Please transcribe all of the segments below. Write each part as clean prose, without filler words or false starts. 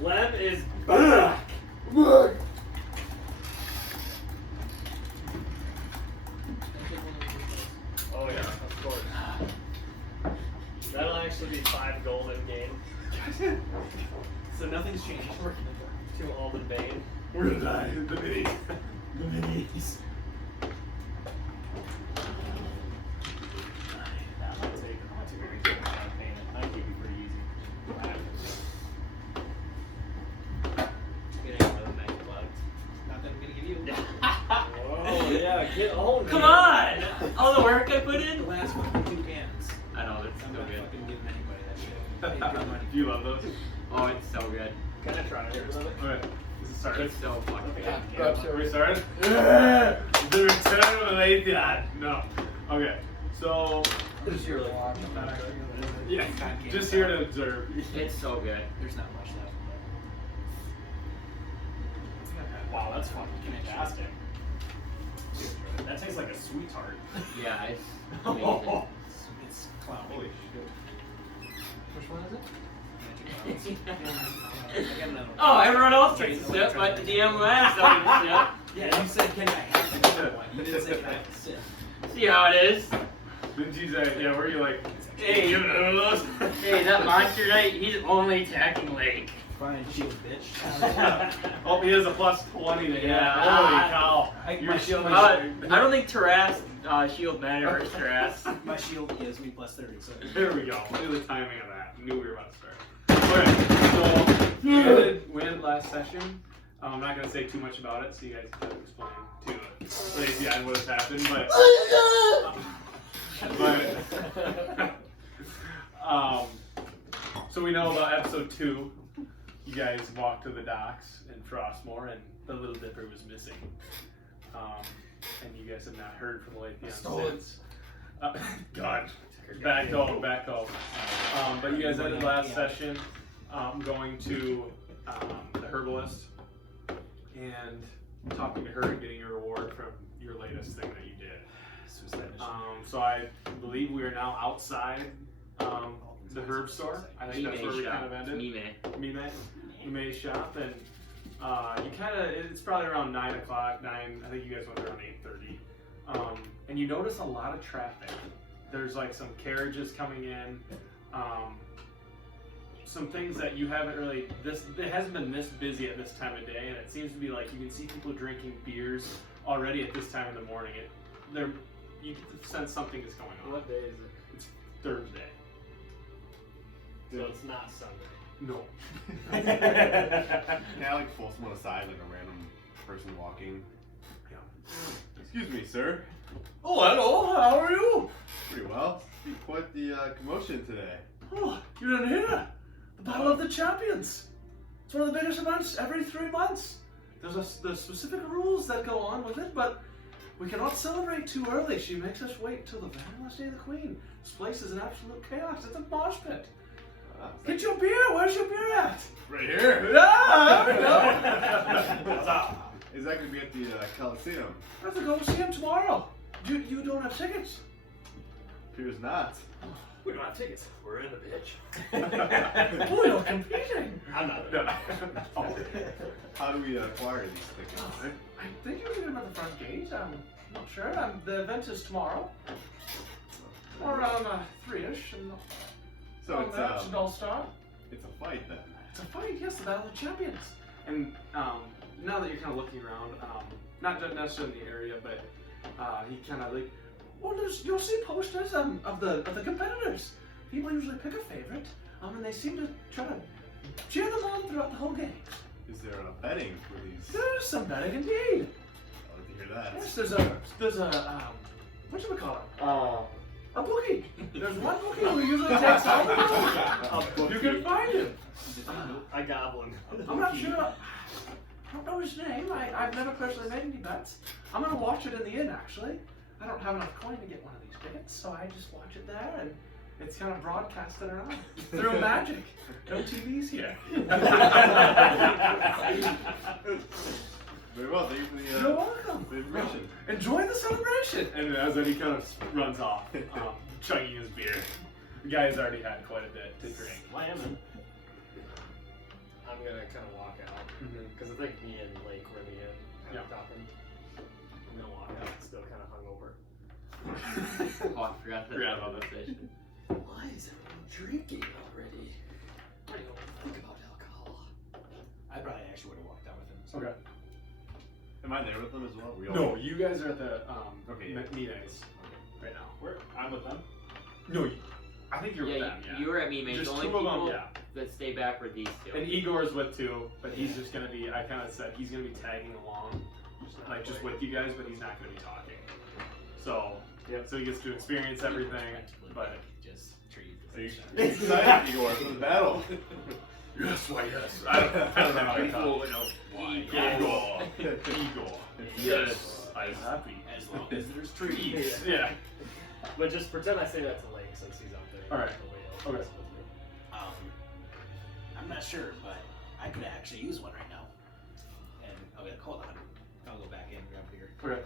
Lem is back. Oh yeah, of course. That'll actually be 5 gold in game. So nothing's changed. To Alden Bane. We're gonna die. The minis. The minis. I'm gonna take a good campaign. I think it'd be pretty easy. Getting another night plug. Not that I'm gonna give you. Oh yeah, get on. Come on! All the work I put in? The last fucking 2 cans. I know, it's I'm so not good. fucking giving anybody that shit. Pay good money. You love those? Oh, it's so good. Can I try it? Alright, this is started. It's so fucking good. Are we started? The return of Aletheon. No. Okay, so Just here, like, yeah, just here to observe. It's so good. There's not much left. Wow, that's fucking fantastic. That tastes like a sweetheart. Yeah, it's amazing. It's clown. Holy shit. Which one is it? Magic clouds. I got another one. Oh, everyone else takes a sip, but the DM last don't take a Yeah, you said, can I have another one? You didn't say, can I have a sip? sip. See how it is? Didn't you say, yeah, were you like, Hey, give it one of those? hey, that monster knight, he's only attacking Lake. Fine, shield, bitch. Oh, he has a plus 20 to hit. Yeah. Holy cow. My shield is I don't think Taras shield matters, Taras. my shield gives me plus 30, so There we go. Look at the timing of that. Knew we were about to start. Okay, so we ended last session. I'm not going to say too much about it, so you guys can explain to Lazy Eye what has happened, so we know about episode 2. You guys walked to the docks in Frostmore, and the Little Dipper was missing. And you guys have not heard from Aletheon since. God. Back home. But you guys ended last session going to the herbalist and talking to her and getting a reward from your latest thing that you did. So I believe we are now outside the herb store. I think that's where we kind of ended. Mime shop, and you kind of, it's probably around 9 o'clock, I think you guys went around 8:30. And you notice a lot of traffic. There's like some carriages coming in, some things that you haven't really, it hasn't been this busy at this time of day, and it seems to be like you can see people drinking beers already at this time in the morning. You get the sense something is going on. What day is it? It's Thursday. So it's not Sunday. No. Can I like pull someone aside, like a random person walking? Yeah. Excuse me, sir. Oh, hello. How are you? Pretty well. Quite the commotion today. Oh, you didn't hear? The Battle of the Champions. It's one of the biggest events every 3 months. There's specific rules that go on with it, but we cannot celebrate too early. She makes us wait till the very last day of the Queen. This place is an absolute chaos. It's a mosh pit. Get your beer. Where's your beer at? Right here. Ah, there we go. What's up? Is that going to be at the Coliseum? I have to go see him tomorrow. You don't have tickets. Appears not. We don't have tickets. We're in the bitch. Oh, you're competing. I'm not. No. Oh. How do we acquire these tickets? I think you can get them at the front gate. I'm not sure. The event is tomorrow. Around 3-ish. So it's should all start. it's a fight then. It's a fight, yes, the Battle of the Champions. And now that you're kind of looking around, not necessarily in the area, but he kind of like, well, you'll see posters of the competitors. People usually pick a favorite, and they seem to try to cheer them on throughout the whole game. Is there a betting for these? There's some betting indeed. I'd like to hear that. Yes, there's a whatchamacallit? A bookie. There's one bookie who usually takes all the money. You can find him. I goblin. I'm not sure. I don't know his name. I've never personally made any bets. I'm gonna watch it in the inn actually. I don't have enough coin to get one of these tickets, so I just watch it there, and it's kind of broadcasted around through magic. No TVs here. Very well. Thank you for You're welcome. the information. Enjoy the celebration. And as he kind of runs off, chugging his beer. The guy's already had quite a bit to drink. Slamming. I'm I'm gonna kind of walk out because I think me and Lake were in the end kind of talking. I'm gonna walk out, still kind of hungover. Oh, I forgot about that station. Why is everyone drinking already? I don't think about alcohol. I probably actually would have walked out with him. So. Okay. Am I there with them as well? We all No, you guys are at the Okay, meet ice right now. I'm with them. No, I think you're with Yeah, them. Yeah. you were at me, mate. Just The only two of them. people Yeah. that stay back were these two. And Igor's with two, but he's just gonna be. I kind of said he's gonna be tagging along, just with you guys, but he's not gonna be talking. So, so he gets to experience everything, but. Just treat Are you the excited, Igor, for the battle? Yes, why yes. I don't know how to talk. Why? Igor. Yes, I'm happy. As long as there's trees. Yeah. But just pretend I say that to Lake since he's up there. Alright. The way Okay. I'm not sure, but I could actually use one right now. And hold on. I'll go back in and grab a beer. Okay.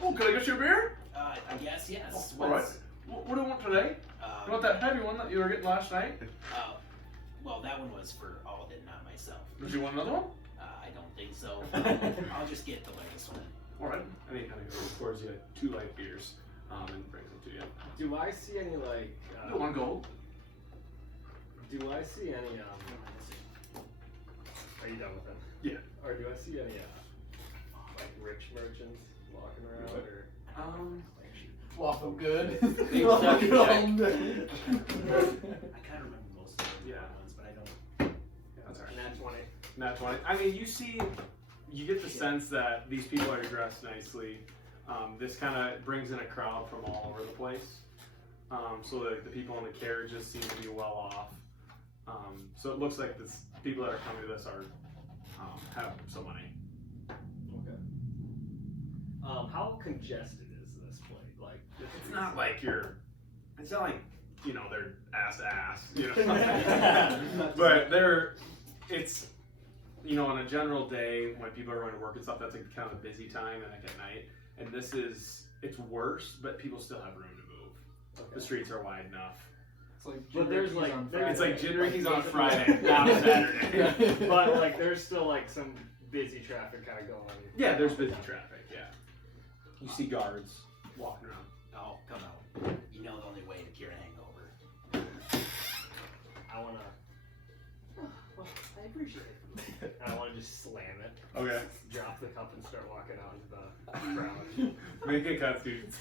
Oh, can I get you a beer? I guess yes. Oh, alright. What do you want today? You want that heavy one that you were getting last night? Well, that one was for Alden, not myself. Did you want another one? I don't think so. I'll just get the latest one. Alright. And he kind of pours you 2 light beers and brings them to you. Do I see any like? One gold. Do I see any? Are you done with them? Yeah. Or do I see any like rich merchants walking around or? Waffle good. Big Waffle sucker good. check. I kind of remember most of the ones, but I don't. Yeah, that's alright. Nat 20. Not 20. I mean, you get the sense that these people are dressed nicely. This kind of brings in a crowd from all over the place. So the people in the carriages seem to be well off. So it looks like the people that are coming to this are have some money. Okay. How congested is this place? Like, It's not like it's not like, they're ass to ass, but it's, on a general day when people are going to work and stuff, that's like kind of a busy time and like at night. And it's worse, but people still have room to move. Okay. The streets are wide enough. It's like But there's like It's like gin drinking's on Friday, not on Saturday. but like there's still like some busy traffic kind of going. Yeah, there's busy traffic, yeah. You see guards walking around. Oh, come out. You know the only way to cure a hangover. I wanna. Well, I appreciate it. I wanna just slam it, Okay. drop the cup, and start walking out into the crowd. Make a constitution.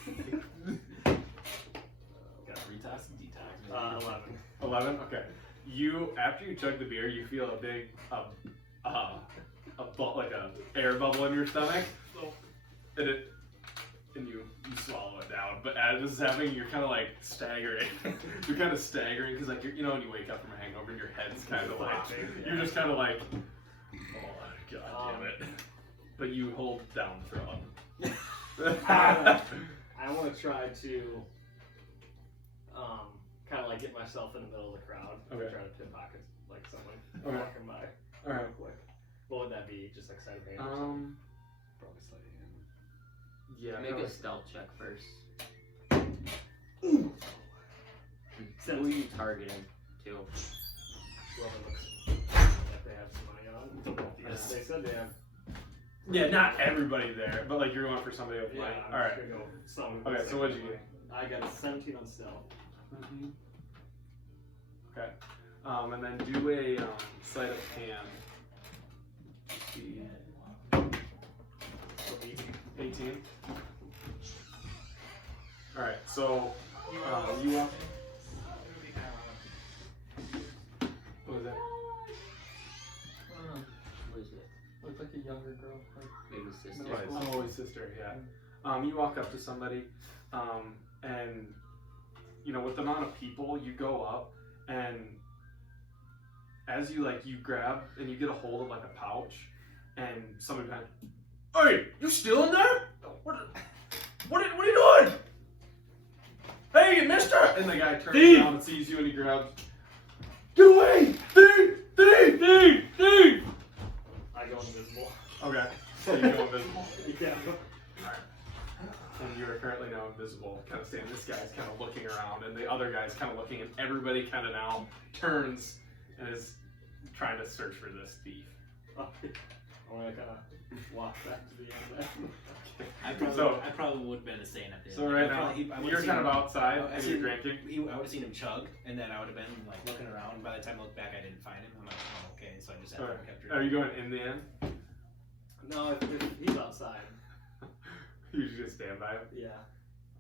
Got retox and detox. 11. 11? Okay. After you chug the beer, you feel a big, like a air bubble in your stomach. And you swallow it down. But as this is happening, you're kind of like staggering. You're kind of staggering because like when you wake up from a hangover, your head's kind of like you're just kind of like, oh god damn it. But you hold down the throat. I want to try to kind of like get myself in the middle of the crowd. Okay. Try to pickpocket like someone Okay. walking by. All right. Real quick. What would that be? Just like sleight of hand? or something? Probably slightly in. Yeah. Make no. a stealth check first. So Who are you targeting, too? whoever looks like they have some money on. Yes. They said they have. Yeah, not everybody there, but like you're going for somebody with money. I'm All right. just gonna go some. Okay, so what'd you get? I got a 17 on stealth. Okay. And then do a sleight of hand. See. 18. All right. So you want? What was that? Who is it? Looks like a younger girl. Maybe sister. Nice. Oh, his sister. Yeah. You walk up to somebody, and with the amount of people, you go up, and as you grab and you get a hold of like a pouch, and somebody kind of, hey, you still in there? What are you doing? Hey, mister! And the guy turns around and sees you and he grabs, get away! Thief! I go invisible. Okay, so you go invisible. Yeah. And you are currently now invisible, kind of standing. This guy's kind of looking around, and the other guy's kind of looking, and everybody kind of now turns and is trying to search for this thief. I want to kind of walk back to the end there. I probably would have been staying at the So right now, you're kind of outside and you're drinking. I would have seen him chug, and then I would have been like looking around. And by the time I looked back, I didn't find him. I'm like, oh, okay. So I just kept drinking. Are you going in the end? No, if he's outside. You just gonna stand by him? Yeah.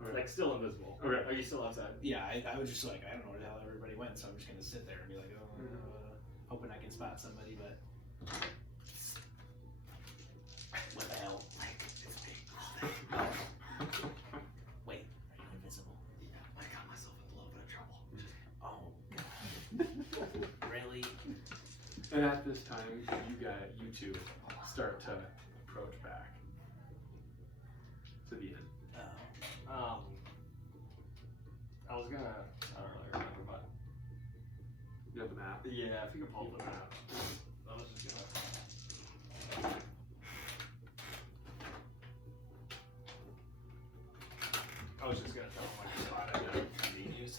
Okay. Like still invisible. Okay. Are you still outside? Yeah, I was just like, I don't know where the hell everybody went, so I'm just gonna sit there and be like, hoping I can spot somebody, but what the hell? Like, it's me. Wait, are you invisible? Yeah, I got myself in a little bit of trouble. Oh, God. Really? And at this time, you two start to approach back to the end. I was gonna, I don't really remember, but You have the map. yeah, if you could pull the map. I was just gonna. I was just gonna tell him like a spot I know he'd use.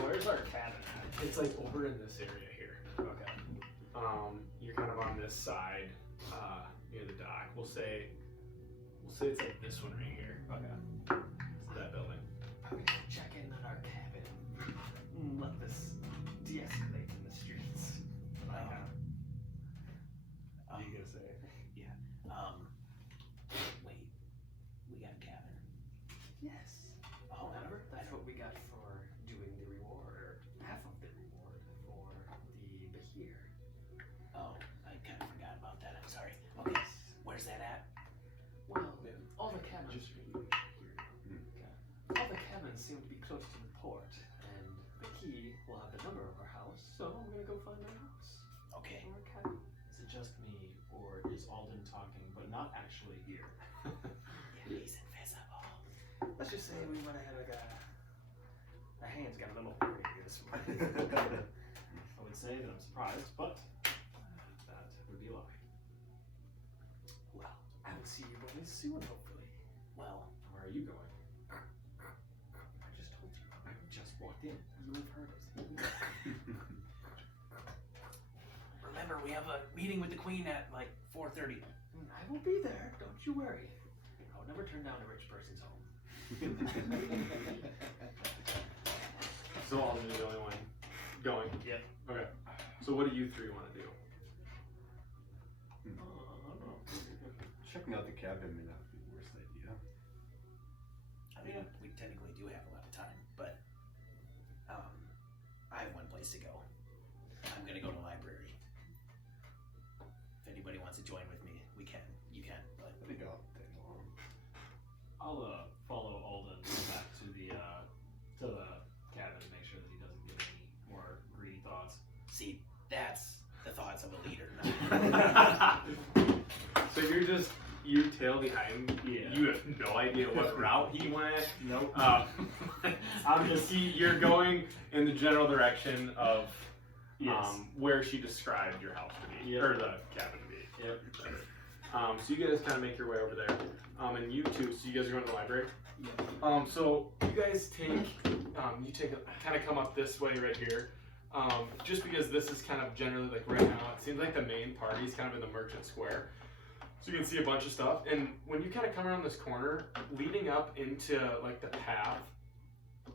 Where's our cabin at? It's like over in this area here. Okay. You're kind of on this side, near the dock. We'll say it's like this one right here. Okay. It's that building. Probably gonna check in on our cabin. Let this de-escalate in the streets. What are you gonna say? Wait, we got a cabin. Yes. Oh, Remember? That's what we got for doing the reward, or half of the reward for the Bahir. Oh, I kind of forgot about that. I'm sorry. Okay, where's that at? Well, all the cabins. All the cabins seem to be close to the port, and the key will have the number of our house. So I'm gonna go find our house. Okay. Or our cabin. Is it just me, or is Alden talking, but not actually here? Yeah, he's invisible. Let's just say we went ahead and got our hands got a little dirty this morning. I would say that I'm surprised, but that would be a lie. Well, I will see you boys soon, hopefully. well, Where are you going? I just told you. I just walked in. You have heard it. remember we have a meeting with the Queen at like 4:30. I will be there. Don't you worry. I will never turn down a rich person's home. So Alden is the only one going. Yep. Okay. So what do you three want to do? I don't know. Checking out the cabin may not be the worst idea. I mean, we technically do have a lot of time, but I have one place to go. I'm gonna go to the library. If anybody wants to join with me, we can. You can, but I think I'll tag along. I'll follow Alden back to the cabin to make sure that he doesn't get any more greedy thoughts. see, that's the thoughts of a leader. So you tail behind. Yeah. You have no idea what route he went. Nope. I'm just you're going in the general direction of Yes. where she described your house to be, Yep. or the cabin to be. Yep. So you guys kind of make your way over there, and you two. So you guys are going to the library. So you guys kind of come up this way right here. Just because this is kind of generally like right now, it seems like the main party is kind of in the Merchant Square. So you can see a bunch of stuff, and when you kind of come around this corner, leading up into like the path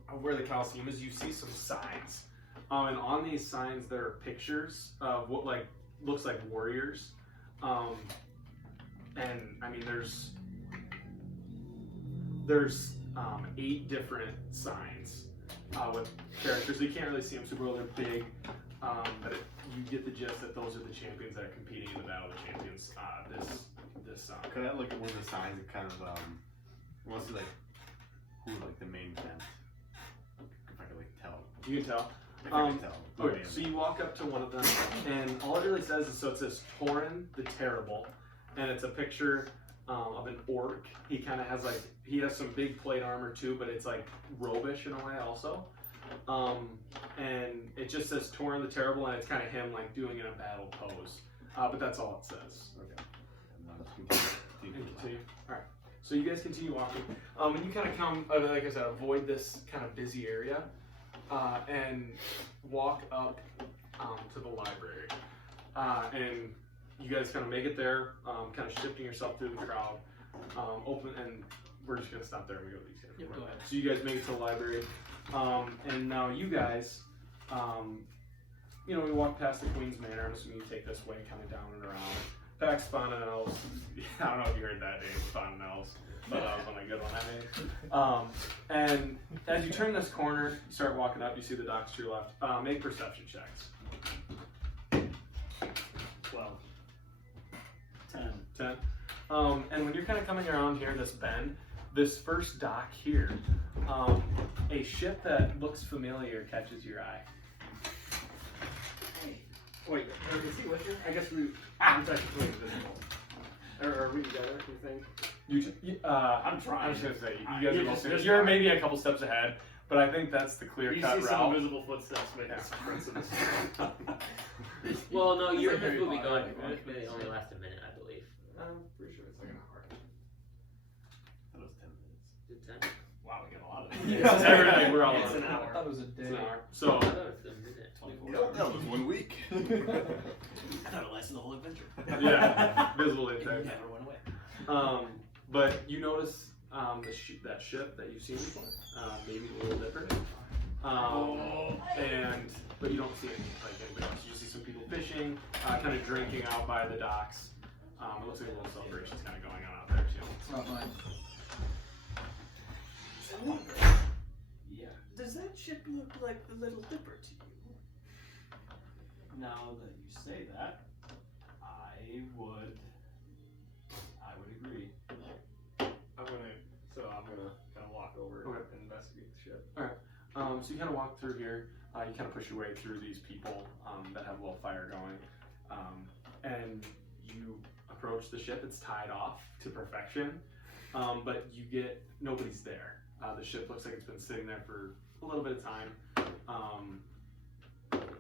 of where the Coliseum is, you see some signs. And on these signs, there are pictures of what like looks like warriors. And I mean, there's 8 different signs with characters. So you can't really see them super well. They're big, but you get the gist that those are the champions that are competing in the Battle of the Champions. Could I look at one of the signs and kind of want to see like who like the main event? If I could like tell. You can tell. If I can tell. Okay, so you walk up to one of them, and all it really says is, so it says Torin the Terrible, and it's a picture of an orc. He kind of has like, he has some big plate armor too, but it's like robish in a way also. And it just says Torin the Terrible, and it's kind of him like doing in a battle pose. but that's all it says. Okay. And then And continue. All right. So you guys continue walking, and you kind of come, like I said, avoid this kind of busy area, and walk up to the library. And you guys kind of make it there, kind of shifting yourself through the crowd. Open, and we're just gonna stop there and we go to these guys. Yep, go ahead. So you guys make it to the library, and now you guys, we walk past the Queen's Manor. I'm assuming you take this way, kind of down and around. Back Spondanels. I don't know if you heard that name, Spondanels, but that was one a good one I made. And as you turn this corner, you start walking up. You see the docks to your left. Make perception checks. 12. 10. 10. And when you're kind of coming around here, this bend, this first dock here, a ship that looks familiar catches your eye. Wait, is he with you? I guess I'm technically invisible. Or are we together, you think? I'm trying. I was gonna say you guys are both. just You're maybe a couple steps ahead, but I think that's the You clear-cut see some route. invisible footsteps making sprints in the street. Well, no, your like move will be Harry gone. Potter. Your move may only last a minute, I believe. I'm pretty sure it's like an hour. That was 10 minutes. Is it 10? Wow, we got a lot of Yeah, it. everything, we're all It's on. an I hour. thought it was a It's day. an hour. I So thought it was a minute. 24. That was 1 week. I thought it lasted the whole adventure. yeah, visible It impact. never went away. But you notice that ship that you've seen before, maybe a little different. But you don't see anybody else. You just see some people fishing, kind of drinking out by the docks. It looks like a little celebration's kind of going on out there too. It's not mine. I wonder, Yeah. does that ship look like the Little Dipper to you? Now that you say that, I would agree. I'm gonna kind of walk over Okay. and investigate the ship. So you kind of walk through here. You kind of push your way through these people that have a little fire going, and you approach the ship. It's tied off to perfection, but nobody's there. The ship looks like it's been sitting there for a little bit of time,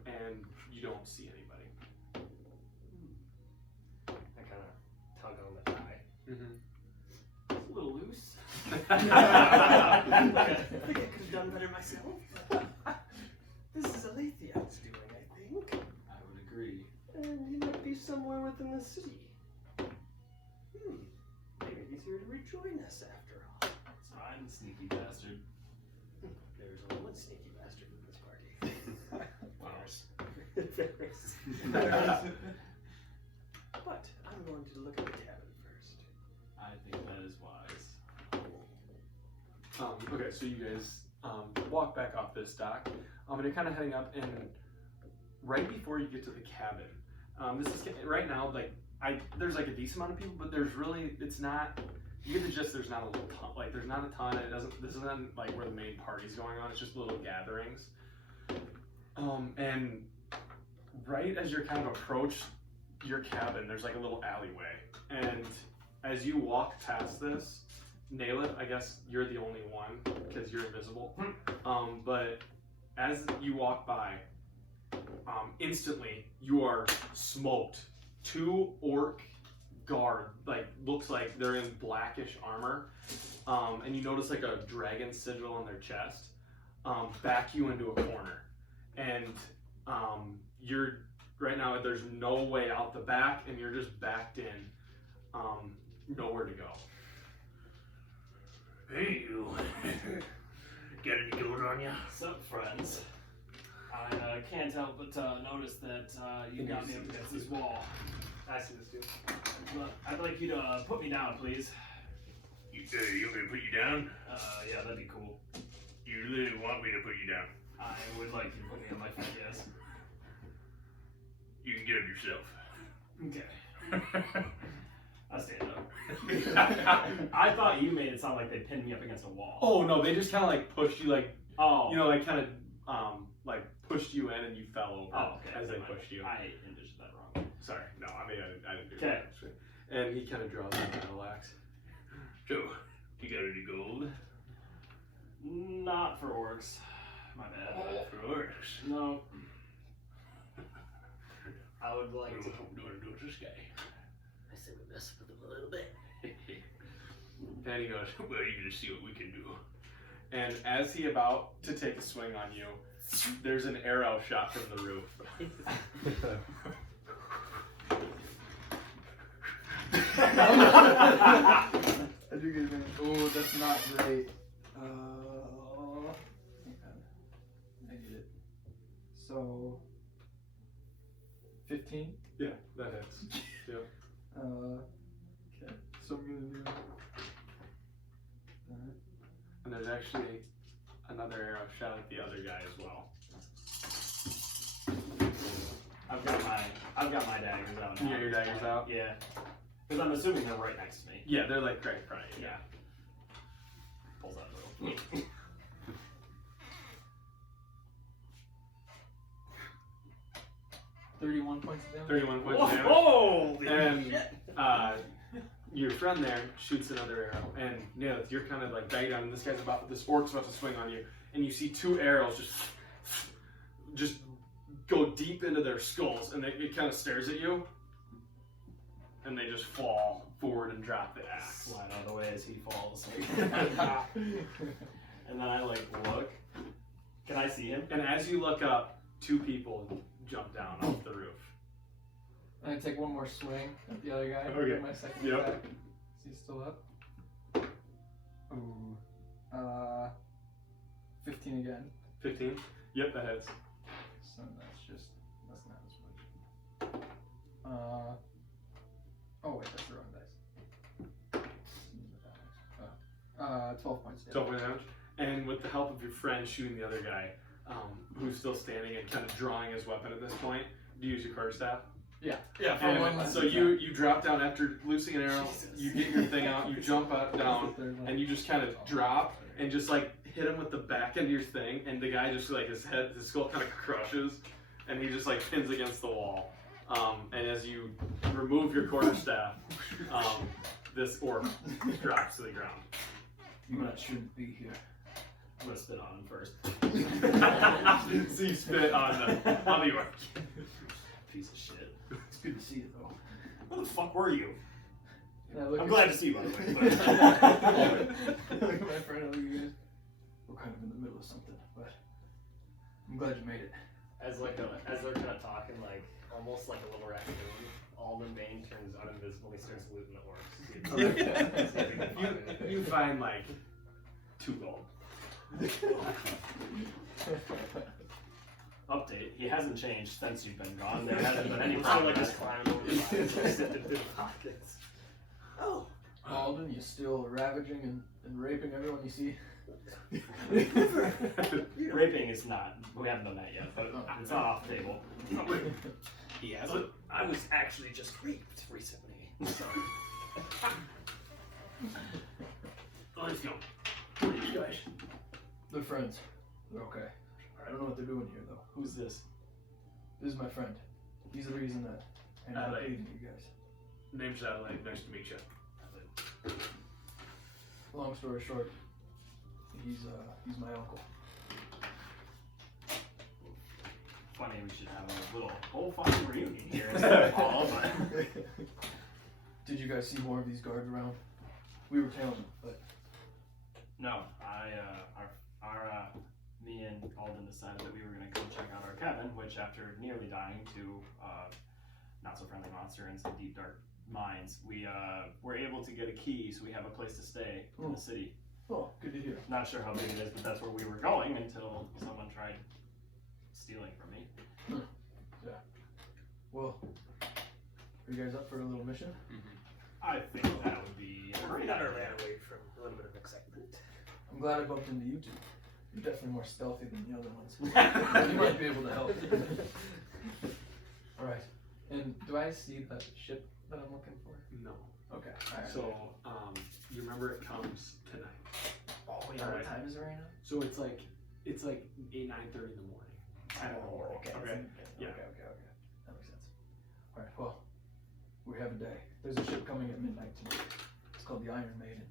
and you don't see anybody. I kind of tug on the tie. Mm-hmm. It's a little loose. I think I could have done better myself. This is Alethia's doing, I think. I would agree. And he might be somewhere within the city. Maybe he's here to rejoin us after all. It's fine, sneaky bastard. There's only one sneaky bastard in this party. Wow. Ferris. But I'm going to look at the cabin first. I think that is wise. Okay, so you guys walk back off this dock, and you're kind of heading up, and right before you get to the cabin, this is right now there's like a decent amount of people, but it's not. You get the gist. There's not a ton. Like there's not a ton. This isn't like where the main party's going on. It's just little gatherings. And right as you're kind of approach your cabin, there's like a little alleyway, and as you walk past this, Naileth, I guess you're the only one because you're invisible. But as you walk by, instantly you are smoked. 2 orc guard, looks like they're in blackish armor, and you notice like a dragon sigil on their chest, back you into a corner, and you're right now. There's no way out the back, and you're just backed in, nowhere to go. Hey, you. Got any gold on ya? Sup, friends? I can't help but notice that you got me up against this wall. I see this dude. I'd like you to put me down, please. You want me to put you down? Yeah, that'd be cool. You really want me to put you down? I would like you to put me on my feet, yes. You can get up yourself. Okay. I stand up. I thought you made it sound like they pinned me up against a wall. Oh no, they just kind of like pushed you, Oh. pushed you in, and you fell over Okay. as they never mind. pushed you. I envisioned that wrong. Sorry, no, I didn't do Okay. that. And he kind of draws out a battle axe. So, you got any gold? Not for orcs. My bad. For orcs. No. I would like to. What do you want to do with this guy? I say we mess with him a little bit. And he goes, well, you're going to see what we can do. And as he about to take a swing on you, there's an arrow shot from the roof. I do get it. Oh, that's not great. Hang on. I get it. So, 15. Yeah, that hits. Yep. Okay. So I'm gonna do that. And there's actually another arrow shot at the other guy as well. I've got my daggers out now. You got your daggers out? Yeah. Because I'm assuming they're right next to me. Yeah, they're like right in front of you. Yeah. Pulls out a little. 31 points of damage. 31 points of damage. Holy And shit! your friend there shoots another arrow, and Neilith, you're kind of like banging down, and this orc's about to swing on you, and you see two arrows just go deep into their skulls, and it kind of stares at you, and they just fall forward and drop the axe. Slide out of the way as he falls. And then I like look. Can I see him? And as you look up, two people jump down off the roof. I'm gonna take one more swing at the other guy. Okay. My second Yep. attack. Is he still up? Ooh. 15 again. 15? Yep, that hits. So that's not as much. Oh wait, that's the wrong dice. 12 points. 12 points damage. And with the help of your friend shooting the other guy, who's still standing and kind of drawing his weapon at this point, do you use your quarterstaff? Yeah. And so you drop down after loosing an arrow, you get your thing out, you jump out, down, and you just kind of drop and just like hit him with the back end of your thing, and the guy just like his skull kind of crushes, and he just like pins against the wall. And as you remove your quarterstaff, this orc drops to the ground. You shouldn't be here. I'm gonna spit on him first. So you spit on the orc. Piece of shit. It's good to see you though. Where the fuck were you? And I look I'm at glad to see you, by the way. I look at my friend. I look at you guys. We're kind of in the middle of something, but I'm glad you made it. As they're kind of talking, like almost like a little raccoon, Alden Bane turns uninvisible and he starts looting the orcs. You find like 2 gold. Update. He hasn't changed since you've been gone. There hasn't been any I problem. like just climb over the boxes, sit in the pockets. Oh, Alden, you still ravaging and raping everyone you see? Raping is not. We haven't done that yet, but it's not off the table. He has But I was actually just raped recently. So. Let's go. Who are these guys? They're friends. They're okay. I don't know what they're doing here though. Who's this? This is my friend. He's the reason that I'm not Adelaide. leaving you guys. Name's Adelaide. Nice to meet you. Long story short, he's my uncle. Funny, we should have a little whole fucking reunion here instead of all, but Did you guys see more of these guards around? We were tailing them, but no, me and Alden decided that we were gonna go check out our cabin, which after nearly dying to not so friendly monster and some deep dark mines, we were able to get a key, so we have a place to stay in the city. oh, good to hear. Not sure how big it is, but that's where we were going until someone tried stealing from me. Well, are you guys up for a little mission? I think that would be a great Got our idea. man away from a little bit of excitement. I'm glad I bumped into you two. You're definitely more stealthy than the other ones. You might be able to help. Alright. And do I see the ship that I'm looking for? No. Okay. Alright. So, you remember it comes tonight. oh yeah, alright. what time is it right now? So it's like 8, 9:30 in the morning. Oh, okay. Okay. Yeah. Okay. That makes sense. Alright, well, we have a day. There's a ship coming at midnight tonight. It's called the Iron Maiden.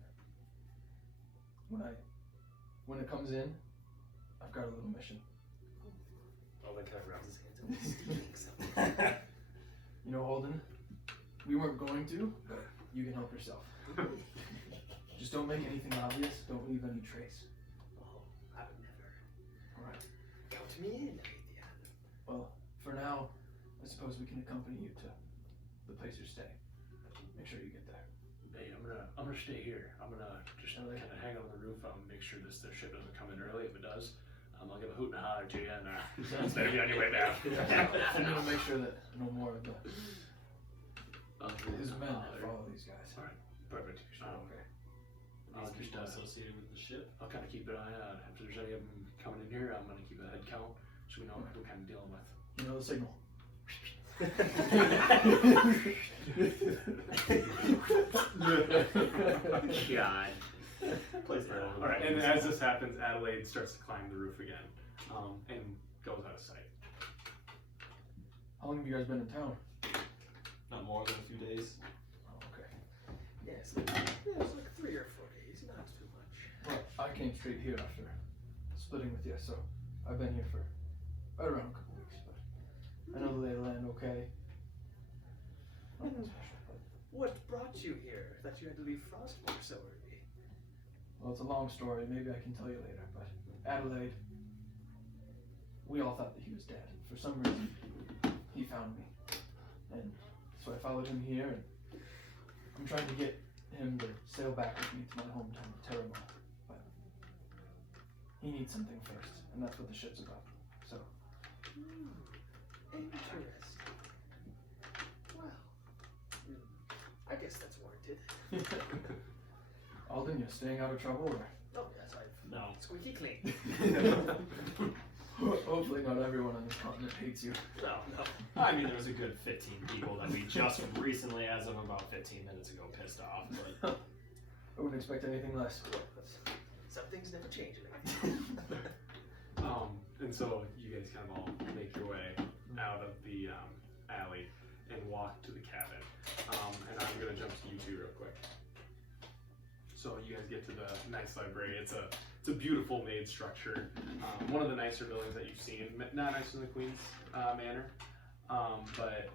When it comes in, I've got a little mission. Alden kind of rubs his hands and You know, Holden, we weren't going to, but you can help yourself. Just don't make anything obvious. Don't leave any trace. Oh, I would never. Alright. Count me in, Athenian. Well, for now, I suppose we can accompany you to the place you're staying. Make sure you get there. Hey, I'm gonna stay here. I'm gonna just kind of hang on the roof. Make sure their ship doesn't come in early. If it does, I'll give a hoot and a holler to you, and it's better be on your way down. I'm gonna make sure that no more of his men follow these guys. Perfect. Okay. I'll These just people associated with the ship. I'll kind of keep an eye out. If there's any of them coming in here, I'm gonna keep a head count so we know what we're kind of dealing with. You know the signal. God. Place that All right, and as this happens, Adelaide starts to climb the roof again, and goes out of sight. How long have you guys been in town? Not more than a few days. Oh, okay. Yes, it was like 3 or 4 days, not too much. Well, I came straight here after splitting with you, so I've been here for right around a couple weeks, but I know the lay of the land okay. Nothing special, but What brought you here that you had to leave Frostmoor so early? well, it's a long story. Maybe I can tell you later. But Adelaide, we all thought that he was dead. For some reason, he found me, and so I followed him here. And I'm trying to get him to sail back with me to my hometown of Terramar, but he needs something first, and that's what the ship's about. So, Interesting. Well, I guess that's warranted. Alden, you're staying out of trouble, or Oh, yes, I've No. squeaky clean. hopefully not everyone on this continent hates you. No. I mean, there was a good 15 people that we just recently, as of about 15 minutes ago, pissed off. But I wouldn't expect anything less. Some things never change. And so you guys kind of all make your way out of the alley and walk to the cabin. And I'm gonna jump to you two real quick. So you guys get to the nice library. It's a beautiful made structure. One of the nicer buildings that you've seen. Not nicer than the Queen's Manor, but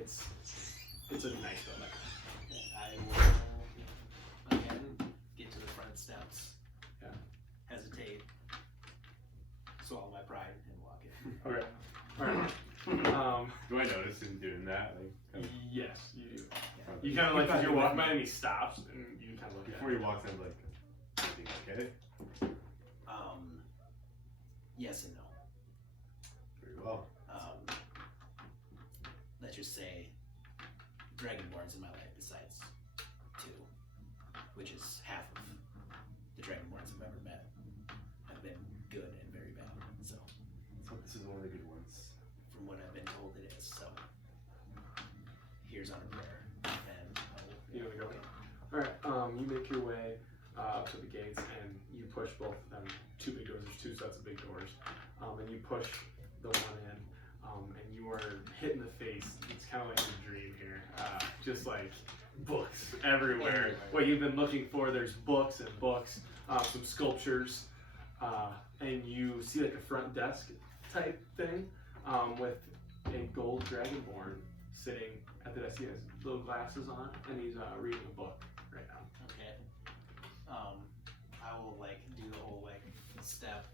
it's a nice building. I will again get to the front steps. Yeah. Hesitate. Swallow my pride and walk in. Okay. All right. Do I notice him doing that? Like, kind of Yes, you do. You kind of like as you're walking by and he stops and you kind of look before at he him. walks in, like, everything okay? Yes and no. Very well. Let's just say Dragonborns in my life besides 2, which is half of the Dragonborns I've ever met, have been good and very bad. So, So this is one of the good ones. from what I've been told, it is. So, here's on a prayer, and You wanna go? Alright, you make your way up to the gates and you push both of them. 2 big doors, there's 2 sets of big doors. And you push the one in, and you are hit in the face. It's kind of like a dream here. Just like books everywhere. What you've been looking for, there's books and books, some sculptures, and you see like a front desk type thing with a gold dragonborn sitting at the desk. He has little glasses on, and he's reading a book right now. okay. I will like do the whole like step,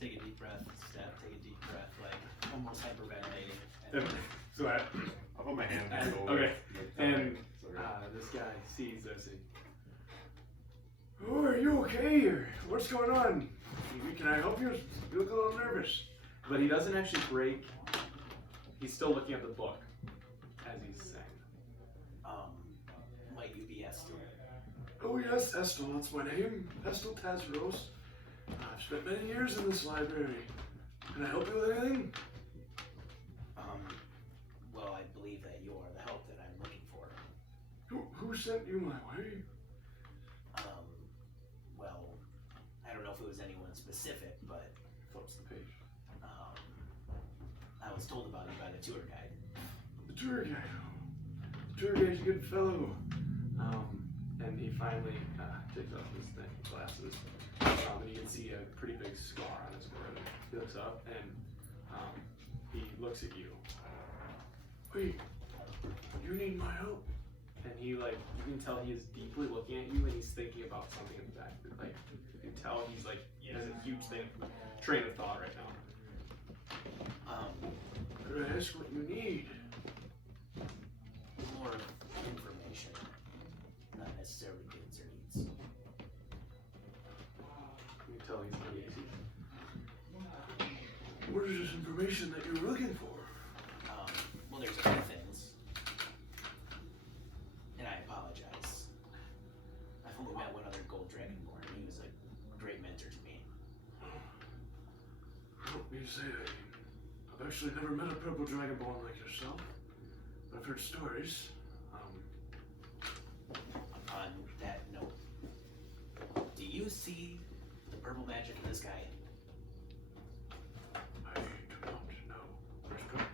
take a deep breath, step, take a deep breath, like almost hyperventilating. And So I'll put my hand on his shoulder. Okay, Like, and sorry. this guy sees this and, oh, are you okay? Or what's going on? Can I help you? You look a little nervous. But he doesn't actually break. He's still looking at the book as he's saying. might you be Estel? Oh yes, Estel, that's my name. Estel Tazros. I've spent many years in this library. Can I help you with anything? Well, I believe that you are the help that I'm looking for. Who sent you my way? Well, I don't know if it was anyone specific, but Flips the page. I was told about you by the tour guide. The tour guide. The tour guide's a good fellow. And he finally takes off his glasses. And you can see a pretty big scar on his forehead. He looks up and he looks at you. Wait, You need my help. And he like, you can tell he is deeply looking at you, and he's thinking about something in the back. Like you can tell he's like, he has a huge train of thought right now. Could I ask what you need? More information, not necessarily goods or needs. You can tell he's uneasy. What is this information that you're looking for? Well, there's a few things, and I apologize. I've only met one other Gold Dragonborn. He was a great mentor to me. I don't mean to say that. I've actually never met a purple dragonborn like yourself. But I've heard stories. On that note, do you see the purple magic in this guy? I do not know.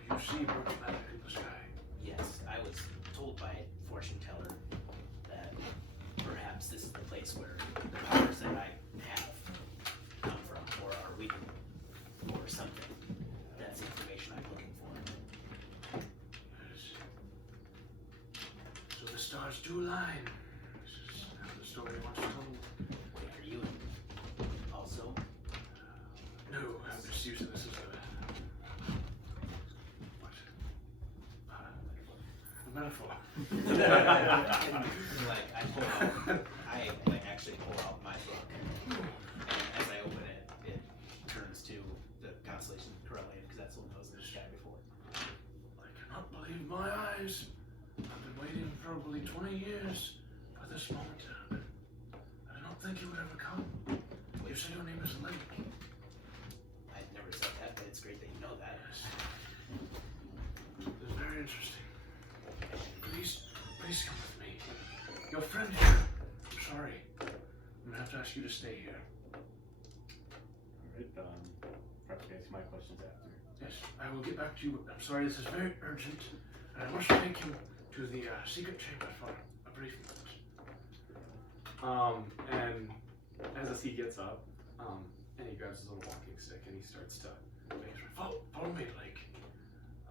You see purple magic in the sky? Yes, I was told by a fortune teller that perhaps this is the place where the powers that I have come from, or are weak, or something. That's the information I'm looking for. Yes. So the stars do align. This is how the story once told. Wait, are you also? No, I'm just using this as a... What? A metaphor. Like, I actually pull out my book, and as I open it, it turns to the constellation Corellian, because that's the one that was in the sky before. I cannot believe my eyes. I've been waiting probably 20 years for this moment to happen. I did not think it would ever come. You say your name is Lake. I never said that, but it's great that you know that. Yes. It's very interesting. Please come with me. Your friend here. I'm sorry. I'm gonna have to ask you to stay here. Alright, perhaps answer my questions after. Yes, I will get back to you. I'm sorry, this is very urgent, and I must take him to the secret chamber for a brief moment. And as he gets up, and he grabs his little walking stick and he starts to make his way. Follow me, Lake.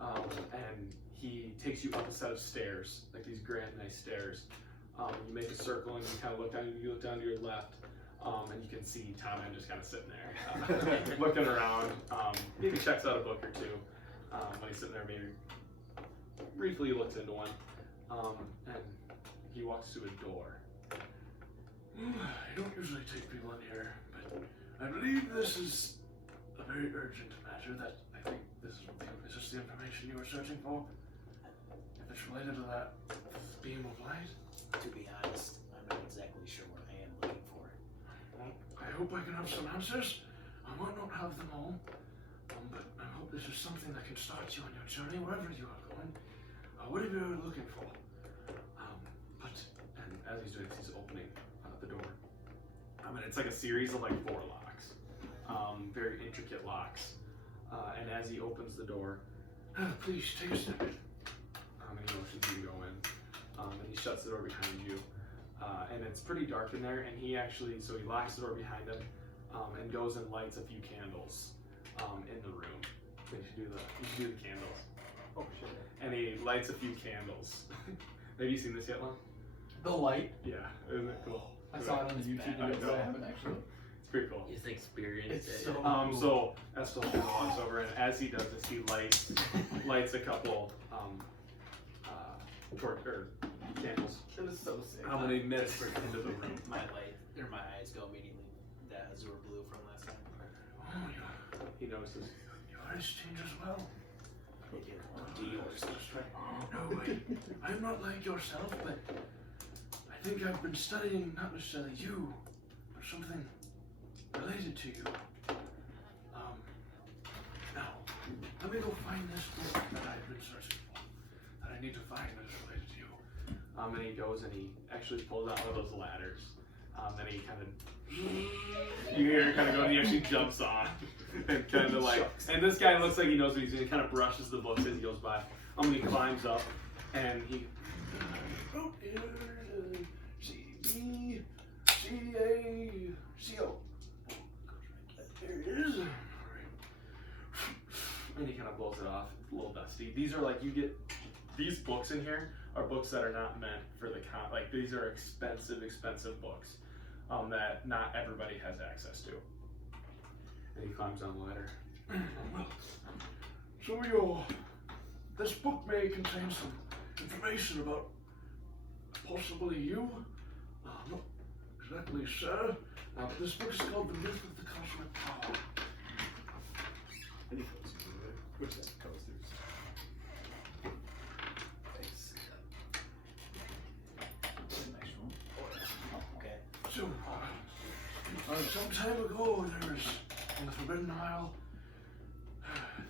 And he takes you up a set of stairs, like these grand, nice stairs. You make a circle and you kind of look down. You look down to your left, and you can see Tommen just kind of sitting there, looking around. Maybe checks out a book or two. When he's sitting there, maybe briefly looks into one, and he walks to a door. I don't usually take people in here, but I believe this is a very urgent matter. That I think is this the information you were searching for? If it's related to that beam of light. To be honest, I'm not exactly sure what I am looking for. Well, I hope I can have some answers. I might not have them all, but I hope this is something that can start you on your journey, wherever you are going. Whatever you're looking for. And as he's doing this, he's opening the door. And it's like a series of like 4 locks, very intricate locks. And as he opens the door, please take a step in. And he motions you to go in. And he shuts the door behind you. And it's pretty dark in there. And he locks the door behind him, and goes and lights a few candles in the room. You should do the candles. Oh shit. And he lights a few candles. Have you seen this yet, Lon? The light. Yeah, isn't it cool? I saw it on the YouTube bad. video, but I haven't actually. It's pretty cool. Just experience It's it. so So Estel kind of walks over, and as he does this, he lights a couple candles. It was so sick. How many minutes into the room? My eyes go immediately. That azure blue from last time. Oh, he notices. Your eyes change as well. They do. Do yours. No, I'm not like yourself, but I think I've been studying not necessarily you, but something related to you. Now, let me go find this book that I've been searching for, that I need to find that is related to you. And he goes and he actually pulls out one of those ladders. And he kind of, you hear it kind of go, and he actually jumps on. And kind of like, and this guy looks like he knows what he's doing. He kind of brushes the books as he goes by. And he climbs up, and he, oh, here, C-B, C-A, C-O. There it is. All right. And he kind of blows it off. It's a little dusty. These are like, you get these books in here are books that are not meant for the like these are expensive books that not everybody has access to. And he climbs on the ladder. So this book may contain some information about possibly you. Not exactly, sir. But this book is called The Myth of the Cosmic Power. Any folks can do it. Which that coasters. Thanks. Nice room. Okay. So, some time ago, there was on the Forbidden Isle.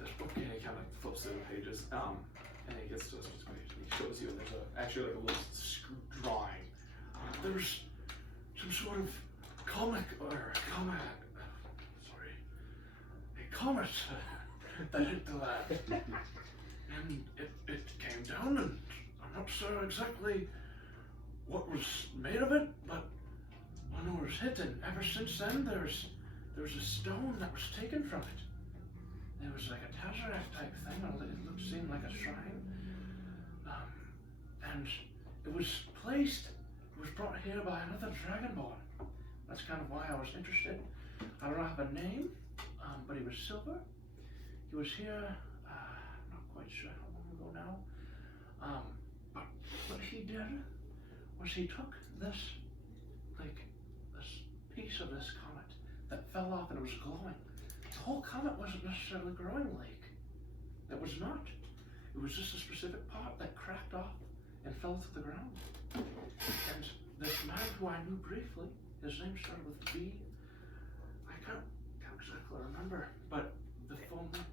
This book, and he kind of flips through the pages, and he gets to this page, and he shows you, and there's actually like a little drawing. There was some sort of comet that hit the land. And it came down, and I'm not sure exactly what was made of it, but when it was hit, and ever since then, there was a stone that was taken from it. It was like a Tesseract type thing, it seemed like a shrine. And it was brought here by another Dragonborn. That's kind of why I was interested. I don't have a name, but he was silver. He was here, not quite sure how long ago now. But what he did was he took this piece of this comet that fell off and it was glowing. The whole comet wasn't necessarily growing like. It was not. It was just a specific part that cracked off and fell to the ground. And this man who I knew briefly, his name started with B. I can't exactly remember, but the full name.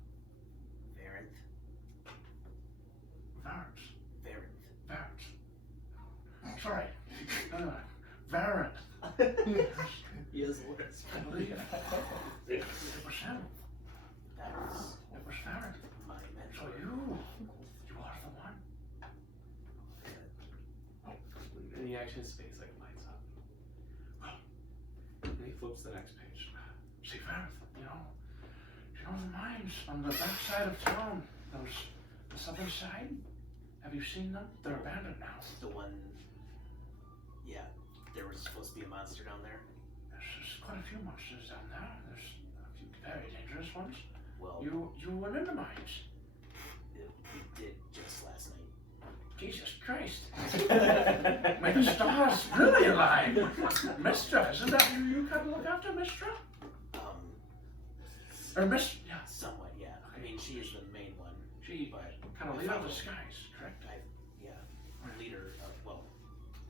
Varant. Sorry. Varant. He is worse. I believe it was him. It was Varant. My So mentor. you are the one. And he actually, his face like lights up. And he flips the next page. See, Varant, you know the mines on the back side of town, the southern side? Have you seen them? They're abandoned now. The one. Yeah, there was supposed to be a monster down there. There's quite a few monsters down there. There's a few very dangerous ones. Well, You went in the mines. we did just last night. Jesus Christ. May the stars really align. Mistra, isn't that who you kind of look after, Mistra? Or Miss, yeah. Somewhat, yeah. I mean, she is the main one. She But kind of lead of the skies, correct? yeah, leader of, well,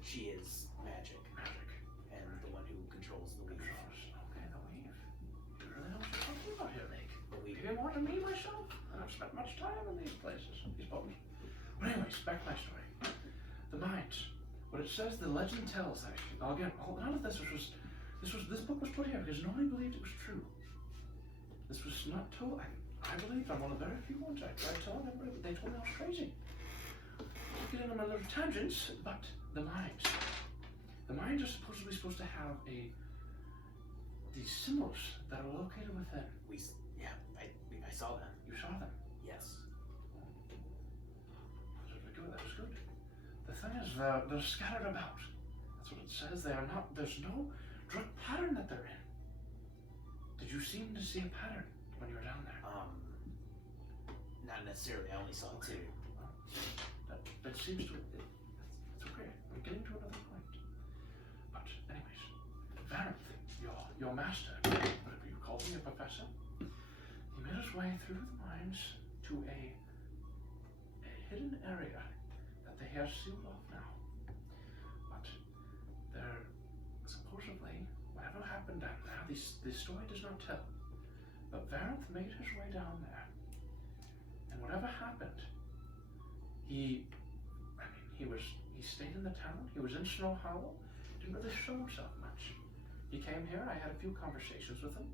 she is magic, Magic. and the one who controls the weave. Okay, the weave. You really know what you're talking about here, Lake. The weave. Maybe more than me myself. I don't spend much time in these places, these bones. But anyways, back to my story. The mines. What it says, the legend tells, actually. Now again, none of this this book was put here because nobody believed it was true. This was not told. I believe I'm one of the very few ones. I tried telling everybody, but they told me I was crazy. I'm getting on my little tangents, but the mines. The mines are supposed to have these symbols that are located within. I saw them. You saw them. Yes. That was good. The thing is, they're scattered about. That's what it says. They are not. There's no direct pattern that they're in. Did you seem to see a pattern when you were down there? Not necessarily. I only saw two. That seems to. It's okay. I'm getting to another point. But anyways, Varant, your master, whatever you call me, a professor, he made his way through the mines to a hidden area that they have sealed off now. But there, supposedly, whatever happened down there, the story does not tell. But Varant made his way down there, and whatever happened, he stayed in the town. He was in Snow Hollow. Didn't really show himself much. He came here. I had a few conversations with him.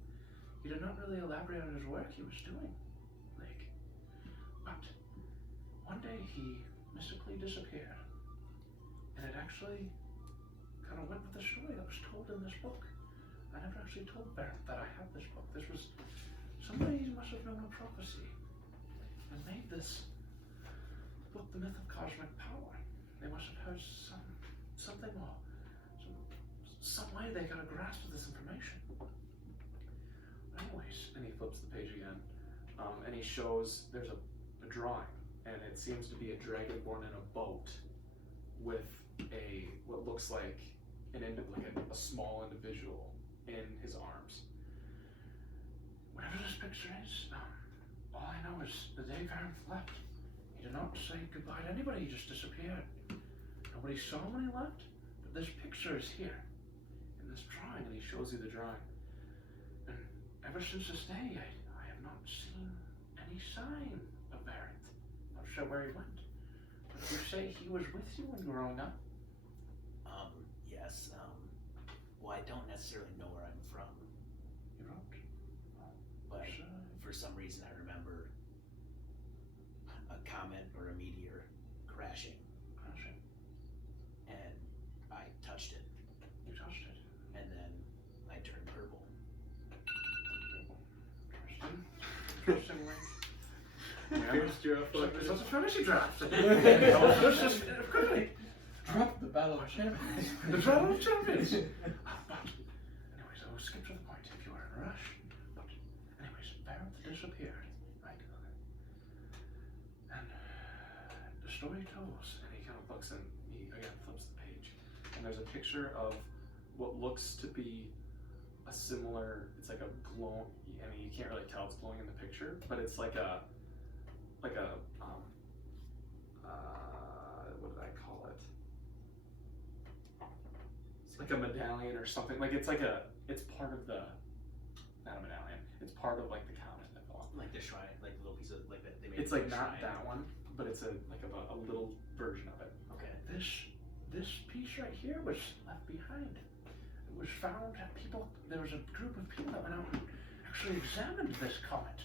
He did not really elaborate on his work he was doing. But one day he mystically disappeared, and it actually kind of went with the story that was told in this book. I never actually told Varant that I had this book. This was somebody must have known a prophecy and made this book, The Myth of Cosmic Power. They must have heard something more. Some way they got a grasp of this information. Anyways, and he flips the page again, and he shows there's a drawing, and it seems to be a dragonborn in a boat with what looks like a small individual in his arms. Whatever this picture is, all I know is the day Varenth left, he did not say goodbye to anybody. He just disappeared. Nobody saw him when he left, but this picture is here in this drawing, and he shows you the drawing. And ever since this day, I have not seen any sign of Varenth. Not sure where he went. But you say he was with you when growing up? Yes. Well, I don't necessarily know where I'm from, You don't? but Sure. for some reason I remember a comet or a meteor crashing, Crashing. and I touched it, You touched it. and then I turned purple. Interesting. Interestingly. Pierced your It's not a fantasy draft. Quickly. Drop the Battle of Champions. The Battle of Champions. But, anyways, I will skip to the point if you are in a rush. But, anyways, Varenth disappeared. Right? And the story tells, and he kind of looks and he again flips the page, and there's a picture of what looks to be a similar. It's like a glow. I mean, you can't really tell it's glowing in the picture, but it's like a what did I call it? It's like a medallion or something. Like it's part of the, not a medallion. It's part of like the comet that fell off. Like the shrine, like the little piece of like that they made. It's like the not shrine. that one, but it's a little version of it. Okay. This piece right here was left behind. It was found at there was a group of people that went out and actually examined this comet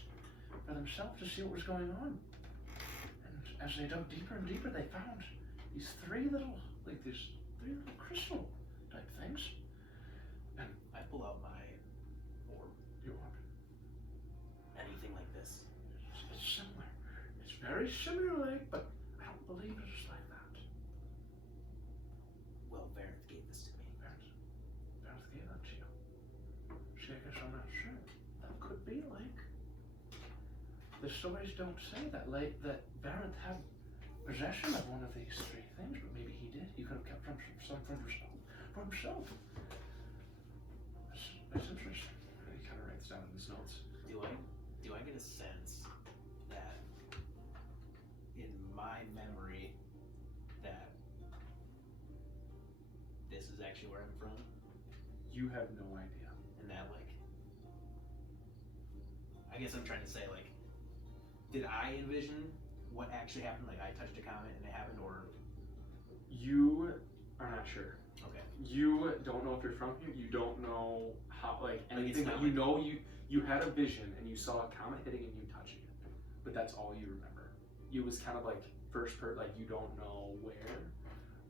for themselves to see what was going on. And as they dug deeper and deeper, they found these three little crystal type things. And I pull out my orb. you want Anything like this. it's similar. It's very similar, but I don't believe it's like that. Well, Varenth gave this to me. Varenth gave that to you. See, I guess I'm not sure. That could be like. The stories don't say that Varenth had possession of one of these three things, but maybe he did. He could have kept some for himself. That's interesting. He kind of writes down in his notes. Do I get a sense that in my memory that this is actually where I'm from, You have no idea. and that I guess I'm trying to say did I envision what actually happened? Like I touched a comet and it happened, or You are not sure. okay, You don't know if you're from here. You don't know how, anything. not But you know you had a vision and you saw a comet hitting and you touching it. But that's all you remember. It was kind of you don't know where.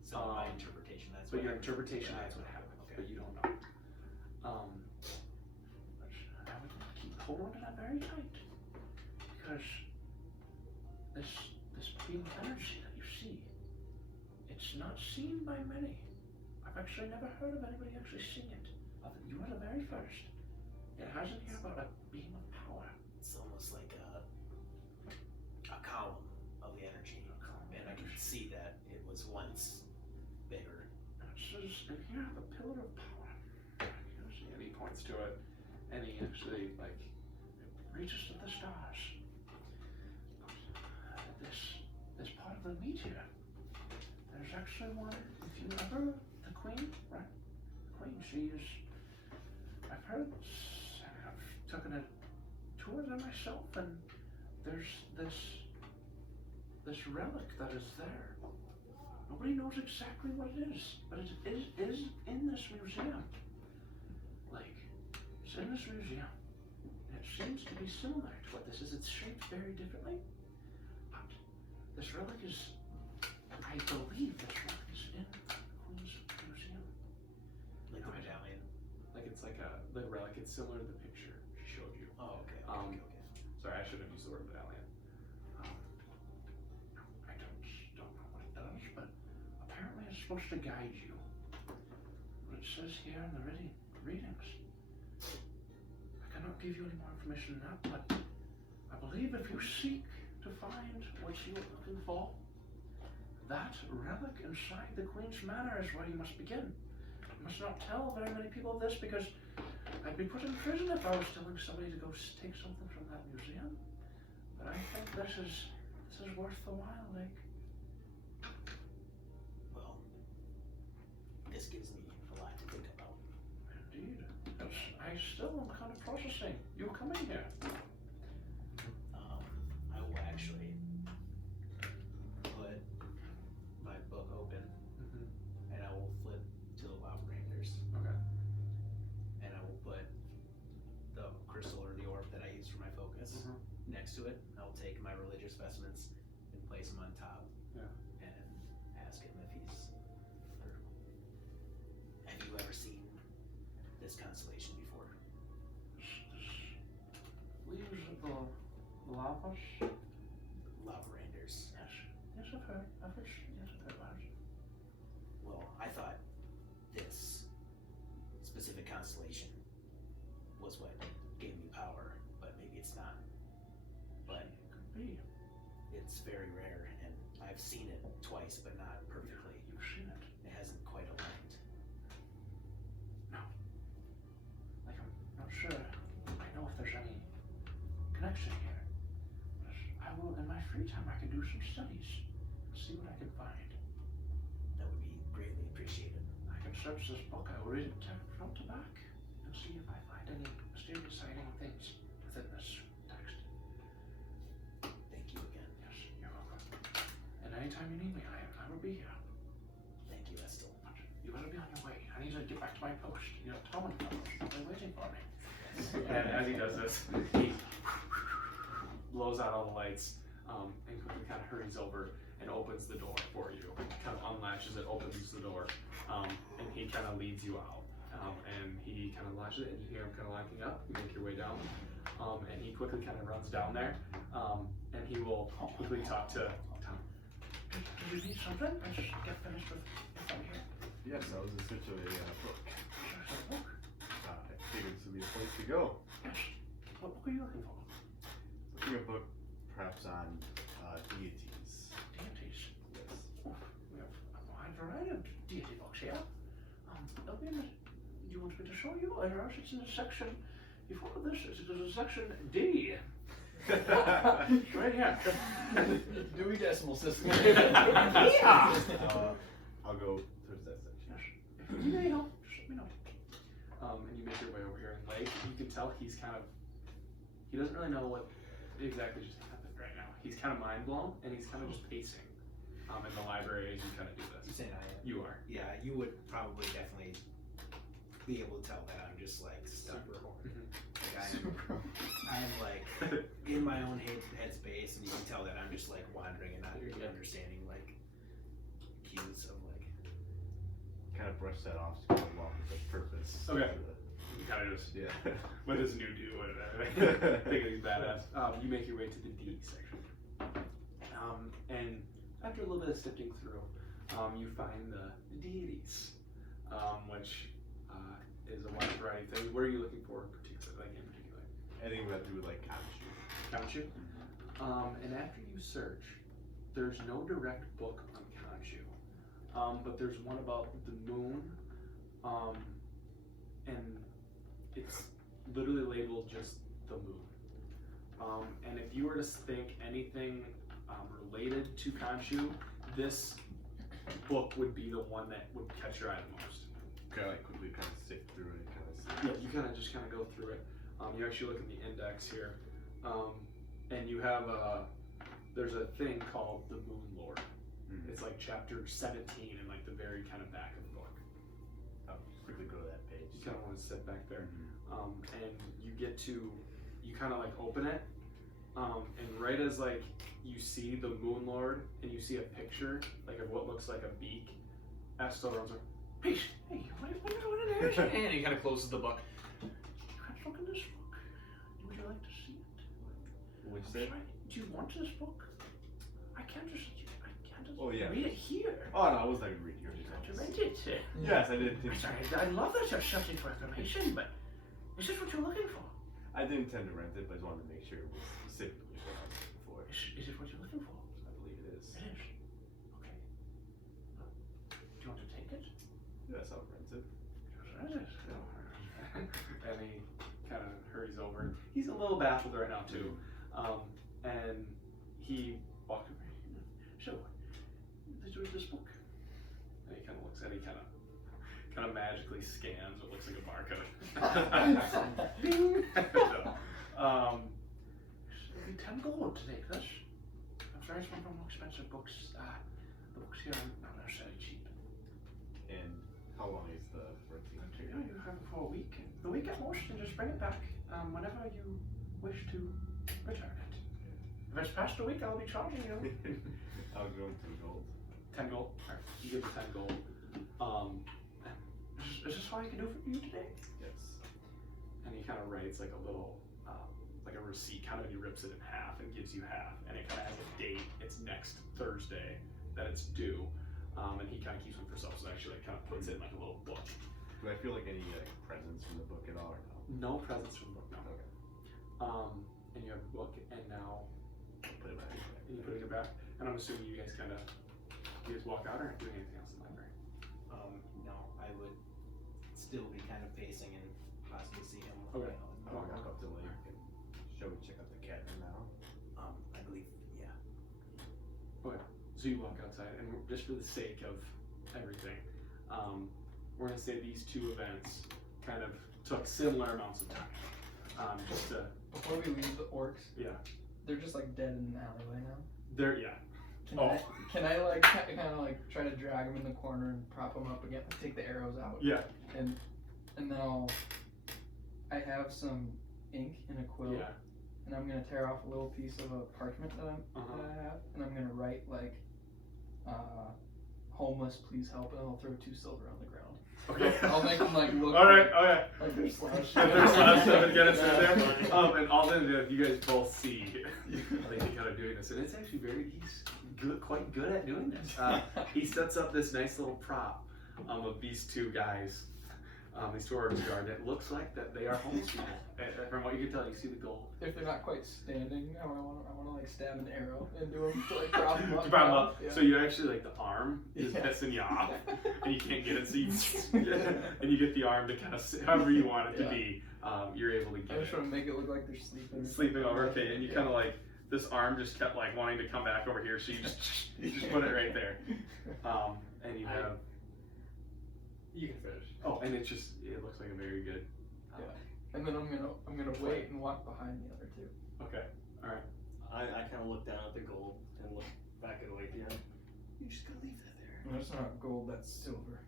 so my interpretation. That's But what your happened. interpretation, Right. that's what happened. Okay. But you don't know. I would hold on to that very tight. Because this beam of energy that you see, it's not seen by many. I've actually never heard of anybody actually seeing it. You are the very first. It has in here about a beam of power. It's almost like a column of the energy, and I can see that it was once bigger. And it says in here, the pillar of power. And he points to it, and he actually it reaches to the stars. This part of the meteor, there's actually one. If you remember the queen, right? The queen, I've heard, I've taken a tour there myself, and there's this relic that is there. Nobody knows exactly what it is, but it is in this museum. It's in this museum. And it seems to be similar to what this is. It's shaped very differently. But this relic is, I believe this relic is in the Queen's Museum. Like the medallion. The relic, it's similar to the picture she showed you. Oh, okay. Sorry, I should have used the word medallion. I don't supposed to guide you. What it says here in the readings. I cannot give you any more information than that, but I believe if you seek to find what you are looking for, that relic inside the Queen's Manor is where you must begin. You must not tell very many people this because I'd be put in prison if I was telling somebody to go take something from that museum. But I think this is worth the while, Lake. Well, this gives me a lot to think about. Indeed. Yes, I still am kind of processing you coming here. I will actually put my book open and I will flip to the Lava Rangers. Okay. And I will put the crystal or the orb that I use for my focus next to it. I will take my religious vestments and place them on top. Yeah. And ask him if he's. Have you ever seen this constellation before? Leaves of the lavas? Lava Rangers. Yes. Yes, I've heard. Yes, I've heard about it. Well, I thought this specific constellation was what gave me power, but maybe it's not. But It could be. it's very rare, and I've seen it twice, but not perfectly. You've seen it. It hasn't quite aligned. Like, I'm not sure. I know if there's any connection here. But I will, in my free time, I can do some studies. See what I can find. That would be greatly appreciated. I can search this book. I will read it front to back and see if I find any mysterious exciting things within this text. Thank you again. Yes, you're welcome. And anytime you need me, I will be here. Thank you, Estel. But you better be on your way. I need to get back to my post. You know, Tom and fellows, they're waiting for me. And as he does this, he blows out all the lights and quickly kind of hurries over and opens the door for you. Kind of unlatches it, opens the door, and he kind of leads you out. And he kind of latches it, and you hear him kind of locking up. You make your way down, and he quickly kind of runs down there, and he will quickly talk to Tom. Did you need something? Let's get finished with from here. Yes, I was in search of a book. There's a book. I figured this would be a place to go. Yes. What book are you looking for? Looking at a book perhaps on deities. Deities. Yes. We have a wide variety of deity books here. Elvin, do you want me to show you? Or else it's in the section before this. There's a section D. Right here. Dewey Decimal System. I'll go towards that section. Yes. If you need any help, just let me know. And you make your way over here, and Lake, you can tell he doesn't really know what exactly just happened right now. He's kind of mind blown, and he's kind of just pacing in the library as you kind of do You this. saying I am? You are. Yeah, you would probably definitely be able to tell that I'm just like stubborn. Like I am like in my own headspace, and you can tell that I'm just like wandering and not really understanding like cues of like. Kind of brush that off to go along with the purpose. Okay. You kind of just, Yeah. with his new do, whatever. Think he's badass. You make your way to the D section. And after a little bit of sifting through, you find the deities, which is a wide variety of things. What are you looking for in particular? Like in particular? Anything we have to do with like Kanshu. Khonshu. And after you search, there's no direct book on Khonshu, but there's one about the moon, and it's literally labeled just the moon. And if you were to think anything related to Khonshu, this book would be the one that would catch your eye the most. Can I like quickly kind of sift through it and kind of see? Yeah, you kind of go through it. You actually look at the index here, and you have there's a thing called the Moon Lord. Mhm. It's like chapter 17 in like the very kind of back of the book. I'll quickly go to that page. You kind of want to sit back there, Mhm. and you kind of like open it, and right as like you see the Moon Lord and you see a picture like of what looks like a beak, Estel runs up. Hey, what are you doing in there? And he kind of closes the book. You can't look in this book. Would you like to see it? What'd you I'm say? sorry, do you want this book? I can't just Oh yeah. Read it here. Oh no, I was not gonna read yours. You have to rent it. Yes, I did. I'm sorry, I love that you're searching for information, but is this what you're looking for? I didn't intend to rent it, but I just wanted to make sure it was specifically what I was looking for. Is it what you're looking for? I believe it is. It is. Okay. Do you want to take it? Yes, I'll rent it. Rent it. And he kind of hurries over. He's a little baffled right now too, and he walks over. So, did you read this book? And he kind of looks at it. He kind of magically scans what looks like a barcode. Bing. It'll be 10 gold to take this. I'm sorry, it's one of the more expensive books. The books here are not necessarily cheap. And how long is the renting period? You have it for a week. The week at most, and just bring it back whenever you wish to return it. If it's past a week, I'll be charging you. I'll go 10 gold. 10 gold. Alright, you give me 10 gold. Is this all I can do for you today? Yes. And he kind of writes like a little, like a receipt, kind of, and he rips it in half and gives you half. And it kind of has a date. It's next Thursday that it's due. And he kind of keeps it for himself, so actually like kind of puts it in like a little book. Do I feel like any presents from the book at all, or no? No presents from the book, no. Okay. And you have a book, and now I'll put it back. you put it back. And I'm assuming you guys walk out or doing anything else in the library. No, I would still be kind of pacing and possibly see him. Okay. I'll walk up to the lake and shall we check out the cabin now? I believe, yeah. Okay. So you walk outside, and just for the sake of everything, we're gonna say these two events kind of took similar amounts of time. Just to, Before we leave the orcs, yeah, they're just like dead in an alleyway now. they're, yeah. Can I like kind of like try to drag them in the corner and prop them up again, take the arrows out, Yeah, and then I have some ink and a quill, yeah. and I'm gonna tear off a little piece of a parchment that I have, and I'm gonna write like, homeless, please help, and I'll throw 2 silver on the ground. Okay. I'll make them like look. Alright, okay. Like they're slouched. There's stuff to get us in there. And all that you guys both see, like he kind of doing this, and it's actually he's good, quite good at doing this. He sets up this nice little prop of these two guys, these two orcs guard. It looks like that they are homeless people. From what you can tell, you see the gold. If they're not quite standing, I wanna like stab an arrow into them to like prop them up. To prop 'em up. Yeah. So you actually like the arm is Yeah. pissing you off, and you can't get it. So you and you get the arm to kind of however you want it to Yeah. be. You're able to I get just it. want to make it look like they're sleeping. Sleeping over, okay, and you kind of like this arm just kept like wanting to come back over here, so you just put it right there. And you have You can finish. and it looks like a very good. And then I'm gonna wait and walk behind the other 2. Okay, all right. I kind of look down at the gold and look back at Aletheia. You're just gonna leave that there. No, that's not gold. That's silver.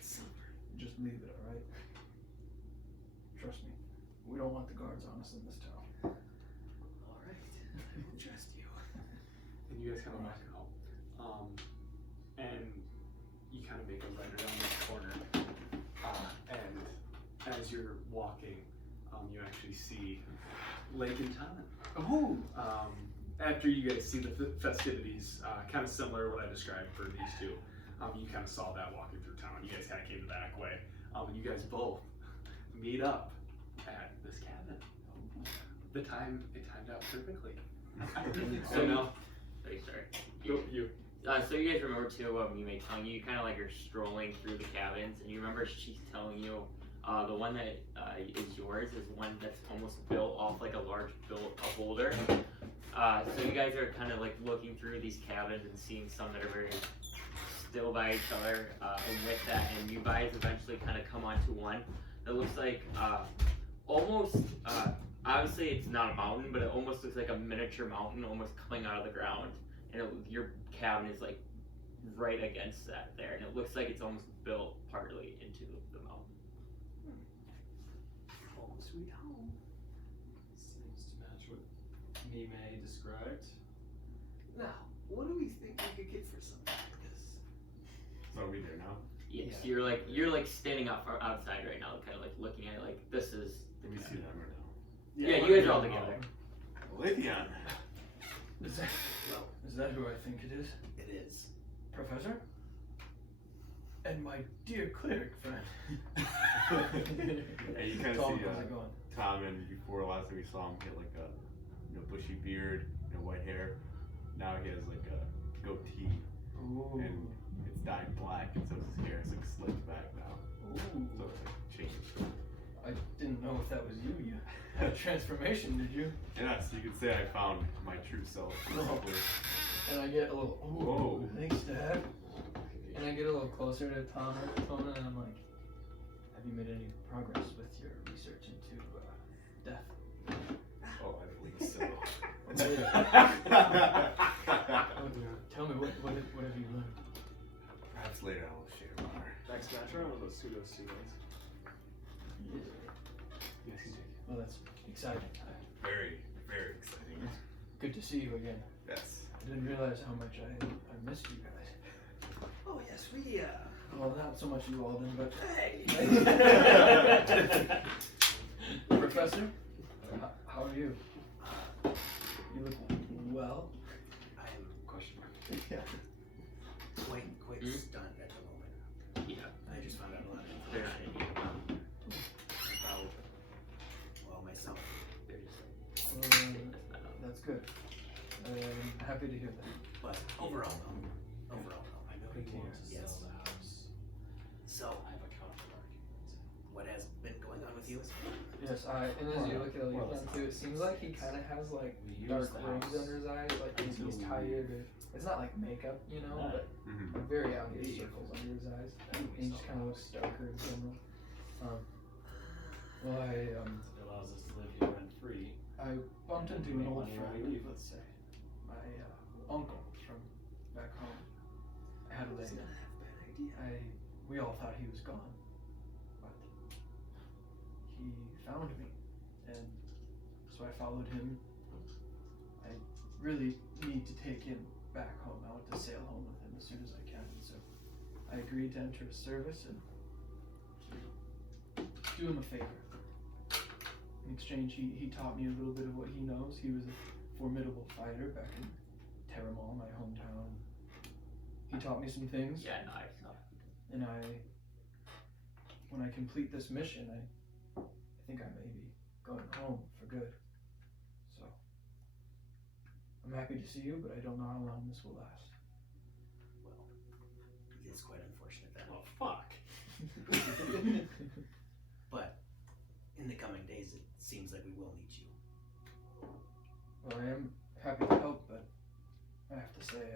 Silver. Just leave it, all right? Trust me. We don't want the guards on us in this town. Alright, I will trust you. And you guys kind of walk out, and you kind of make a right around this corner, and as you're walking, you actually see Lake and Town. Oh. After you guys see the festivities, kind of similar to what I described for these two, you kind of saw that walking through town. You guys kind of came the back way, and you guys both meet up at this cabin. It timed out perfectly. So now, sorry. you. So you guys remember too, you may telling you kind of like you're strolling through the cabins, and you remember she's telling you, the one that is yours is one that's almost built off like a large boulder. So you guys are kind of like looking through these cabins and seeing some that are very still by each other, and with that, and you guys eventually kind of come onto one that looks like almost, obviously it's not a mountain, but it almost looks like a miniature mountain almost coming out of the ground, and your cabin is like right against that there, and it looks like it's almost built partly into the mountain. Home sweet home. Seems to match what Mime described. Now, what do we think we could get for something like this? So are we there now? Yes, Yeah. you're like standing up outside right now, kind of like looking at it, like this is. Did we see them or no? Yeah, you guys are all together. Lithion. Well, Is that who I think it is? it is. Professor? And my dear cleric friend. Yeah, you kind of Tom, see how's it going? Tom, and before last time we saw him, he had like a bushy beard, white hair. Now he has like a goatee, Ooh. and it's dyed black, and so his hair is like slicked back now. Ooh. So it's like changed. I didn't know if that was you. You had a transformation, did you? Yes, you could say I found my true self. Basically. And I get a little, ooh, Whoa. thanks, Dad. And I get a little closer to Tom and and I'm like, have you made any progress with your research into death? Oh, I believe so. Tell me, what have you learned? Perhaps later I will share more. Next match are one of those pseudo-students. Yes, Well, that's exciting. very, very exciting. Good to see you again. Yes. I didn't realize how much I missed you guys. Oh yes, we Well, not so much you, Alden, but Hey. Professor, how are you? You look well. I am Yeah. quite stunned at the moment. Yeah. I just found out a lot of They're information about myself. they're just That's good. I'm happy to hear that. But overall, I know Good you to want hear. yes. Sell the house. So, I have a counter argument. what has been going on with you? Yes, and as you look at Leon too, it seems like he kind of has like We use dark the rings house under his eyes, like he's until we- tired. Or, it's not like makeup, you know, Yeah. but Mm-hmm. like very obvious circles under his eyes. And he just kind of looks darker in general. Well, It allows us to live here rent free. I bumped into We an make old money when friend, we leave. let's say, my uncle from back home. Adelaide. We all thought he was gone, but he found me, and so I followed him. I really need to take him back home. I want to sail home with him as soon as I can, and so I agreed to enter his service and do him a favor. In exchange, he taught me a little bit of what he knows. He was a formidable fighter back in Terramal, my hometown. He taught me some things. yeah, no, I saw. And when I complete this mission, I think I may be going home for good. So, I'm happy to see you, but I don't know how long this will last. Well, it is quite unfortunate that. Oh, fuck. But in the coming days, it seems like we will need you. Well, I am happy to help, but I have to say,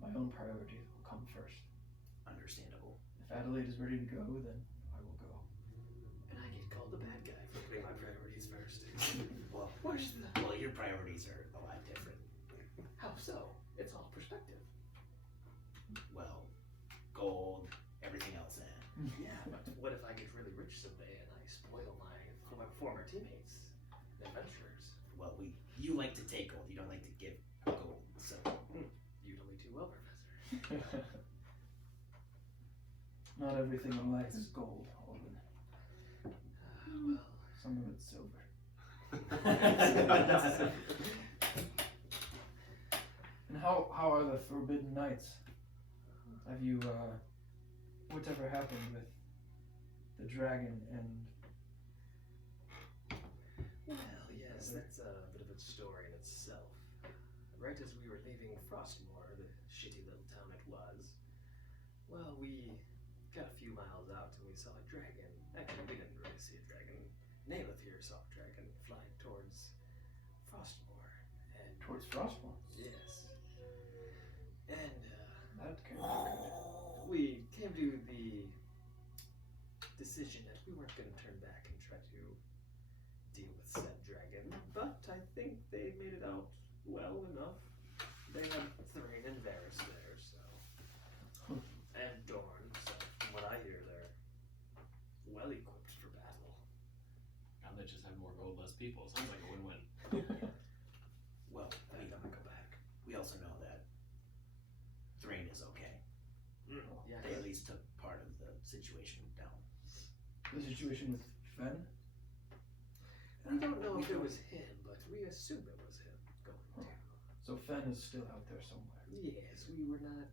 my own priorities will come first. Understandable. If Adelaide is ready to go, then I will go. And I get called the bad guy for putting my priorities first. Well, Where's the... well, your priorities are a lot different. How so? It's all perspective. Well, gold, everything else, Yeah, but what if I get really rich someday and I spoil my former teammates and adventurers? Well, you like to take gold. You don't like to give gold. So You know me too well, Professor. Not everything in life is gold, Alden. Well, Some of it's silver. And how are the Forbidden Nights? Have you, whatever happened with the dragon and... well, yes, that's a bit of a story in itself. Right as we were leaving Frostmoor, the shitty little town it was, well, we got a few miles out and we saw a dragon. Actually, we didn't really see a dragon. Naelith here saw a dragon flying towards Frostmoor. And towards Frostmoor? yes. And, That can't be good. we came to the decision that we weren't going to turn back and try to deal with said dragon, but I think they made it out well enough. They had Thrain and Varys there, so. And Dorn, so from what I hear, they're well equipped for battle. Now they just have more gold, less people. Sounds like a win-win. well, I mean, go back. we also know that Thrain is okay. Yeah, They at least took part of the situation down. The situation with Fen? we don't know if it was him, but we assume it was him going to. So Fen is still out there somewhere. Yes, we were not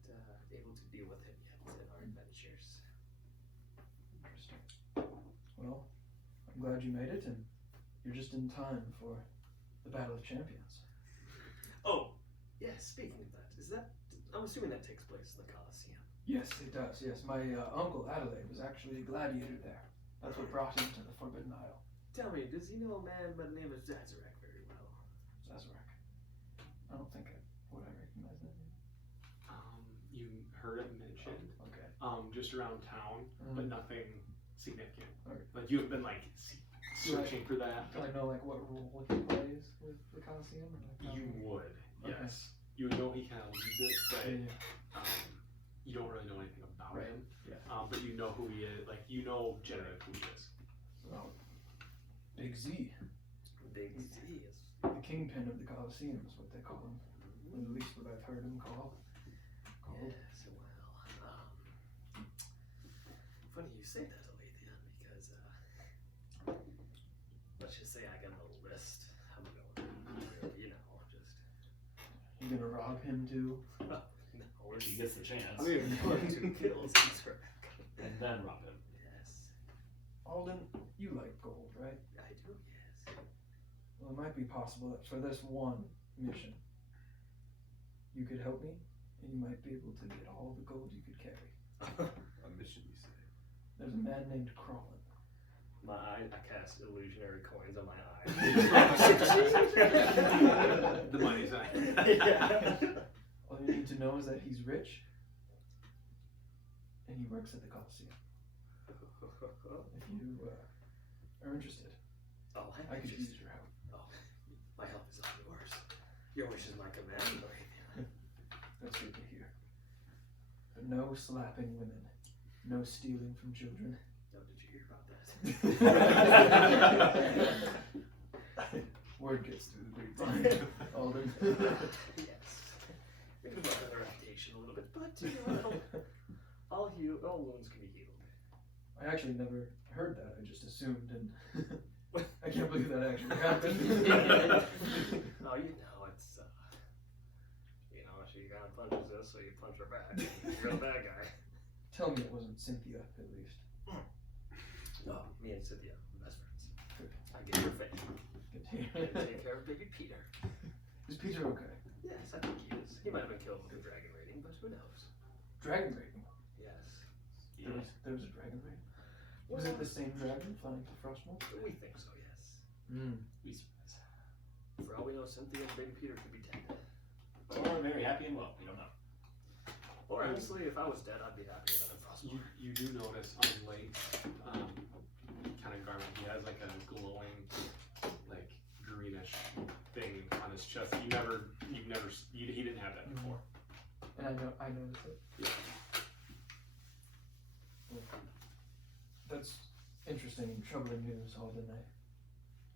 able to deal with him yet in our adventures. Interesting. Well, I'm glad you made it, and you're just in time for the Battle of Champions. Oh, yes. Speaking of that, I'm assuming that takes place in the Colosseum. Yes, it does. Yes, my uncle Adelaide was actually a gladiator there. That's what brought him to the Forbidden Isle. Tell me, does he know a man by the name of Zazarak very well? Zazarak. I don't think I recognize that name. You heard it mentioned, Okay. just around town, but nothing significant. Okay. Like you have been like searching for that. Do I know like what role he plays with the Colosseum? Or, like, You would, Okay. yes. You would know he kind of leads it, but Yeah. you don't really know anything about Right. him. Yeah. But you know who he is. Like you know generally who he is. So, Big Z, Big Z is. the kingpin of the Colosseum is what they call him. Or at least what I've heard him called. Yes, well, funny you say that, Alethian, because, let's just say I got a little list. I'm going, just, You gonna rob him too? no, If he gets the chance. I'm even going to kill Zazarak. And then rob him. Yes, Alden, you like gold, right? I do, yes. Well, it might be possible that for this one mission, you could help me, and you might be able to get all the gold you could carry. A mission, you say? There's a man named Crawlin. I cast illusionary coins on my The money's on. Yeah. All you need to know is that he's rich, and he works at the Colosseum. If you are interested, Oh, I could use your help. Oh, my help is all yours. Your wish is my command, Alethian. That's good to hear. But no slapping women, no stealing from children. Oh, did you hear about that? Word gets through the grapevine. Alden. Yes. We can work on the reputation a little bit, but all wounds can be healed. I actually never heard that. I just assumed, and I can't believe that actually happened. Oh, it's she kind of punches this, so you punch her back. You're a bad guy. Tell me it wasn't Cynthia, at least. Oh, me and Cynthia are best friends. Good. I get her face. Good to hear. And take care of baby Peter. Is Peter okay? Yes, I think he is. He might have been killed with a dragon raiding, but who knows? Dragon raiding? Yes. There was a dragon raid? Was it the same dragon flying to Frostmourne? We think so, yes. For all we know, Cynthia and baby Peter could be dead. Or very happy and well. We don't know. Or honestly, if I was dead, I'd be happier than in Frostmourne. You do notice on Lake's kind of garment, he has like a glowing, like greenish thing on his chest. He didn't have that before. And I noticed it. Yeah. Well, that's interesting and troubling news, Alden.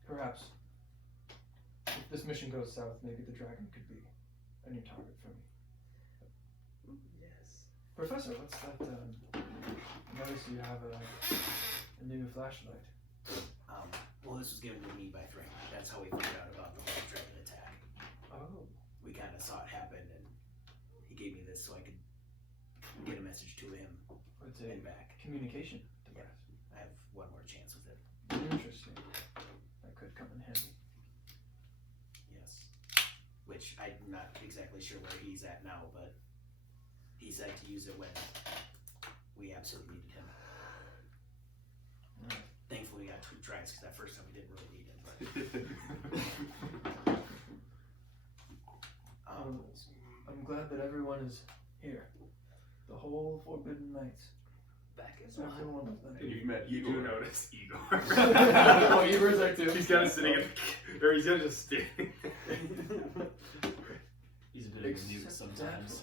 Perhaps if this mission goes south, maybe the dragon could be a new target for me. Yes. Professor, what's that? I noticed you have a new flashlight. Well, this was given to me by Frank. That's how we found out about the whole dragon attack. Oh. We kind of saw it happen, and he gave me this so I could get a message to him It's a and back. communication device. I have one more chance with it. Interesting. That could come in handy. Yes. Which I'm not exactly sure where he's at now, but he said to use it when we absolutely needed him. Alright. Thankfully, we got 2 tries because that first time we didn't really need him. But, I'm glad that everyone is here. The whole Forbidden Knights. Back as well. Every one of them. And you've met You do Igor. notice Igor. Oh, Igor's there too. He's kind of sitting or he's kind of just standing. He's a bit of a mute sometimes.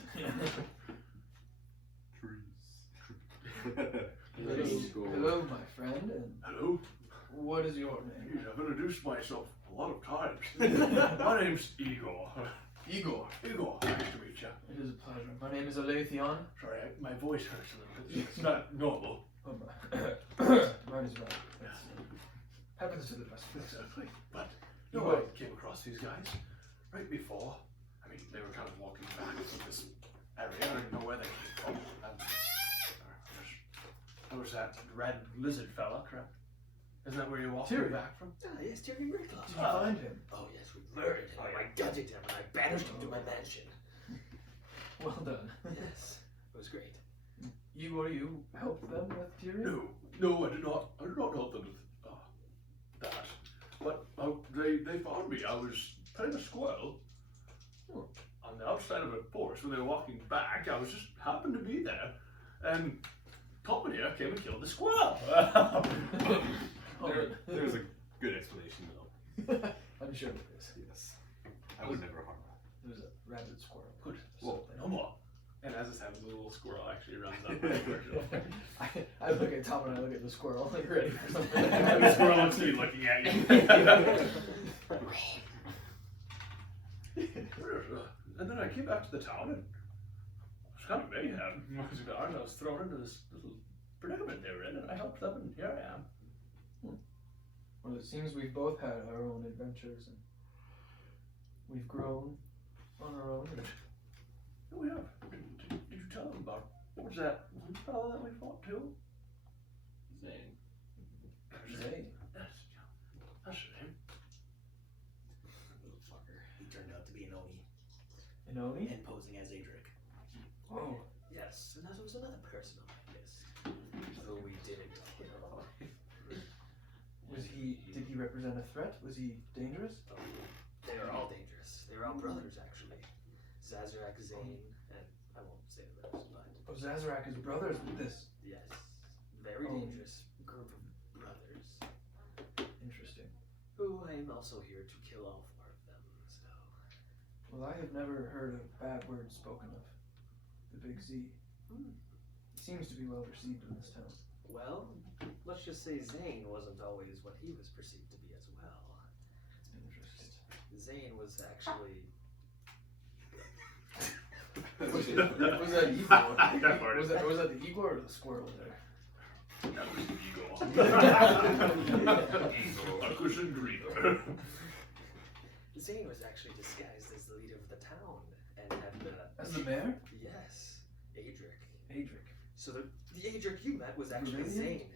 Hello, my friend, and Hello. what is your name? I've introduced myself a lot of times. My name's Igor. Igor. Igor, nice to meet you. It is a pleasure. My name is Alethion. Sorry, my voice hurts a little bit. It's not normal. Oh, mine as well. Happens to the best of us. Exactly. But You no, are- I came across these guys right before. I they were kind of walking back from this area. I don't know where they came from. And there was that red lizard fella, correct? Isn't that where you're walking Tyrion. back from? Ah, yes, Tyrion Greyclaw. Did you find him? Oh yes, we murdered him. I gutted him and I banished him to my mansion. Well done. Yes, it was great. You helped them with Tyrion? No, I did not help them with that. But they found me. I was petting a squirrel on the outside of a forest when they were walking back. I was just happened to be there, and Topman here came and killed the squirrel. There's a good explanation though. I'm sure it is. Yes. I would never harm that. It was a rabid squirrel. Good. Well, No more. And as this happens, a little squirrel actually runs up. And I look at Tom and I look at the squirrel, like ready for something. the squirrel looks at you looking at you. And then I came back to the town and it was kind of mayhem. I was thrown into this little predicament they were in, and I helped them, and here I am. Well, it seems we've both had our own adventures and we've grown on our own. Here we have. Did you tell them about what was that one fellow that we fought too? Zane. Zane. Yes, that's him. Little fucker. He turned out to be an Oni Inoni? and posing as Adric. Oh, Yes, and there was another person on my list who we didn't kill. did he represent a threat? Was he dangerous? Oh, they were all dangerous. They were all brothers, actually. Zazarak, Zane, and I won't say the rest, but Oh, Zazarak is brothers with this. yes, very Oh. dangerous group of brothers. Interesting. Who I am also here to kill all four of them. So Well, I have never heard a bad word spoken of the Big Z. He seems to be well received in this town. well, let's just say Zane wasn't always what he was perceived to be as well. Interesting. Zane was actually Was that Igor? That part Was is- that the Igor or the squirrel there? That was the Igor. A cushion greener. Zane was actually disguised as the leader of the town and had the As the mayor? yes, Adric. Adric. So the Adric you met was actually Really? Zane.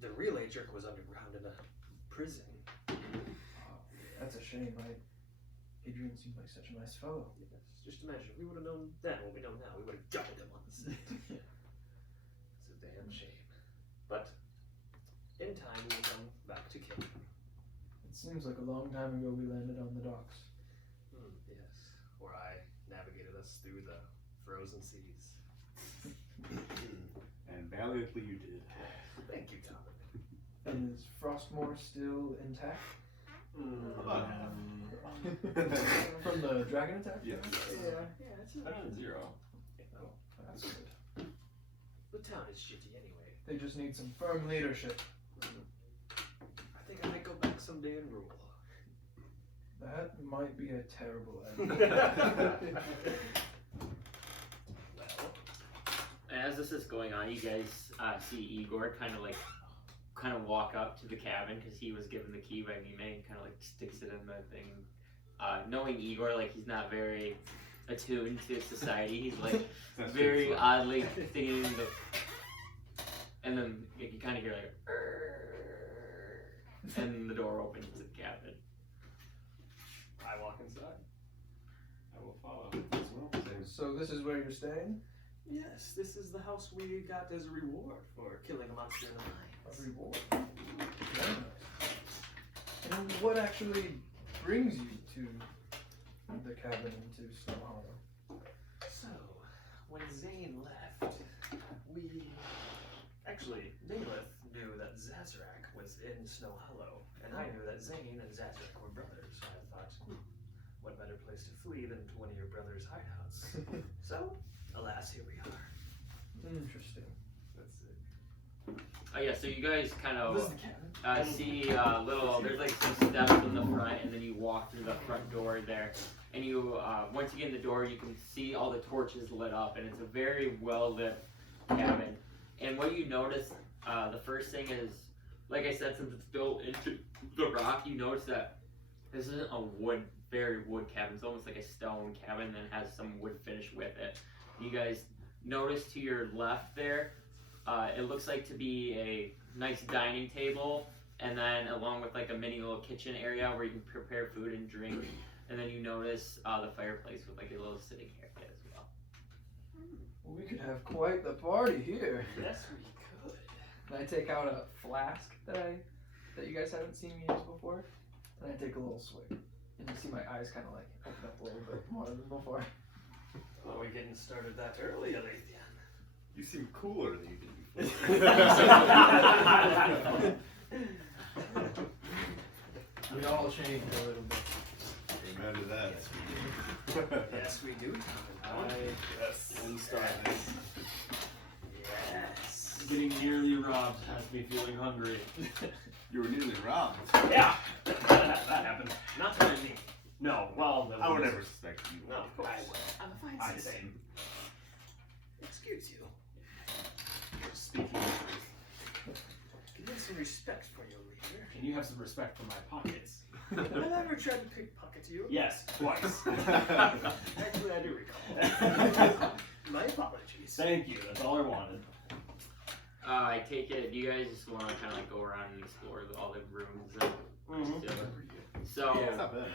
The real Adric was underground in a prison. Wow, that's a shame. Adrian seemed like such a nice fellow. Yes, just imagine, if we would have known then what we know now, we would have gutted him on the set. It's a damn shame. But in time, we will come back to kill him. It seems like a long time ago we landed on the docks. Yes, where I navigated us through the frozen seas. And valiantly you did. Thank you, Tom. And is Frostmore still intact? About half. From the dragon attack? Yes. Yeah, it's Better than 0. Oh, that's good. the town is shitty anyway. They just need some firm leadership. I think I might go back someday and rule. That might be a terrible idea. Well, And as this is going on, you guys see Igor kind of walk up to the cabin because he was given the key by Mime and kind of like sticks it in the thing. Knowing Igor, like he's not very attuned to society. He's like That's very good. oddly thinking the, and then you can kind of hear like, and the door opens to the cabin. I walk inside. I will follow as well. So this is where you're staying? yes, this is the house we got as a reward for killing a monster in the A mines. reward. Very nice. And what actually brings you to the cabin into Snow Hollow? So, when Zane left, Nalith knew that Zazarak was in Snow Hollow, and I knew that Zane and Zazarak were brothers, so I thought, what better place to flee than to one of your brother's hideouts? So, alas, here we are. Interesting. That's it. Oh yeah, so you guys kind This is of the cabin? see there's like some steps in the front, and then you walk through the front door there, and you once you get in the door, you can see all the torches lit up, and it's a very well lit cabin. And what you notice, the first thing is, like I said, since it's built into the rock, you notice that this isn't a wood very wood cabin. It's almost like a stone cabin and has some wood finish with it. You guys notice to your left there, it looks like to be a nice dining table, and then along with like a mini little kitchen area where you can prepare food and drink. And then you notice the fireplace with like a little sitting area as well. We could have quite the party here. Yes, we could. And I take out a flask that you guys haven't seen me use before, and I take a little swig. And you see my eyes kind of like open up a little bit more than before. Are we getting started that early, Alathian? You seem cooler than you did before. We all change a little bit. Amen to that. Yes, we do. Yes. And starting. Yes. Getting nearly robbed has me feeling hungry. You were nearly robbed. Yeah, that happened. Not by me. No, well, I would never suspect you. No, of course. I'm a fine I citizen. see. Excuse you. Speaking of truth, Can you have some respect for your leader? can you have some respect for my pockets? Have I ever tried to pickpocket you? Yes, twice. Actually, I do recall. My apologies. Thank you. That's all I wanted. I take it, you guys just want to kind of like go around and explore all the rooms and so It's not bad.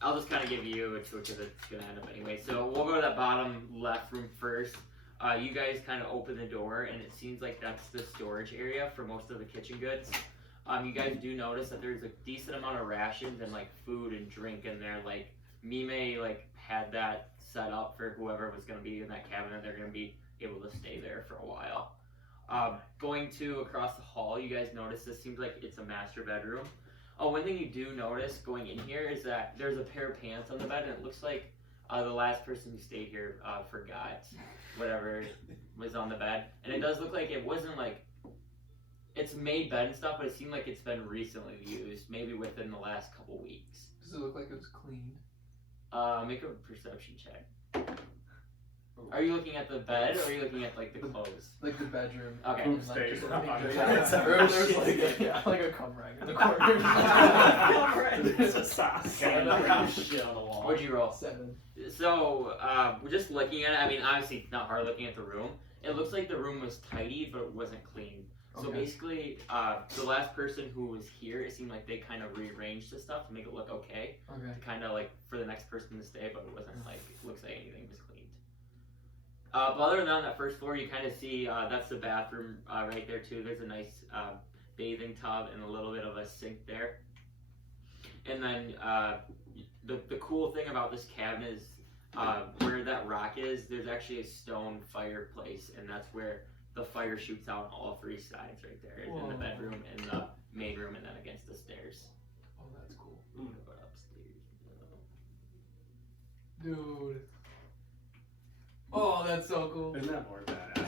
I'll just kind of give you a tour because it's going to end up anyway. So we'll go to that bottom left room first. You guys kind of open the door and it seems like that's the storage area for most of the kitchen goods. You guys do notice that there's a decent amount of rations and like food and drink in there. Like Mime like had that set up for whoever was going to be in that cabinet. They're going to be able to stay there for a while. Going to across the hall, you guys notice this seems like it's a master bedroom. Oh, one thing you do notice going in here is that there's a pair of pants on the bed, and it looks like the last person who stayed here forgot whatever was on the bed. And it does look like it wasn't like, it's made bed and stuff, but it seemed like it's been recently used, maybe within the last couple weeks. Does it look like it was cleaned? Make a perception check. Are you looking at the bed, or are you looking at like the clothes? Like the bedroom. Okay. And, like, Stays just on a picture. the Yeah, side. there's like a cum rag in the corner. It's a sauce. Shit on the wall. What'd you roll? 7. So, we're just looking at it. I mean, obviously, it's not hard looking at the room. It looks like the room was tidy, but it wasn't clean. So Okay. basically, the last person who was here, it seemed like they kind of rearranged the stuff to make it look okay. Okay. To kind of like for the next person to stay, but it wasn't like, it looks like anything was cleaned. But other than that first floor, you kind of see, that's the bathroom right there too. There's a nice bathing tub and a little bit of a sink there. And then the cool thing about this cabinet is where that rock is, there's actually a stone fireplace, and that's where the fire shoots out on all 3 sides right there. In the bedroom, in the main room, and then against the stairs. Oh, that's cool. I'm gonna go upstairs. Dude. Oh, that's so cool. Isn't that more badass?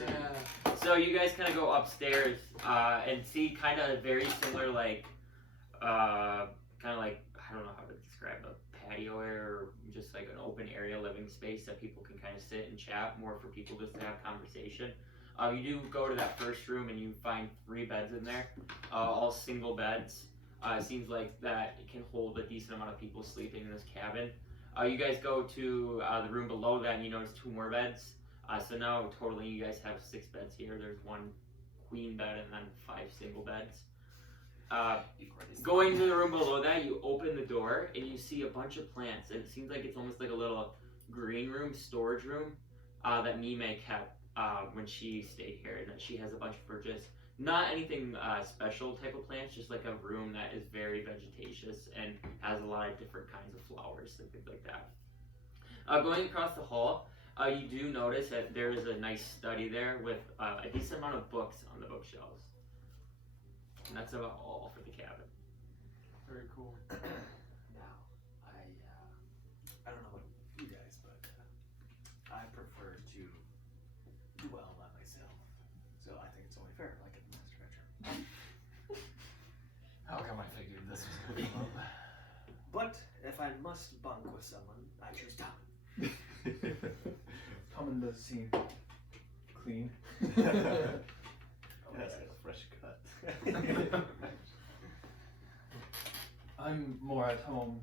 Yeah. So you guys kind of go upstairs and see kind of very similar, like, kind of like, I don't know how to describe a patio area or just like an open area living space that people can kind of sit and chat, more for people just to have conversation. You do go to that first room and you find 3 beds in there, all single beds. It seems like that it can hold a decent amount of people sleeping in this cabin. You guys go to the room below that and you notice 2 more beds. So now totally you guys have 6 beds here. There's 1 queen bed and then 5 single beds. Going to the room below that, you open the door and you see a bunch of plants. And it seems like it's almost like a little green room, storage room that Mime kept when she stayed here. And that she has a bunch of purchase. Not anything special type of plants, just like a room that is very vegetaceous and has a lot of different kinds of flowers and things like that. Going across the hall, you do notice that there is a nice study there with a decent amount of books on the bookshelves. And that's about all for the cabin. Very cool. Now, I don't know about you guys, but I prefer to dwell by myself. So I think it's only fair, like in the master bedroom. How come I figured this was going to come up? But if I must bunk with someone, I choose Tom. Coming does seem clean. That's like a fresh cut. I'm more at home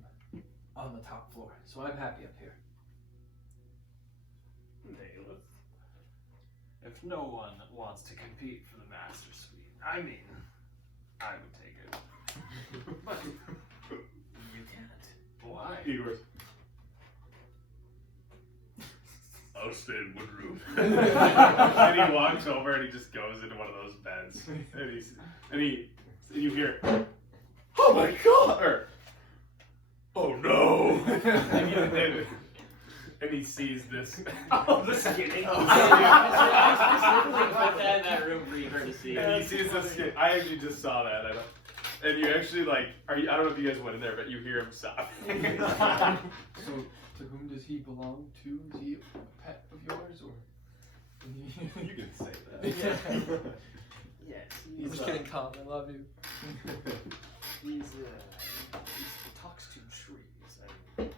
on the top floor, so I'm happy up here. Hey, if no one wants to compete for the master suite, I mean, I would take it. But you can't. Why? Igor. I'll stay in one room. And he walks over and he just goes into one of those beds. And you hear, oh my god! Or, oh no! and he sees this. Oh, the skinny. Put that in that room for her to see. And he sees this kid. I actually just saw that. And you actually I don't know if you guys went in there, but you hear him sob. So, to whom does he belong to? Is he a pet of yours, or? You can say that. Yeah. Yes, I'm just kidding, Colin. I love you. He talks to trees and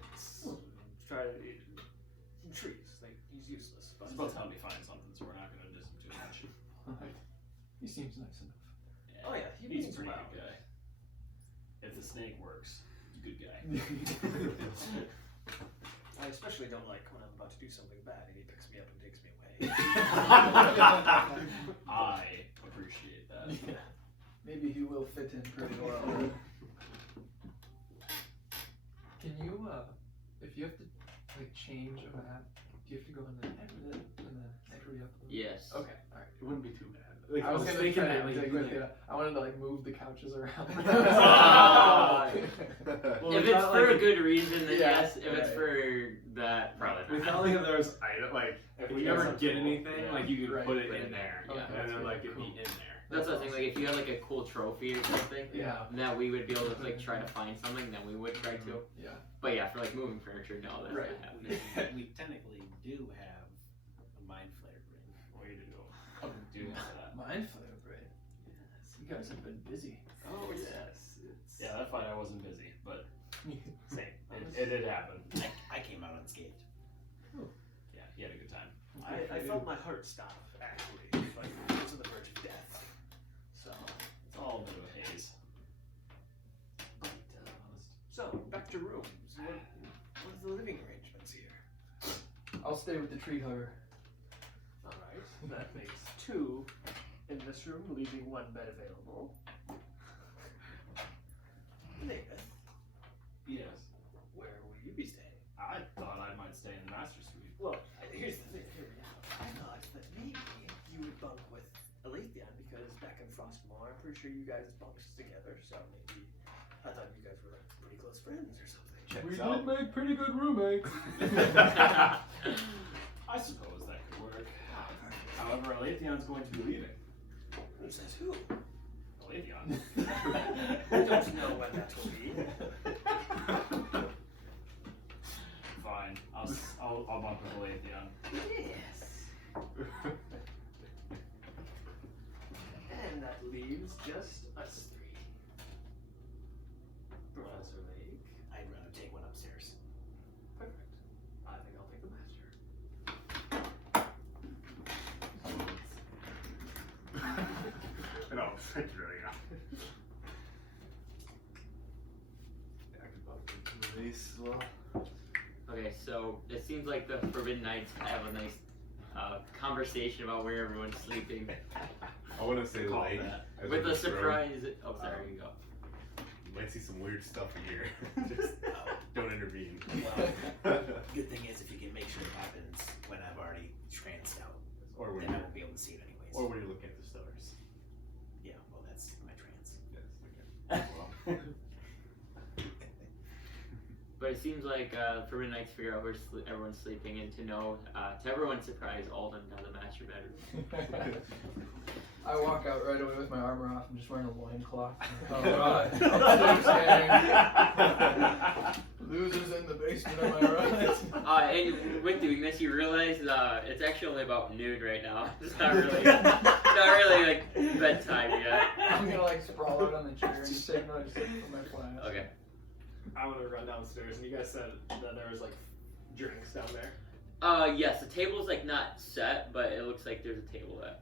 trees. Like he's useless. But He's about to help me find something, so we're not going to diss him too much. He seems nice enough. Oh yeah, He's means a pretty well. good guy. If the snake works, he's a good guy. I especially don't like when I'm about to do something bad and he picks me up and takes me away. I appreciate that. Yeah. Maybe he will fit in pretty well. Can you, if you have to change a map, do you have to go in the edit and then entry up? Yes. Okay, alright. It wouldn't be too bad. I was gonna thinking try that. I wanted to move the couches around. Well, If we it's thought, for a good reason, then Yeah, yes. If it's right. for that, probably We not. thought if there was if we ever get anything, Yeah. you could Right. put it Put in in there, there, yeah. and then it'd be in there. That's the thing. Like, if you had a cool trophy or something, Yeah. that we would be able to try to find something, then we would try to. Yeah. But yeah, for moving furniture, no, that's Right. not happening. We technically do have a mind flare ring. Way to go. Do that. Mind flare, right? Yes. You guys have been busy. Oh yes. It's Yeah, that fight I wasn't busy, but same. it did happen. I came out unscathed. Yeah, he had a good time. I felt my heart stop actually. Like I was on the verge of death. So It's all a bit of a haze. but so back to rooms. What are the living arrangements here? I'll stay with the tree hugger. Alright. That makes 2 in this room, leaving 1 bed available. Nathan, Yes. where will you be staying? I thought I might stay in the master suite. Well, here's the thing. Hear me out. I thought that maybe you would bunk with Aletheon because back in Frostmoor, I'm pretty sure you guys bunked together. So maybe I thought you guys were pretty close friends or something. Checks We out. did make pretty good roommates. I suppose that could work. However, Aletheon's going to be leaving. Who says who? Aletheon. I don't know when that will be. Fine. I'll bunk with Aletheon. Yes. And that leaves just us 3. Professor Lake. I'd rather take one upstairs. Perfect. I think I'll take the master. No, it's really not. I could bump into these as well. Okay, so it seems like the Forbidden Knights have a nice conversation about where everyone's sleeping. I want to say Call like that. as With we a go through, surprise. Oh, sorry, you go. You might see some weird stuff in here. Just don't intervene. Well, good thing is if you can make sure it happens when I've already tranced out, or when then I you're, won't be able to see it anyways. or when you're looking at the stars. Yeah, well that's my trance. Yes. Okay. Well. But it seems like Forbidden Knights figure out where everyone's sleeping, and to know, to everyone's surprise, Alden has a master bedroom. I walk out right away with my armor off. I'm just wearing a loincloth. Alright. Upstairs gang. Losers in the basement, am I right? And with doing this, you realize it's actually only about noon right now. It's not really like bedtime yet. I'm gonna sprawl out on the chair and just take another sip from my flask. Okay. I want to run downstairs, and you guys said that there was drinks down there. Yes, the table's not set, but it looks like there's a table there.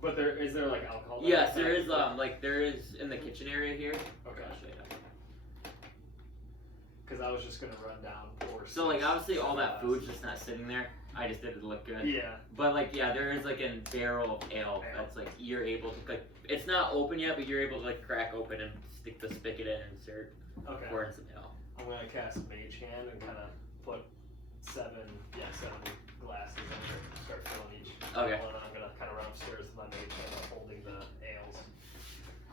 But is there alcohol? Yes, there is there is in the kitchen area here. Okay. I'll show you. Because I was just gonna run down 4. So like obviously all that food's food. just not sitting there. I just did it look good. Yeah. But like yeah, there is like a barrel of ale that's like you're able to like it's not open yet, but you're able to like crack open and stick the spigot in and start Okay. pouring some ale. I'm gonna cast Mage Hand and kind of put 7 glasses in there. Start filling each. Okay. And I'm gonna kind of run upstairs with my Mage Hand holding the ales.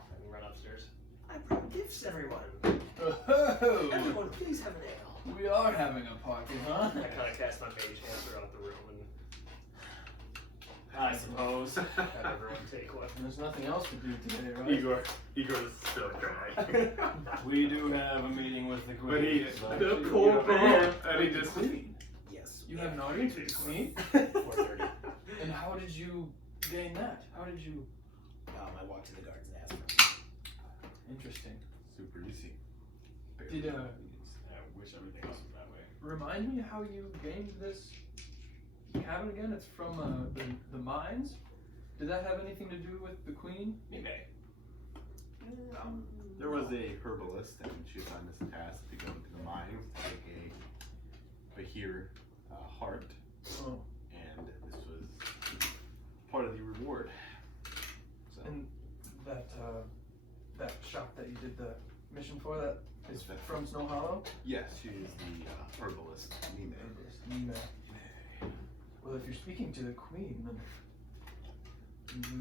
And run upstairs. I bring gifts, everyone. Oh, Everyone, please have an ale. we are having a party, huh? I kind of cast my Mage Hand throughout the room and I suppose. have everyone take one. There's nothing else to do today, right? Igor's still crying. We do have a meeting with the queen. But he, so- the poor man, and he just. Yes. You have an audience with the queen? 4:30. And how did you gain that? How did you... I walked to the guards and asked for Interesting. Super easy. Did, I wish everything else was that way. remind me how you gained this cabin again? It's from the mines? Did that have anything to do with the queen? Maybe. There was a herbalist, and she assigned us a task to go into the mines to take a Bahir heart, Oh. and this was part of the reward. So, And that shop that you did the mission for, that is from Snow Hollow? yes, she is the herbalist, Nime. Nime. Well, if you're speaking to the queen, then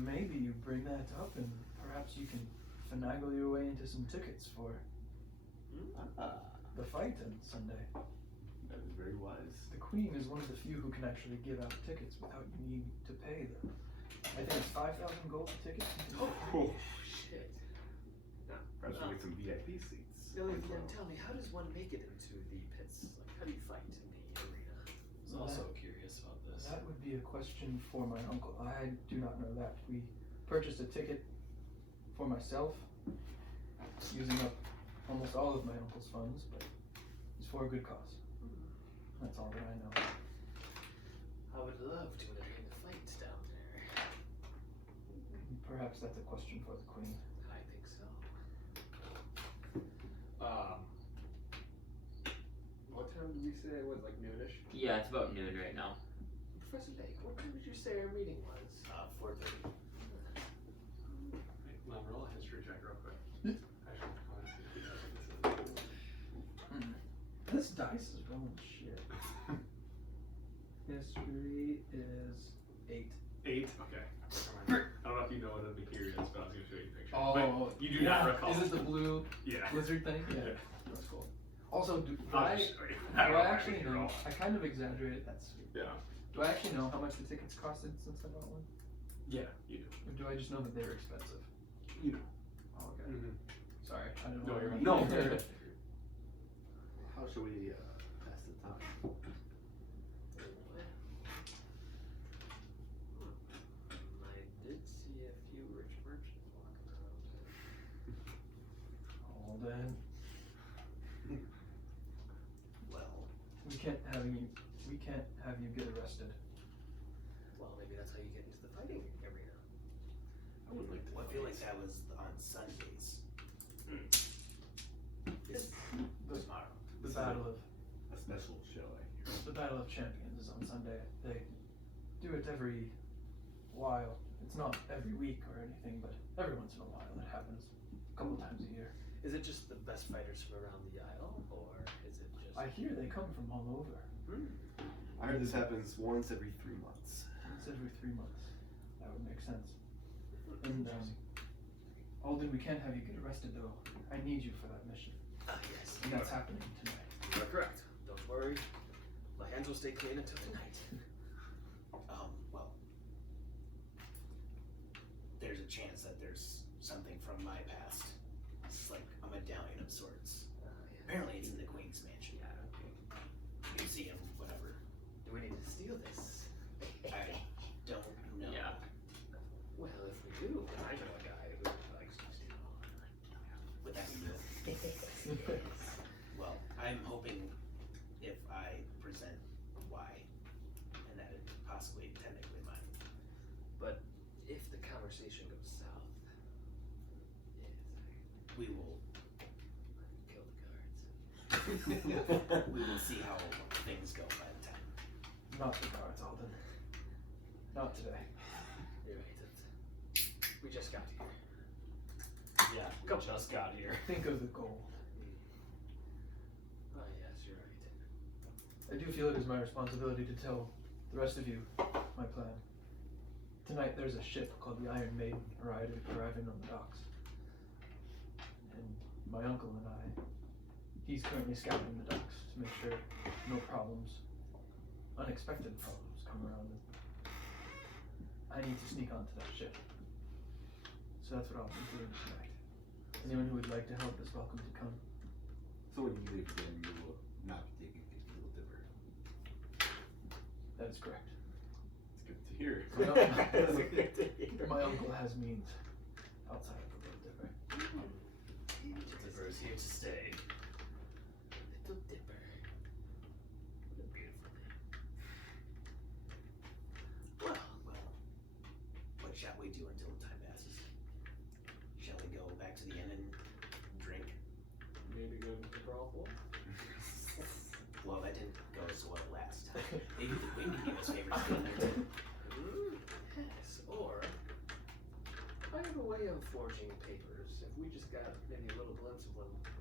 maybe you bring that up and perhaps you can finagle your way into some tickets for the fight on Sunday. That is very wise. The queen is one of the few who can actually give out tickets without you needing to pay them. I think it's 5,000 gold a ticket. Oh, Shit. perhaps we'll get some VIP seats. Billy, tell me, how does one make it into the pits? Like, how do you fight in the arena? I was also curious about this. That would be a question for my uncle. I do not know that. We purchased a ticket for myself, using up almost all of my uncle's funds, but it's for a good cause. That's all that I know. I would love to attend a fight down there. Perhaps that's a question for the queen. I think so. What time did we say it was? Like noonish? Yeah, it's about noon right now. Professor Lake, what time did you say our meeting was? 4:30. Well, roll a history check real quick. Actually, I want to see if he knows what this is. This dice is rolling shit. History is 8. 8? Okay. I don't know if you know what a Bakir is, but I was going to show you a picture. Oh, But you do not recall. Is it the blue Yeah. lizard thing? Yeah. Yeah. That's cool. Also, do I'll I just show you. Do I don't actually know. know? I kind of exaggerated. That's sweet. Yeah. Do I actually know how much the tickets costed since I bought one? Yeah, you do. Or do I just know that they were expensive? You know. Oh, okay. Mm-hmm. Sorry, I don't No, know. you're right. No. How should we pass the time? I did see a few rich merchants walking around. Hold on. Well, We can't have you get arrested. Well, maybe that's how you get into the fighting arena. I would like to. I feel like that was on Sundays. This tomorrow. The battle of A special show, I hear. the Battle of Champions is on Sunday. They do it every while. It's not every week or anything, but every once in a while it happens. A couple times a year. Is it just the best fighters from around the isle, or is it just? I hear they come from all over. I heard this happens once every 3 months. It's every 3 months. That would make sense. And Alden, we can't have you get arrested though. I need you for that mission. Yes. And that's happening tonight. You are correct. Don't worry. My hands will stay clean until tonight. Well, there's a chance that there's something from my past. It's like a medallion of sorts. Apparently it's in the Queen's Mansion. Museum, whatever. Do we need to steal this? I don't know. Yeah. Well, if we do, then I know a guy who likes to steal. Would that be good? Well, I'm hoping if I present why, and that it possibly technically mine. But if the conversation goes south, yes, We will. I kill the guards. We will see how things go by the time. Not the guards, Alden. Not today. You're right. We just got here. Yeah, we just got here. Think of the gold. Oh yes, you're right. I do feel it is my responsibility to tell the rest of you my plan. Tonight there's a ship called the Iron Maiden arriving on the docks. And my uncle and I, he's currently scouting the docks to make sure no problems, unexpected problems come around. I need to sneak onto that ship. So that's what I'll be doing tonight. Anyone who would like to help is welcome to come. So when you leave, then you will not be taking the Little Dipper. That is correct. It's good to hear. My uncle has means outside of the Little Dipper. Little Dipper is here to stay. Little Dipper. What a beautiful name. Well, what shall we do until the time passes? Shall we go back to the inn and drink? Maybe go to the brothel. Well, that didn't go so well last time. Maybe the wind gave us favors down there too. Yes, or I have a way of forging papers. If we just got maybe a little glimpse of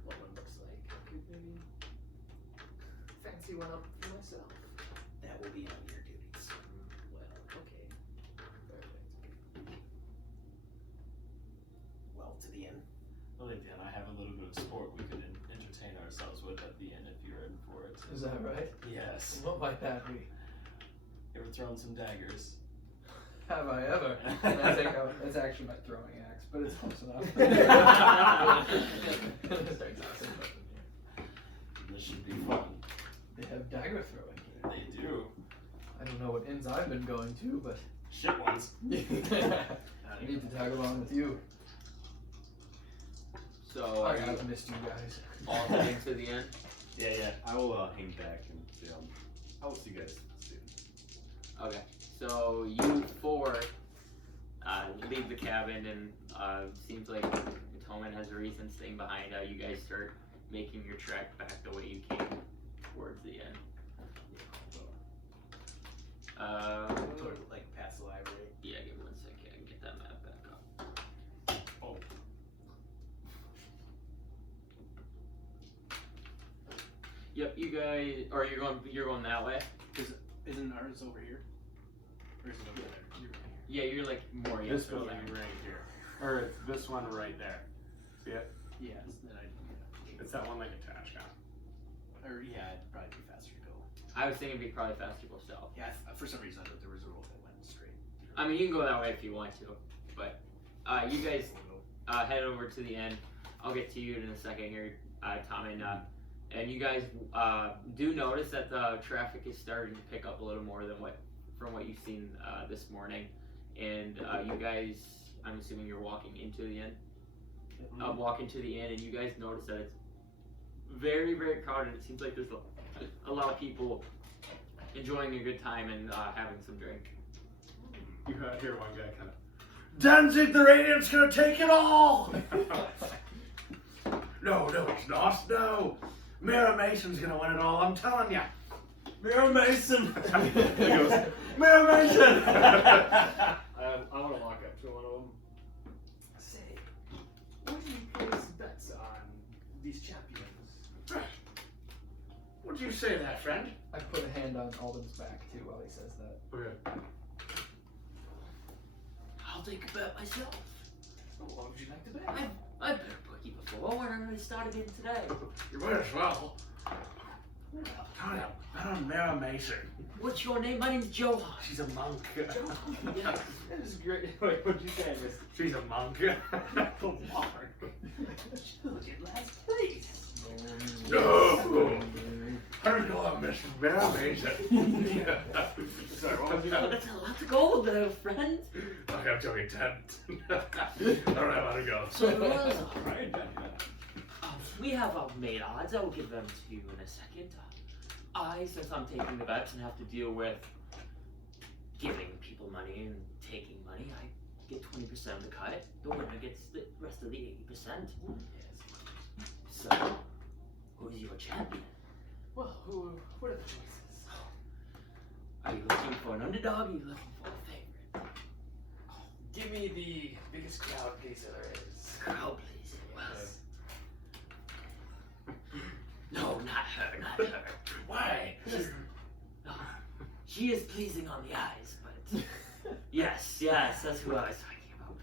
what one looks like, I could maybe fancy one up for myself. That will be on your duties. Well, okay. Perfect. Well, to the inn. Olivia and I have a little bit of sport we could entertain ourselves with at the end if you're in for it. Is that right? Yes. What might that be? You ever thrown some daggers? Have I ever? And I take out, that's actually my throwing axe, but it's close enough. This should be fun. They have dagger throwing here. They do. I don't know what inns I've been going to, but Shit ones. I need to tag along with you. So I are you have missed you guys. all heading to the end? Yeah. I will hang back and say, I will see you guys soon. Okay. So you four leave the cabin, and seems like Toman has a reason staying behind. You guys start making your trek back the way you came towards the end. Sort of like past the library. Yeah, give me 1 second. I can get that map back up. Oh. Yep, you guys, or you're going that way. Isn't ours over here? Or is it over there? You're right Yeah, you're like more This yes building there. right here. Or it's this one right there. See it? here. Yes, then It's that one like attached now. Or yeah, it'd probably be faster to go. I was thinking it'd be probably faster to go south. Yeah, for some reason I thought there was a road that went straight. I mean, you can go that way if you want to, but you guys head over to the end. I'll get to you in a second here, Tom, and you guys do notice that the traffic is starting to pick up a little more than from what you've seen this morning, and you guys, I'm assuming you're walking into the inn. Walk into the inn, and you guys notice that it's very, very crowded. It seems like there's a lot of people enjoying a good time and having some drink. You hear one guy kind of. Danzig the Radiant's gonna take it all! No, it's not. No. Mira Mason's gonna win it all, I'm telling ya. Mirror Mason! He goes, Mira Mason! I want to walk up to one of them. Say, what do you place bets on these champions? Would you say that, friend? I put a hand on Alden's back too while he says that. okay. I'll take a bet myself. What would you like to bet? I've been a bookie before. Why don't I start again today? You might as well. Tell ya, bet on Mira Mason. What's your name? My name's Johan. She's a monk. That is great. Wait, what'd you say, Miss? She's a monk. Choose your last place. No! I'm gonna miss Mira Mason. Sorry, what was you saying? That's a lot to go there, friend. Okay, I'm joking, 10. Alright, I wanna go. So alright. We have made odds. I will give them to you in a second. Since I'm taking the bets and have to deal with giving people money and taking money, I get 20% of the cut. The winner gets the rest of the 80%. So, Who's your champion? Well, what are the choices? Are you looking for an underdog? Or are you looking for a favorite? Give me the biggest crowd pleaser there is. Crowd pleasing. No, not her, not her. Why? She is pleasing on the eyes, but yes, that's who I was talking about.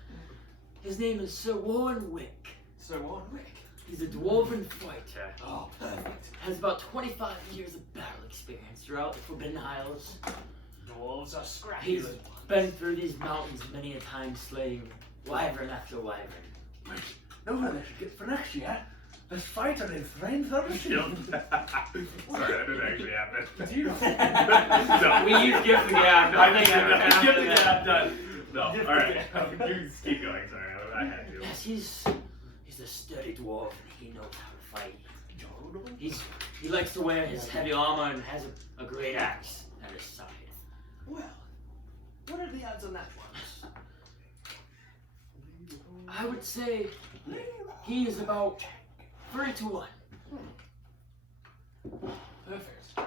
His name is Sir Warwick. Sir Warwick. He's a dwarven fighter. Oh, perfect. Has about 25 years of battle experience throughout the Forbidden Isles. Dwarves are scrappy. He's been through these mountains many a time, slaying wyvern after wyvern. Wait, know what I should get for next year? This fighter in Thrain Thundershield. Sorry, that didn't actually happen. No. We use gift the gab. Nothing ever Gift the happened. gab done. No, Gift alright. the You just keep going, sorry, I had to. Yes, he's a sturdy dwarf and he knows how to fight. He likes to wear his heavy armor and has a great axe at his side. Well, what are the odds on that one? I would say he is about 3-1. Perfect.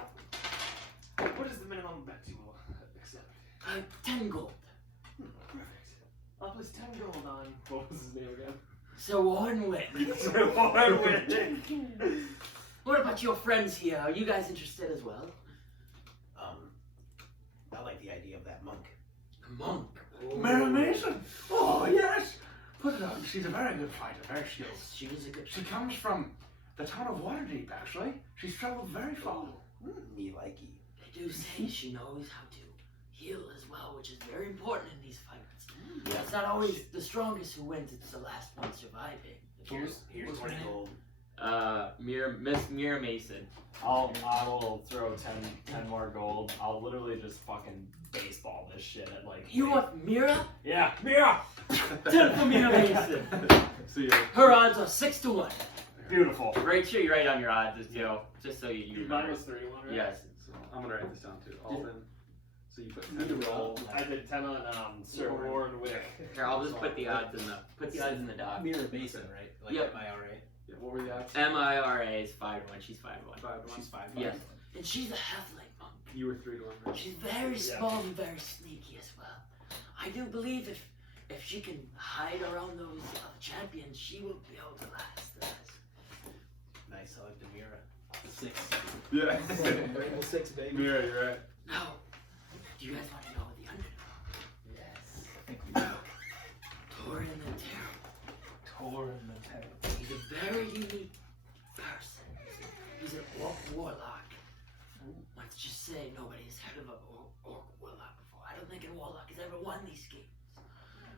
What is the minimum bet you will accept? 10 gold. Perfect. I'll place 10 gold on. What was his name again? So Warwick. Sir Warwick. What about your friends here? Are you guys interested as well? I like the idea of that monk. Monk. Mary Mason! Oh, yes! Put it on. She's a very good fighter, very skilled. She is a good. She comes from the town of Waterdeep, actually. She's traveled very far. Me likey. They do say she knows how to heal as well, which is very important in these fights. It's not always the strongest who wins; it's the last one surviving. Here's 20 gold. Miss Mira Mason. I will throw 10 more gold. I'll literally just fucking baseball this shit at like. You want Mira? Yeah, Mira. 10 for Mira Mason. See Her odds are 6-1. Beautiful. Right sure you write on your odds as you know, just so you Mine remember. was 3-1, right? Yes. So I'm gonna write this down too. Alden. So you put Need 10 to roll. gold. I did 10 on Sir Warwick. Here, I'll just put the odds in the doc. Mirror Mason, right? Like Yep. MIRA. Yeah, what were the odds? MIRA is 5-1. She's 5-1. 5-1. She's 5. Yes. And she's a halfling monk. You were 3-1. Right? She's very small and very sneaky as well. I do believe if she can hide around those champions, she will be able to last. Nice, I like the Mira. 6. Yeah. Rainbow Six, baby. Mira, you're right. Now, do you guys want to know the underdog? Yes. I think we do. Torin the Terrible. Torin the Terrible. He's a very unique person. He's an orc warlock. Let's just say nobody's heard of an orc warlock before. I don't think a warlock has ever won these games.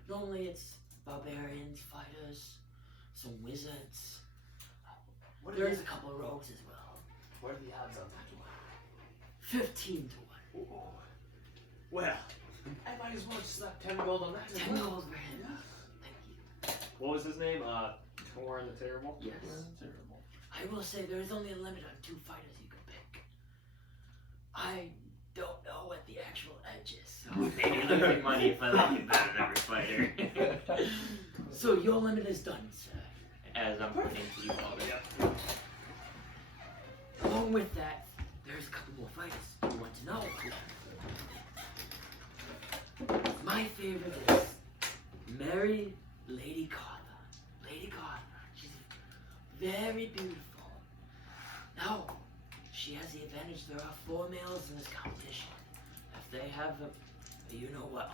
Normally it's barbarians, fighters, some wizards. There's a couple of rogues as well. What are the odds on that one? 15-1. Well, I might as well just slap 10 gold on that as 10 well. gold for him. Thank you. What was his name? Torin the Terrible? Yes. Terrible. I will say there is only a limit on 2 fighters you can pick. I don't know what the actual edge is, so maybe losing money if I like you better than every fighter. So your limit is done, sir. As I'm putting to you all this. Along with that, there's a couple more fighters you want to know. My favorite is Mary Lady Cartha. Lady Cartha. She's very beautiful. Now, she has the advantage there are 4 males in this competition. If they have a, you know what,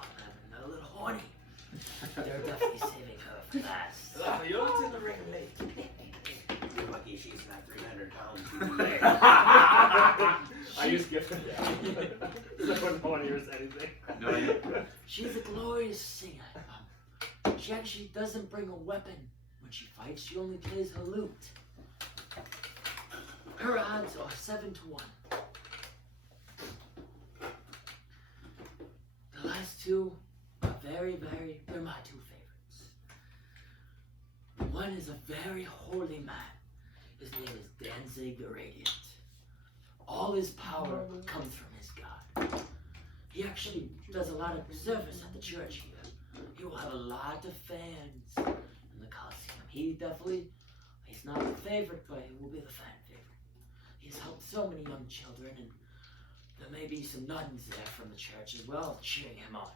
I'm a little horny. They're definitely saving her for last. You're to the ring late. You're lucky she's not 300 pounds. I use gift. So no one hears anything. No, she's a glorious singer. She actually doesn't bring a weapon when she fights. She only plays her lute. Her odds are 7-1. The last 2 are they're my 2 favorites. One is a very holy man. His name is Danzig the Radiant. All his power comes from his god. He actually does a lot of service at the church here. He will have a lot of fans in the Coliseum. He's not the favorite, but he will be the fan favorite. He's helped so many young children, and there may be some nuns there from the church as well cheering him on.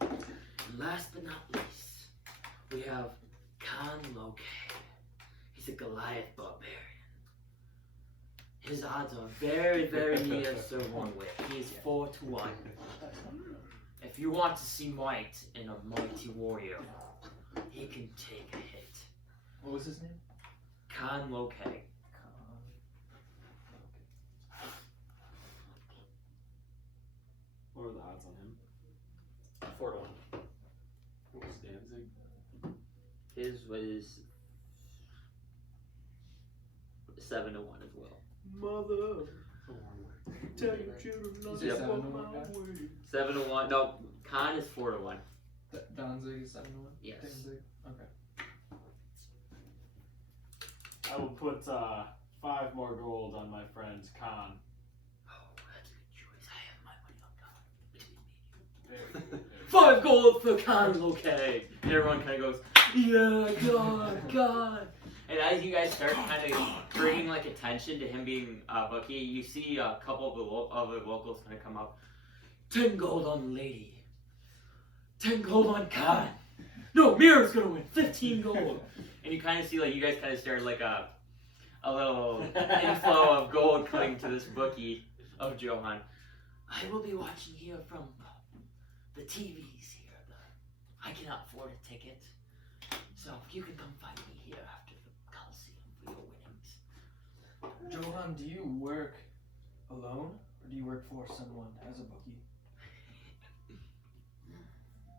And last but not least, we have Khan Loke. He's a Goliath barbarian. His odds are very, very near Sir Warwick. He is 4-1. If you want to see might in a mighty warrior, he can take a hit. What was his name? Khan Loke. What were the odds on him? 4-1. What was Danzig? His was 7-1 as well. Mother, tell your children not to You said walk 7-1 my guy? way. 7-1. No, Khan is 4-1. Danzig is 7-1? Yes. Danzig? Okay. I will put 5 more gold on my friend Khan. Oh, that's a good choice. I have my money on Khan. Between me and you. Very good, very good. 5 gold for Khan Loke. And everyone kind of goes, yeah, God. And as you guys start kind of bringing like attention to him being Bucky, you see a couple of the other locals kind of come up. 10 gold on Lady. 10 gold on Khan. No, Mira's gonna win. 15 gold. And you kind of see like you guys kind of started like a little inflow of gold coming to this bookie of Johan. I will be watching here from the TVs here. I cannot afford a ticket, so you can come find me here after the Coliseum for your winnings. Johan, do you work alone, or do you work for someone as a bookie?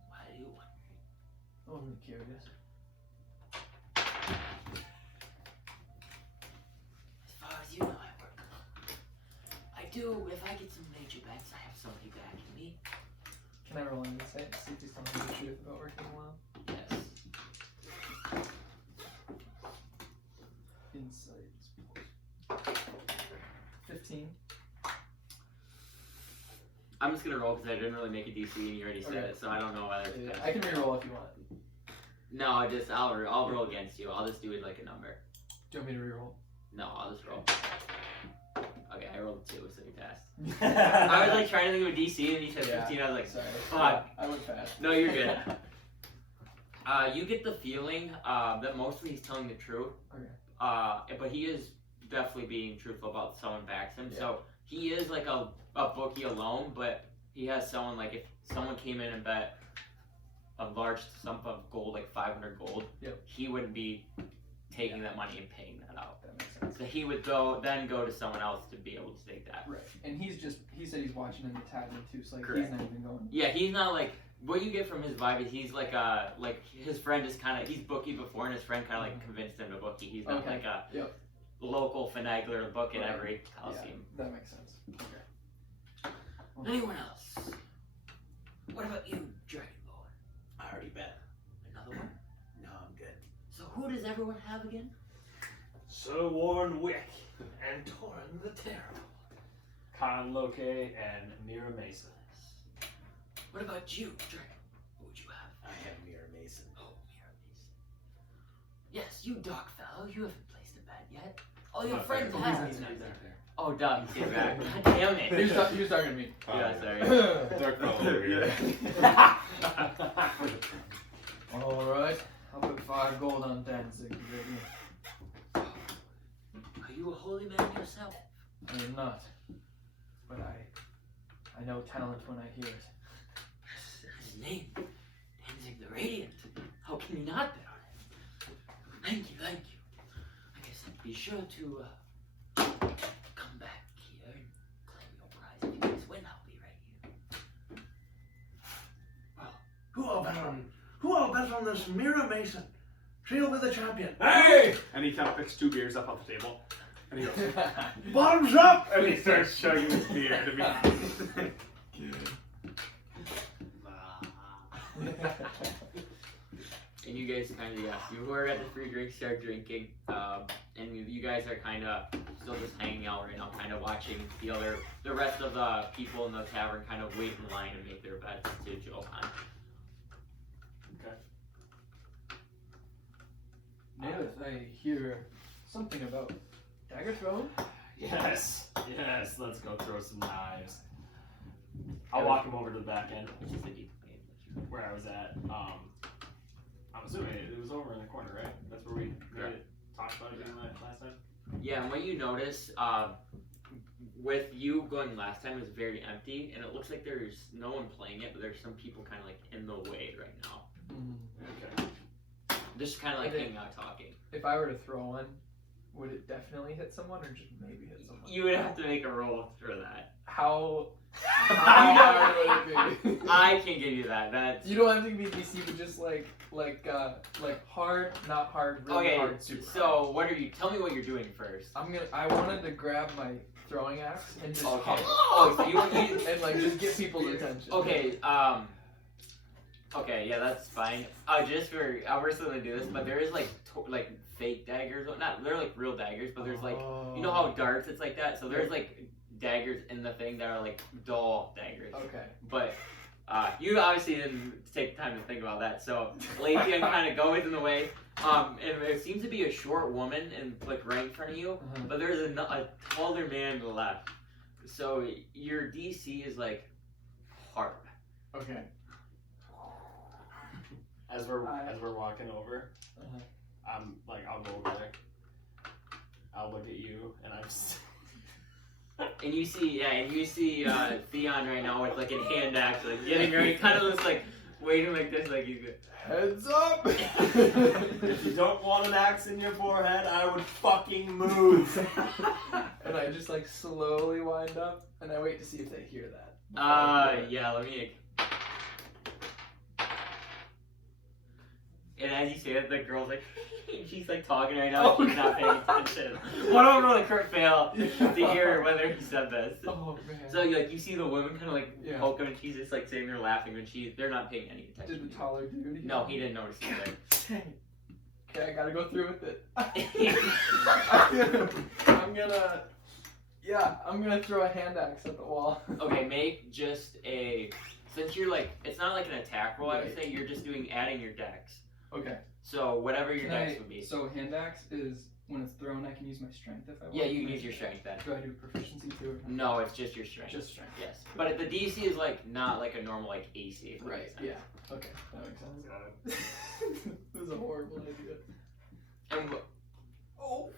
Why are you wondering? Oh, I'm curious. As far as you know, I work alone. I do, if I get some major bets, I have somebody backing me. Can I roll an insight to see if he's telling me the truth about working alone? Yes. Insight. 15. I'm just gonna roll because I didn't really make a DC and you already said Okay. it, so I don't know whether it's Yeah, best. I can reroll if you want. No, I'll roll against you. I'll just do it like a number. Do you want me to reroll? No, I'll just roll. Okay, I rolled 2, so you passed. I was like trying to think of a DC and you said 15. I was like, Sorry. fuck. I went fast. No, you're good. You get the feeling that mostly he's telling the truth. Okay. But he is definitely being truthful about someone backs him. Yeah. So he is like a bookie alone, but he has someone like if someone came in and bet a large sum of gold, like 500 gold, Yep. he wouldn't be taking that money and paying that out. That makes sense. So he would then go to someone else to be able to take that. Right. And he said he's watching in the tavern too, so like Correct. he's not even going. Yeah, he's not like what you get from his vibe is he's like his friend is kind of he's bookie before and his friend kind of like convinced him to bookie. He's not Okay. like a Yep. local finagler book at Right. every Coliseum. Yeah, that makes sense. Okay. Anyone else? What about you, Dragonborn? I already bet. Another one? No, I'm good. So who does everyone have again? Sir Warren Wick and Torin the Terrible. Khan Loke and Mira Mason. What about you, Dragon? Who would you have? I have Mirror Mason. Oh, Mira Mason. Yes, you dark fellow. You haven't placed a bet yet. All your friends have. He's not there. Oh, Doug, he's getting back. God damn He it. was talking to me. Yeah, sorry. Dark fellow over here. Alright. I'll put 5 gold on Danzig. You ready? Are you a holy man yourself? I am not. But I know talent when I hear it. His name, Danzig the Radiant. How can you not bet on him? Thank you. I guess I'd be sure to come back here and claim your prize. If you guys win, I'll be right here. Who all bet on this Mira Mason? She'll be the champion. Hey! And he kind of picks 2 beers up off the table. And he goes, Bottoms up! and he starts chugging his beer to be. And you guys kind of, you who are at the free drink start drinking, and you guys are kind of still just hanging out right now, kind of watching the rest of the people in the tavern kind of wait in line and make their bets to Johan. Okay. Naileth, I hear something about Dagger throwing? Yes, let's go throw some knives. I'll walk him over to the back end where I was at. I'm assuming it was over in the corner, right? That's where we talked about it last time. Yeah, and what you notice, with you going last time, it was very empty, and it looks like there's no one playing it, but there's some people kind of like in the way right now. Okay. Just kind of like hanging out talking. If I were to throw one, would it definitely hit someone or just maybe hit someone? You would have to make a roll for that. How hard would it be? I can give you that. That's You don't have to be DC, but just like hard, not hard, really okay. hard, super hard. So what are you? Tell me what you're doing first. I wanted to grab my throwing axe and just Okay. hum Oh, so you and like just get people's attention. okay. Okay, yeah, that's fine. Just for we're still gonna do this, but there is like fake daggers. Not they're like real daggers, but there's like you know how darts it's like that. So there's like daggers in the thing that are like dull daggers. Okay. But you obviously didn't take time to think about that. So Lathian kind of goes in the way. And there seems to be a short woman and like right in front of you, but there's a taller man to the left. So your DC is like hard. Okay. As we're walking over, I'm like, I'll go over there. I'll look at you, and I'm. And you see, Theon right now with like a hand axe, like getting ready, kind of looks like waiting like this, like he's good. Heads up! If you don't want an axe in your forehead, I would fucking move. And I just like slowly wind up, and I wait to see if they hear that. Yeah, let me. And as you say it, the girl's like, she's like talking right now, she's not paying attention. One of them really crit fail to hear whether he said this. Oh man. So you see the woman kind of like Yeah. poke him, and she's just like sitting there laughing when they're not paying any attention. Did the taller dude? No, he didn't notice either. Dang. Okay, I gotta go through with it. I'm gonna throw a hand axe at the wall. Okay, make just since you're like, it's not like an attack roll, I would Right. say, you're just adding your dex. Okay. So whatever your Can dex I- would be. So hand axe is when it's thrown, I can use my strength if I want. Yeah, you can use your strength then. Do I do proficiency too? Or No, it's just your strength. Just strength. Yes. But the DC is like not like a normal like AC. if that Right. makes sense. Yeah. Okay. That makes sense. This is a horrible idea. And Oh.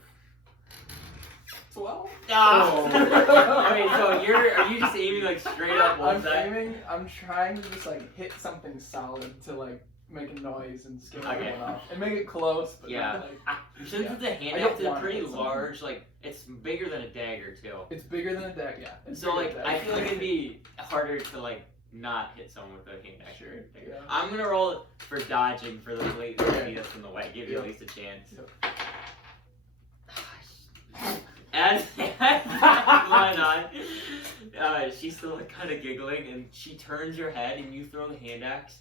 12? I mean, so are you just aiming like straight up one I'm side? aiming. I'm trying to just like hit something solid to like make a noise and scare Okay. everyone off and make it close. But Yeah. not, like, Since Yeah. it's a hand I don't axe, it's want pretty it, so- large. Like it's bigger than a dagger too. it's bigger than a deck. Yeah. It's So bigger like than a I dagger. feel like it'd be harder to like not hit someone with a hand axe. Sure, Dagger. yeah. I'm gonna roll for dodging for the late lady that's in the way. Give you Yep. at least a chance. Yep. As why not? She's still like, kind of giggling, and she turns her head, and you throw the hand axe.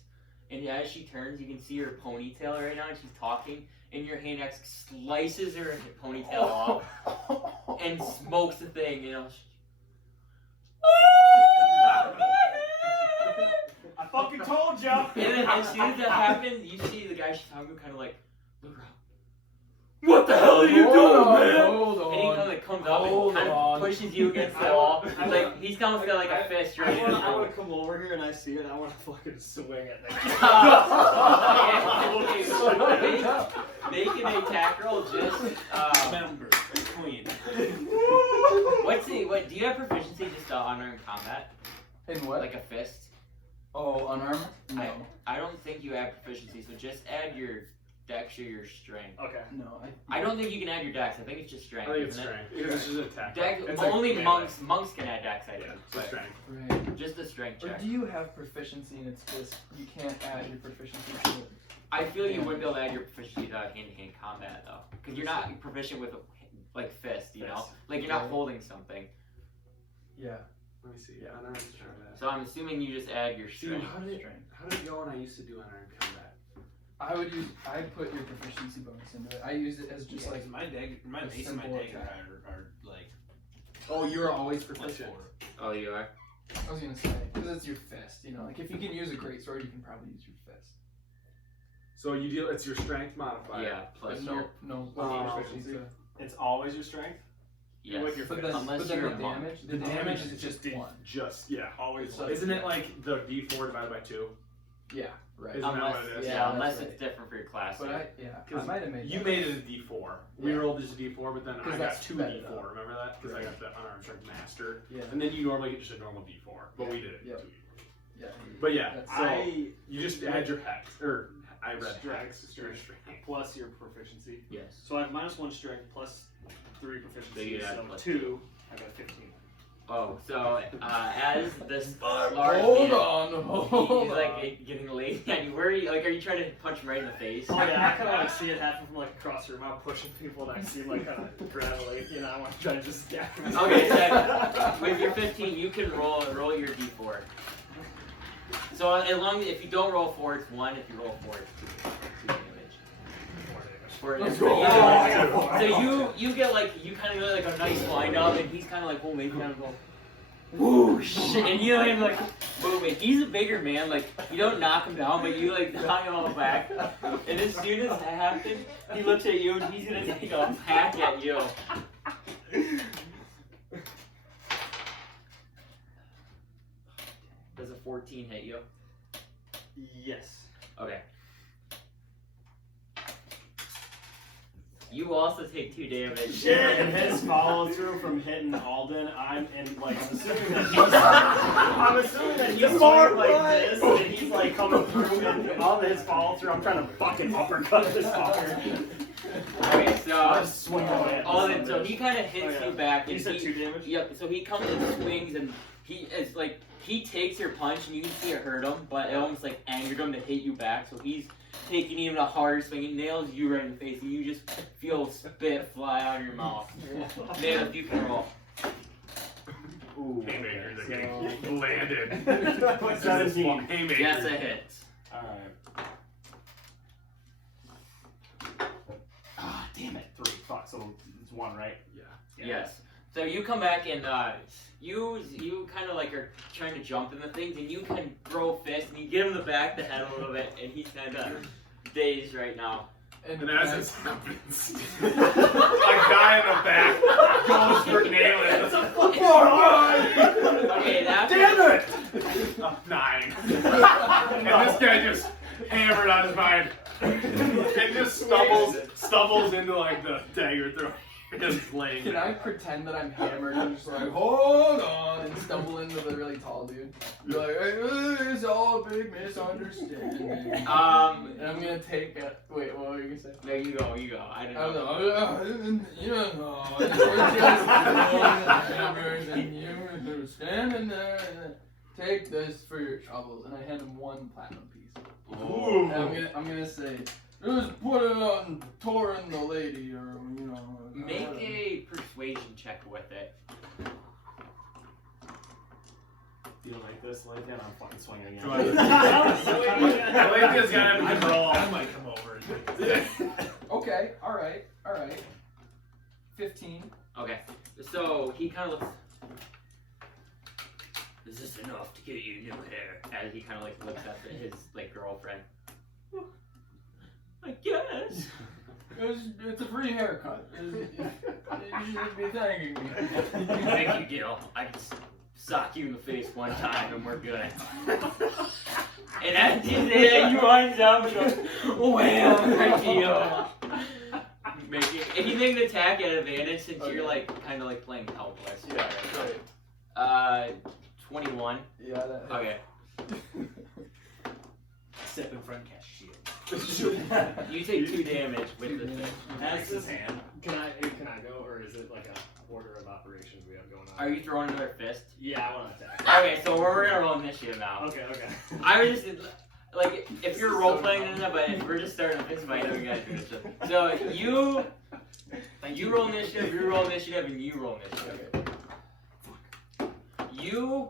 And as she turns, you can see her ponytail right now, and she's talking, and your hand axe slices her ponytail off and smokes the thing. You know. I fucking told ya. And then as soon as that happens, you see the guy she's talking to kind of like look around. What the hell are you doing, man? Hold And he kind of like comes up Hold and kind on. of pushes you against the wall. Like he's almost got like a fist right in his I want face. to come over here and I see it. I want to fucking swing at the Make an attack roll. Just Remember, queen. what? Do you have proficiency just unarmed combat, In what? like a fist? Oh, unarmed? No. I don't think you have proficiency, so just add your dex or your strength. Okay. No. I don't think you can add your dex. I think it's just I strength. think it's isn't it? strength. Because it's just an attack. Dex, It's like only melee. monks can add dex, I Yeah, think. it's But strength. Right. just a strength Or check. do you have proficiency and it's just you can't add your proficiency to it? I feel you wouldn't be able to add your proficiency without hand-to-hand combat though, because you're not proficient with like fist, you know, Fist. like you're not Right. holding something. Yeah. Let me see. Yeah, unarmed combat. So I'm assuming you just add your See, strength. how did it go when I used to do unarmed combat? I'd put your proficiency bonus into it. I use it as just Yeah, like 'cause my mace and my simple dagger attack. are like Oh, you're always plus proficient. 4. Oh, you are. I was gonna say because it's your fist. You know, like if you can use a great sword, you can probably use your fist. So you deal. It's your strength modifier. Yeah, plus But your. no Um, proficiency. It's always your strength. Yes. What your But, fist. Unless but then you're the a monk. damage, The damage is just d- one. Just yeah. Always So- one. Isn't it like the D4 divided by 2? Yeah, right. Isn't that Unless, what it is? Yeah, yeah, that's unless right. it's different for your class. But I might have made You that. made it a D4. We Yeah. rolled as a D4, but then 'Cause I got that's 2 better, D4. though. Remember that? Because I Right. got the unarmed strength master. Yeah. And then you normally get just a normal D4, but we did it. Yep. 2 D4. Yeah. But yeah, That's- so you just add your hex, or I read Strength, hex, your strength. plus your proficiency. Yes. So I have -1 strength plus 3 proficiency. So you add So plus 2. I got 15. Oh, so as this large Hold man, on, hold he's on. like getting lazy. And where are you? Like, are you trying to punch him right in the face? Oh yeah, I kind of like see it happen from like across the room. I'm pushing people and I see him like kind of gradually. You know, I want to try to just stab him. Okay, so with your 15, you can roll your d4. So as long if you don't roll 4, it's 1. If you roll 4, it's 2 damage. 4 damage. Let's go. Yeah. So you get like you kind of get like a nice wind up, and he's kind of like holding it down and go, whoosh, and you like boom. And he's a bigger man, like you don't knock him down, but you like knock him on the back. And as soon as that happens, he looks at you and he's gonna take a hack at you. Does a 14 hit you? Yes. Okay. You also take 2 damage. Shit! And his follow through from hitting Alden, I'm assuming that he's going like this, and he's like coming through, and all his follow through, I'm trying to fucking uppercut this fucker. Okay, I so just swing away at Alden, this so bitch. he kind of hits Oh, yeah. you back, You and said he, 2 damage? yep. So he comes and swings, and it's like he takes your punch, and you can see it hurt him, but it almost like angered him to hit you back. So he's taking even a harder swing, and nails you right in the face, and you just feel spit fly out of your mouth. Nail, if you can roll. Ooh, Haymakers okay, are so- getting landed. Like 17. Haymakers. Yes, it hits. Alright. Ah, damn it. 3. Fuck, so it's 1, right? Yeah. Yes. So you come back and you kind of like are trying to jump in the things, and you can throw a fist, and you get him in the back of the head a little bit, and he's kind of dazed right now. And as this happens, a guy in the back goes for nailing. Okay, that's Damn it! 9. And this guy just hammered on his mind. And just stumbles into like the dagger throw. Just laying Can there. I pretend that I'm hammered and just like, hold on, and stumble into the really tall dude? Be like, hey, it's all a big misunderstanding. And I'm gonna take it. Wait, what were you gonna say? No, you go. I didn't I don't know. know. You don't know. We're just hammers, and you're standing there. And take this for your troubles, and I hand him 1 platinum piece. Ooh. And I'm gonna say, just put it on Torin the lady, or you know. Make a persuasion check with it. Feel like this, like that, I'm fucking swinging again. Go ahead. Aletheia's got him in control. I might come over and take this. Okay, alright. 15. Okay. So he kind of looks. Is this enough to get you new hair? As he kind of like looks at his like girlfriend. I guess. It's a free haircut. You should be thanking me. Thank you, Gil. I just sock you in the face one time and we're good. And as he said, you wind up and goes, wham, right to you. And you make an attack at advantage since you're like kind of like playing helpless. Yeah, right. 21. Yeah, that. Okay. Step in front, catch shield. You take 2 damage with the thing. As this hand, can I go, or is it like a order of operations we have going on? Are you throwing another fist? Yeah, I want to attack. Okay, so we're gonna roll initiative now. Okay. I was just like, if you're role playing in it, but if we're just starting a fist fight, then we gotta do this. So you roll initiative, you roll initiative, and you roll initiative. You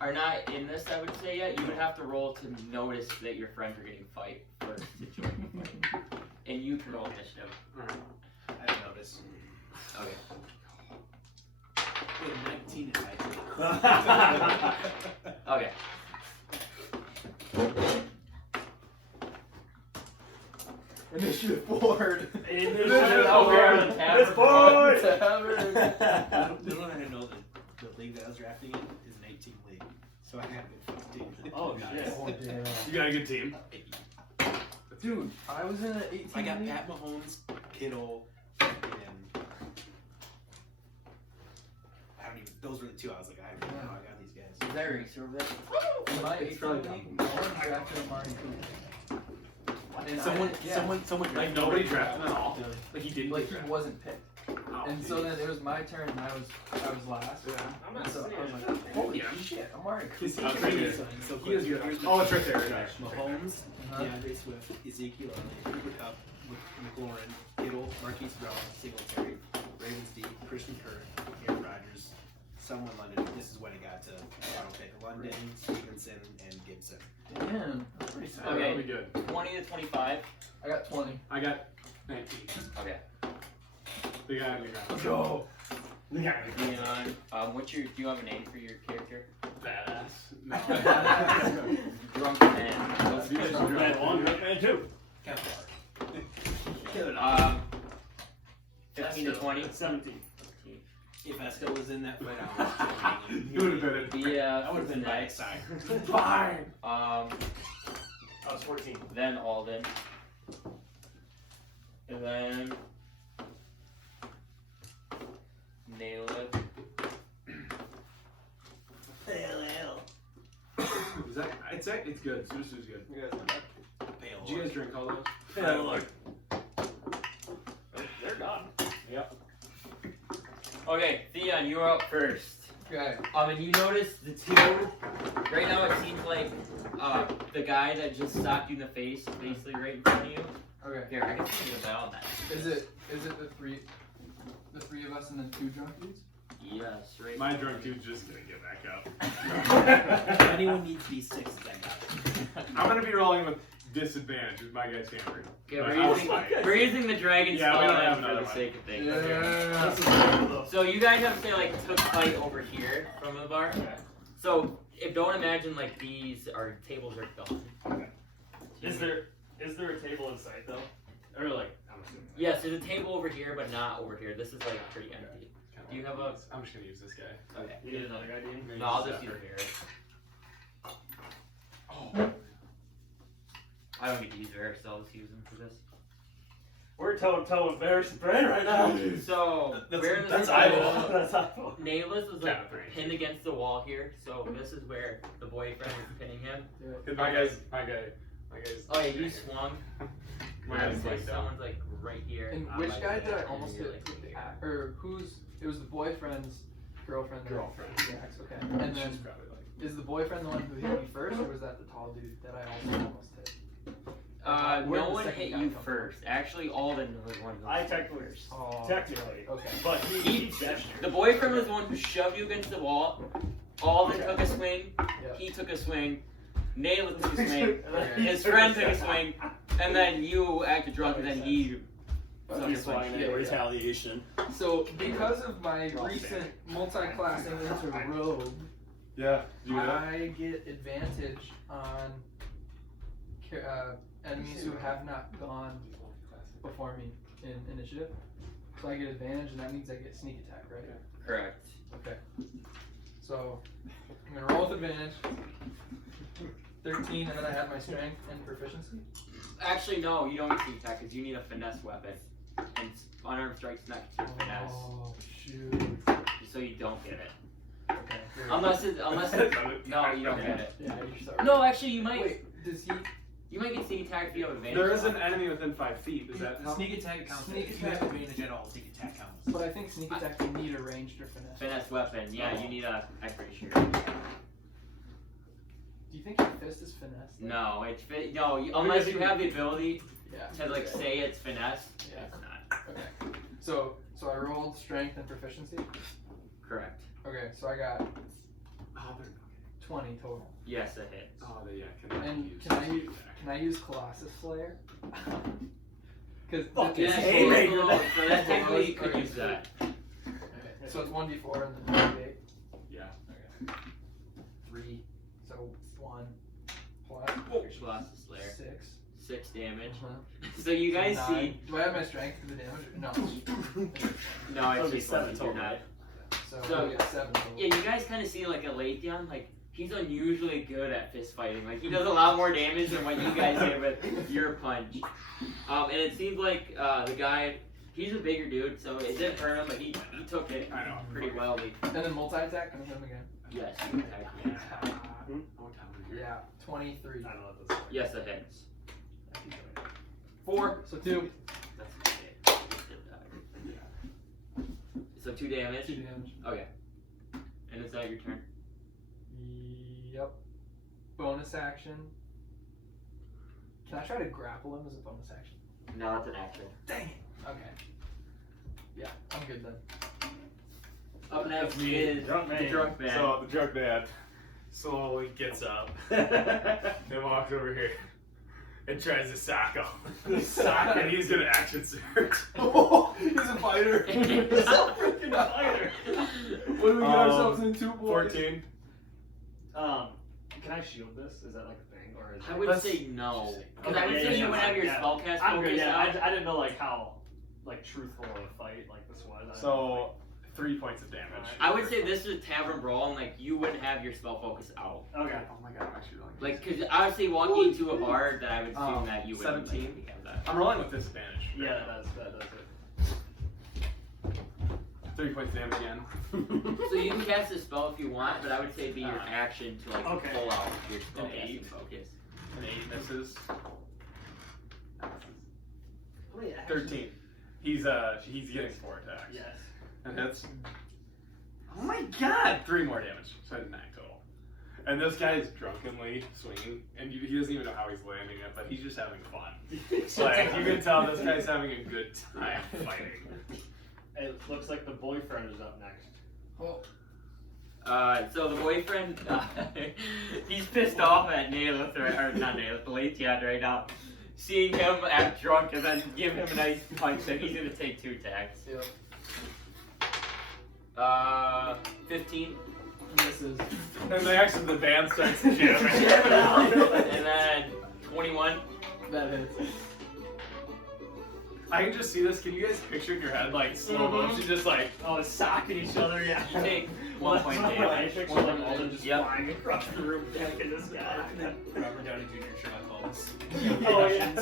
are not in this, I would say, yet. You would have to roll to notice that your friends are getting fight first to join the fight. And you can roll initiative. I didn't notice. Okay. With 19 if I did. Okay. Initiative board. Initiative board. It's board. Tavern. Little did I know that the league that I was drafting in is an 18 league, so I have a good team. Oh, shit. Oh, damn. You got a good team. Dude, I was in an 18 I got league. Pat Mahomes, Kittle, and I don't even. Those were the two. I was like, I don't know how I got these guys. Is that Eraser over there? In my It's 18 probably league, no one drafted Amari Cooper. And Someone. Like nobody drafted at all. Like he didn't Like get he drafted. wasn't picked. Oh, And so then it was my turn, and I was last. Yeah. I'm And not so seeing I was it. like, holy Yeah. shit, Amari Because Cooper. Oh, right here. So He is good. Oh, it's right there. Right there. Mahomes, Uh-huh. DeAndre Swift, Ezekiel Elliott, Cooper Kupp, McLaurin, Kittle, Marquise Brown, Singletary, Ravens D, Christian Kirk, Aaron Rodgers, someone London. This is when it got to final pick. London, Stevenson, and Gibson. Damn, that's pretty sad. Okay. That'll be good. 20 to 25. I got 20. I got 19. Okay. The guy on the ground. Go. Yeah. Leon, do you have a name for your character? Badass. No. Drunk man. Drunk Man 1, Drunk Man 2. Kind of Um, 15 to 20. 17. If Esco was in that fight, I You would have been it. Yeah, would have been by his next. side. Fine. I was 14. Then Alden. And then nail it. Is that? It's good. Susu's good. Pale. Did you guys drink all those? Yeah, look. They're done. Yep. Okay, Theon, you're up first. Okay. And you notice the two. Right now, it seems like the guy that just stopped you in the face, is basically right in front of you. Okay. Here, I can tell you about that. Is it the three of us and then 2 drunk dudes? Yes, right. My drunk dude's just gonna get back up. If anyone needs these 6s, I got it. I'm gonna be rolling with disadvantage with my guy's hammered. Okay, But we're I'll using, fight. we're using the dragon Yeah, we skull don't have for another the one. sake of things. Yeah. So you guys have to say like took fight over here from the bar. So don't imagine like these are tables are gone. Is there a table in sight though? Or like, I'm assuming. Yes, there's a table over here, but not over here. This is like pretty empty. Do you have a? I'm just gonna use this guy. Okay. You need another guy, Dean? No, I'll just use here. Oh. I don't get to use Varys, so I'll just use him for this. We're toe-to-toe with Varys and Bran right now. So we're in That's this eyeball. That's eyeball. Nameless is like Kinda pretty. pinned against the wall here, so this is where the boyfriend is pinning him. Cause my guy's. Oh yeah, you swung. My guy's Like like down. someone's like right here. And on which my guy did I and almost you're, hit? like, there. Or it was the boyfriend's girlfriend. Girlfriend. Jax, okay. And She's then probably like. is the boyfriend the one who hit me first, or was that the tall dude that I also almost hit? Where No did the one second hit guy you come from? first. Actually, Alden was one who I was technically, first. Oh. technically, Okay. but he gestured. The boyfriend was the one who shoved you against the wall. Alden Okay. took a swing. Yeah. He took a swing. Naylor took a swing. Okay. His friend took a swing. And then you acted drunk, and then he. Okay. He's flying Yeah, in yeah. retaliation. So because of my recent multi-classing into rogue, Yeah. You know that? I get advantage on enemies who have not gone before me in initiative. So I get advantage, and that means I get sneak attack, right? Correct. Okay. So I'm gonna roll with advantage. 13, and then I have my strength and proficiency. Actually, no, you don't get sneak attack because you need a finesse weapon. And unarmed strike's not considered finesse, Oh shoot. so you don't get it. Okay. here. Unless it, no, you don't get it. Yeah, you're sorry. No, actually, you might. Wait, does he? You might get sneak attack if you have advantage. There is an enemy within 5 feet. Does that help? Sneak attack counts. Sneak If you have attack. advantage at all, sneak attack counts. But I think sneak attack you need a ranged or finesse. Finesse weapon, yeah, you need a. I'm pretty sure. Do you think your fist is finesse? No, it's no. Unless you have the ability Yeah. to like say it's finesse, Yeah. it's not. Okay. So I rolled strength and proficiency. Correct. Okay, so I got Oh, they're. 20 total. Yes, it hits. Oh, yeah. Can And use can I sneak use- attack. Can I use Colossus Slayer? Because Fucking Yeah, haymaker. so that technically you could Okay. use that. So it's 1d4 and then 1d8. Yeah. Okay. 3. So 1 plus Your Colossus Slayer. 6. 6 damage. Uh-huh. So you guys see. 9. Do I have my strength for the damage? No. No, It'll it's be just 7 1 total, you're not. right? So we get 7 total. Yeah, you guys kind of see like a Leithion, like he's unusually good at fist fighting. Like he does a lot more damage than what you guys did with your punch. And it seems like the guy, he's a bigger dude, so it didn't hurt him, but he took it I know. pretty well. And then multi-attack, can I hit him again? Yes, you attacked me. Yeah. 23. I don't know what this is. Yes, it hits. 4. So 2. That's okay. So 2 damage. 2 damage. Okay. And is that your turn? Yep. Bonus action. Can I try to grapple him as a bonus action? No, that's an action. Dang it. Okay. Yeah, I'm good then. Up next is Drunk the man. drunk man. So the drunk dad slowly gets up and walks over here and tries to sock him. And he's gonna action surge. Oh, he's a fighter. He's a freaking fighter. What do we get ourselves into, boys? 14. Can I shield this? Is that like a thing, or is I it? would Let's- say no. Because Okay, I would yeah, say yeah, you would yeah, have your yeah. spellcast I'm good. focus Yeah, out. I didn't know like how like truthful of a fight like this was. I didn't know, So 3 points of damage. I would say this is a tavern brawl, and like you wouldn't have your spell focus out. like, okay. Oh my god, I'm actually rolling. Like, because I would say walking to a bar, that I would assume that you would 17. like, have that. I'm rolling with disadvantage. Yeah, that does it. 3 points of damage again. So you can cast a spell if you want, but I would say it'd be your action to like Okay. pull out your spell An 8. focus. An 8 misses. Wait, 13. He's getting 4 attacks. Yes. And that's, oh my god, 3 more damage. So that's 9 total. And this guy's drunkenly swinging, and he doesn't even know how he's landing it, but he's just having fun. Like, you can tell this guy's having a good time fighting. It looks like the boyfriend is up next. Oh, So the boyfriend, he's pissed off at Nailith, or not Nailith, Leithion right now. Seeing him act drunk and then give him a nice punch, so he's gonna take 2 attacks. yep. 15. Misses. And the band starts jamming. And then 21. That hits. I can just see this. Can you guys picture in your head, like, slow motion, just like, Oh, it's socking each other, yeah. You take 1 point I damage. picture like Alden just Yep. flying across the room, decking this guy. Robert Downey Jr. Sherlock Holmes. Oh yeah.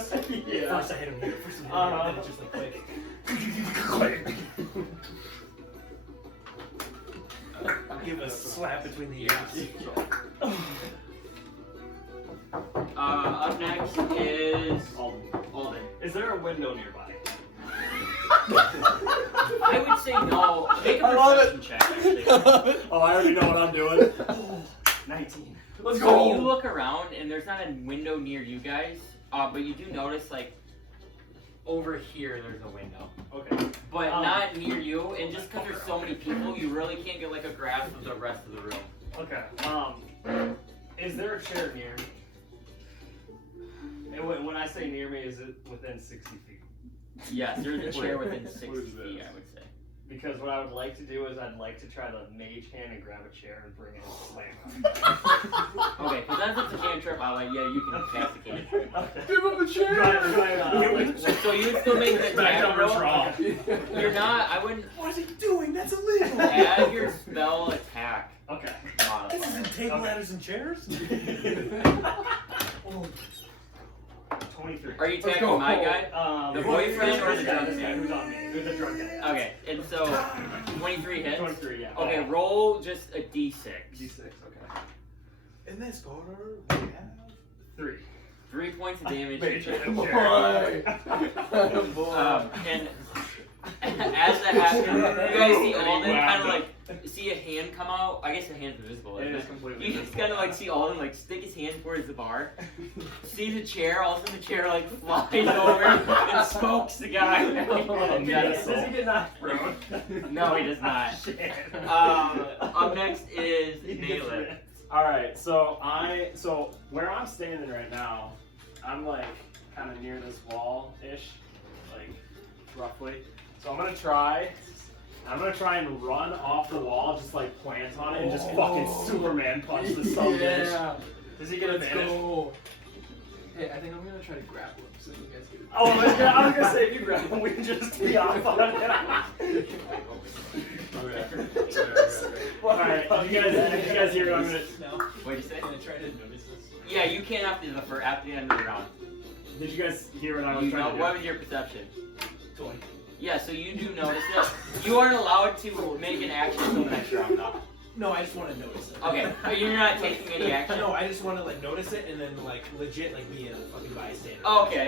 Yeah. First I hit him here, first I hit him Uh-huh. here, then it's just like click. I'll give a slap between the ears. Up next is Alden. Is there a window nearby? I would say no. Make a I love perception check, actually. Oh, I already know what I'm doing. 19. let's So you look around and there's not a window near you guys, but you do notice like over here there's a window, Okay. but not near you. And just because there's so many people, you really can't get like a grasp of the rest of the room. Okay. Is there a chair near me? And when I say near me, is it within 60 feet? Yes, there's a chair within 60 What is feet, this? I would say. Because what I would like to do is I'd like to try the mage hand and grab a chair and bring it and slam it. Okay, because that's just a cantrip. I like, yeah, you can cast a cantrip. Okay. Give him a chair! So you would still make an attack Smackdown roll. versus Raw. You're not. I wouldn't What is he doing? That's illegal! add your spell attack Okay. This modifier. isn't table Okay. ladders and chairs? 23. Are you Let's attacking go. my guy? The boyfriend or the drunk guy? guy? Who's on me? Who's the drunk guy? Okay, and so 23 hits. 23, yeah. Okay, roll just a d6. D6, okay. In this order, we have... 3. 3 points of damage. Mage to hand. Boy! And as that happens, you guys see Alden kind of like see a hand come out. I guess the hand's invisible. It Isn't is it? completely You just kind of like see Alden like stick his hand towards the bar, sees a chair. All of a sudden the chair like flies over and smokes the guy. Does he get knocked prone? No, he does not. Shit. Up next is Nailith. Alright, so where I'm standing right now, I'm like kind of near this wall-ish, like roughly. So I'm gonna try and run off the wall, just like plant on it, and just fucking Superman punch the son of a bitch. Yeah. Does he get Let's advantage? go. Hey, I think I'm gonna try to grapple him so you guys get it. Oh, I was gonna say if you grab him, we can just be off on it. Alright, you guys hear what I'm gonna. No. What'd you say? Can I try to notice this? Yeah, you can after the end of the round. Did you guys hear what I was You trying know, to do? what was your perception? 20. Yeah, so you do notice it. You aren't allowed to make an action until the next round, though. No, I just want to notice it. Okay, but you're not taking any action. No, I just want to like notice it and then like legit like be a fucking bystander. Okay.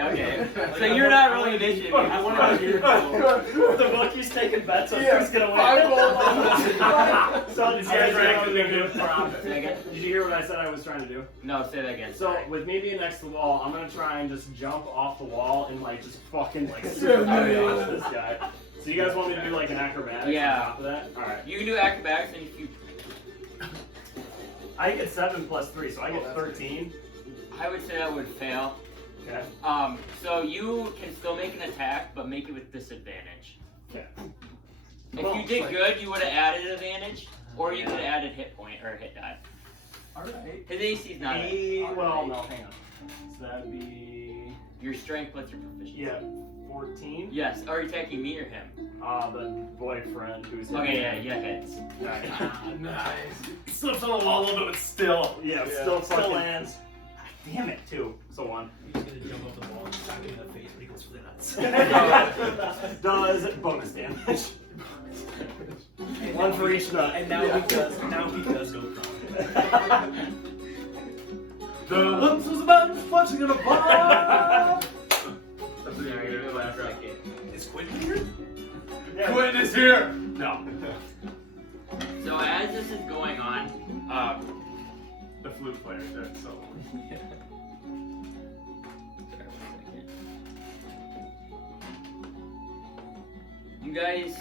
So you're not really initiative. I want to hear. The bookie's taking bets on who's gonna win. So did you guys hear what I'm gonna do? Say again? Did you hear what I said I was trying to do? No, say that again. So with me being next to the wall, I'm gonna try and just jump off the wall and like just fucking like super heavy onto this guy. So you guys want me to do like an acrobatics Yeah. on top of that? Alright. You can do acrobatics, and if you, I get 7 plus 3, so I get 13. I would say that would fail. Okay. So you can still make an attack, but make it with disadvantage. Okay. If you did good, you would have added advantage, or you could have added hit point or hit die. Alright. His AC's not Well, no, hang on. So that'd be your strength plus your proficiency. 14. Yes. Are you attacking me or him? The boyfriend who's Okay, yeah, hits. Nice. Slips on the wall a little bit, but still. Yeah, still lands. Damn it, 2. So 1. He's gonna jump off the wall and slap him in the face when he goes for the nuts. Does bonus damage. 1 for each nut. And now he does go prone. The once was a man punching in a bar. That's what Sorry, you're give me gonna do 1 last round. second. Is Quentin here? Quinn is here. No. So as this is going on, The flute player did so. sorry, 1 second. You guys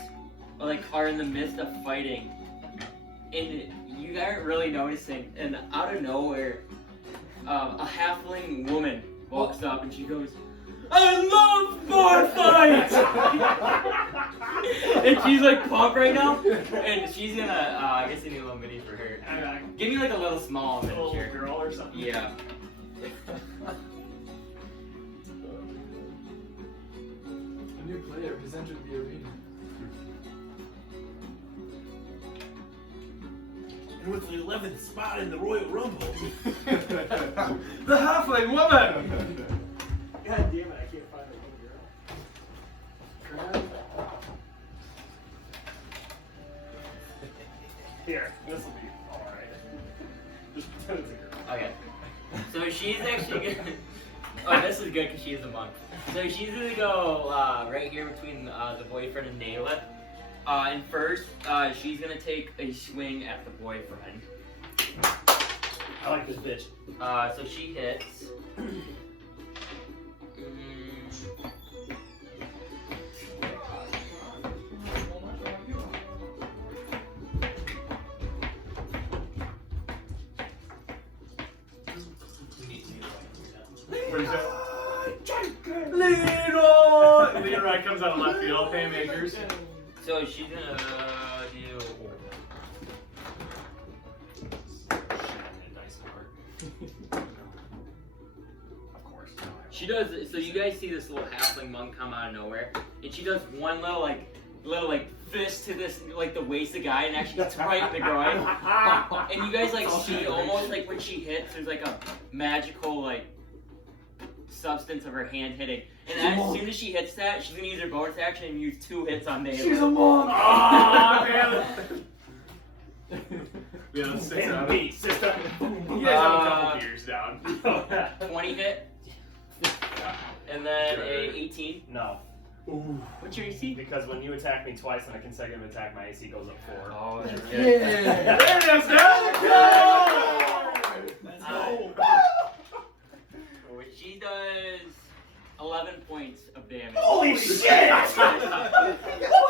are in the midst of fighting, and you aren't really noticing. And out of nowhere, a halfling woman walks up and she goes, "I love bar fights!" And she's like pumped right now, and she's gonna. I guess I need a little mini for her. Give me like a little small Little miniature. girl or something. Yeah. A new player has entered the arena. And with the 11th spot in the Royal Rumble. The halfling woman. God damn it, I can't find the little girl. Here, this will be alright. Just pretend it's a girl. Okay. So she's actually gonna. Oh, this is good because she is a monk. So she's gonna go right here between the boyfriend and Nayla. And first, she's gonna take a swing at the boyfriend. I like this bitch. So she hits. Where's that? Leroy! Leroy comes out of left field. Haymakers. So she's gonna do. Of course. She does. So you guys see this little halfling monk come out of nowhere, and she does one little fist to this the waist of the guy, and actually gets right in the groin. And you guys see almost like when she hits, there's like a magical substance of her hand hitting. And as soon as she hits that, she's gonna use her bonus action and use 2 hits on Nayla. She's a monk. Oh man. Yeah, that's 6 Damn out. me, sister. You guys have a couple beers down. 20 hit. And then a 18. No. What's your AC? Because when you attack me twice in a consecutive attack, my AC goes up 4. Oh, that's Yeah. Let's go! Let's go. She does 11 points of damage. Holy shit! What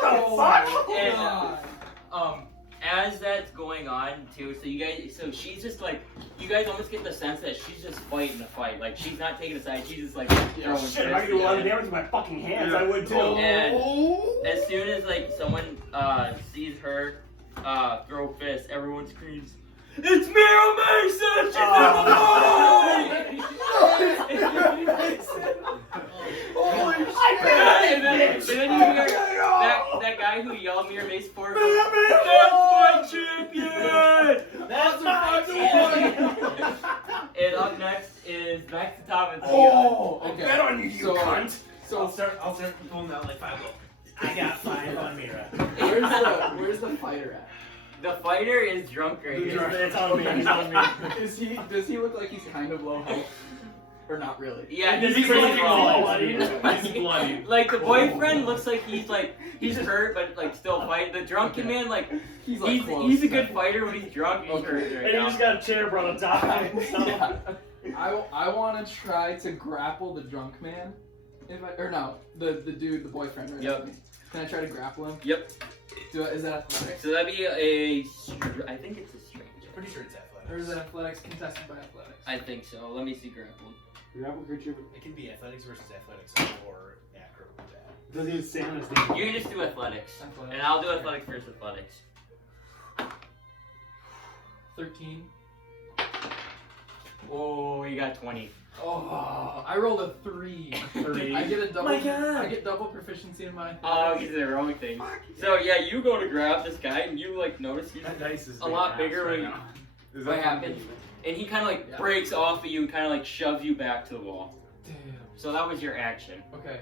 the fuck? And as that's going on too, so she's just you guys almost get the sense that she's just fighting the fight. She's not taking a side, she's just throwing Shit, if I could do a lot of damage with my fucking hands, I would too. And as soon as someone sees her throw fists, everyone screams, It's Mira Mason! She's Holy shit! and then you hear that guy who yelled Mira Mason for that's my champion! That's my champion! And up next is Max the Top and Oh, okay. Bet on you, So, cunt! So I'll start pulling out like 5 gold. I got 5 on Mira. where's the fighter at? The fighter is drunk right here. It's on me. It's on me. Does he look like he's kind of low health? Or not really? Yeah, He's he's pretty pretty bloody. He's bloody. Like the boyfriend looks like he's hurt but like still fighting. The drunken man He's like close. he's a good fighter when he's drunk and he's hurt right And you now. just got a chair brought on top of him. Yeah. I want to try to grapple the drunk man. The dude, the boyfriend, right? Yep. Can I try to grapple him? Yep. Is that athletics? So that'd be I think it's a strange. Pretty sure it's athletics. Or is it athletics contested by athletics? I think so. Let me see grappled. Grapple creature. It can be athletics versus athletics or acrobat. Doesn't even say on his name. You can just do athletics. Athletics. And I'll do athletics versus athletics. 13. Oh, you got 20. Oh, I rolled a 3. 3. I get a double. My God. I get double proficiency in my. Oh, he's the wrong thing. So yeah, you go to grab this guy and you notice he's That dice is a lot big bigger ass when right now. Is what that happened? And he kind of Yeah. breaks off of you and kind of shoves you back to the wall. Damn. So that was your action. Okay.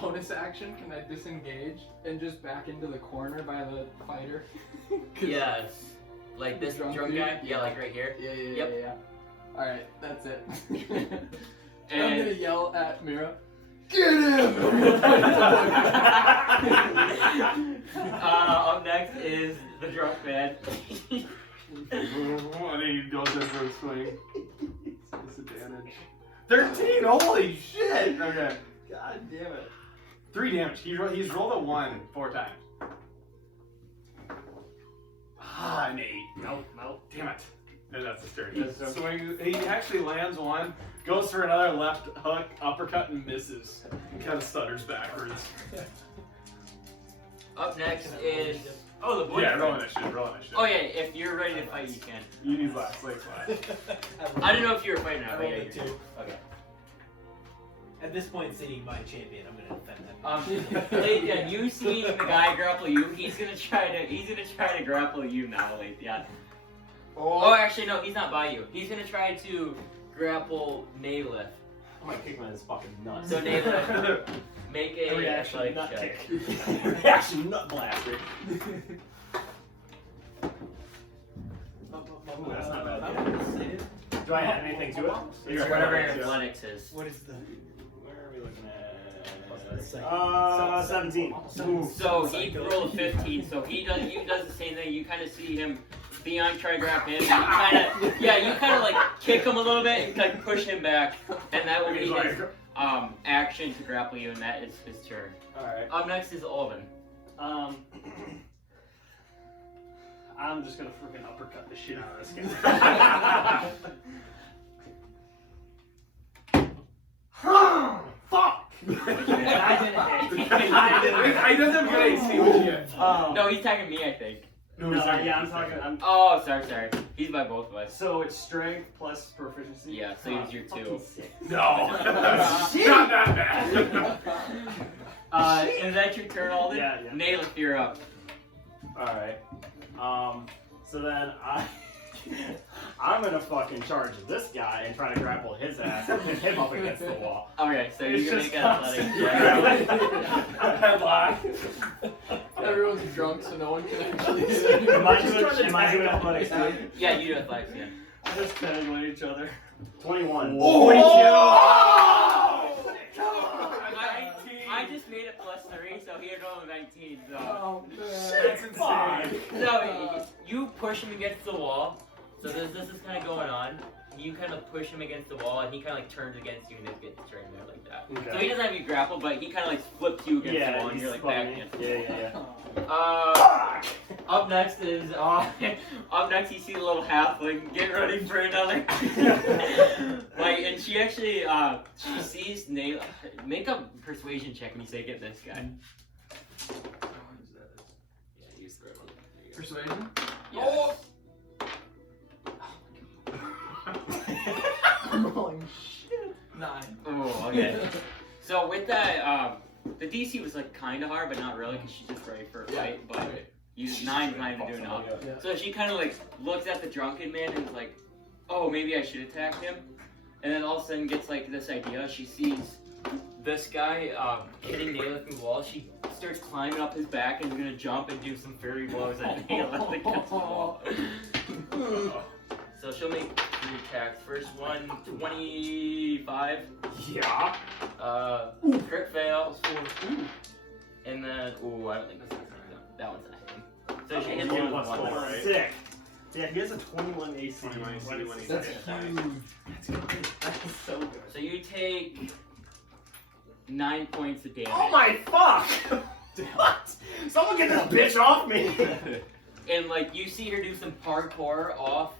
Bonus action, can I disengage and just back into the corner by the fighter? 'Cause- Yes. Like this Drunk drunk dude? guy? Yeah, like right here. Yeah. Yep. Alright, that's it. I'm And gonna yell at Mira. Get him! up next is the drunk man. And he goes in for a swing. Disadvantage. 13! Holy shit! Okay. God damn it. 3 damage. He's rolled a 1 4 times. Ah, an 8. Nope. Damn it. And that's his turn. Yes, sir. Swing. He actually lands one, goes for another left hook, uppercut, and misses. And kind of stutters backwards. Up next is the boyfriend. Yeah, roll initiative. Oh yeah, if you're ready to fight, you can. You need last. Like last. I don't know if you were fighting I now, but rolled yeah, a you're 2. Okay. At this point, seeing my champion, I'm gonna defend that. Lathan, you seen the guy grapple you? He's gonna try to grapple you now, Lathan. Oh, actually no, he's not by you. He's gonna try to grapple Naylith. I'm gonna kick him in his fucking nuts. So Naylith, make a Reaction athletic nut check. kick. Reaction nut blaster. Ooh, that's not bad. Do I add anything to it? It's whatever your athletics is. What is the? Where are we looking at? 17. So he rolled a 15. So he does the same thing. You kind of see him. Theon try to grab him. You kind of like kick him a little bit and like push him back, and that would be his action to grapple you, and that is his turn. Alright. Up next is Olvin. I'm just gonna freaking uppercut the shit out of this guy. Fuck! I didn't hit. I doesn't have good AC with you. No, he's attacking me, I think. No, yeah, I'm talking. Oh, sorry. He's by both of us. So it's strength plus proficiency? Yeah, so use your 2. Fucking sick. No. Not that bad. Is that your turn, Alden? Yeah. Naylith, you're up. Alright. So then I'm gonna fucking charge this guy and try to grapple his ass and pick him up against the wall. Okay, so It's you're gonna just make an athletic check. Headlock. Everyone's drunk, so no one can actually hit it. Am I doing athletics too? Yeah, you do athletics, yeah. Just tangling each other. 21. I just made it plus 3, so he had rolled 19. So, Oh, man. That's insane. so you push him against the wall. So this is kind of going on. You kind of push him against the wall, and he kind of like turns against you and just gets right there like that. Okay. So he doesn't have you grapple, but he kind of like flips you against the wall, and you're like back against the wall. Yeah. Up next is up next you see the little halfling get ready for another like, and she actually she sees Nail. Make a persuasion check when you say get this guy. Yeah, use the red one. There you go. Persuasion? Yes. 9. Oh, okay. So with that, the DC was like kind of hard, but not really, because she's just ready for a fight. But Right. you 9's not even doing enough. Yeah. So she kind of like looks at the drunken man and is like, "Oh, maybe I should attack him." And then all of a sudden gets like this idea. She sees this guy hitting Nayleth through the wall. She starts climbing up his back and is gonna jump and do some fairy blows at Nayleth against the wall. So she'll make 3 attacks. First one, 25. Yeah. Crit fail. And then, ooh, I don't think that's that one's not hitting. So she hits him with Plus 1. four, right? Sick. Yeah, he has a 21 AC. 21 AC when when he's he That's second huge. attack. That's so good. So you take 9 points of damage. Oh my fuck! What? Someone get this bitch off me! And like you see her do some parkour off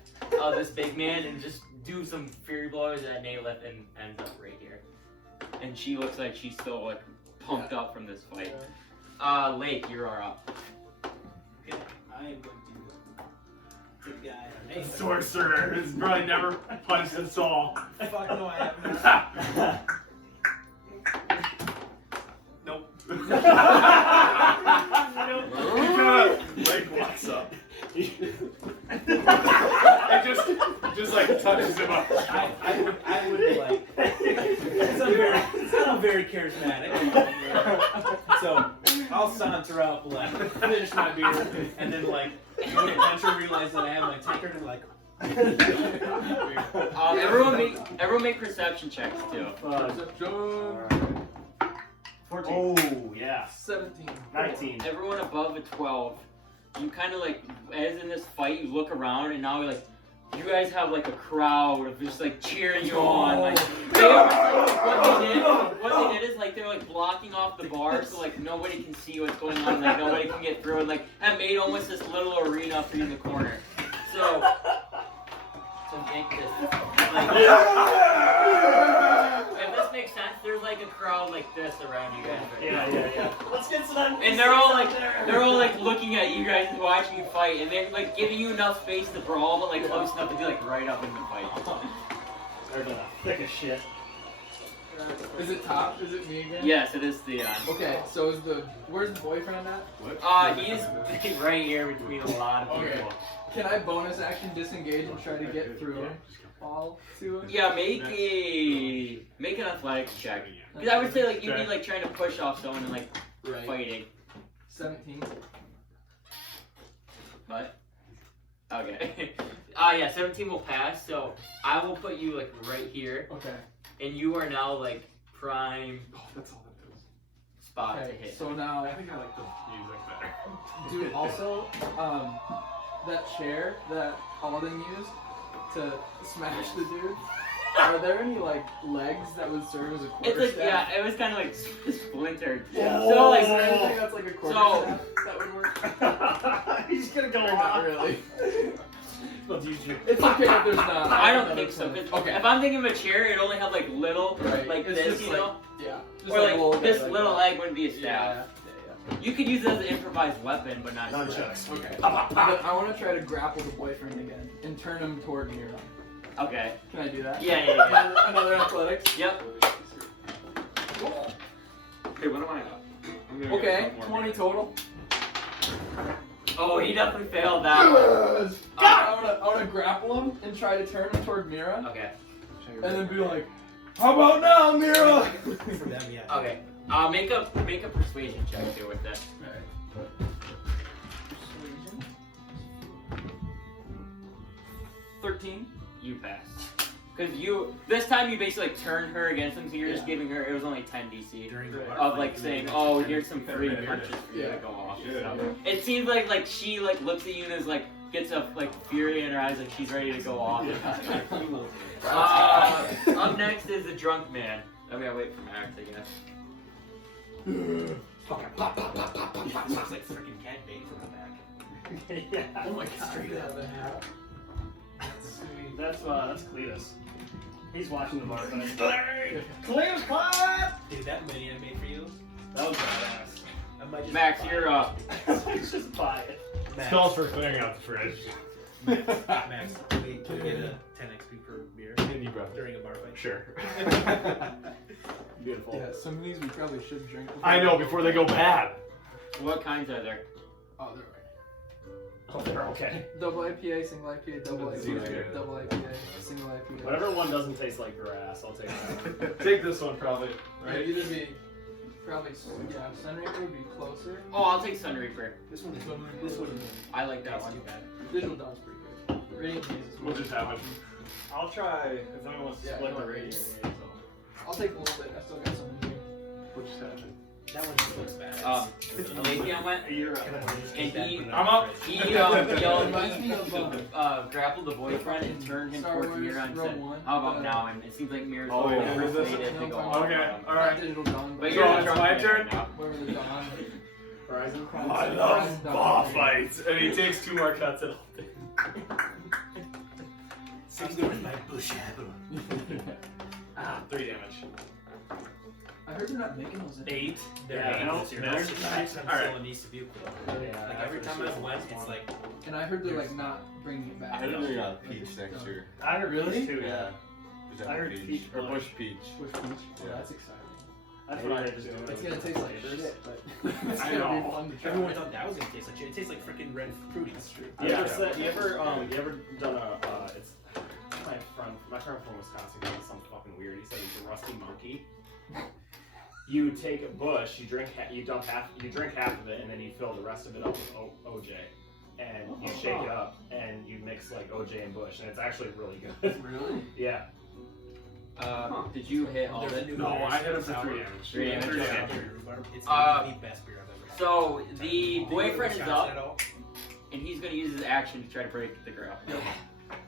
this big man and just do some fury blows at Nayleth and ends up right here. And she looks like she's still like pumped up from this fight. Lake, you're up. I am going to take the guy. Hey, Sorcerer has probably never punched a soul. fuck no, I have not. Nope. Lake walks up. And just like touches him up. I would like. It's not very charismatic. So I'll saunter up, like finish my beer, and then like when Adventure realize that I have my tankard, and like. Everyone make perception checks too. 14. Oh, yeah. 17. 19. Everyone above a 12, you kind of like, as in this fight, you look around and now like, you guys have like a crowd of just like cheering you on. Like, what they did is like they're like blocking off the bar so like nobody can see what's going on, like nobody can get through, and like have made almost this little arena for you in the corner. So make this. If this makes sense, there's like a crowd like this around you guys. Right now. Yeah. Let's get some. And they're all like looking at you guys and watching you fight, and they're like giving you enough space to brawl, but like close enough to be like right up in the fight. They're the thick as shit. Is it top? Is it me again? Yes, it is Theon. Okay, so where's the boyfriend at? He's right here between a lot of people. Okay. Can I bonus action disengage and try to get through all to him? Yeah, make an athletics check. Because I would say like you'd be like trying to push off someone and like Right. fighting. 17. What? Okay. Yeah, 17 will pass. So I will put you like right here, Okay. and you are now like prime Oh, that's all that is. spot to Okay. hit. So now, I think I like the music better. dude, also, that chair that Alden used to smash the dude. Are there any like legs that would serve as a It's quarterstaff? like it was kind of like splintered. Yeah. So Is there like anything that's like a quarterstaff that would work? He's gonna go Or off. not really. Let's use you. It's okay if there's not. I don't think so. 'Cause Okay. if I'm thinking of a chair, it only have like little, Right. like It's this, just you like- know, Yeah. Just or like a like guy this like little that. egg would be a staff. Yeah. You could use it as an improvised weapon, but not. Nunchucks. Okay. But I want to try to grapple the boyfriend again and turn him toward Mira. Okay. Can I do that? Yeah. Another athletics. Yep. Okay, what am I up? I'm gonna Okay, get a couple more 20 total. Oh, he definitely failed that one. I want to grapple him and try to turn him toward Mira, Okay. and then be like, "How about now, Mira?" For them, yeah. Okay. Make a persuasion check too with that. 13. You pass. Because this time you basically like turned her against him, so you're just giving her. It was only 10 DC. During the Of like saying, oh, here's some free punches for you Yeah. to go off. Yeah. So it seems like she like looks at you and is like gets a like fury in her eyes, like she's ready to go off. Up next is the drunk man. I gotta wait for Max, I guess. Fucking pop, pop, pop, pop, pop, pop. Sounds like freaking cat bait from the back. Yeah. Oh my god. Straight out of the hat. That's Cletus. He's watching the bar fight. Cletus clap! Dude, that mini I made for you. That was badass. I might just Max, buy you're it. up. Just buy it. Max. Calls for clearing out the fridge. Max, can we get a 10 XP per beer And you brought during a bar fight? Sure. Beautiful. Yeah, some of these we probably should drink. I know, before they go bad. What kinds are there? Oh, they're Oh, they're okay. double IPA, single IPA, double That's IPA, easier. double IPA, single IPA. Whatever one doesn't taste like grass, I'll take that. Take this one probably. Right? Right? Either be probably Sunraker would be closer. Oh, I'll take Sun Reaper. This one, This one, this one, I like that that's one. too bad. Digital Dawn's pretty good. Radiant Haze is We'll just have it. I'll try if anyone wants to Yeah, split no the worries. radiant. I'll take a little bit. I still got some in here. We'll just have it. That one just looks bad. Leafeon went, You're Can I just and take that he- and put it I'm on up. the fridge? he Reminds me of grappled the boyfriend and turned him Star towards Wars Mira and Rogue said, One, "How about the- now?" And it seems like Mira's Oh, yeah. never What is this? slated to go No, off. Okay, Not alright. Digital Dawn, But but you're So the it's drunk my man turn? now. whatever the Dawn. Horizon. I love boss fights. And he takes 2 more cuts at all. Signor my bush apple. 3 damage. I heard they're not making those. 8. Yeah, no, no, this year. there's- I'm still alright. in East Dubuque Yeah, Like every time I went, it's like And I heard they're like not bringing it back. I heard they got peach next year. I heard Really? peach too. Yeah. I heard peach Or bush. bush peach. With peach. Oh, Yeah. that's exciting. That's what I heard too. It's gonna taste like shit, but it's I gonna be know. fun to try. everyone thought that was gonna taste like shit. It tastes like freaking red fruity. That's true. Yeah. You ever done a it's my friend from Wisconsin did something fucking weird. He said he's a rusty monkey. You take a bush, you drink half of it, and then you fill the rest of it up with OJ, and you shake it up, and you mix like OJ and bush, and it's actually really good. Really? Yeah. Did you hit all There's a that? new No, beer, I hit him for sour. 3 damage. 3 damage, Three okay. damage. It's Uh, the best beer I've ever had. So the Do you go to boyfriend is Wisconsin at up, all? and he's gonna use his action to try to break the grapple.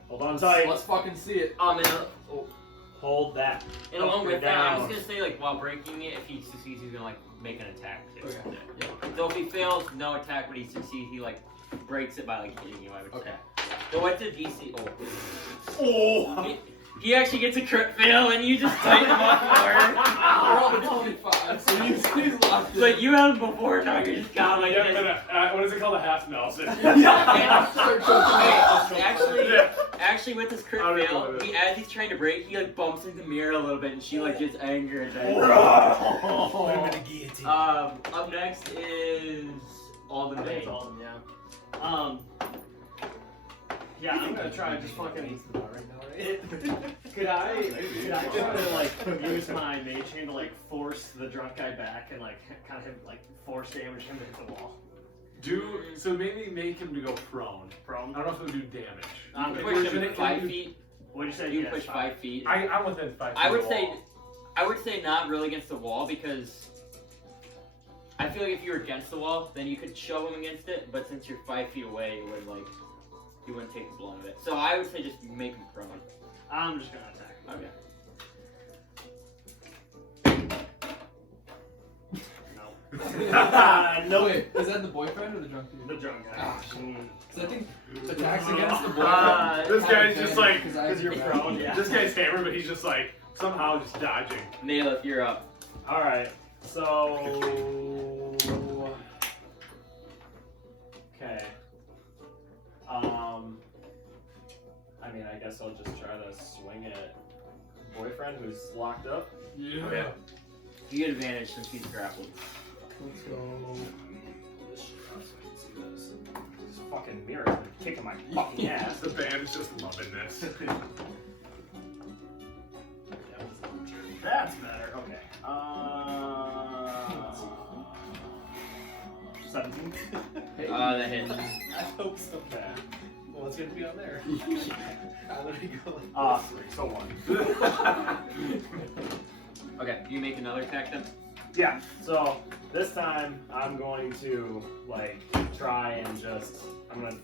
Hold on tight. Let's fucking see it. Hold that. And along with that, I was Down. gonna say like while breaking it, if he succeeds, he's gonna like make an attack too. Okay. Yeah. So if he fails, no attack, but he succeeds, he like breaks it by like hitting you. I would Okay. say. So what's the DC? Oh! He actually gets a crit fail, and you just tighten him up We're more. all 25, so he's locked It's in. like you had him before, now you're just got him like Yeah, this. but, what is it called? A half Nelson. Actually, with this crit I'll be fail, with it. as he's trying to break, he like bumps into Mira a little bit, and she like gets angered. Put him in the guillotine. Up next is Alden I think it's Bane. Alden, yeah. Yeah, I'm gonna try to just fucking. Could I try to like use my mage hand to like force the drunk guy back and like kind of like force damage him to hit the wall? So maybe make him to go prone. Prone? I don't know if it'll do damage. I'm You gonna push push him him. 5 feet. What'd you say? You Yes, push 5 feet. I'm within 5 feet. I would of the say, wall. I would say not really against the wall because I feel like if you were against the wall, then you could shove him against it. But since you're 5 feet away, it would like you wouldn't take the blow of it. So I would say just make him prone. I'm just gonna attack him. Okay. No. Wait, is that the boyfriend or the drunk dude? The drunk guy. Ah, shit. Mm. So I think attacks against the boyfriend. This have guy's just like, advantage 'cause I because you're have prone, advantage. yeah. this guy's hammered, but he's just like somehow just dodging. Naileth, you're up. All right. So. Okay. I mean, I guess I'll just try to swing at boyfriend who's locked up. Yeah. You get advantage since he's grappled. Let's go. This fucking mirror kicking my fucking ass. The band is just loving this. That's better. Okay. 17. That hits. I hope so. Okay. Well, it's gonna be on there. I literally go like 3. So 1. Okay, you make another attack then? Yeah. So this time I'm going to like try and just I'm gonna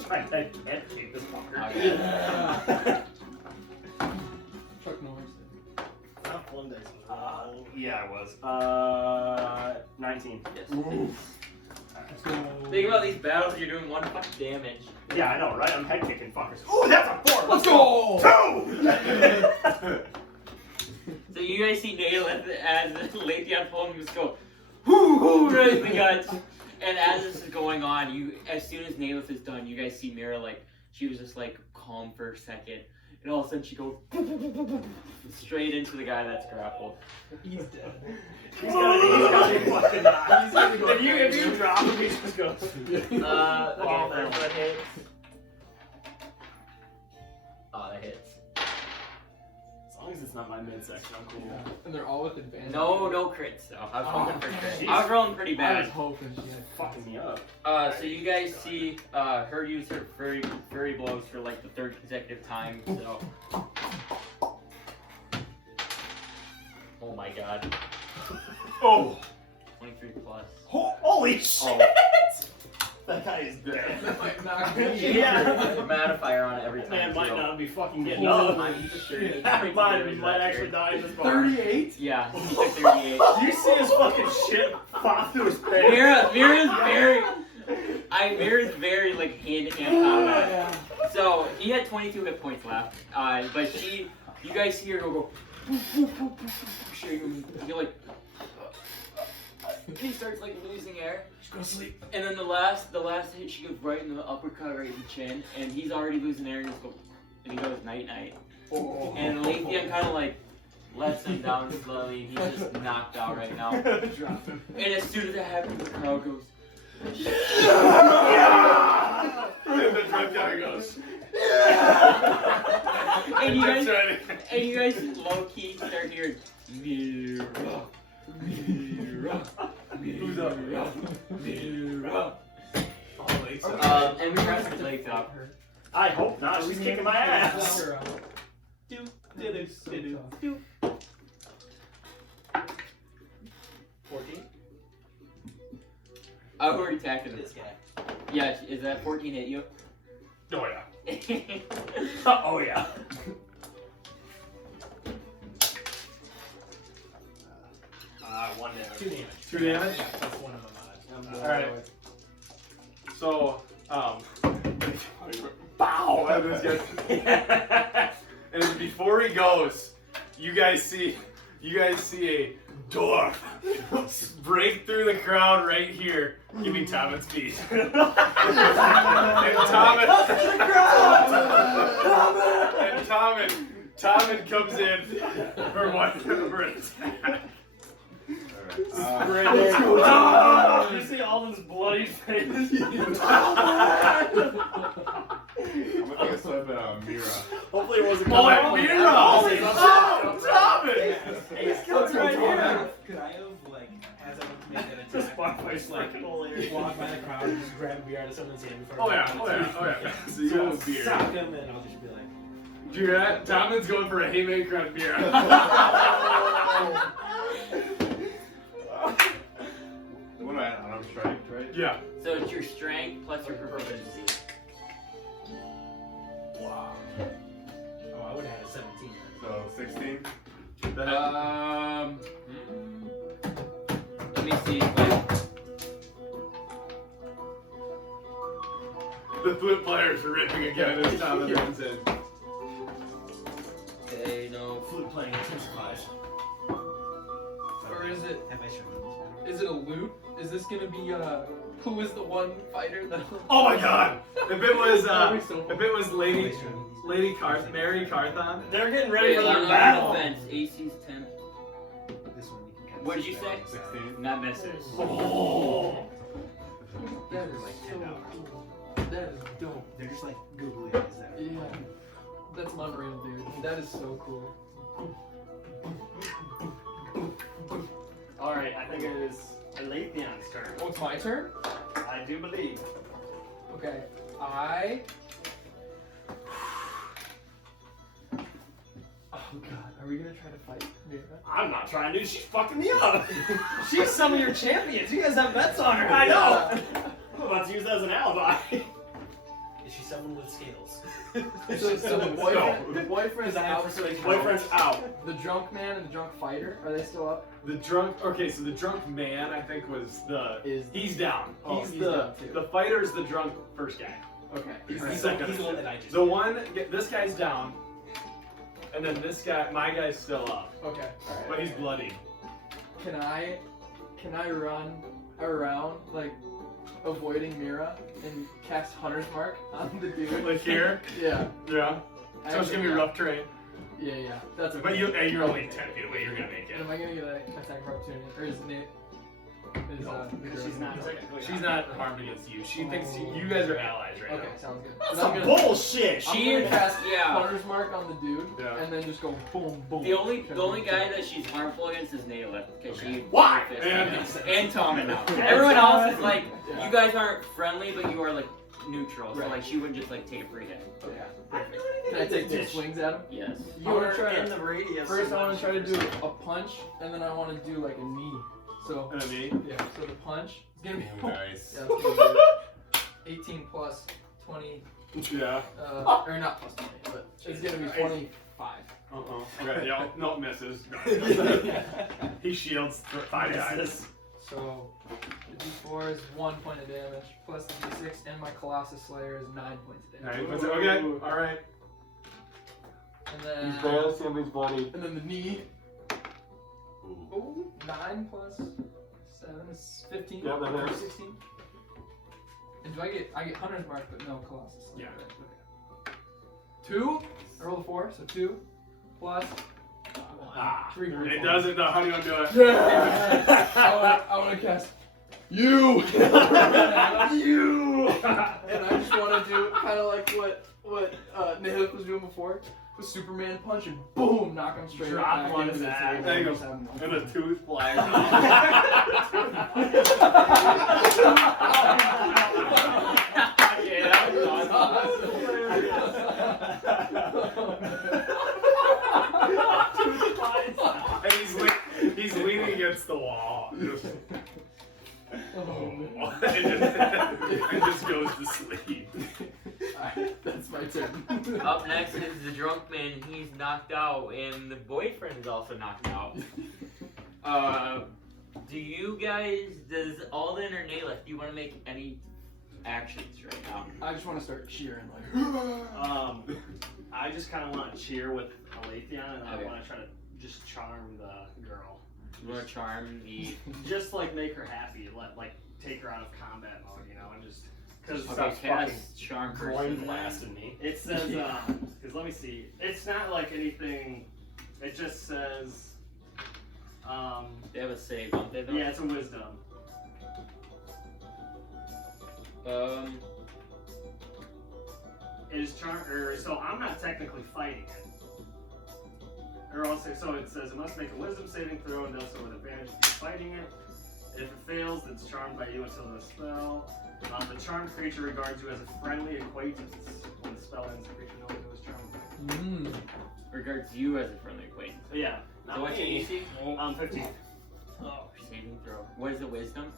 try and educate this fucker. Okay. Chuck Norris. Not one dice. Yeah, I was. 19. Yes. Let's go. Think about these battles, you're doing 1 fucking damage. Yeah, I know, right? I'm head kicking fuckers. Ooh, that's a 4. Let's go. 2. So you guys see Nail as Letheon pulling him just go, hoo hoo, right in the guts. And as this is going on, as soon as Naelith is done, you guys see Mira like she was just like calm for a second, and all of a sudden she goes straight into the guy that's grappled. He's dead. He's gotta fucking die. He's gonna go If you drop him, he just goes. Okay, first one hits. Oh, that hits. As long as it's not my midsection, I'm cool. And they're all with advantage. No crits though. I was hoping for crits. jeez. I was rolling pretty I was bad. hoping she had Fucking me up. So you guys see her use her furry blows for like the third consecutive time. So. Oh my god. Oh! 23 plus. Holy shit! Oh. That guy is dead. That might knock me. Yeah. Modifier on it every time. Man might too. not be fucking getting Holy up. shit. Might actually die in this bar. 38? Yeah, he took 38. You see his fucking shit pop through his face. Mira's very like hand-to-hand combat. So he had 22 hit points left, but you guys see her go, you're like, and he starts like losing air. She's gonna sleep. And then the last hit, she goes right in the uppercut, right in the chin, and he's already losing air, and he goes night night. And Lathian kind of like lets him down slowly. He's just knocked out right now. Drop him. And as soon as that happens, the crowd goes. And the drunk guy goes. And you guys, That's right. low key start hearing Mira, Mira, Who's up? Mira. Oh, wait, so- And we press the legs up. I hope not. She's kicking my ass. Knock her out. Do. So tough. 14. I've already tackled This it. guy. Yeah, is that 14 hit you? Oh, yeah. Oh yeah. One damage. 2 damage. 2 damage? That's one of them. Alright. So, bow! And this guy. And before he goes, you guys see a dwarf break through the crowd right here. Give me Tommen's speed. And Tommen comes in for one attack. You see Alden's bloody face. I'm gonna take a swipe at Mira. Hopefully it wasn't. Oh, Mira! Tommen! He's coming right here. Could I have, like, as I would make an This attack, bar fight's like, fucking hilarious. Walk by the crowd and just grab a beer out of someone's hand before. Oh yeah. So you got a beer. Sock him and I'll just be like. Do you hear that? Tommen's going for a haymaker on Mira. What am I at? I'm strike, right? Yeah. So it's your strength plus your proficiency. Wow. Oh, I would have had a 17. So 16. Let me see. The flip players are ripping again as Tommen runs in. Okay, no. Flute playing intensifies. Or is it? have I shown Is it a loop? Is this gonna be who is the one fighter that? Oh my god! If it was That'd be so if it was Mary Carthon. They're getting ready Wait, for on their battle. defense, AC's 10. this one? You can kind of What did you say? 16. That misses. Oh. That is Like so 10 cool. That is dope. They're just like googly eyes that are. Yeah. That's unreal, dude. That is so cool. Alright, I think it is Aletheon's turn. Oh, it's my turn? I do believe. Okay. Oh god, are we gonna try to fight Mira? I'm not trying to. She's fucking me up. She's some of your champions. You guys have bets on her. I know. I'm about to use that as an alibi. Is she someone with scales? So the boyfriend's out. Boyfriend's out. The drunk man and the drunk fighter, are they still up? The drunk man I think was he's down. Oh, He's he's the down too. the fighter's the drunk first guy. Okay. He's Alright. the second. He's the one that I just. This guy's down. And then my guy's still up. Okay. Alright. But he's bloody. Can I run around like avoiding Mira and cast Hunter's Mark on the dude. Like here? Yeah. Yeah. So it's gonna be rough terrain. Yeah. That's okay. But you're only 10 feet away. You're gonna make it. Am I gonna get an attack of opportunity? Or is Nate? Is, No, the girl she's not gonna- technically. She's not harmed against you. She thinks you guys are allies right Okay, now. sounds good. That's Then I'm some gonna, bullshit. I'm gonna cast Yeah. Hunter's Mark on the dude, Yeah. and then just go boom, boom. The only guy that she's harmful against is Nayla, because she Why? and Tommen now. Everyone else is like, Yeah. you guys aren't friendly, but you are like neutral, so Right. like she wouldn't just like take a free hit. Okay. I don't know Can I anything take 2 about swings at him? Yes. I wanna You're try in to, the radius. first of I want to try to do one a punch, and then I want to do like a knee. So And me? yeah, so the punch is gonna be Nice. yeah, it's gonna be 18 plus 20, Yeah. or not plus 20, but it's gonna be 25. Okay, yeah, no, misses. He shields 5 guys. So the D4 is 1 point of damage plus the D6, and my Colossus Slayer is 9 points of damage. Okay, alright. And then somebody's body. and then the knee. Ooh, 9 plus 7 is 15. Yeah, that or hits. 16. And do I get Hunter's Mark but no Colossus Slayer? Yeah. Right, okay. 2. I roll a 4, so 2 plus 3 points. It doesn't, the honey won't do it. Yeah. I want to cast you. You! And I just want to do kind of like what Nihilus was doing before, with Superman punch and boom, knock him straight Drop back one into the back. table. There you go. Just have him- And a tooth flies Yeah, that was awesome. And he's leaning against the wall. Just, Oh, and just goes to sleep. Alright, that's my turn. Up next is the drunk man. He's knocked out, and the boyfriend is also knocked out. Do you guys, does Alden or Nayla, do you want to make any actions right now? I just want to start cheering like. I just kind of want to cheer with Aletheon, and I Okay. want to try to just charm the girl. You want to charm the... Just like make her happy, like take her out of combat mode, you know, and just because Okay, cast charm groin person. then. blasting me. It says, because let me see, it's not like anything. It just says, They have a save, don't they? Though? yeah, it's a wisdom. It is charm, or so I'm not technically fighting it. Or also, so it says it must make a wisdom saving throw and does so with advantage if you're fighting it. If it fails, it's charmed by you until the spell. The charmed creature regards you as a friendly acquaintance. When the spell ends, the creature knows it was charmed. Regards you as a friendly acquaintance. Yeah. So what's your AC? 15. Oh, saving throw. What is the wisdom?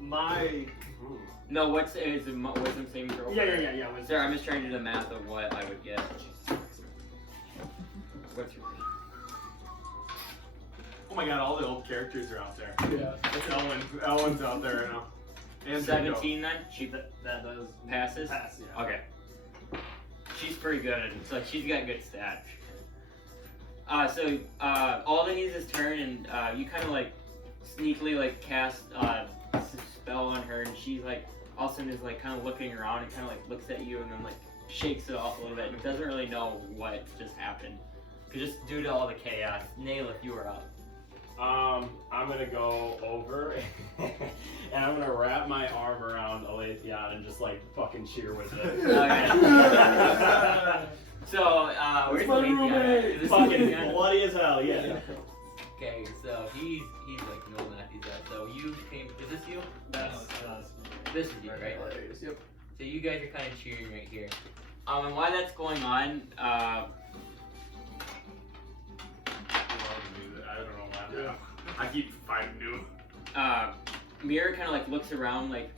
My. No, what's is it wisdom saving throw? Yeah. Wisdom. Sorry, I'm just trying to do the math of what I would get. What's your Oh my god, all the old characters are out there. Yeah. Ellen's out there right now. And Draco. 17 then? She That does passes? pass, yeah. Okay. She's pretty good. So she's got good stats. Alden needs his turn, and you kind of like sneakily like cast a spell on her, and she's like all of a sudden is like kind of looking around and kind of like looks at you and then like shakes it off a little bit and doesn't really know what just happened. 'Cause just due to all the chaos. Nail, if you were up. I'm gonna go over and I'm gonna wrap my arm around Aletheon and just like fucking cheer with it. Okay. So, where's my Aletheon? roommate! Is this Fucking Aletheon? bloody as hell, yeah. Okay, so he's like no Matthews up. So you came. Is this you? That's This is you, right? Hilarious. Yep. So you guys are kind of cheering right here. And while that's going on, I don't know why. I keep finding new. Mira kind of like looks around, like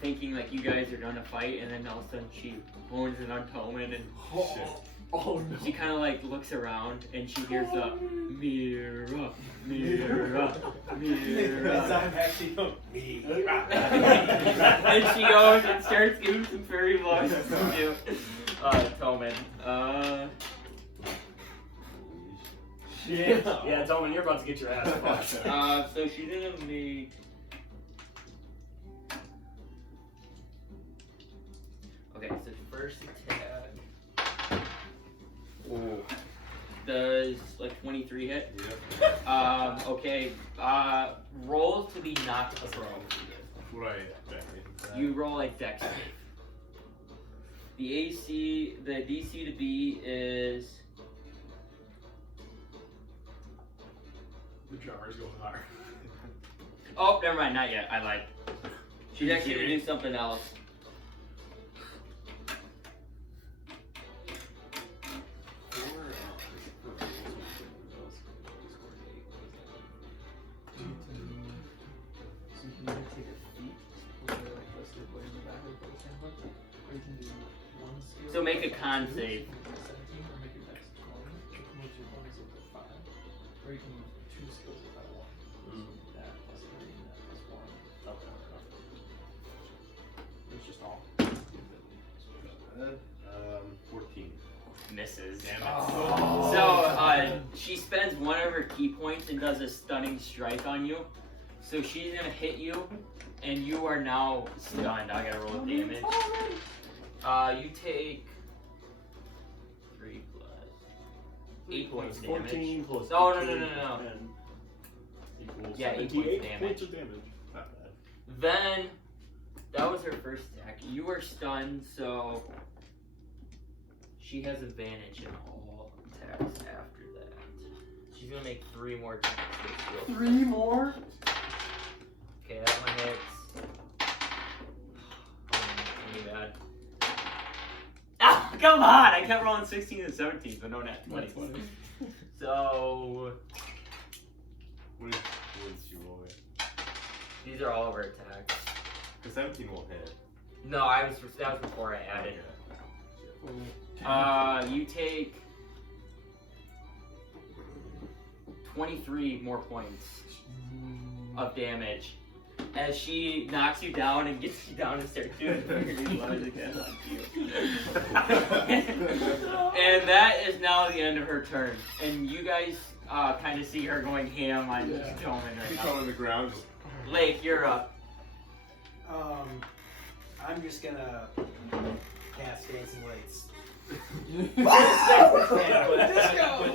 thinking like you guys are gonna fight, and then all of a sudden she horns it on Toman, and Oh no. she kind of like looks around and she hears the Mira, Mira, Mira. I'm actually me. And she goes and starts giving some fairy voices to Toman. Shit. Yeah, Toman, you're about to get your ass fucked. So she's gonna make Okay, so first attack. Ooh. Does like 23 hit? Yep. Okay. Roll to be knocked prone. Right. You roll a dex save. The DC to beat is. The drummer's going hard. Oh, never mind, not yet. I lied. She's actually gonna do something else. So you can either take a feat, which are like listed way in the back of the player's handbook, or you can do one skill. So make a con save. 17, or make your dex 20, which moves your bonus up to 5. Or you can move 2 skills if I want. That plus 3 and that plus 1. Okay. It's just all. 14. Misses. Damn it. Oh. So she spends one of her key points and does a stunning strike on you. So she's gonna hit you, and you are now stunned. I gotta roll damage. You take 3 plus 8 points damage. 14 plus No, 18 no. plus 10 equals Yeah, 8 points 78 damage. points of damage. Not bad. Then that was her first attack. You are stunned, so she has advantage in all attacks after that. She's gonna make 3 more attacks. 3 more? Okay, that one hits. Really bad. Ah, come on! I kept rolling 16 and 17, but no net 20. So What did you roll it? these are all of her attacks. The 17 won't hit. No, that was before I added. Okay. You take 23 more points of damage as she knocks you down and gets you down and starts doing the blows again on you. And that is now the end of her turn. And you guys kind of see her going ham on Toman right She's now. on the ground. Lake, you're up. I'm just gonna cast Dancing Lights. But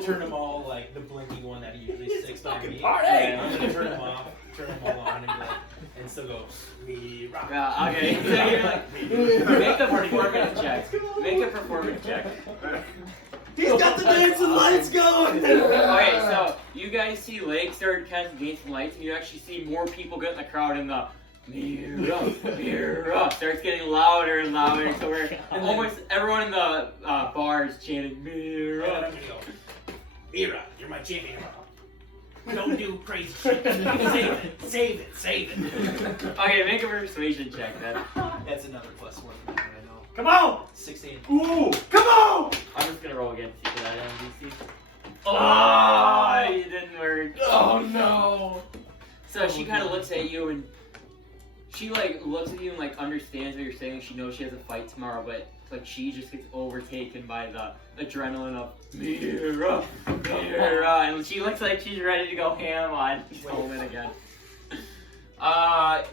turn them all like the blinking one that usually sticks on me. I'm gonna turn them off, turn them all on, and be like, and still go. We rock. Yeah, okay. So you're like, make a performance check. Make a performance check. He's got the dancing lights going. Okay, so you guys see Lake start casting dancing lights, and you actually see more people get in the crowd, and the Mira starts getting louder and louder, so we're almost everyone in the bar is chanting And Mira. I'm gonna go. Mira, you're my champion. Don't do crazy shit. Save it. Okay, make a persuasion check then. That's another plus 1 for me, I know. Come on! 16. Ooh! Come on! I'm just gonna roll against you for that MVC. Oh, it didn't work. Oh no! So she kind of looks at you and she like looks at you and like understands what you're saying. She knows she has a fight tomorrow, but like she just gets overtaken by the adrenaline of Mira, and she looks like she's ready to go ham on Coleman again.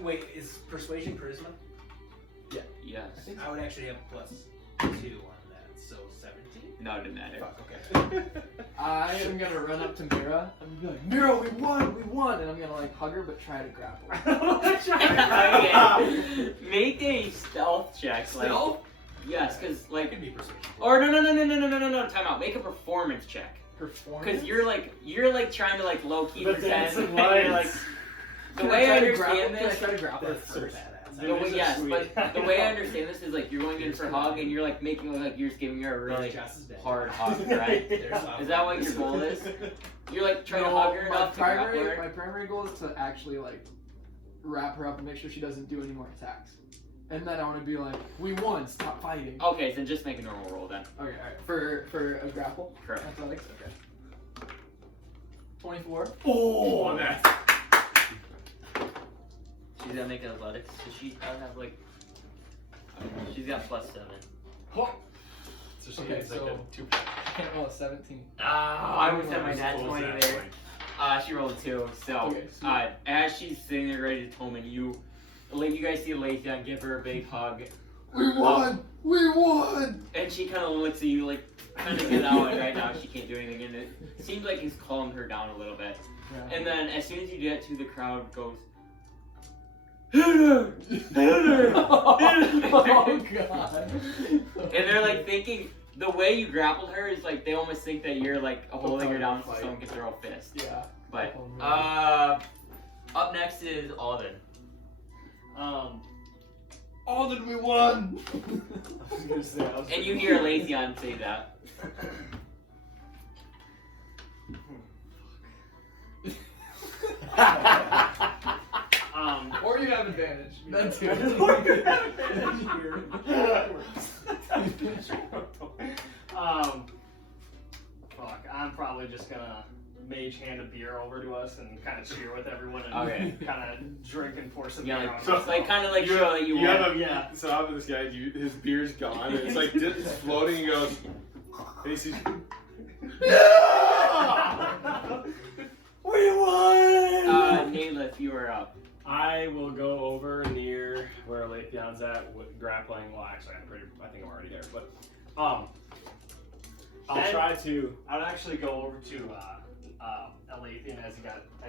Wait, is persuasion charisma? Yes. I would actually have plus 2 on that, so 17. No, it didn't matter. Fuck, okay. I am gonna run up to Mira and be like, Mira, we won! And I'm gonna like hug her but try to grapple. Okay. Make a stealth check. Like, Stealth? yes, because It like, could be persuasion. or no, time out. Make a performance check. Performance? Because you're like trying to like low key The pretend. dancing and you're like lights. the Can way I try to grapple- understand Can I this. try to grapple her That's so first? badass. The way, yes, Sweet. but the way I understand this is like you're going in for a hug and you're like making it look like you're just giving her a really Joss is dead. hard hug, right? Is that what your goal is? You're like trying to hug her my enough to grapple primary, her. my primary goal is to actually like wrap her up and make sure she doesn't do any more attacks. And then I want to be like, we won, stop fighting. Okay, so just make a normal roll then. Okay, alright. For a grapple? Correct. Athletics? Okay. 24. Oh, that's. She's gonna make an athletics, so she does have like. She's got +7. So she Okay, has like so- a 2. I can't roll a 17. I would set my nat What was 20 that, there. like? She rolled a 2. So, Okay, sweet. as she's sitting there ready to Toman, you guys see Leithion give her a big hug, We won! We won! And she kind of looks at you like, kind of get out, and right now she can't do anything, and it seems like he's calmed her down a little bit. Yeah. And then as soon as you get to the crowd goes, hit her! Hit her! Oh, God. And they're like thinking, the way you grappled her is like, they almost think that you're like holding her down so Fight. someone can throw a fist. Yeah. But, Oh, man. up next is Alden. Alden, we won! I was gonna say, And you hear Leithion say that. Or you have advantage. That too. Fuck, I'm probably just gonna mage hand a beer over to us and kind of cheer with everyone and Okay. kind of drink and pour some Yeah, beer like, on so- us. like kind of like You- show that you You won. have a Yeah. So I'm with this guy. His beer's gone. And it's like it's floating. He goes. And he sees. We won! Nayleth, you are up. I will go over near where Leithion's at, with grappling. Well, actually, I think I'm already there. But, I'll And- try to. I would actually go over to Alathian as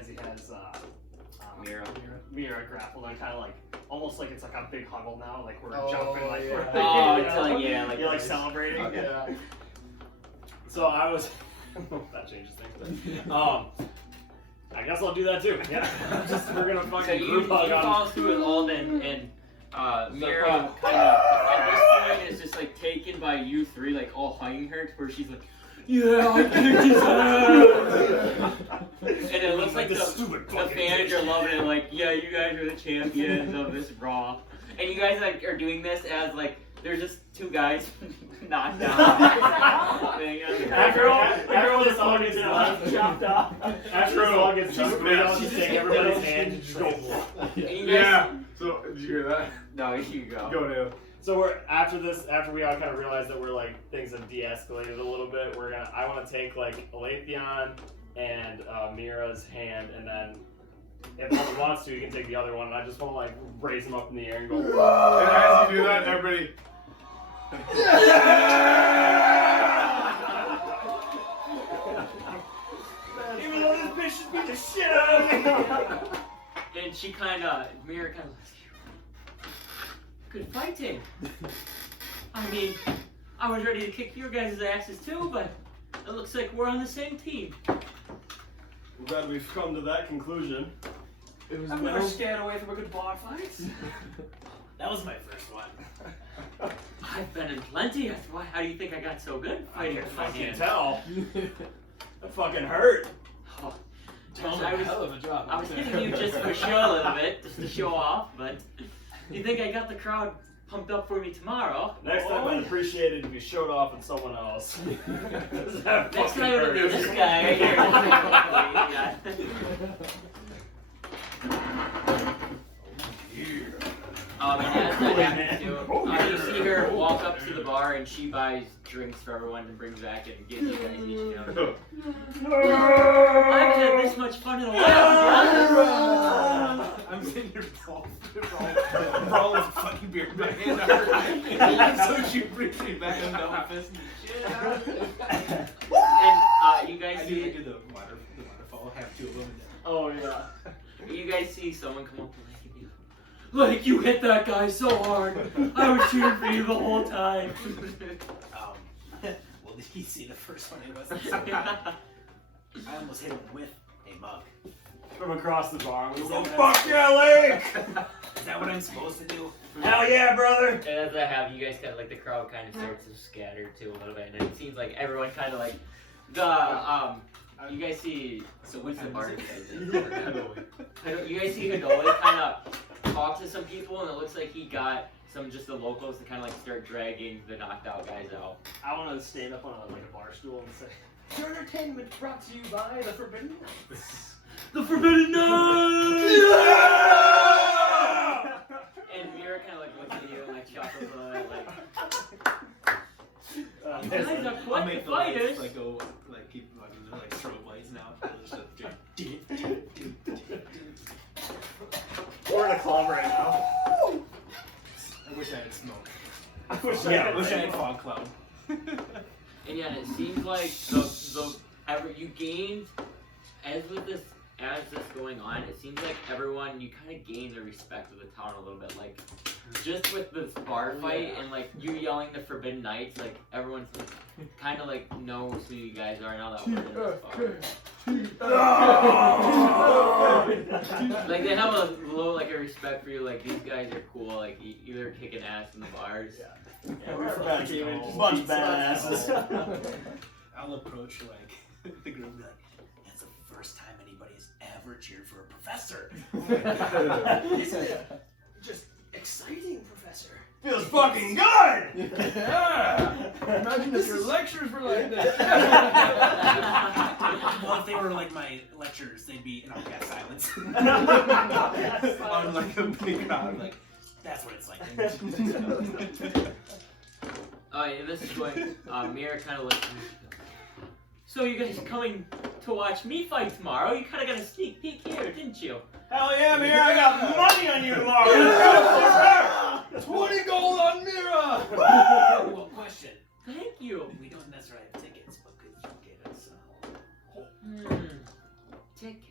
he has Mira grappled and kind of like almost like it's like a big huddle now, like we're Oh, jumping, like yeah. we're Oh, you it's know? like, yeah, like you're like this. celebrating. Okay. Yeah. So I was. That changes things. But, I guess I'll do that too. Yeah. We're gonna So fucking you group hug on. follow through with Alden, and Mira kind of at this point is just like taken by you three, like all hugging her, to where she's like, "Yeah, I kicked his ass." And it looks like the fans are loving it, like, "Yeah, you guys are the champions of this Raw." And you guys like are doing this as like there's just two guys knocked down. After this all gets done, chopped off. after this all gets done, we all just take everybody's hand and just go. And you guys, Yeah. So did you hear that? No, you go. Go now. So we're after we all kind of realize that we're like things have de-escalated a little bit. I want to take like Alathion and Mira's hand, and then if Alden wants to, he can take the other one. And I just want to like raise him up in the air and go. And as you do that, everybody. Even though this bitch should beat the shit out of me. And she Mira kind of good fighting. I mean, I was ready to kick your guys' asses too, but it looks like we're on the same team. I'm glad we've come to that conclusion. It was I've well. never stayed away from a good bar fight. That was my first one. I've been in plenty. That's why. How do you think I got so good I fighting can with my fucking hands? tell. That fucking hurt. Oh, Tom, I was- hell of a job. I was hitting you just for show a little bit, just to show off, but you think I got the crowd pumped up for me tomorrow? Next time I'd appreciate it if you showed off on someone else. That Next fucking time it'll be hurt. this guy right here. Yeah. And as that happens too, you see her walk up to the bar and she buys drinks for everyone and brings back and gives you guys each, you know. I haven't had this much fun in a while. I'm sitting here brawling with fucking beer in my hand. So she brings me back and double fisting the shit out of it. And you guys I see do the waterfall. I have two of them. Oh yeah. You guys see someone come up to you. Like, you hit that guy so hard. I was cheering for you the whole time. Well, did he see the first one? It wasn't so bad. I almost hit him with a mug. From across the bar. We Is go, that fuck yeah, Lake! Is that what I'm supposed to do? Hell yeah, brother! And as that happens, you guys kind of like the crowd kind of starts to scatter too a little bit, and it seems like everyone kind of like you guys see. So what's the bar? You guys see Hidoli kind of talk to some people, and it looks like he got some just the locals to kind of like start dragging the knocked out guys out. I want to stand up on like a bar stool and say, "Your entertainment brought to you by the Forbidden Nights." The Forbidden Night! And Mira kind of like looks at you and like chuckles a little, like. You guys are quite make the the lights, fighters. like go like keep fucking like strobe lights now. We're in a club right now. I wish I had smoke. I wish I Yeah, had wish I that. had fog cloud. And yeah, it seems like you gained as this going on, it seems like everyone you kind of gain the respect of the town a little bit. Like just with this bar fight and like you yelling the Forbidden Knights, like everyone's like, kind of like knows who you guys are now that we're in this bar. Like they have a respect for you. Like these guys are cool. Like they're kicking ass in the bars. Yeah, we're back to bunch of badasses. I'll approach like the group and be like, that's the first time anybody's ever cheered for a professor. Isn't it just exciting, Professor? Feels fucking good! Yeah! Imagine if your lectures were like this. Well, if they were like my lectures, they'd be in all cat silence. On like a big crowd, like, that's what it's like. And this is going. Mira kind of looks. So you guys coming to watch me fight tomorrow? You kind of got a sneak peek here, didn't you? Hell yeah, man! I got money on you tomorrow! 20 gold on Mira! Well, question. Thank you. We don't necessarily have tickets, but could you get us Tickets.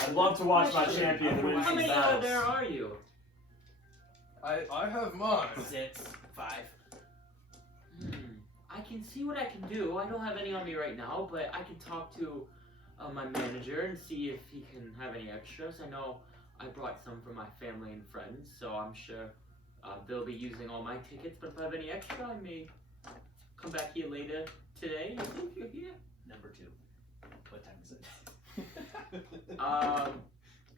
I'd love to watch my champion win How some many battles. there are you? I have mine. 6, 5. I can see what I can do. I don't have any on me right now, but I can talk to my manager and see if he can have any extras. I know I brought some for my family and friends, so I'm sure they'll be using all my tickets. But if I have any extra, I may come back here later today. I think you're here. Number 2. What time is it?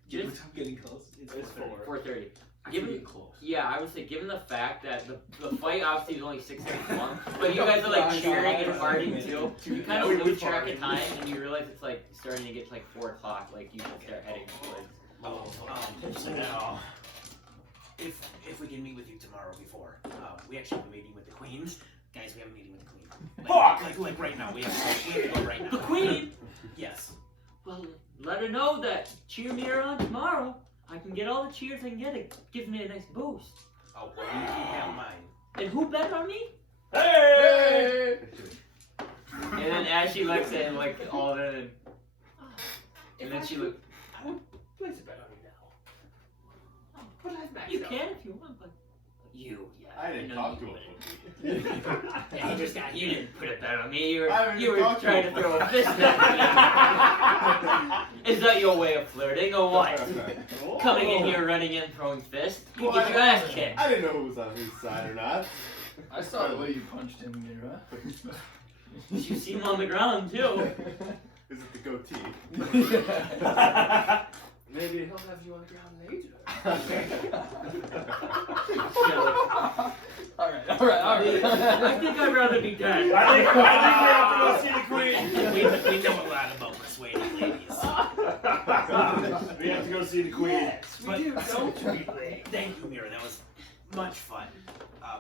Just I'm getting close. It's 4:30. I'm Given- getting close. Yeah, I would say given the fact that the fight obviously is only 6 minutes long, but you guys are like cheering and partying too, you kind of lose track of time and you realize it's like starting to get to like 4 o'clock, like you should start heading towards. If we can meet with you tomorrow before, we actually have a meeting with the Queen. Guys, we have a meeting with the Queen. Like right now, we have to go right now. The Queen? Yes. Well, let her know that cheer me on tomorrow. I can get all the cheers I can get. It gives me a nice boost. Oh, well, you can have mine. And who bet on me? Hey! And then as she looks at him, like all of it, and then she looks. I would place a bet on you now. But I've maxed You out. can if you want, but You. I didn't know talk you to wouldn't. him. Yeah, you didn't put a bet on me. You I haven't were talked to trying to him. throw a fist at me. Is that your way of flirting or what? Coming in here, running in, throwing fists. You get your ass kicked. I didn't know who was on whose side or not. I saw the way you punched him, Mira. You see him on the ground too. Is it the goatee? Maybe he'll have you on the ground later. Alright. I think I'd rather be dead. I think we have to go see the Queen. We know a lot about persuading ladies. We have to go see the Queen. Yes, we But- do, don't we, Blake? Thank you, Mira. That was much fun.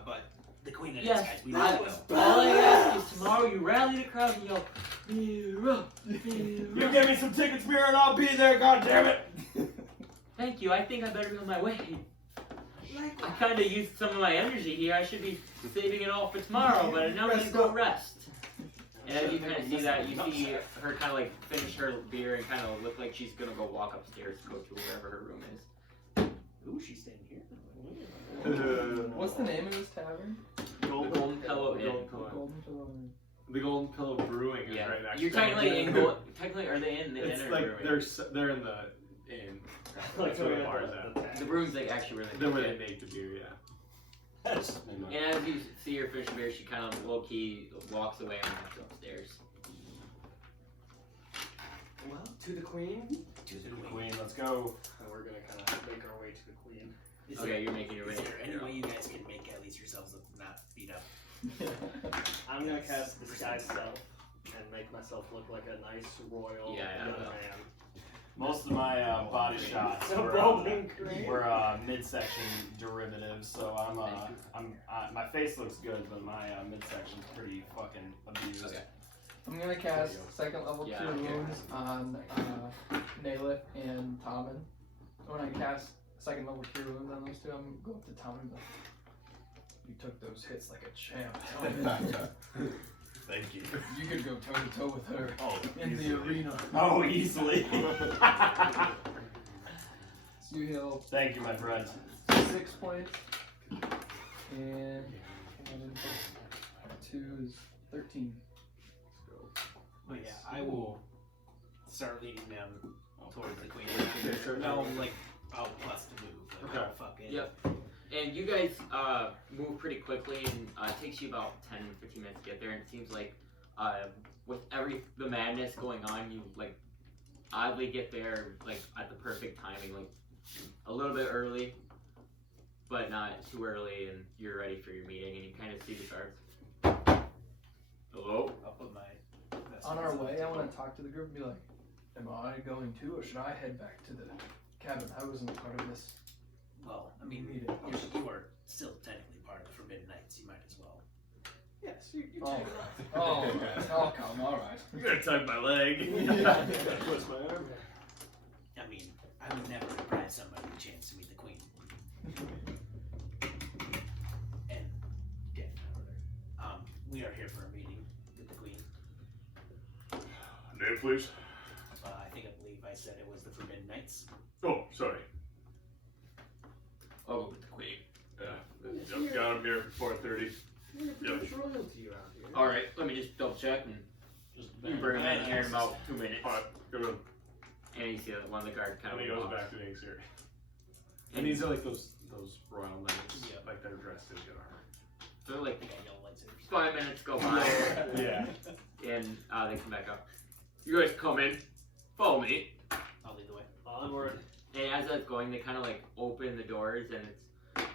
But the Queen and Yes, its guys, we really will. All I ask is tomorrow you rally the crowd and yell, Mira, You Mira. give me some tickets, Mira, and I'll be there, goddammit! Thank you. I think I better be on my way. I kind of used some of my energy here. I should be saving it all for tomorrow, but now I'm gonna go rest. And as you kind of see that, you see her kind of like finish her beer and kind of look like she's gonna go walk upstairs to go to wherever her room is. Ooh, she's staying here. What's the name of this tavern? Golden Pillow Inn. Golden Pillow Inn. The Golden Pillow Brewing is Yeah, right next you're to technically in gold. Technically, are they in the It's inn or like brewing? they're in the inn. That's where the bar is at. The brewing's like actually really They're where good. they make the beer, yeah. That's And as you see her fish beer, she kind of low key walks away and walks upstairs. Well, to the Queen. To the Queen. Queen, let's go. And we're gonna kind of make our way to the Queen. Is Okay, there, you're making your way. is there any way you guys can make at least yourselves look not beat up? I'm gonna cast Disguise Self and make myself look like a nice royal Yeah, young yeah. man. Most of my body shots So were, Golden Queen. were midsection derivatives, so my face looks good, but my midsection's pretty fucking abused. Okay. I'm gonna cast second level Yeah, 2 okay. wounds on Nalith and Tommen. When I cast second level cure wounds on those two. I'm gonna go up to Tom and be like, you took those hits like a champ. Thank you. You could go toe to toe with her Oh, in the easily. arena. Oh, easily. So you heal Thank you, my friend. 6 points, and 2 is 13. But yeah, I will start leading them towards the queen. sure. No, like, I'll bust a move. Like, Okay. oh, fuck it. Yep. And you guys move pretty quickly, and it takes you about 10-15 minutes to get there. And it seems like with the madness going on, you like oddly get there like at the perfect timing, like a little bit early, but not too early, and you're ready for your meeting. And you kind of see the guards. Hello. I'll put my best On our ones way, the I want table. to talk to the group and be like, am I going to, or should I head back to the cabin? I wasn't part of this. Well, I mean, meeting. you are still technically part of the Forbidden Knights. You might as well. Yes, you Oh, take it oh, I'll come, alright. You're gonna tug my leg. Twist my arm. I mean, I would never deprive somebody the chance to meet the queen. And get further. We are here for a meeting with the queen. Name, please. I believe I said it was the Forbidden Knights. Oh, sorry. I'll go with the queen. Yeah, yep, got him here for 4:30. British royalty around here. All right, let me just double check, and Just you bring him in here in about 2 minutes. Alright, go to him. And you see that one of the guards kind And of he goes walks. back to being serious. And these are like those royal knights. Yeah. Like they're dressed in good armor. So like They got yellow lightsabers. 5 minutes go by, Yeah. and they come back up. You guys come in, follow me. I'll lead the way. Onward. And as that's going, they kind of like open the doors, and it's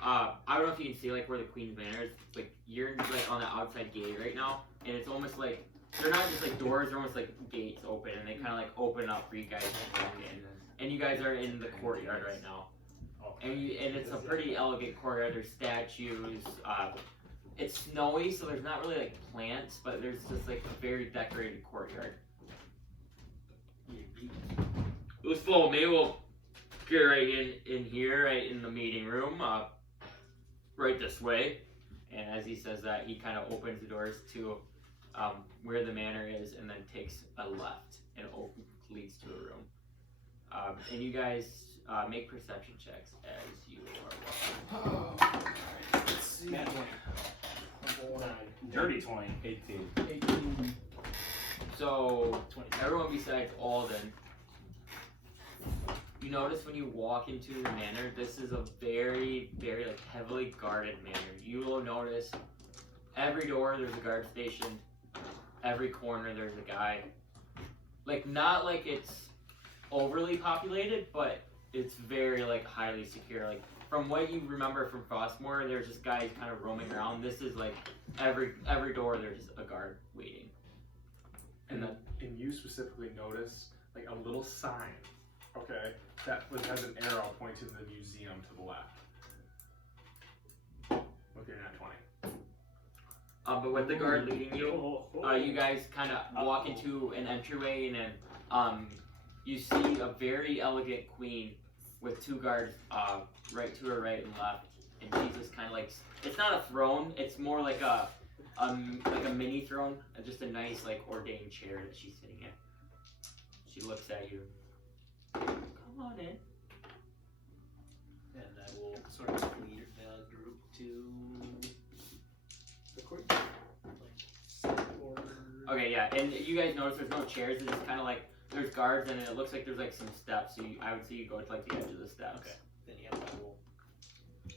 I don't know if you can see like where the Queen's Manor is. It's like you're like on the outside gate right now, and it's almost like they're not just like doors; they're almost like gates open, and they kind of like open up for you guys to walk in. And you guys are in the courtyard right now, and it's a pretty elegant courtyard. There's statues. It's snowy, so there's not really like plants, but there's just like a very decorated courtyard. Let's follow me. We'll get right in here, right in the meeting room, right this way. And as he says that, he kind of opens the doors to where the manor is, and then takes a left and leads to a room. And you guys make perception checks as you are walking. Let's see. Nat 20. Dirty 20. 18. 18. So 20. everyone besides Alden, you notice when you walk into the manor, this is a very, very like heavily guarded manor. You will notice every door there's a guard stationed, every corner there's a guy. Like not like it's overly populated, but it's very like highly secure. Like from what you remember from Frostmoor, there's just guys kind of roaming around. This is like every door there's a guard waiting. And then And you specifically notice like a little sign, okay, that has an arrow pointing to the museum to the left. With your nat 20. but with the guard leading you, you guys kind of walk into an entryway, and then you see a very elegant queen with two guards right to her right and left, and she's just kind of like, it's not a throne, it's more like a mini throne, just a nice like ordained chair that she's sitting in. She looks at you. Come on in. And I will sort of lead the group to The courtyard. Okay, yeah, and you guys notice there's no chairs. It's just kind of like there's guards, and it looks like there's like some steps. So I would say you go to like the edge of the steps. Okay. Then yeah, I will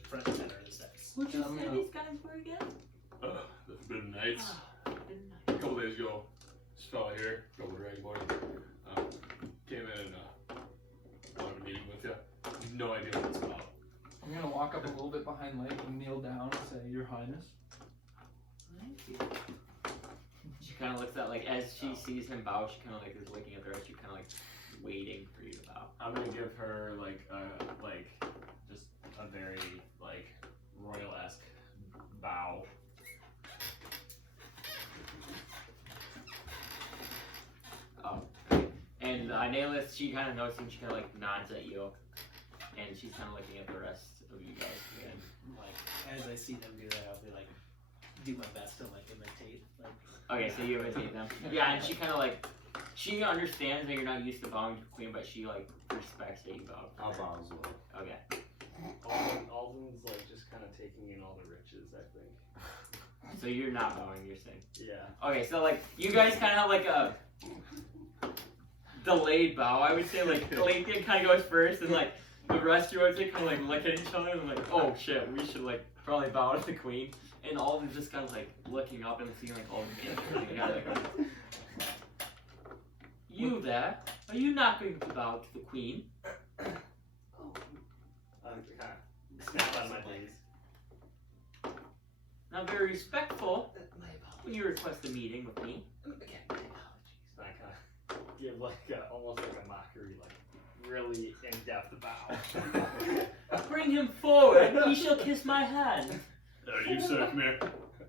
front and center of the steps. What you say these guys were again? The Forbidden Knights. Ah, A couple days ago, this fella here, a couple Dragonborn, came in and wanted a meeting with you. No idea what it's about. I'm gonna walk up a little bit behind Lake and kneel down and say, Your Highness. Thank you. She kind of looks at like as she sees him bow. She kind of like is looking at the rest. She kind of like waiting for you to bow. I'm gonna give her like just a very like royal-esque bow. And Naylith, she kind of notices. She kind of like nods at you, and she's kind of looking at the rest of you guys again. Like, as I see them do that, I'll be like, do my best to like imitate. Like, Okay, so you imitate them. Yeah, and she kind of like, she understands that you're not used to bowing to the queen, but she like respects that you bow. I'll bow as well. Okay. Alden's like just kind of taking in all the riches, I think. So you're not bowing, you're saying. Yeah. Okay, so like you guys kind of have like a delayed bow, I would say. Like Lincoln kind of goes first, and like the rest of you, I would say, kind of like look at each other and like, oh shit, we should like probably bow to the queen. And Alden's just kind of like looking up and seeing like Alden getting together. You there? Are you not going to bow to the queen? I kind of snap out of my knees. Not very respectful My apologies. when you request a meeting with me. Again, my apologies. I kind of give like almost like a mockery, like really in-depth bow. Bring him forward. He shall kiss my hand. You sir, come here.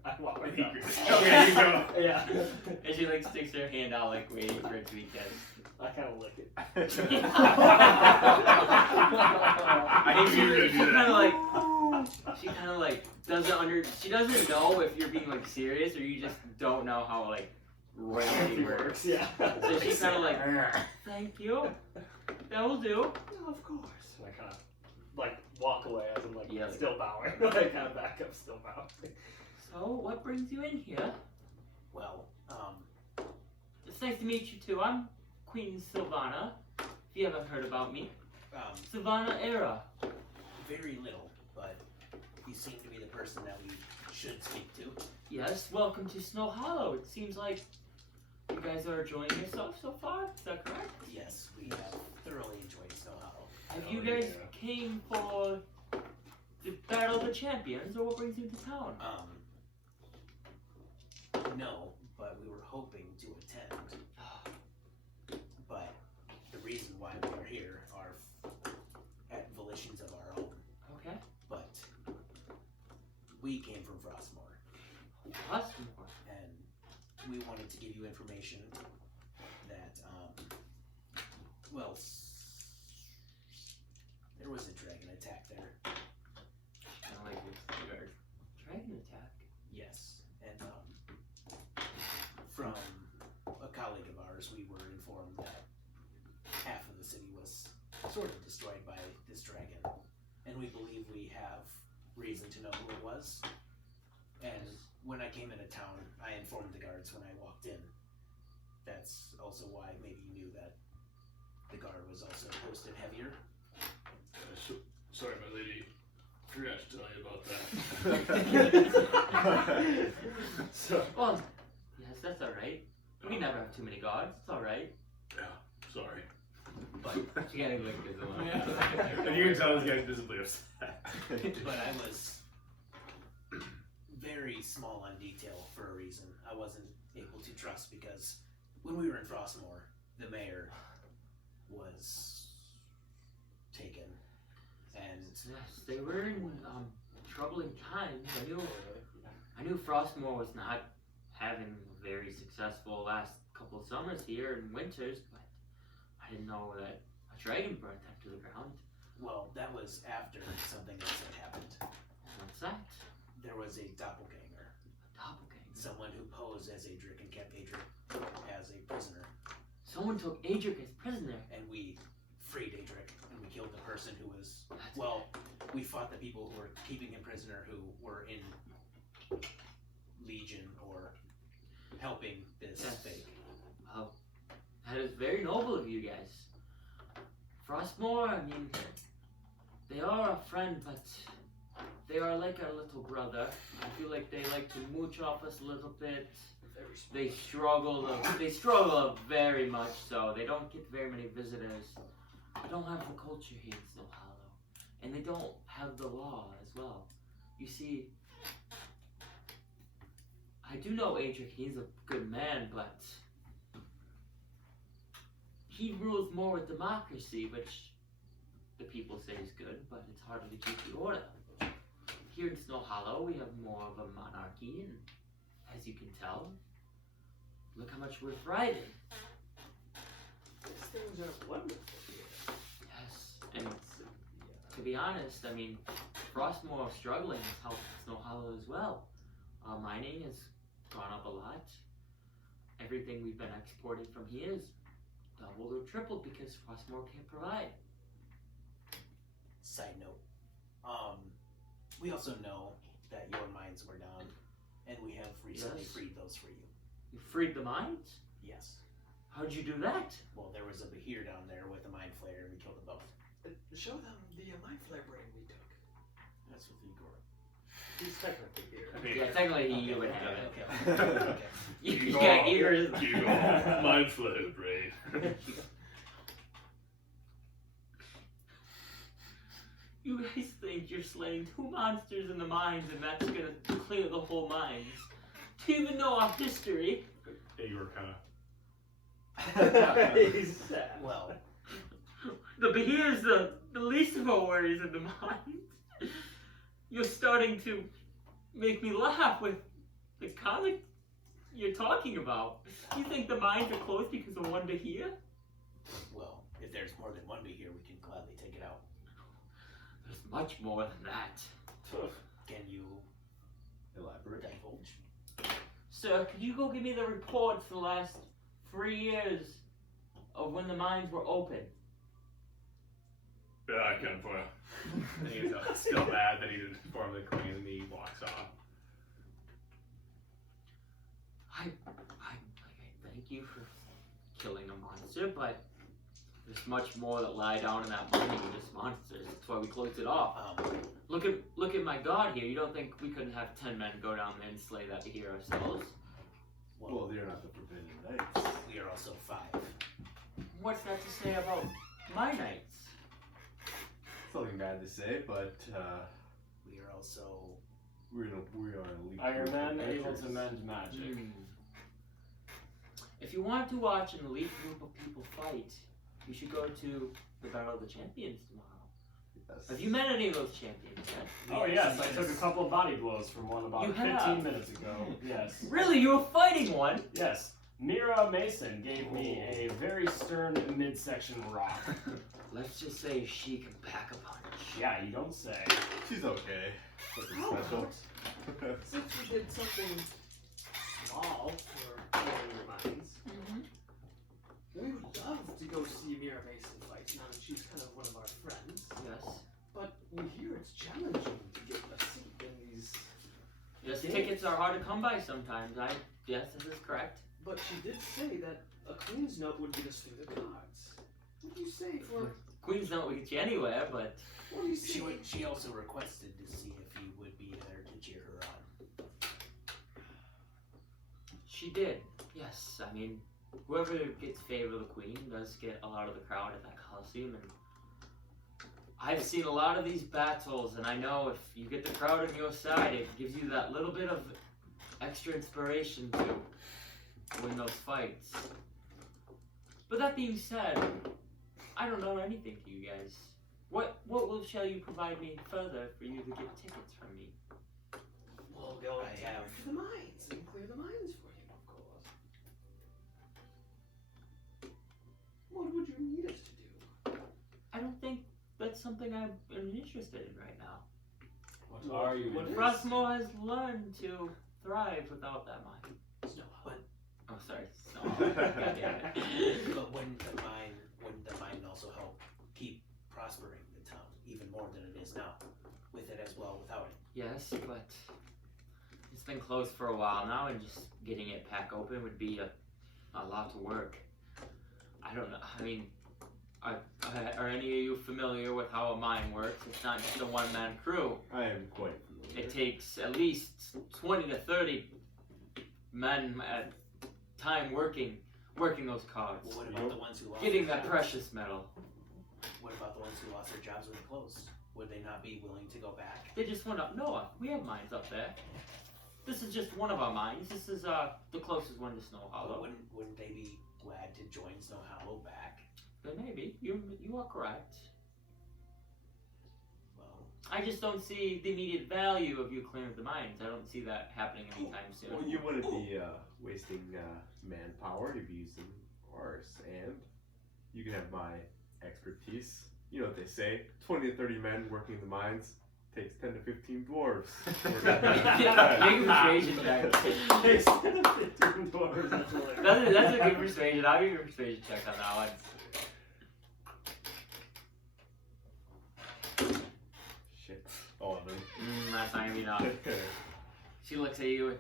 I walk right up. Okay, you go. Yeah. And she like sticks her hand out like waiting for it to be kissed. I kind of lick it. I knew you were gonna do She kind that. of like, she kind of like she doesn't know if you're being like serious or you just don't know how like royalty works. Yeah. So she's kind of like, thank you. That will do. Oh, of course. And I kind of like walk away as I'm like Yeah, like- still bowing. I kind of back up, still bowing. So what brings you in here? well, It's nice to meet you too. I'm Queen Sylvana. If you haven't heard about me, Sylvana Era. very little, but you seem to be the person that we should speak to. Yes, welcome to Snow Hollow. It seems like you guys are enjoying yourself so far. Is that correct? Yes, we have thoroughly enjoyed Snow Hollow. Have you guys came for the Battle of the Champions, or what brings you to town? No, but we were hoping to attend. But the reason why we are here are at volitions of our own. Okay. But we came from Frostmoor, Frostmoor. and we wanted to give you information that, there was a dragon attack there. Kind of like this dragon attack. Yes, and from a colleague of ours, we were informed that half of the city was sort of destroyed by this dragon, and we believe we have reason to know who it was. And when I came into town, I informed the guards when I walked in. That's also why maybe you knew that the guard was also posted heavier. Sorry, my lady. Forgot to tell you about that. So Well, yes, that's all right. We never have too many gods. It's all right. Yeah, sorry. But She kind of like gives a laugh. And you can tell this guy's visibly upset. but I was very small on detail for a reason. I wasn't able to trust because when we were in Frostmoor, the mayor was taken, and Yes, they were in troubling times. I knew Frostmoor was not having a very successful last couple of summers here and winters, but I didn't know that a dragon burnt them to the ground. well, that was after something else had happened. What's that? There was a doppelganger, A doppelganger. someone who posed as Adric and kept Adric as a prisoner, Someone took Adric as prisoner. and we freed Adric, and we killed the person who was, That's well, we fought the people who were keeping him prisoner who were in Legion or helping this Yes. fake. Well, that is very noble of you guys. Frostmoor, I mean, they are a friend, but they are like our little brother. I feel like they like to mooch off us a little bit. They struggle very much so. They don't get very many visitors. They don't have the culture here in Snow Hollow. And they don't have the law as well. You see, I do know Adric, he's a good man, but he rules more with democracy, which the people say is good, but it's harder to keep the order. Here in Snow Hollow, we have more of a monarchy, and as you can tell, look how much we're thriving. these things are wonderful. Yes, and to be honest, I mean, Frostmoor struggling has helped Snow Hollow as well. Mining has gone up a lot. Everything we've been exporting from here is doubled or tripled because Frostmoor can't provide. Side note, we also know that your mines were down, and we have recently Yes. freed those for you. You freed the mines? Yes. How'd you do that? Well, there was a Bahir down there with a mind flayer, and we killed them both. Show them the mind flare brain we took. That's with Igor. He's technically here. I mean, Yeah, technically you Okay, would have it. okay. Yeah, Igor is. Mind flare brain. You guys think you're slaying 2 monsters in the mines and that's gonna clear the whole mines? Do you even know our history? Igor kind He's sad. Well, The Bahir's the least of our worries in the mines. You're starting to make me laugh with the comic you're talking about. You think the mines are closed because of one Bahir? well, if there's more than one Bahir, we can gladly take it out. There's much more than that. Can you Elaborate. divulge? Sir, could you go give me the reports for the last 3 years of when the mines were open? Yeah, I can for you. And he's still mad that he didn't inform the queen, and he walks off. I thank you for killing a monster, but there's much more that lie down in that mine than just monsters. That's why we closed it off. Look at my god here. You don't think we couldn't have 10 men go down there and slay that Bahir ourselves? Well, they're not the Forbidden Knights. We are also 5. What's that to say about my knights? Something bad to say, but We are also. we are an elite. Iron group of Man able adventurers. to mend magic. If you want to watch an elite group of people fight, you should go to the Battle of the Champions tomorrow. Yes. Have you met any of those champions yet? Oh yes, I took a couple of body blows from one about You 15 have? minutes ago. Yes. Really? You were fighting one? Yes. Mira Mason gave me a very stern midsection rock. Let's just say she can pack a punch. Yeah, you don't say. She's okay. Nothing How special. about, since we did something small for clearing the mines, we would love to go see Mira Mason fight now that she's kind of one of our friends. Yes. But we hear it's challenging to get a seat in these. Yes, Dang. tickets are hard to come by sometimes. Yes, this is correct. But she did say that a Queen's Note would get us through the cards. What do you say for? Queen's not will get you anywhere, but What do you say? She also requested to see if you would be there to cheer her on. she did. Yes, I mean, whoever gets favor of the Queen does get a lot of the crowd at that Coliseum, and I've seen a lot of these battles, and I know if you get the crowd on your side, it gives you that little bit of extra inspiration to win those fights. But that being said, I don't know anything to you guys. What shall you provide me further for you to get tickets from me? We'll go I down have- to the mines and clear the mines for you, of course. What would you need us to do? I don't think that's something I'm interested in right now. What are you? What is- Frostmoor has learned to thrive without that mine. Snow Hollow. Oh, sorry. No. God damn it. But wouldn't the mine also help keep prospering the town even more than it is now? With it as well, without it. Yes, but it's been closed for a while now, and just getting it back open would be a lot of work. I don't know. I mean, are any of you familiar with how a mine works? It's not just a one-man crew. I am quite familiar. It takes at least 20 to 30 men at time working those cards, Well, what about the ones who lost getting their that jobs? precious metal. What about the ones who lost their jobs when they closed? Would they not be willing to go back? They just went up. Noah, we have mines up there. This is just one of our mines. This is the closest one to Snow Hollow. Wouldn't they be glad to join Snow Hollow back? Then maybe you are correct. Well, I just don't see the immediate value of you clearing the mines. I don't see that happening anytime soon. Well, you wouldn't be wasting manpower. You'd be using ours, and you can have my expertise You know what they say: 20 to 30 men working in the mines takes 10 to 15 dwarves. Big persuasion check. That's a good persuasion. I'll give you a persuasion check on that one. Shit. 11. That's not gonna be enough. She looks at you.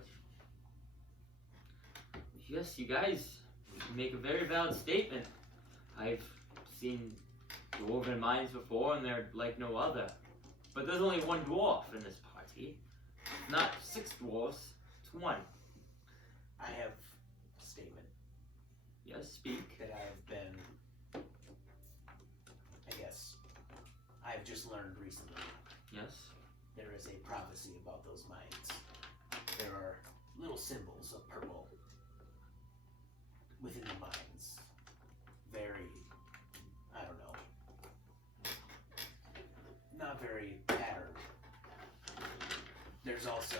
Yes, you guys make a very valid statement. I've seen dwarven mines before, and they're like no other. But there's only one dwarf in this party. Not 6 dwarfs, it's 1. I have a statement Yes, speak. that I have been, I guess, I've just learned recently. Yes. There is a prophecy about those mines. There are little symbols of purple within the mines. Very, I don't know, not very patterned. There's also,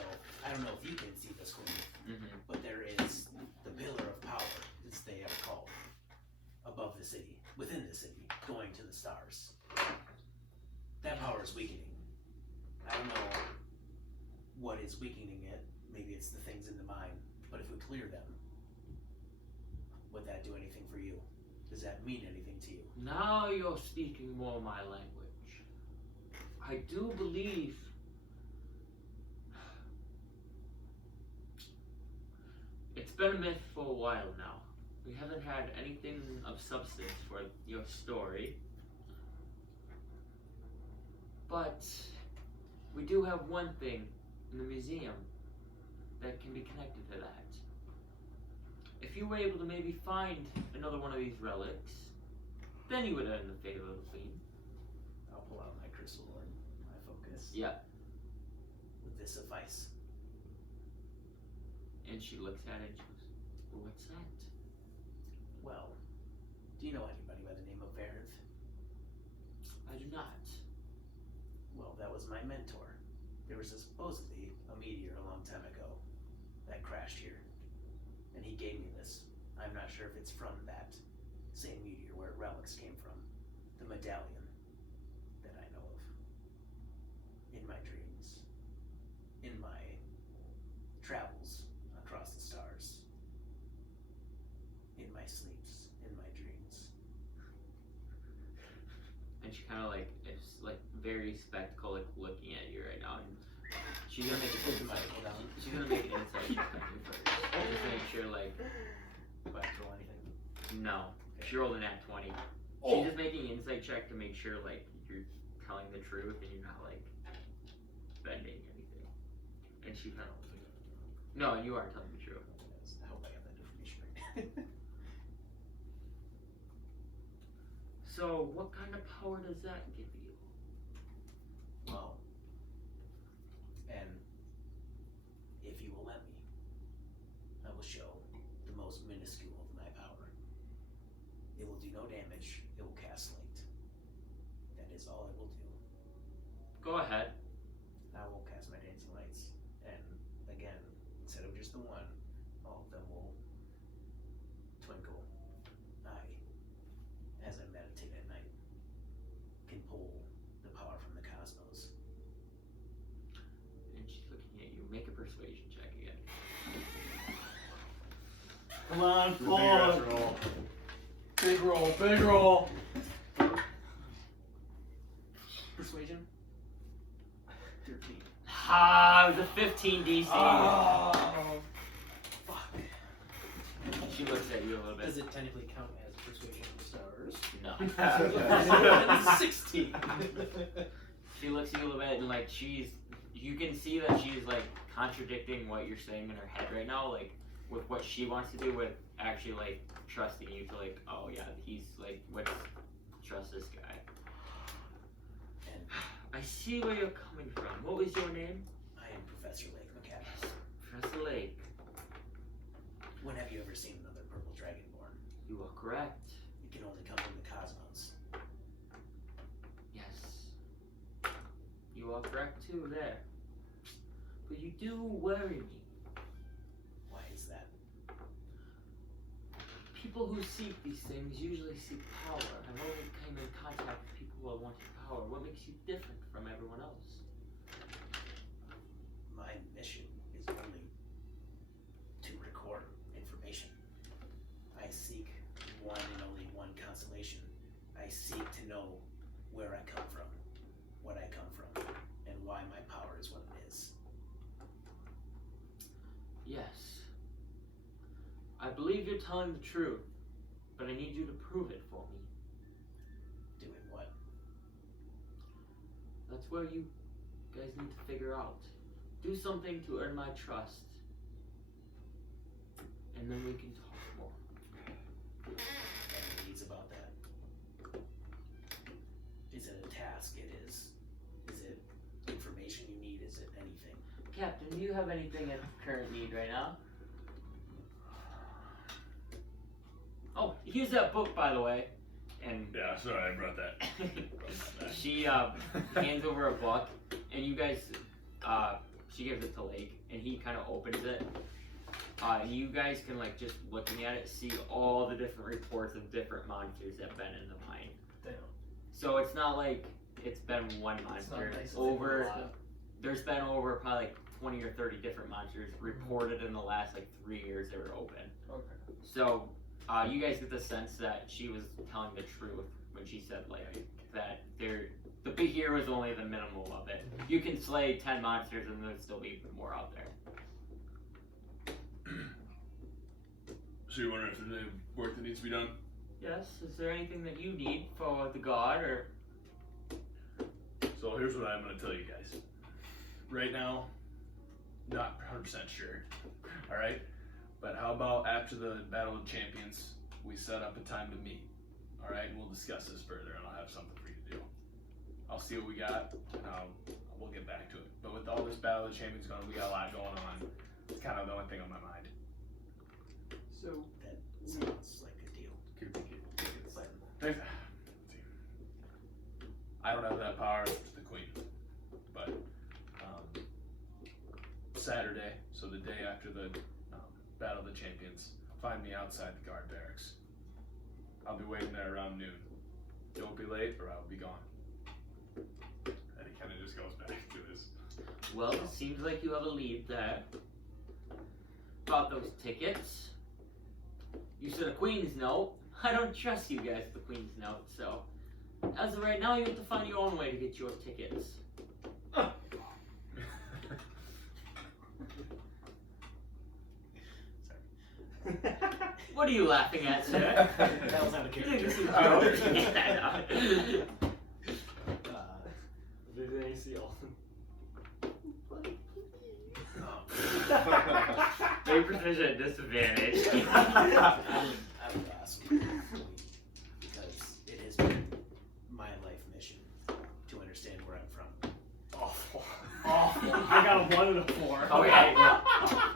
I don't know if you can see this one, but there is the pillar of power, as they have called, above the city, within the city, going to the stars. That power is weakening. I don't know what is weakening it. Maybe it's the things in the mine. But if we clear them, would that do anything for you? Does that mean anything to you? Now you're speaking more my language. I do believe it's been a myth for a while now. We haven't had anything of substance for your story. But we do have one thing in the museum that can be connected to that. If you were able to maybe find another one of these relics, then you would earn the favor of the queen. I'll pull out my crystal orb, my focus. Yeah. Would this suffice? And she looks at it and she goes, well, what's that? Well, do you know anybody by the name of Verith? I do not. Well, that was my mentor. There was supposedly a meteor a long time ago that crashed here. And he gave me this. I'm not sure if it's from that same meteor where relics came from. The medallion that I know of. In my dreams. In my travels across the stars. In my sleeps. In my dreams. And she kind of like is like very spectacle, like looking at you right now. And she's gonna make an insight. She's gonna make an insight check on you first. Just to make sure, like, Do I have to roll anything? no, she rolled an at 20. She's just making an insight check to make sure, like, you're telling the truth and you're not like bending anything. And she kind of, no, and you are telling the truth. I hope I have that information right. So, what kind of power does that give you? Well, and if you will let me, I will show the most minuscule of my power. It will do no damage. It will cast light. That is all it will do. Go ahead. I will cast my dancing lights, and again, instead of just the one, all of them will twinkle. As I meditate at night, can pull the power from the cosmos. And she's looking at you. Make a persuasion check again. Come on, Big pull. ass roll. Big roll, big roll. Persuasion? 13. Ah, it was a 15 DC. Oh. Fuck. She looks at you a little bit. Does it technically count as persuasion of stars? No. 16. She looks at you a little bit and like you can see that she's like contradicting what you're saying in her head right now, like with what she wants to do with actually like trusting you to like, oh yeah, he's like, let's trust this guy. And I see where you're coming from. What was your name? I am Professor Lake McCabe. Professor Lake. When have you ever seen another purple dragonborn? You are correct. It can only come from the cosmos. Yes. You are correct too there. But you do worry me. Why is that? People who seek these things usually seek power. I've only came in contact with people who are want your power? What makes you different from everyone else? My mission is only to record information. I seek one and only one consolation. I seek to know where I come from, what I come from, and why my power is what it is. Yes. I believe you're telling the truth, but I need you to prove it for me. Doing what? That's where you guys need to figure out. Do something to earn my trust. And then we can talk more. Any needs about that? Is it a task? It is. Is it information you need? Is it anything? Captain, do you have anything at current need right now? Oh, here's that book, by the way. And Yeah, sorry, I brought that. she hands over a book, and you guys, she gives it to Lake, and he kind of opens it. And you guys can, like, just looking at it, see all the different reports of different monsters that have been in the mine. Damn. So it's not like it's been one monster. It's It's not over. isolated. There's been over probably like 20 or 30 different monsters reported in the last like 3 years they were open. Okay. So you guys get the sense that she was telling the truth when she said like that the big hero is only the minimal of it. You can slay 10 monsters and there'd still be more out there. So you're wondering if there's any work that needs to be done? Yes. Is there anything that you need for the god or? So here's what I'm going to tell you guys. Right now, not 100% sure. All right? But how about after the Battle of Champions, we set up a time to meet? All right? And we'll discuss this further, and I'll have something for you to do. I'll see what we got, and we'll get back to it. But with all this Battle of the Champions going, we got a lot going on. It's kind of the only thing on my mind. So, That sounds like a deal. Thanks. I don't have that power, it's the Queen. But Saturday, so the day after the Battle of the Champions, find me outside the guard barracks. I'll be waiting there around noon. Don't be late or I'll be gone. And he kind of just goes back to his. Well, it seems like you have a lead there. About those tickets. You said a Queen's note. I don't trust you guys with the Queen's note, so as of right now, you have to find your own way to get your tickets. What are you laughing at, sir? That was out of character. Did they see all? Make precision at disadvantage. I would ask because it has been my life mission to understand where I'm from. Awful. Awful. I got a 1 and a 4. Okay.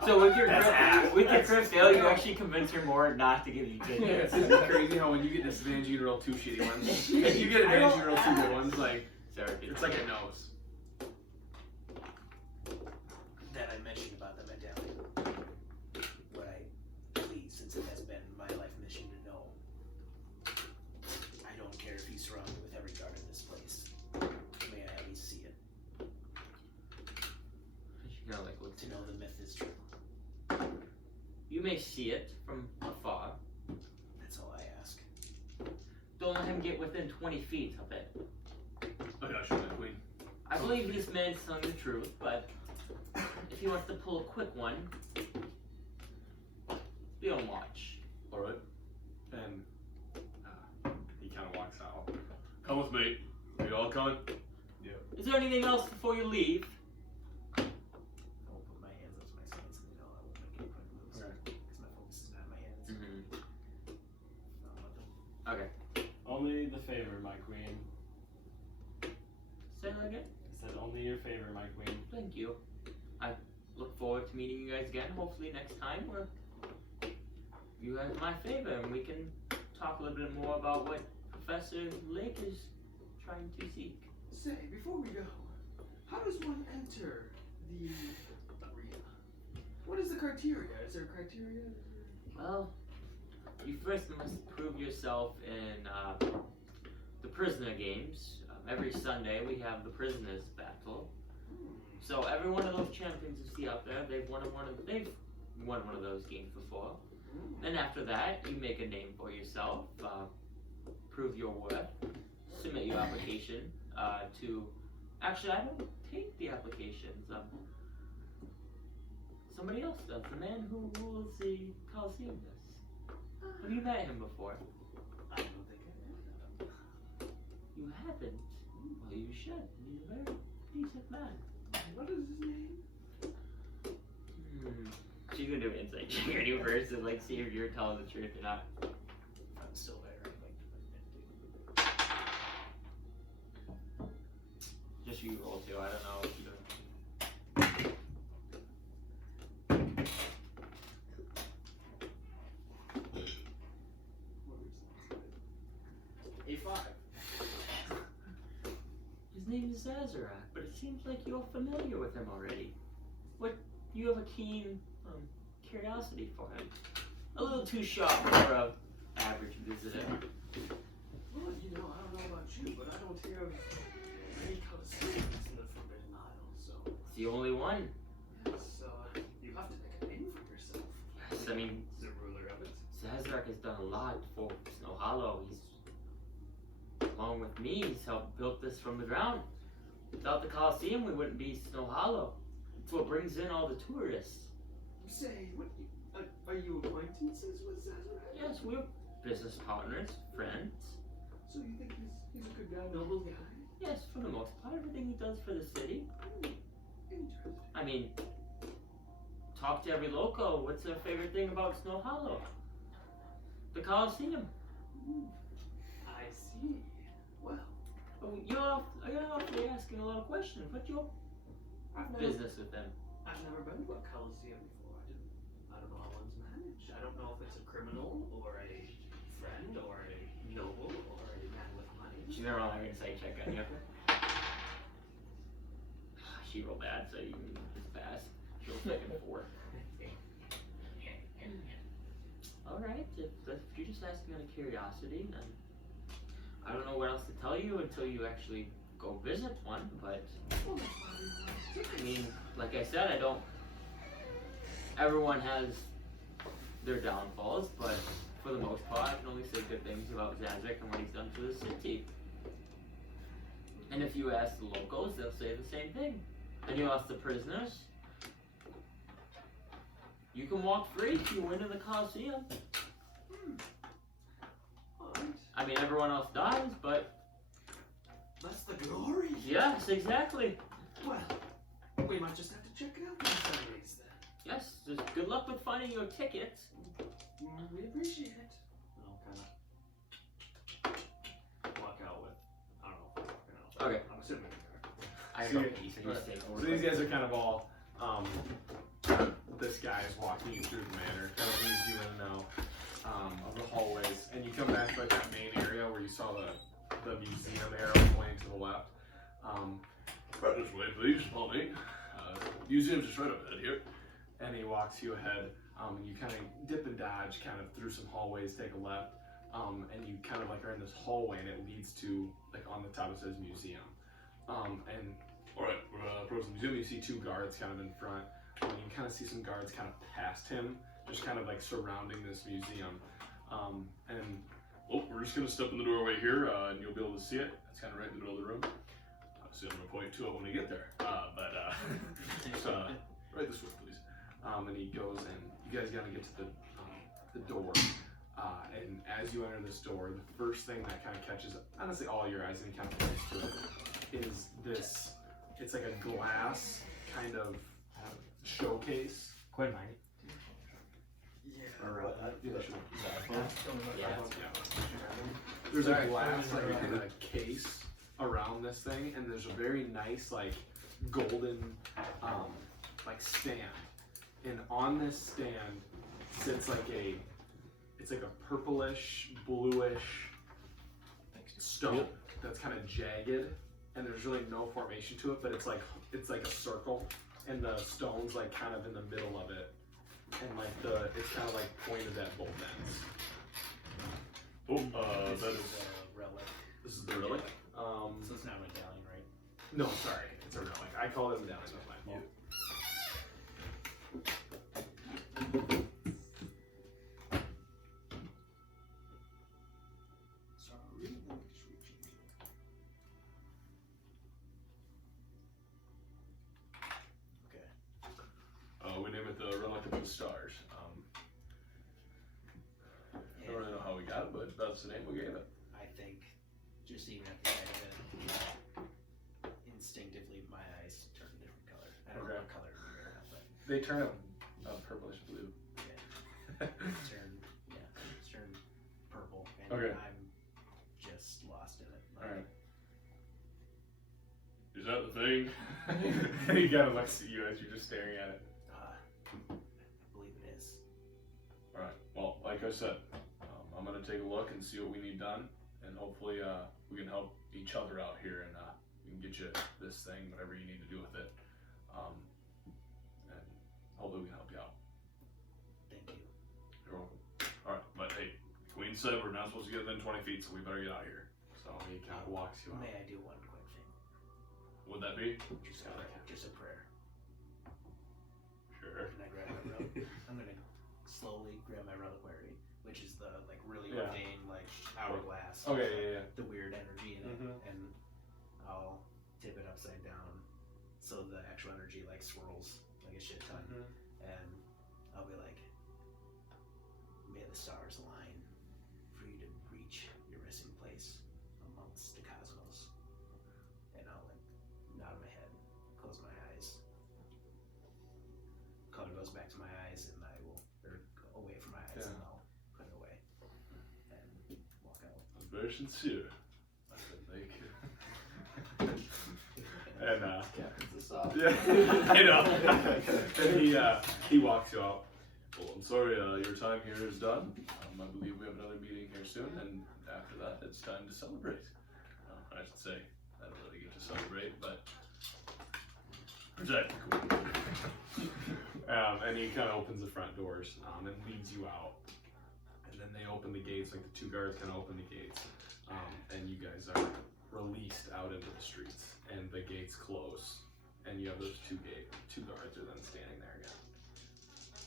So with your That's ass. with your crit fail, you actually convince her more not to give you tickets. Isn't it crazy how when you get disadvantage, you can roll 2 shitty ones? If you get advantage, you roll 2 good ones. Like, Sorry, it's like it knows. That I mentioned about the medallion. What I please, since it has been my life mission to know. I don't care if he's surrounded with every guard in this place. May I at least see it She kinda like looks to know the myth is true. You may see it from afar. That's all I ask. Don't let him get within 20 feet of it. Oh gosh, the Queen. I believe this man's telling the truth, but if he wants to pull a quick one, be on watch. Alright. And he kind of walks out. Come with me. Are you all coming? Is there anything else before you leave? I won't put my hands up to my sides and I won't make any quick moves. Alright. Because my focus is not in my hands. I'll let them. Okay. Only the favor, my queen. Say that again. I said only your favor, my queen. Thank you. I look forward to meeting you guys again. Hopefully next time where you have my favor and we can talk a little bit more about what Professor Lake is trying to seek. say, before we go, how does one enter the arena? What is the criteria? Is there a criteria? Well, you first must prove yourself in the prisoner games. every Sunday we have the prisoners battle. So every one of those champions you see out there, they've won one of those games before. Then after that, you make a name for yourself, prove your worth, submit your application to. Actually, I don't take the applications. Somebody else does. The man who rules the Coliseum does. Have you met him before? I don't think I have. You haven't? Well, you should. He's a very decent man. What is his name? She's gonna do an insight check on you first and like see if you're telling the truth or not. If I'm still there, I'd like to admit Just you roll too. I don't know if you don't. A5. His name is Zazarak, but it seems like you're familiar with him already. What? You have a keen curiosity for him. A little too sharp for a average visitor. Well, you know, I don't know about you, but I don't hear of any Coliseums in the Forbidden Isles, so. It's the only one. Yes, you have to make a name for yourself. Yes, I mean, The ruler of it. Zazarak has done a lot for Snow Hollow. He's, along with me, he's helped build this from the ground. Without the Coliseum, we wouldn't be Snow Hollow. It's what brings in all the tourists. Say, what? Are you acquaintances with Zazarak? Yes, we're business partners, friends. So you think he's a good guy, noble guy? Yes, for the most part, everything he does for the city. Interesting. I mean, talk to every local. What's their favorite thing about Snow Hollow? The Coliseum. I see. Well, Oh, you're awfully asking a lot of questions. What's your business with them? I've never been to a Coliseum before. I don't know how one's managed. I don't know if it's a criminal or a friend or a noble or a man with money. She's gonna roll an insight check on you. She rolled bad, so you can just pass. She'll take a 4. Alright, if you're just asking out of curiosity, then I don't know what else to tell you until you actually go visit one, but I mean, like I said, everyone has their downfalls, but for the most part, I can only say good things about Zazarak and what he's done for the city. And if you ask the locals, they'll say the same thing. And you ask the prisoners, you can walk free if you win in the Coliseum. I mean, everyone else dies, but That's the glory. yes, exactly. Well, we might just have to check it out these Sundays then. Yes, just good luck with finding your tickets. We appreciate it. I'll kind of walk out with. I don't know if I'm walking out. Okay. I'm assuming. I See, go east and you stay So these guys are kind of all, this guy is walking you through the manor, kind of leads you in now of the hallways, and you come back to like that main area where you saw the museum arrow pointing to the left. Right this way, please, Polly. Museum's just right over here. And he walks you ahead, and you kind of dip and dodge kind of through some hallways, take a left, and you kind of like are in this hallway, and it leads to, like on the top it says museum. And Alright, we're approaching the museum. you see 2 guards kind of in front, and you kind of see some guards kind of past him, just kind of like surrounding this museum. And Oh, we're just gonna step in the doorway here, and you'll be able to see it. It's kind of right in the middle of the room. Obviously, I'm gonna point to it when we get there. Just, right this way, please. and he goes and you guys gotta get to the door. And as you enter this door, the first thing that kind of catches honestly all your eyes and kind of points to it is this. It's like a glass kind of showcase. Quinn might. Yeah. Or Yeah. there's a glass like in a case around this thing, and there's a very nice like golden like stand, and on this stand sits like it's like a purplish bluish stone that's kind of jagged, and there's really no formation to it, but it's like a circle, and the stone's like kind of in the middle of it, and like it's kind of like pointed at both ends. Oh, This that is is. a relic. This is the relic. So it's not really No, sorry, it's a relic. I called him down in my fault. Sorry, let me just rechange it. Okay. We name it the Relic of the Stars. I don't really know how we got it, but that's the name we gave it. I think just even at the sight of it, instinctively my eyes turn a different color. I don't know what color they're at, but They turn a purplish blue. turn purple, and Okay. I'm just lost in it. Alright. Is that the thing? He kind of looks at you as you're just staring at it. I believe it is. Alright, well, like I said, I'm gonna take a look and see what we need done, and hopefully we can help each other out here, and we can get you this thing, whatever you need to do with it. And hopefully we can help you out. Thank you. You're welcome. Alright, but hey, Queen said we're not supposed to get within 20 feet, so we better get out of here. So he kind of walks you out. May I do one quick thing? Would that be? Just a prayer. Sure. Can I grab my relic? I'm gonna slowly grab my reliquary, which is the like really Yeah. ordained like hourglass. Okay, yeah. The weird energy in it, Mhm. and I'll tip it upside down so the actual energy like swirls like a shit ton, and I'll be like, "May the stars align for you to reach your resting place amongst the cosmos." And I'll like nod my head, close my eyes. Color goes back to my eyes, and I will, or go away from my eyes, and I'll put it away and walk out. That's very sincere. I think. And Captain's the soft. yeah, I know. And he walks you out. Well, I'm sorry, your time here is done. I believe we have another meeting here soon, and after that, it's time to celebrate. I should say, I don't really get to celebrate, but protect the queen. And he kind of opens the front doors and leads you out. And then they open the gates, like the two guards kind of open the gates, and you guys are released out into the streets, and the gates close, and you have those two guards are then standing there again.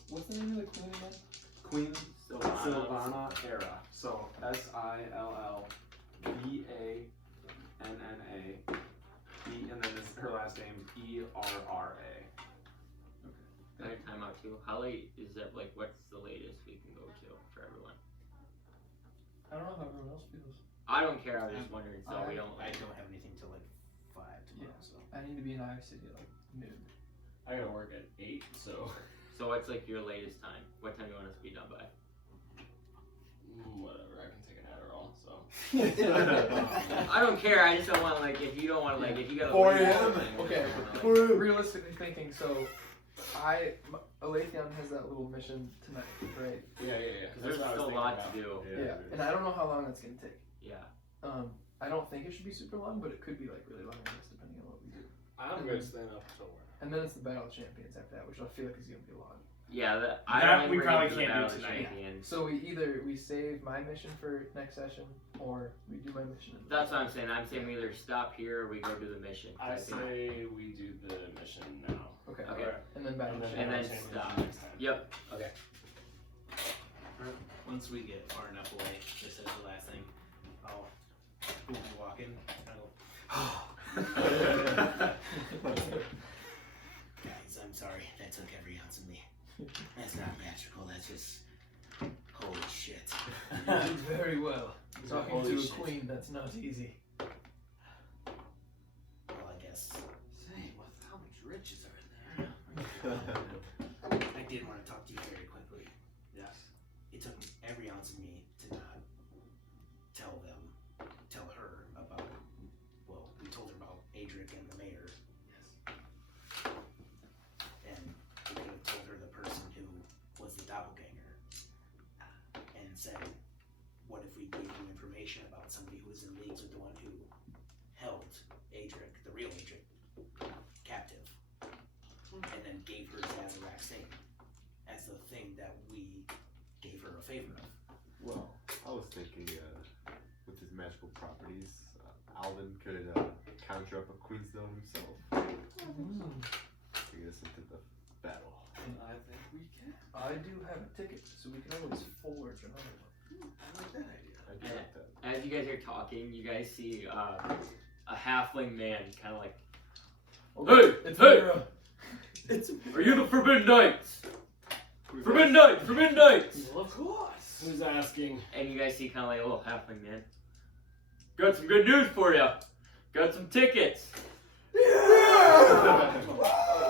What's the name of the queen again? Queen Sylvana. Sylvana Era. So Sillvanna, and then her last name Erra. Time out too. How late is that? Like, what's the latest we can go to for everyone? I don't know how everyone else feels. I don't care. I was just wondering, so we don't. I don't have anything till like 5 tomorrow, so I need to be in Iowa City at like noon. I gotta work at 8, so So what's like your latest time? What time do you want us to be done by? whatever. I can take an Adderall. So I don't care. I just don't want like if you don't want like if you got 4 leave or a.m. something, Okay, I don't wanna, like, realistically thinking, so Alathion has that little mission tonight, right? yeah. Because there's still a lot to do. Yeah. And I don't know how long that's gonna take. Yeah. I don't think it should be super long, but it could be like really long, I guess, depending on what we do. I'm gonna stand up somewhere. And then it's the Battle of Champions after that, which I feel like is gonna be long. Yeah. That we probably bring it to the can't Battle do of tonight. Champions. So we save my mission for next session, or we do my mission. That's what I'm saying. I'm saying we either stop here or we go do the mission. I think- say we do the mission now. Okay. Okay. And then Battle of And then Champions. stop. next time. Yep. once we get far enough away, just as the last thing, I'll be walking, and guys, I'm sorry, that took every ounce of me. That's not magical, that's just, holy shit. You did very well. Talking Holy to a shit. queen, that's not easy. Well, I guess Say, how much riches are in there? I did want to talk to you very quickly. Yes. It took every ounce of me to not tell her about, well, we told her about Adric and the mayor. Yes. And we could have told her the person who was the doppelganger and said, what if we gave you information about somebody who was in leagues with the one who held Adric, the real Adric, captive, and then gave her Zazarak Singh as the thing that we gave her a favor of. Well, I was thinking with his magical properties, Alvin could conjure up a queensdom himself. Take us into the battle. I think we can. I do have a ticket, so we can always forge another one. I like that idea. I do like that. As you guys are talking, you guys see a halfling man, kind of like, Okay, it's Mira. "Are you the Forbidden Knights? Forbidden Knights! Forbidden Knights!" Well, of course. Who's asking? And you guys see kind of like a little halfling man. "Got some good news for you. Got some tickets.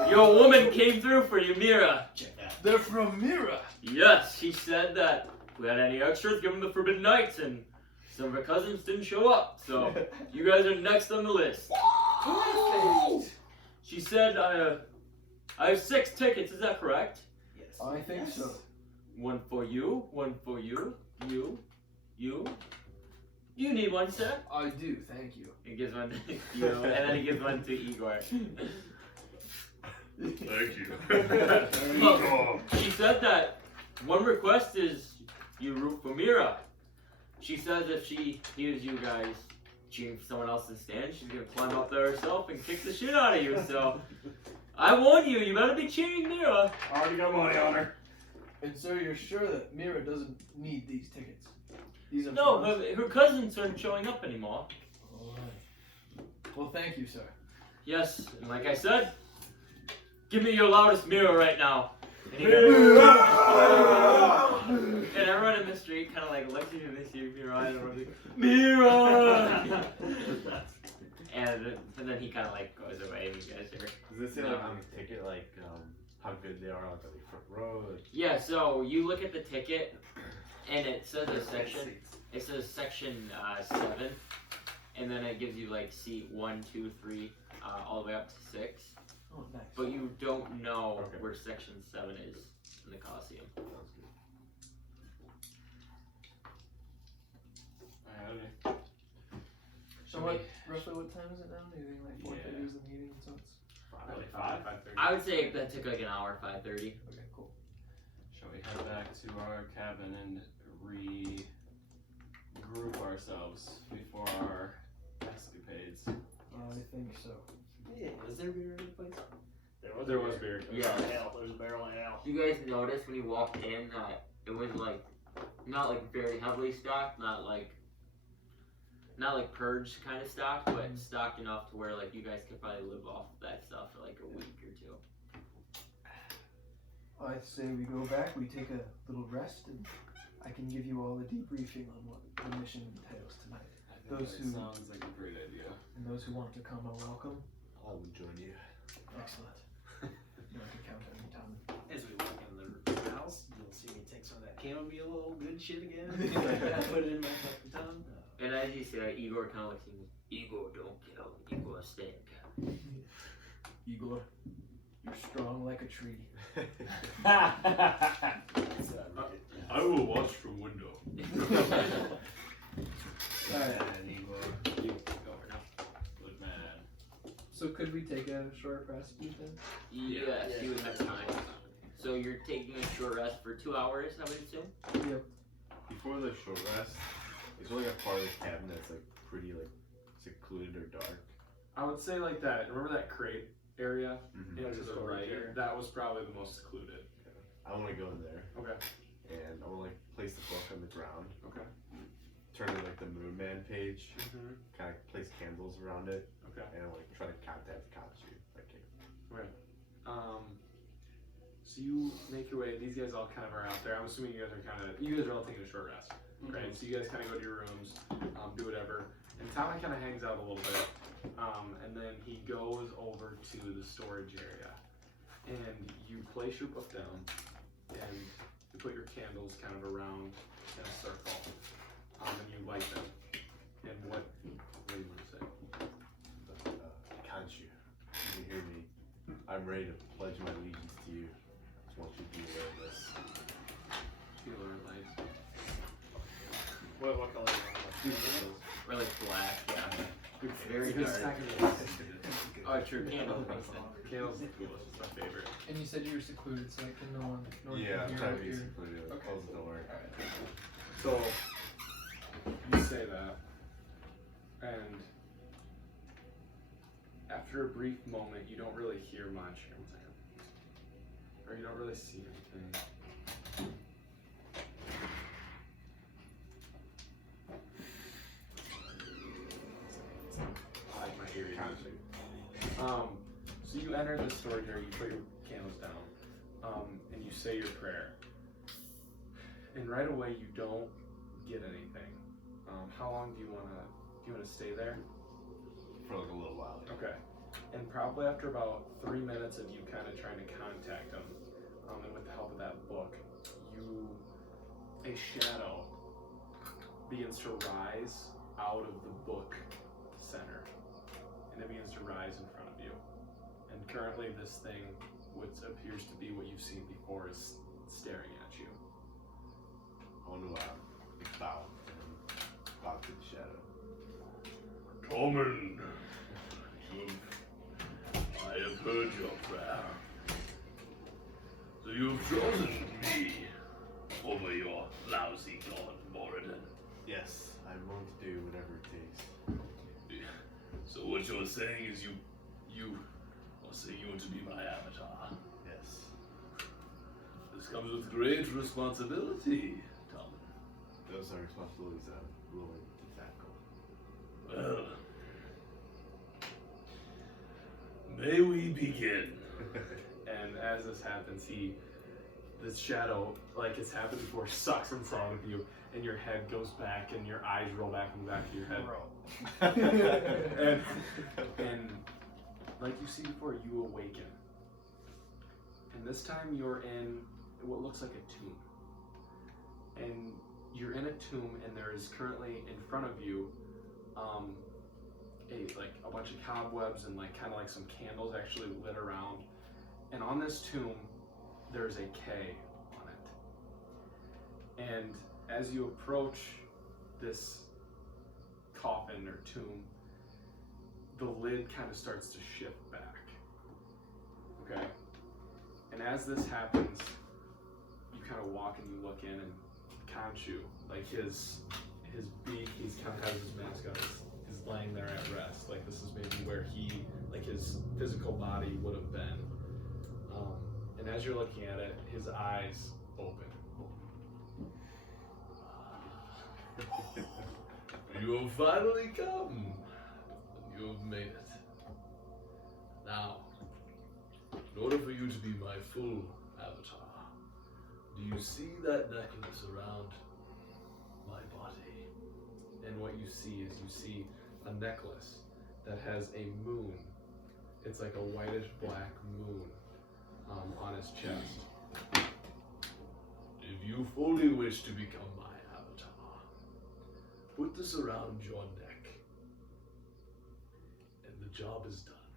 Your woman came through for you, Mira. Check that. They're from Mira. Yes, she said that if we had any extras, give them the Forbidden Knights, and some of her cousins didn't show up, so you guys are next on the list." Perfect. She said, I have 6 tickets, is that correct? Yes. I think so. One for you, one for you, you. You need one, sir? I do, thank you. He gives one to you, and then he gives one to Igor. Thank you. Look, she said that one request is you root for Mira. She says if she hears you guys cheering for someone else in stand, she's gonna climb up there herself and kick the shit out of you. So I warn you, you better be cheering Mira. I already got money on her. And so you're sure that Mira doesn't need these tickets? These are No, for us? her cousins aren't showing up anymore. Alright. Well, thank you, sir. Yes, and like I said, give me your loudest Mira right now. And, he and everyone in the street kind of like looks at you and they see Mira and everyone's like, Mira! and then he kind of like goes away and you guys are... Does it say like on the ticket like how good they are on the front row? Like, Yeah, so you look at the ticket and it says a section. It says section 7, and then it gives you like seat 1, 2, 3, all the way up to 6. Oh, nice. But you don't know Okay. where section 7 is in the Colosseum. sounds good. So roughly what time is it now? Do you think like 4:30 is the meeting? So it's... Like 5:30. I would say that took like an hour, 5:30. Okay, cool. Shall we head back to our cabin and regroup ourselves before our escapades? I think so. Yeah, is there beer in the place? There was beer. Yeah. There's a barrel of ale. You guys noticed when you walked in that it was like not like very heavily stocked, not like purged kind of stocked, but stocked enough to where like you guys could probably live off of that stuff for like a week or 2. I say we go back, we take a little rest, and I can give you all a debriefing on what the mission entails tonight. I think Those that who- sounds like a great idea. And those who want to come are welcome. I will join you. Excellent. You can count any time. As we walk in the house, you'll see me take some of that chamomile old good shit again. Put it in my fucking tongue. And as you say that, Igor kind of looks at you. Igor, don't kill. Igor, stay. Igor, you're strong like a tree. I will watch from window. Alright. Good man. So could we take a short rest, Ethan? Yes, you would have time. So you're taking a short rest for 2 hours, I would assume? Yep. Before the short rest, is there like a part of the cabin that's like pretty like secluded or dark? I would say like that. Remember that crate area Mm-hmm. into the right? That was probably the most secluded. I want to go in there Okay. and I want to like place the book on the ground. Okay. Turn to like the Moon Man page. Mm-hmm. Kind of place candles around it. Okay. And like try to contact Kanchu. Okay. So you make your way. These guys all kind of are out there. I'm assuming you guys are all taking a short rest, right? So you guys kind of go to your rooms, do whatever. And Tommy kind of hangs out a little bit, and then he goes over to the storage area, and you place your book down, and you put your candles kind of around in a circle, and you light them. And what do you want to say? Kanchu, you hear me? I'm ready to pledge my allegiance to you. I just want you to be aware of this. Feel the light. What color is Or like black, yeah. Very Good dark. stack of Oh, true, candles makes sense. Candles are the coolest. It's my favorite. And you said you were secluded, so like no one Yeah, I'm can trying hear to be what you're... secluded. Okay. Close the door. Alright. So you say that, and after a brief moment, you don't really hear much. Here, 1 second. Or you don't really see anything. I like my eerie music. So you enter the store here, you put your candles down, and you say your prayer. And right away you don't get anything. How long do you wanna stay there? For like a little while. Okay. And probably after about 3 minutes of you kind of trying to contact them, and with the help of that book, a shadow begins to rise out of the book center, and it begins to rise in front of you. And currently, this thing, what appears to be what you've seen before, is staring at you. I want to bow and bow to the shadow. Tormund, I have heard your prayer. So you have chosen me over your lousy god, Moradin. Yes, I'm going to do whatever it takes. So what you're saying is you are saying you want to be my avatar. Yes. This comes with great responsibility, Tormund. Those are responsibilities that I'm willing to tackle. Well, may we begin? And as this happens, this shadow, like it's happened before, sucks inside of you, and your head goes back, and your eyes roll back in the back of your head. and like you see before, you awaken. And this time you're in what looks like a tomb. And you're in a tomb, and there is currently in front of you a bunch of cobwebs and kind of like some candles actually lit around. And on this tomb, there's a K on it. And as you approach this coffin or tomb, the lid kind of starts to shift back. Okay? And as this happens, you kind of walk and you look in, and Khonshu, like his beak, he's kind of has his mask on, is laying there at rest. Like this is maybe where his physical body would have been. And as you're looking at it, his eyes open. You have finally come. You have made it. Now, in order for you to be my full avatar, do you see that necklace around my body? And what you see is a necklace that has a moon. It's like a whitish black moon on his chest. If you fully wish to become my avatar, put this around your neck, and the job is done.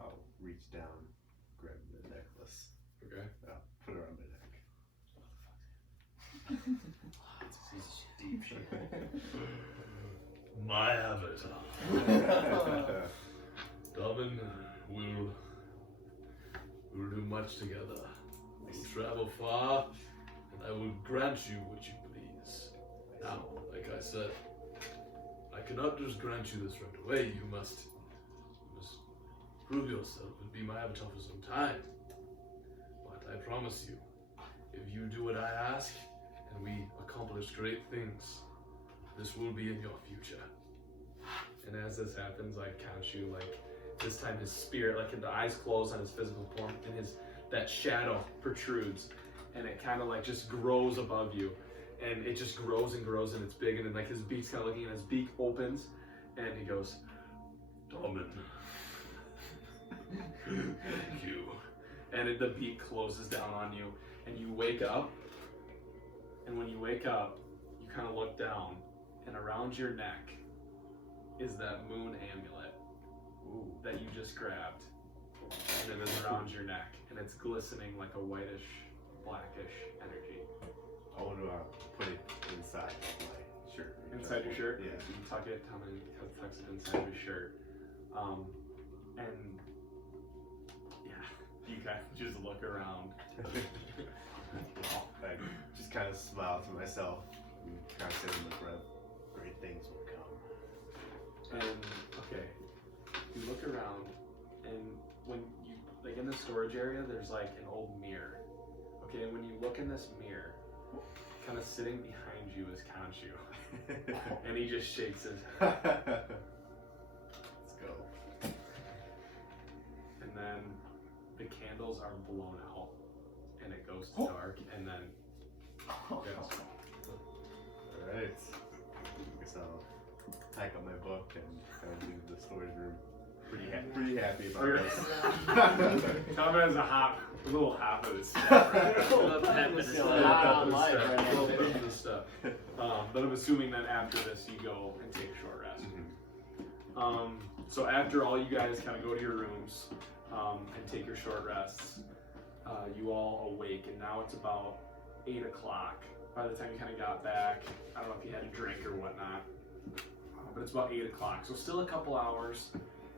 I'll reach down, grab the necklace. Okay. Put it around my neck. It's deep shit. My avatar. Tormund, we'll do much together. We'll travel far, and I will grant you what you please. Now, like I said, I cannot just grant you this right away. You must prove yourself and be my avatar for some time. But I promise you, if you do what I ask, and we accomplish great things, this will be in your future. And as this happens, Khonshu, this time his spirit, the eyes close on his physical form, and that shadow protrudes, and it kind of just grows above you, and it just grows and grows, and it's big, and then his beak's kind of looking, and his beak opens, and he goes, Tormund. Thank you. And the beak closes down on you, and you wake up, and when you wake up, you kind of look down, and around your neck is that moon amulet that you just grabbed, and it is around your neck, and it's glistening like a whitish, blackish energy. I want to put it inside my shirt. Inside your shirt? Yeah. You tuck it, tucks it inside your shirt. And yeah, you kind of just look around. I just kind of smile to myself and kind of say to my breath, great things will come. And okay, you look look around, and when you like in the storage area, there's like an old mirror. Okay, and when you look in this mirror, kind of sitting behind you is Khonshu, and he just shakes his head. Let's go. And then the candles are blown out, and it goes dark, and then Alright. Guess I'll pack up my book and kind of leave the storage room. Pretty happy about this. Tommy has a little hop of his stuff. But I'm assuming that after this you go and take a short rest. So after all you guys kind of go to your rooms and take your short rests, you all awake, and now it's about 8 o'clock. By the time you kind of got back, I don't know if you had a drink or whatnot, but it's about 8 o'clock. So still a couple hours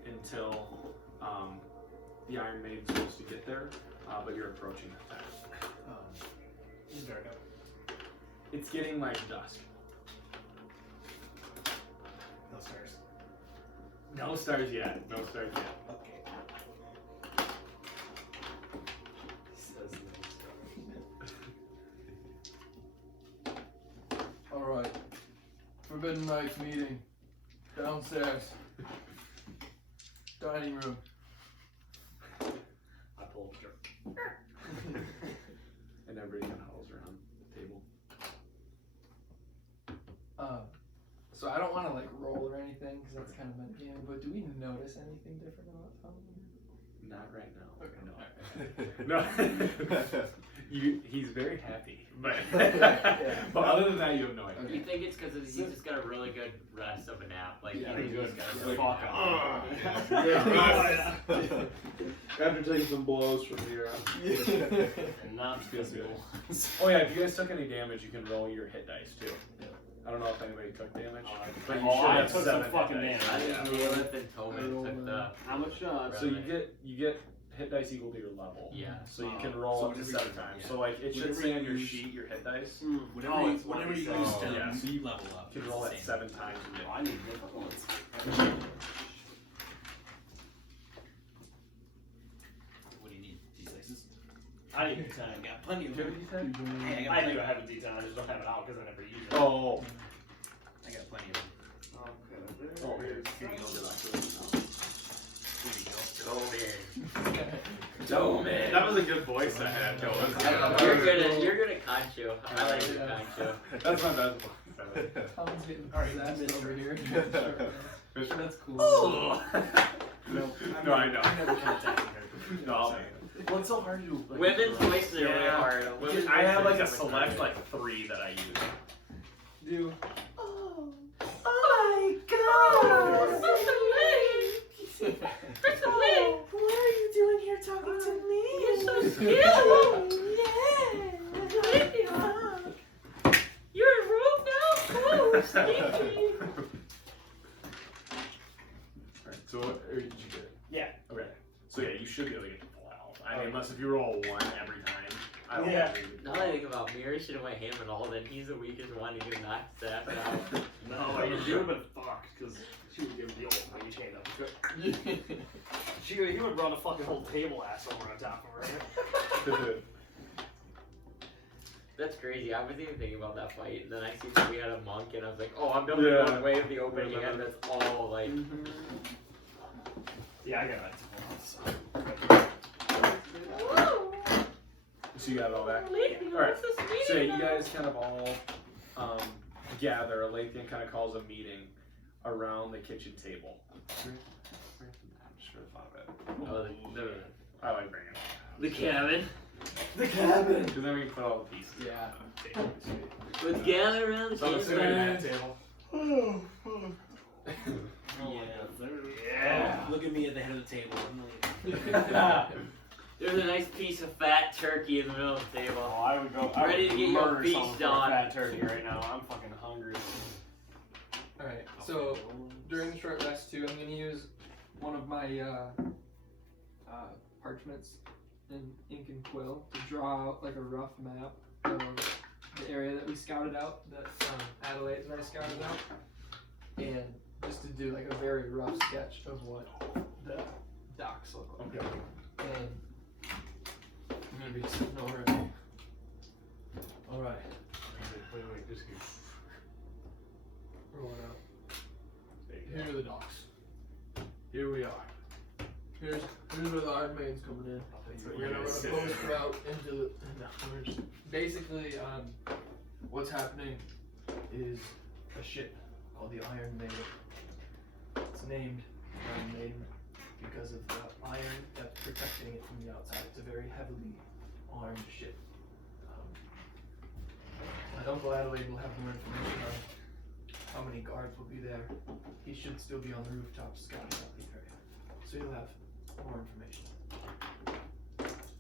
until the Iron Maiden's supposed to get there, but you're approaching that time. It's dark out. It's getting like dusk. No stars. No stars yet. No stars yet. Okay. Says no stars. Alright. Forbidden Nights meeting. Downstairs. Dining room. I pull up the And everybody kind of huddles around the table. So I don't want to like roll or anything because that's kind of metagaming. But do we notice anything different about Tom? Not right now. Okay. No. He's very happy, but but other than that, you have no idea. You think it's because he's just got a really good rest of a nap? Like, Yeah, you think he's got a really Fuck After taking some blows from here. And not physical. Oh yeah, if you guys took any damage, you can roll your hit dice too. I don't know if anybody took damage, but you should I have took 7 some fucking hit dice. damage. I think Neelith and Tobin took the. How much? So you get hit dice equal to your level. Yeah. So you can roll up to 7 times. So like it should Whenever say on you your use- sheet your hit dice. Whenever you use to yeah, so you level up, You can it's roll the it same. 7 times and Oh, I need different ones. What do you need? D6s? I need a 10. I got plenty of get. them. Hey, I do have a D10, I just don't have it out because I never use it. Oh. I got plenty of them. Oh, here. Here you go. That was a good voice I had, Joe. You're good at Khonshu. I like your Khonshu. That's my best voice. Tom's getting Alright, possessed over here. That's cool. No, I know. I never contacted her. No, well, it's so hard to. Like, Women's voices are really Yeah. hard. Women's I have like a voices are so much select harder. like 3 that I use. Do. What are you doing here talking to me? You're so scary. You're a rope now? Oh, Alright, so what did you get? Yeah. Okay. So yeah, you should be able to get to 12. I mean, unless if you roll a 1 every time. I don't Yeah. think you Now that I think about Miri should have went him and all, then he's the weakest one. He could knock Zach out. No, you would have been fucked because she would give him the old lady chain up. He would run a fucking whole table ass over on top of her. That's crazy. I wasn't even thinking about that fight, and then I see that we had a monk, and I was like, oh, I'm definitely Yeah. going away with the opening again. That's all like. Yeah, I got it. So you got it all back? Alright. So yeah, you guys kind of all gather. Lathan kind of calls a meeting around the kitchen table. Just for the fun of it. Oh, I like bringing it. the cabin. The cabin. Because then we can put all the pieces. Yeah. Let's gather around the So I'm sitting at that campfire. table. Yeah. Look at me at the head of the table. There's a nice piece of fat turkey in the middle of the Oh, table. I would go. I Ready would to get your murder feast someone for a on. fat turkey right now. I'm fucking hungry. Alright, so during the short rest too, I'm gonna use one of my parchments and ink and quill to draw out like a rough map of the area that we scouted out, that Adelaide and I scouted out. And just to do like a very rough sketch of what the docks look like. Okay. And I'm gonna be sitting over it. All right, Wait, just keep. rolling out. There you Here are the docks. Here we are. Here's where the Iron Maiden's coming in. We're gonna run a post route into the. Basically, what's happening is a ship called the Iron Maiden. It's named Iron Maiden because of the iron that's protecting it from the outside. It's a very heavily armed ship. My Uncle Adelaide will have more information on how many guards will be there. He should still be on the rooftop scouting out the area. So he'll have more information.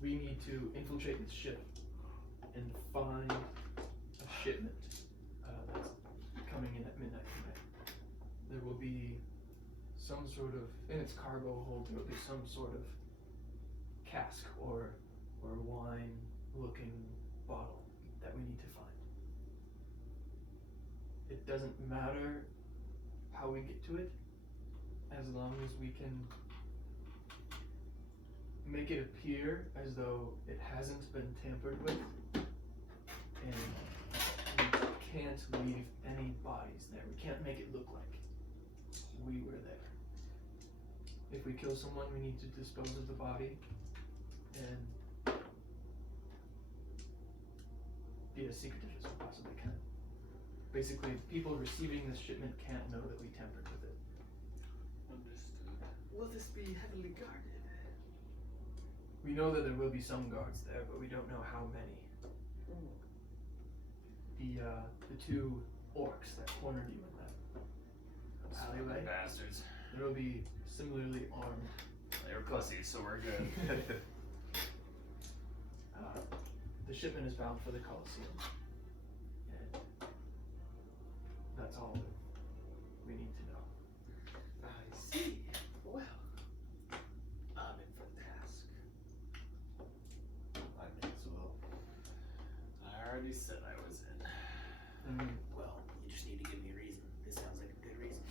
We need to infiltrate this ship and find a shipment that's coming in at midnight tonight. There will be some sort of, in its cargo hold, there will be some sort of cask or wine looking bottle that we need to find. It doesn't matter how we get to it, as long as we can make it appear as though it hasn't been tampered with, and we can't leave any bodies there. We can't make it look like we were there. If we kill someone, we need to dispose of the body and be as secretive as we possibly can. Basically, people receiving this shipment can't know that we tampered with it. Understood. Will this be heavily guarded? We know that there will be some guards there, but we don't know how many. The two orcs that cornered you in that alleyway, Bastards. there will be similarly armed. They were pussies, so we're good. The shipment is bound for the Colosseum. And that's all that we need to know. I see. Well, I'm in for the task. I think so. I already said I was in. Well, you just need to give me a reason. This sounds like a good reason.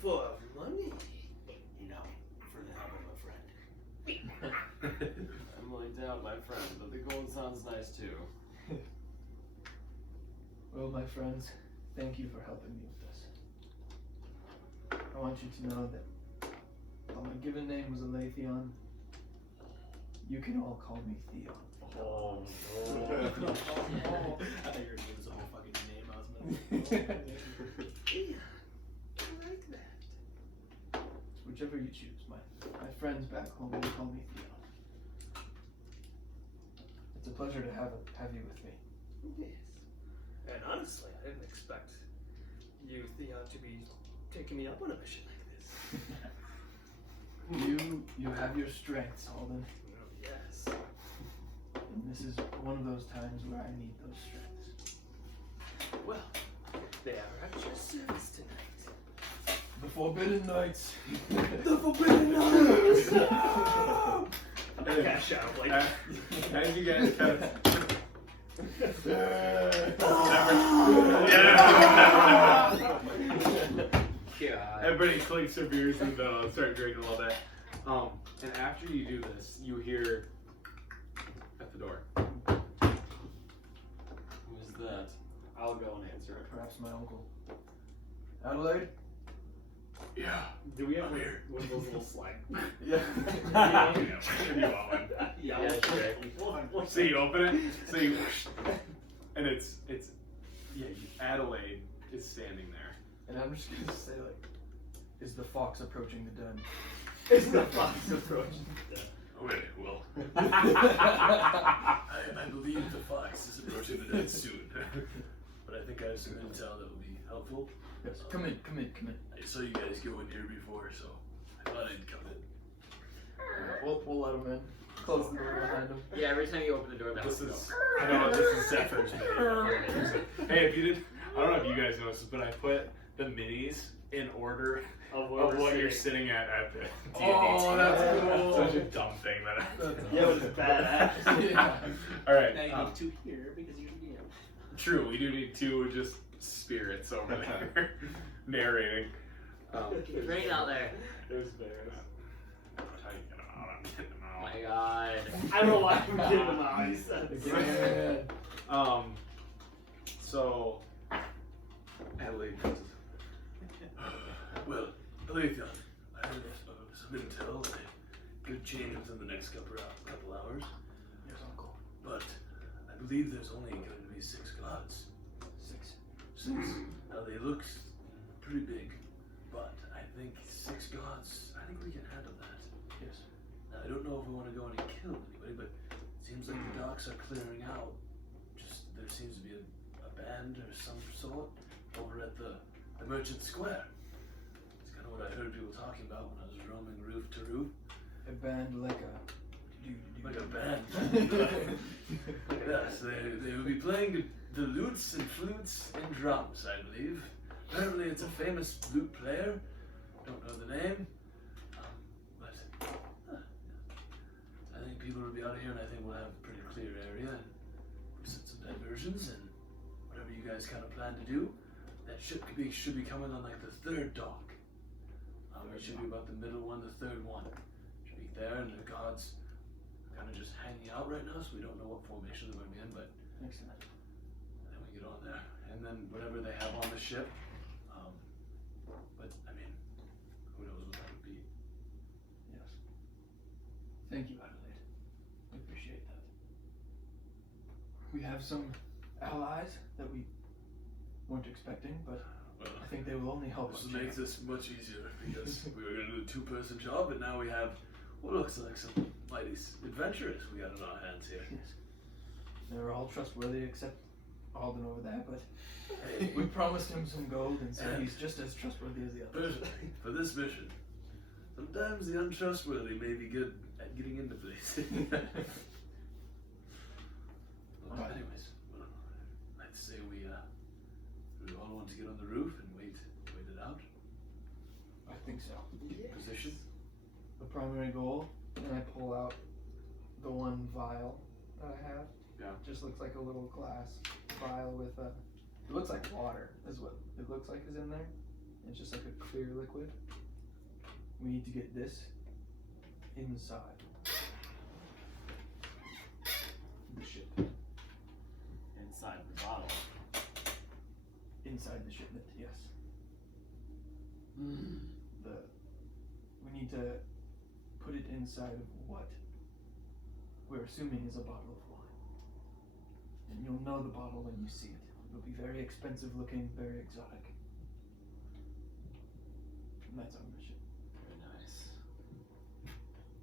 For money. No, for the help of a friend. Emily doubt my friend, but the gold sounds nice too. Well, my friends, thank you for helping me with this. I want you to know that while my given name was Alathion, you can all call me Theon. Oh, I thought you were giving us a whole fucking name. I was Yeah, I like that. Whichever you choose. My friends back home will call me Theon. It's a pleasure to have you with me. Yes. And honestly, I didn't expect you, Theon, to be taking me up on a mission like this. You have your strengths, Alden. Oh, yes. And this is one of those times where I need those strengths. Well, they are at your service tonight. The Forbidden Knights. The Forbidden Knights! No! Cash out, like. As you guys kind of everybody clinks their beers and start drinking a little bit. And after you do this, you hear at the door. Who's that? I'll go and answer it. Perhaps my uncle. Adelaide? yeah. Do we have I'm here. one of those little slide? Yeah. If you want one. Yeah, sure. So you open it, and it's Adelaide is standing there. And I'm just gonna say, like, is the fox approaching the den? Is the fox approaching? Okay, well, I believe the fox is approaching the den soon. But I think I have some intel that will be helpful. Yes. Come in. I saw you guys go in here before, so I thought I'd come in. We'll let him in. Close the door behind him. Yeah, every time you open the door, that This would is go. I know this is Zephyr's video. Hey, if you did, I don't know if you guys noticed this, but I put the minis in order Of of what you're sitting at the D&D Oh, that's cool. Such a dumb thing that I. Yeah, it was badass. Yeah. All right. Now you need two here because you're True, we do need two just spirits over there narrating. It's raining out there. There's bears. How you get them out? I'm getting them Oh out. my god. I don't know why I'm getting them out. He said So Adelaide goes, well, Aletheon, I have some intel that could change within the next couple hours. Yes, Uncle. But I believe there's only going to be 6 gods. 6. 6. Now they look pretty big, but I think 6 gods, I think we can handle that. Yes. Now I don't know if we want to go in and kill anybody, but it seems like the docks are clearing out. Just there seems to be a band or some sort over at the Merchant Square. It's kind of what I heard people talking about when I was roaming roof to roof. A band like a. Like a band. Yes, they will be playing the lutes and flutes and drums, I believe. Apparently it's a famous flute player. Don't know the name. But I think people will be out here and I think we'll have a pretty clear area and set some diversions and whatever you guys kind of plan to do. That ship should be coming on like the 3rd dock. It should be about the middle one, the 3rd one. Should be there and the gods kind of just hanging out right now, so we don't know what formation they're going to be in, but Excellent. then we get on there. And then whatever they have on the ship, but I mean, who knows what that would be. Yes. Thank you, Adelaide. We appreciate that. We have some allies that we weren't expecting, but Well, I think they will only help us. this makes this much easier because we were going to do a 2-person job, and now we have what looks like some mighty adventurous we got in our hands here. Yes. They're all trustworthy except Alden over there, but Hey, we promised him some gold, and so And- he's just as trustworthy as the others. personally, for this mission, sometimes the untrustworthy may be good at getting into places. Well, anyways, well, I'd say we all want to get on the roof and wait it out. I think so. Position. The primary goal, and I pull out the one vial that I have. Yeah. Just looks like a little glass vial with a. It looks like water, is what it looks like is in there. It's just like a clear liquid. We need to get this inside the ship. Inside the bottle. Inside the shipment, yes. We need to put it inside of what we're assuming is a bottle of wine. And you'll know the bottle when you see it. It'll be very expensive looking, very exotic. And that's our mission. Very nice.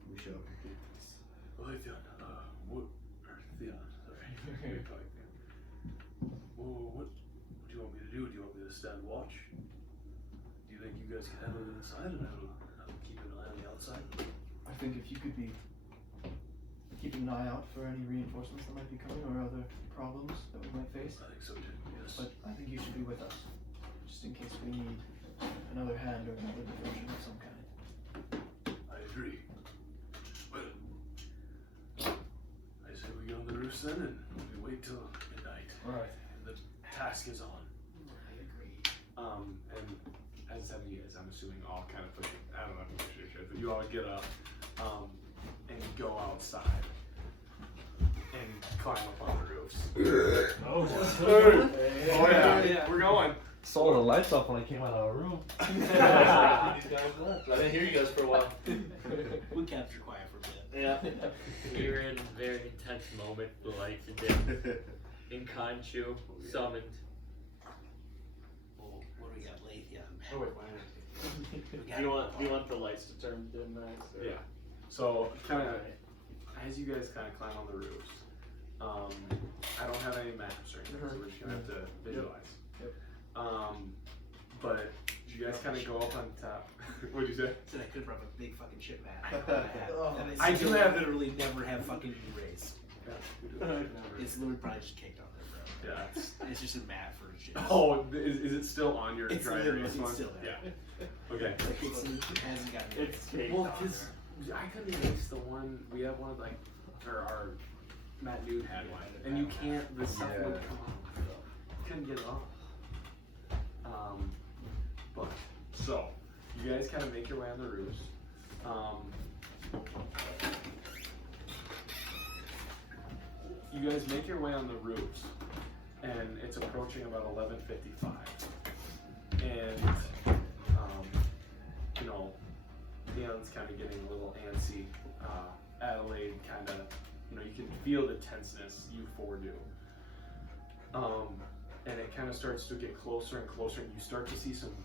We shall complete this. Well, Theon, Theon, sorry. Let me call you Theon. Well, what do you want me to do? Do you want me to stand watch? Do you think you guys can handle it inside and I'll keep an eye on the outside? I think if you could be keeping an eye out for any reinforcements that might be coming or other problems that we might face. I think so too, yes. But I think you should be with us, just in case we need another hand or another diversion of some kind. I agree. Well, I say we get on the roofs then and we wait till midnight. Alright. And the task is on. I agree. And as have you guys, I'm assuming all kind of push it. I don't know if you push your shit, but you all get up and go outside and climb up on the roofs. Oh, Oh yeah, we're going. Saw the lights off when I came out of our room. I didn't hear you guys for a while. We kept her quiet for a bit. Yeah. We were in a very intense moment. The lights had dimmed. And Conchu summoned. Well, what do we got, Lathion? Oh wait, We do got you want the lights to turn dim, Max? or- Yeah. So kind of as you guys kind of climb on the roofs, I don't have any maps or anything, so we're just gonna have to visualize. Yep. But you guys kind of go up on top. What'd you say? Said I could run a big fucking ship map. I do have- literally never have fucking erased. Yeah. It's literally probably just caked on there, Yeah. bro. It's just a map for shit. Oh, is it still on your It's dry literally- erase it's one? still there. Yeah. Okay. Like it hasn't gotten It's cake. Well, because I couldn't erase the one we have one like our Matt Noon had one, and you can't. The stuff would come off. Couldn't get it off. But so you guys kind of make your way on the roofs. You guys make your way on the roofs, and it's approaching about 11:55. And you know, Leon's kind of getting a little antsy. Adelaide kind of, you know, you can feel the tenseness. You four do. And it kind of starts to get closer and closer, and you start to see some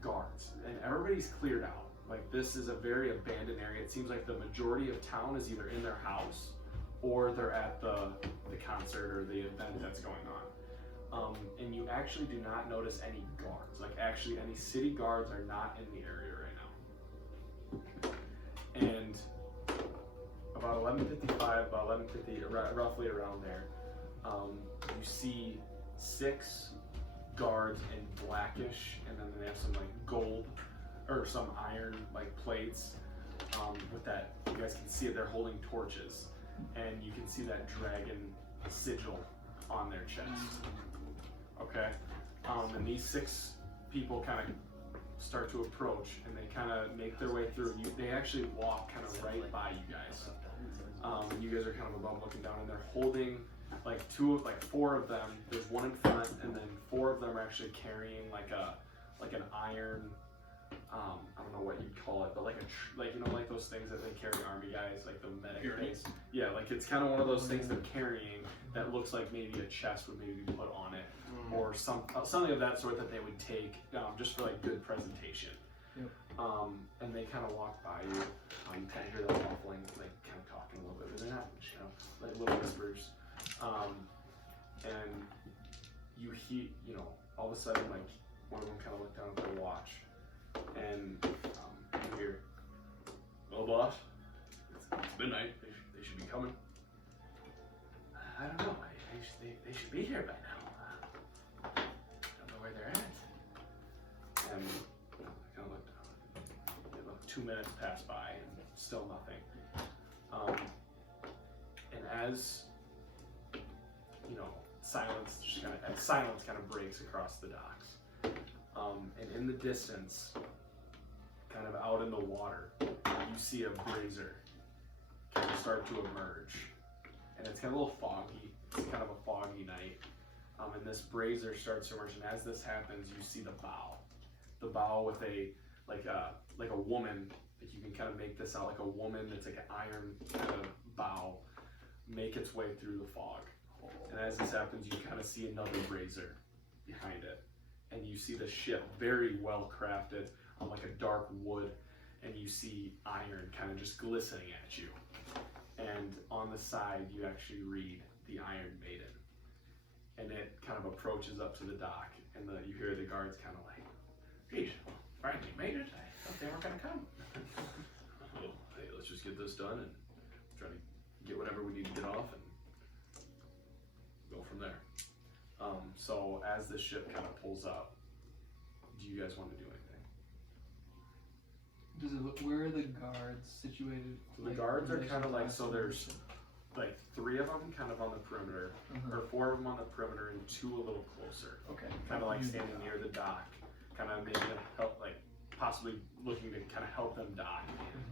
guards, and everybody's cleared out. Like, this is a very abandoned area. It seems like the majority of town is either in their house or they're at the concert or the event that's going on. And you actually do not notice any guards. Like, actually, any city guards are not in the area right now. And about 11:55, about 11:50, roughly around there, you see 6 guards in blackish, and then they have some like gold or some iron like plates with that. You guys can see it. They're holding torches, and you can see that dragon sigil on their chest. Okay, and these 6 people kind of start to approach, and they kind of make their way through. They actually walk kind of right by you guys. You guys are kind of above looking down, and they're holding like 4 of them. There's one in front, and then 4 of them are actually carrying like an iron. I don't know what you'd call it, but like you know, like those things that they carry army guys, like the medic things. Yeah, like it's kind of one of those things they're carrying that looks like maybe a chest would maybe be put on it, or something of that sort that they would take just for like good presentation. Yep. And they kind of walk by you. You kind of hear them muffling, like kind of talking a little bit, but they're not, you know, like little whispers. And you hear, you know, all of a sudden, like one of them kind of look down at their watch, and you hear, "Well, boss, it's midnight. They should be coming." "I don't know. They should be here by now. Don't know where they're at." And I kind of looked down. About 2 minutes pass by, and still nothing. And as you know, silence kind of breaks across the docks. And in the distance, kind of out in the water, you see a brazier kind of start to emerge. And it's kind of a little foggy. It's kind of a foggy night. And this brazier starts to emerge, and as this happens, you see the bow. The bow with a woman, like you can kind of make this out like a woman. It's like an iron kind of bow, make its way through the fog. And as this happens, you kind of see another brazier behind it. And you see the ship very well crafted on like a dark wood, and you see iron kind of just glistening at you. And on the side, you actually read the Iron Maiden. And it kind of approaches up to the dock, and you hear the guards kind of like, "Geez, finally made it. I thought they weren't going to come." "Well, hey, let's just get this done and try to get whatever we need to get off and go from there." So as the ship kind of pulls up, do you guys want to do anything? Does it look, where are the guards situated? So the guards are kind of like, so there's like 3 of them kind of on the perimeter, or 4 of them on the perimeter, and 2 a little closer. Okay. Kind of like standing near the dock, kind of maybe help, like possibly looking to kind of help them dock.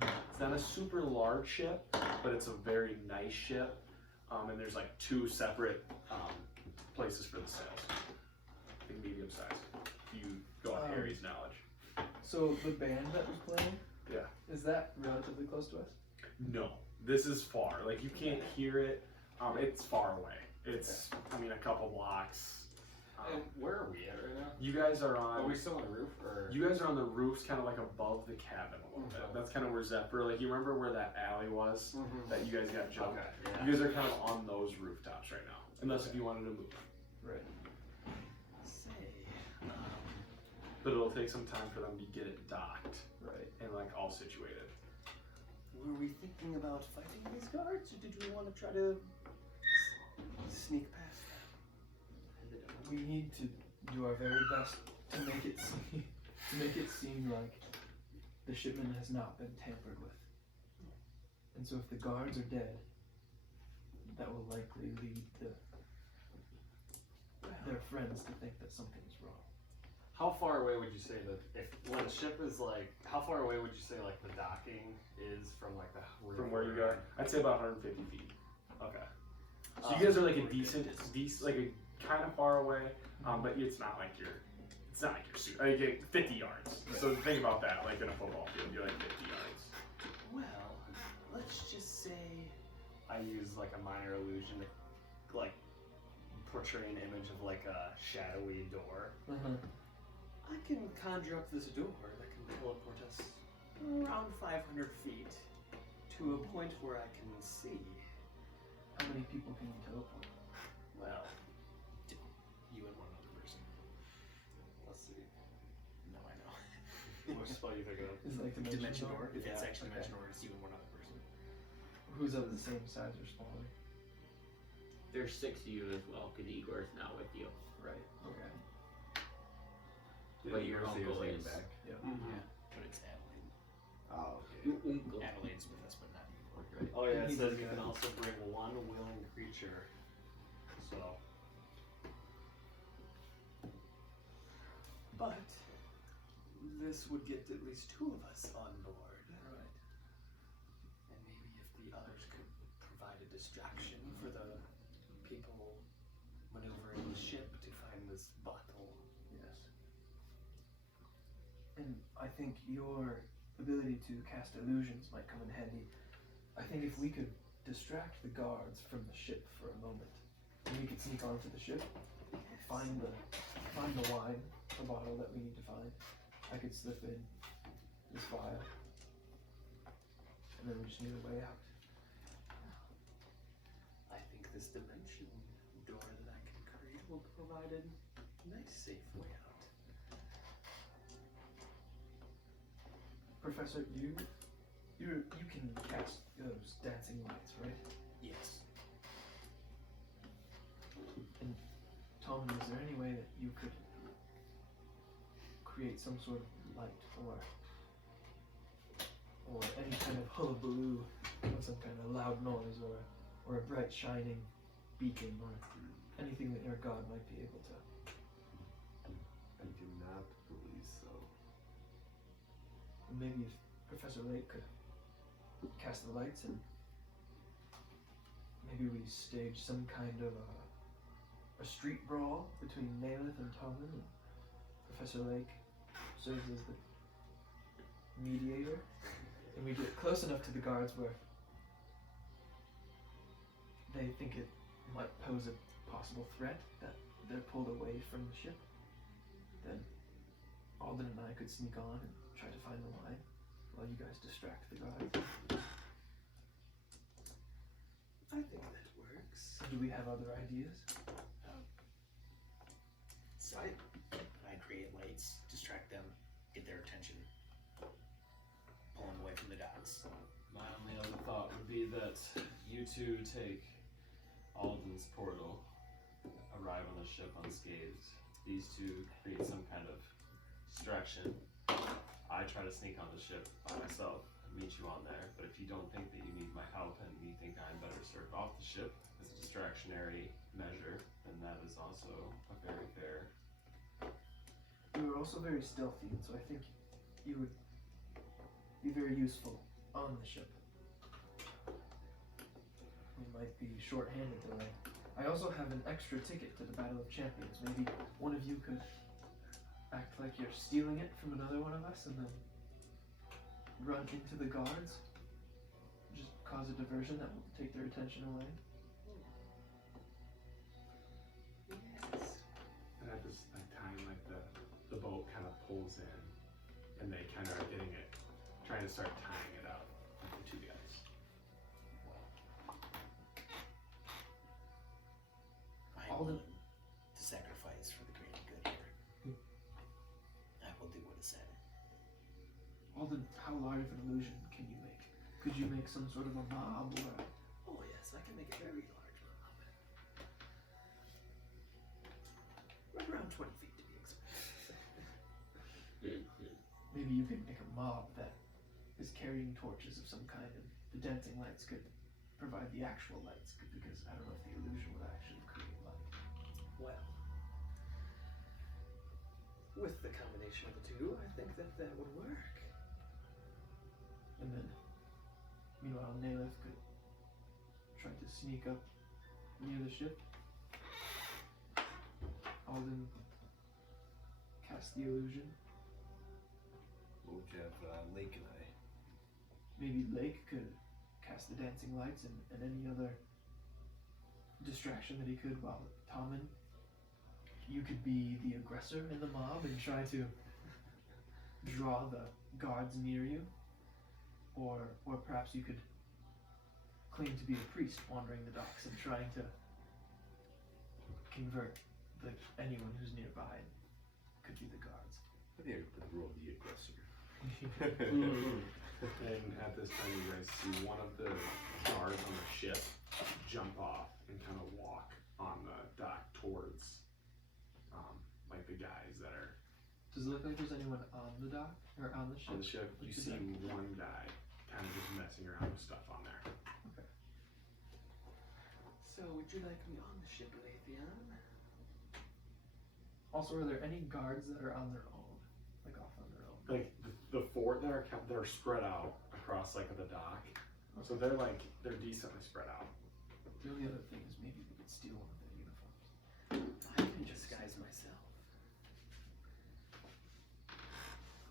It's not a super large ship, but it's a very nice ship. And there's like 2 separate places for the sails. I think medium size. If you go on Harry's knowledge. So the band that was playing? Yeah. Is that relatively close to us? No, this is far. Like you can't hear it. It's far away. It's, I mean, a couple blocks. And where are we at right now? You guys are on. Are we still on the roof, or? You guys are on the roofs, kind of like above the cabin a little bit. That's kind of where Zephyr. Like you remember where that alley was that you guys got jumped. Okay, yeah. You guys are kind of on those rooftops right now, unless if you wanted to move. Right. But it'll take some time for them to get it docked. Right. And like all situated. Were we thinking about fighting these guards, or did we want to try to sneak past them? We need to do our very best to make it seem like the shipment has not been tampered with. And so if the guards are dead, that will likely lead their friends to think that something's wrong. How far away would you say that when the ship is like? How far away would you say like the docking is from like the From where you are, I'd say about 150 feet. Okay. So you guys are like a decent, like a kind of far away, but it's not like you're like 50 yards. So think about that, like in a football field, you're like 50 yards. Well, let's just say I use like a minor illusion to like portray an image of like a shadowy door. I can conjure up this door that can teleport us around 500 feet to a point where I can see. How many people can you teleport? Well, You and one other person. Let's see. No, I know. What spell you think of? Is it like Dimension door. If it's Yeah, actually okay. dimension door, it's you and one other person. Who's of the same size or smaller? There's 6 of you as well, because Igor's not with you. Right. Okay. But your Igor say uncle he's is. back. Mm-hmm. But it's Adelaide. Oh, okay. Your uncle. Adelaide's with us, but not Igor. Okay. Oh yeah, it He's says the you guy. can also bring one willing creature. So but this would get at least 2 of us on board. Right. And maybe if the others could provide a distraction for the people maneuvering the ship to find this bottle. Yes. And I think your ability to cast illusions might come in handy. I think if we could distract the guards from the ship for a moment, and we could sneak onto the ship, find the wine, the bottle that we need to find. I could slip in this vial, and then we just need a way out. I think this dimension door that I can create will provide a nice, safe way out. Professor, you can cast those dancing lights, right? Yes. Tommen, is there any way that you could create some sort of light or any kind of hullabaloo or some kind of loud noise or a bright shining beacon or anything that your god might be able to? I do not believe so. Maybe if Professor Lake could cast the lights and maybe we stage some kind of a street brawl between Nalith and Tommen, and Professor Lake serves as the mediator, and we get close enough to the guards where they think it might pose a possible threat that they're pulled away from the ship. Then Alden and I could sneak on and try to find the wine while you guys distract the guards. I think that works. Do we have other ideas? So I create lights, distract them, get their attention, pull them away from the docks. my only other thought would be that you two take Alden's portal, arrive on the ship unscathed. These two create some kind of distraction. I try to sneak on the ship by myself, meet you on there. But if you don't think that you need my help and you think I'm better served off the ship as a distractionary measure, then that is also a very fair. You were also very stealthy, and so I think you would be very useful on the ship. We might be short-handed though. I also have an extra ticket to the Battle of Champions. Maybe one of you could act like you're stealing it from another one of us and then run into the guards. Just cause a diversion that will take their attention away. Yes. And at this time, like the boat kind of pulls in, and they kind of are getting it, trying to start tying it up, like the two guys. I'm Alden- willing to sacrifice for the greater good here. I will do what is said. Alden, how large of an illusion can you make? Could you make some sort of a mob or Oh yes, I can make a very large mob. Right around 20 feet to be exact. maybe you could make a mob that is carrying torches of some kind, and the dancing lights could provide the actual lights, because I don't know if the illusion would actually create light. Well, with the combination of the two, I think that would work. And then, meanwhile, Nalith could try to sneak up near the ship. Alden cast the illusion. We'll have Lake and I. Maybe Lake could cast the dancing lights and any other distraction that he could, while Tommen, you could be the aggressor in the mob and try to draw the guards near you. Or perhaps you could claim to be a priest wandering the docks and trying to convert anyone who's nearby. Could be the guards. I think I could play the role of the aggressor. And at this time, you guys see one of the guards on the ship jump off and kind of walk on the dock towards, like the guys that are Does it look like there's anyone on the dock or on the ship? on the ship. You see one guy kind of just messing around with stuff on there. So, would you like me on the ship, Lathian? Also, are there any guards that are on their own, like off on their own? Like the four that are spread out across like the dock, so they're decently spread out. The only other thing is maybe we could steal one of their uniforms. I can disguise myself.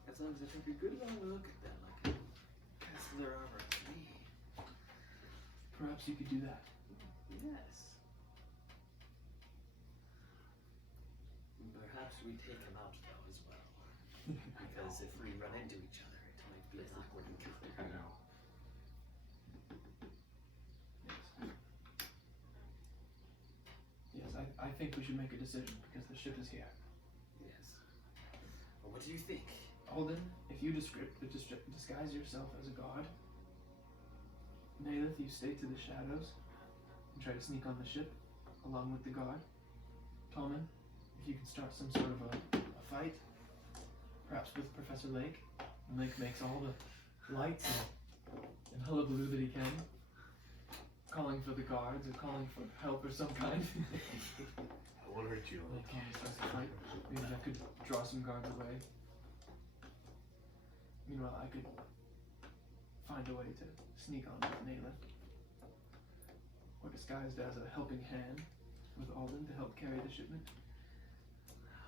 As long as I take a good long look at them, I can cast their armor on me. Perhaps you could do that. Yes. Perhaps we take him out though as well. Because if we run into each other, it might be an awkward encounter. I know. Yes, I think we should make a decision because the ship is here. Yes. Well, what do you think? Alden, if you disguise yourself as a god, Nalith, you stay to the shadows and try to sneak on the ship along with the guard. Tommen, if you can start some sort of a fight, perhaps with Professor Lake. And Lake makes all the lights and hullabaloo that he can, calling for the guards or calling for help or some kind. I won't hurt you. Lake starts to fight. Maybe I could draw some guards away. Meanwhile, I could find a way to sneak on with Nalith. Or disguised as a helping hand with Alden to help carry the shipment.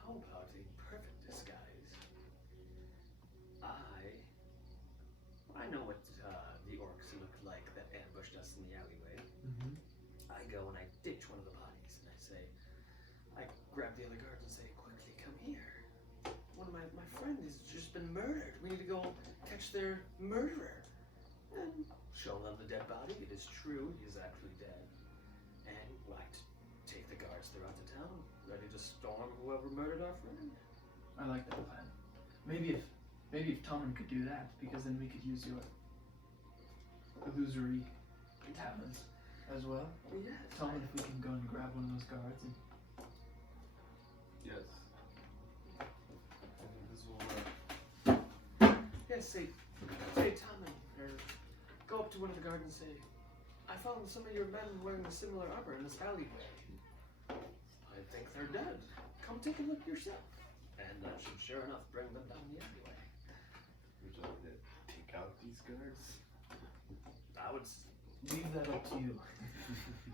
How about a perfect disguise? I know what the orcs look like that ambushed us in the alleyway. Mm-hmm. I go and I ditch one of the bodies and I grab the other guards and say, quickly come here. One of my friend has just been murdered. We need to go catch their murderer. And show them the dead body. It is true, he is actually dead. And take the guards throughout the town, ready to storm whoever murdered our friend. I like that plan. Maybe if Tommen could do that, because then we could use your illusory talents as well. Yes. Tommen, if we can go and grab one of those guards and Yes. I think this will work. Yes, say Tommen, or go up to one of the guards and say, I found some of your men wearing a similar armor in this alleyway. I think they're dead. Come take a look yourself. And that should sure enough bring them down the alleyway. Would you like to take out these guards? I would leave that up to you.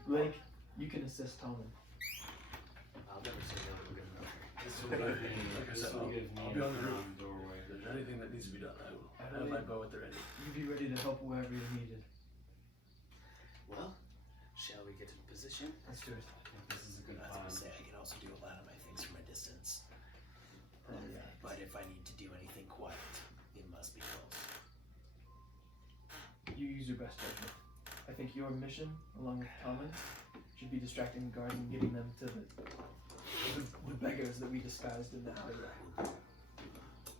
Lake, you can assist Tommen. I'll never say no to a good murder. This will give me, Like I said, I'll be I'll be on the roof. doorway. If there's anything that needs to be done, I will. I have my bow at the ready. You be ready to help wherever you're needed. Well, shall we get in position? Let's do it. I think this is a good I was plan. gonna say I can also do a lot of my things from a distance. But if I need to do anything quiet, it must be close. You use your best judgment. I think your mission, along with Tommen, should be distracting the guard and getting them to the beggars that we disguised in the alleyway.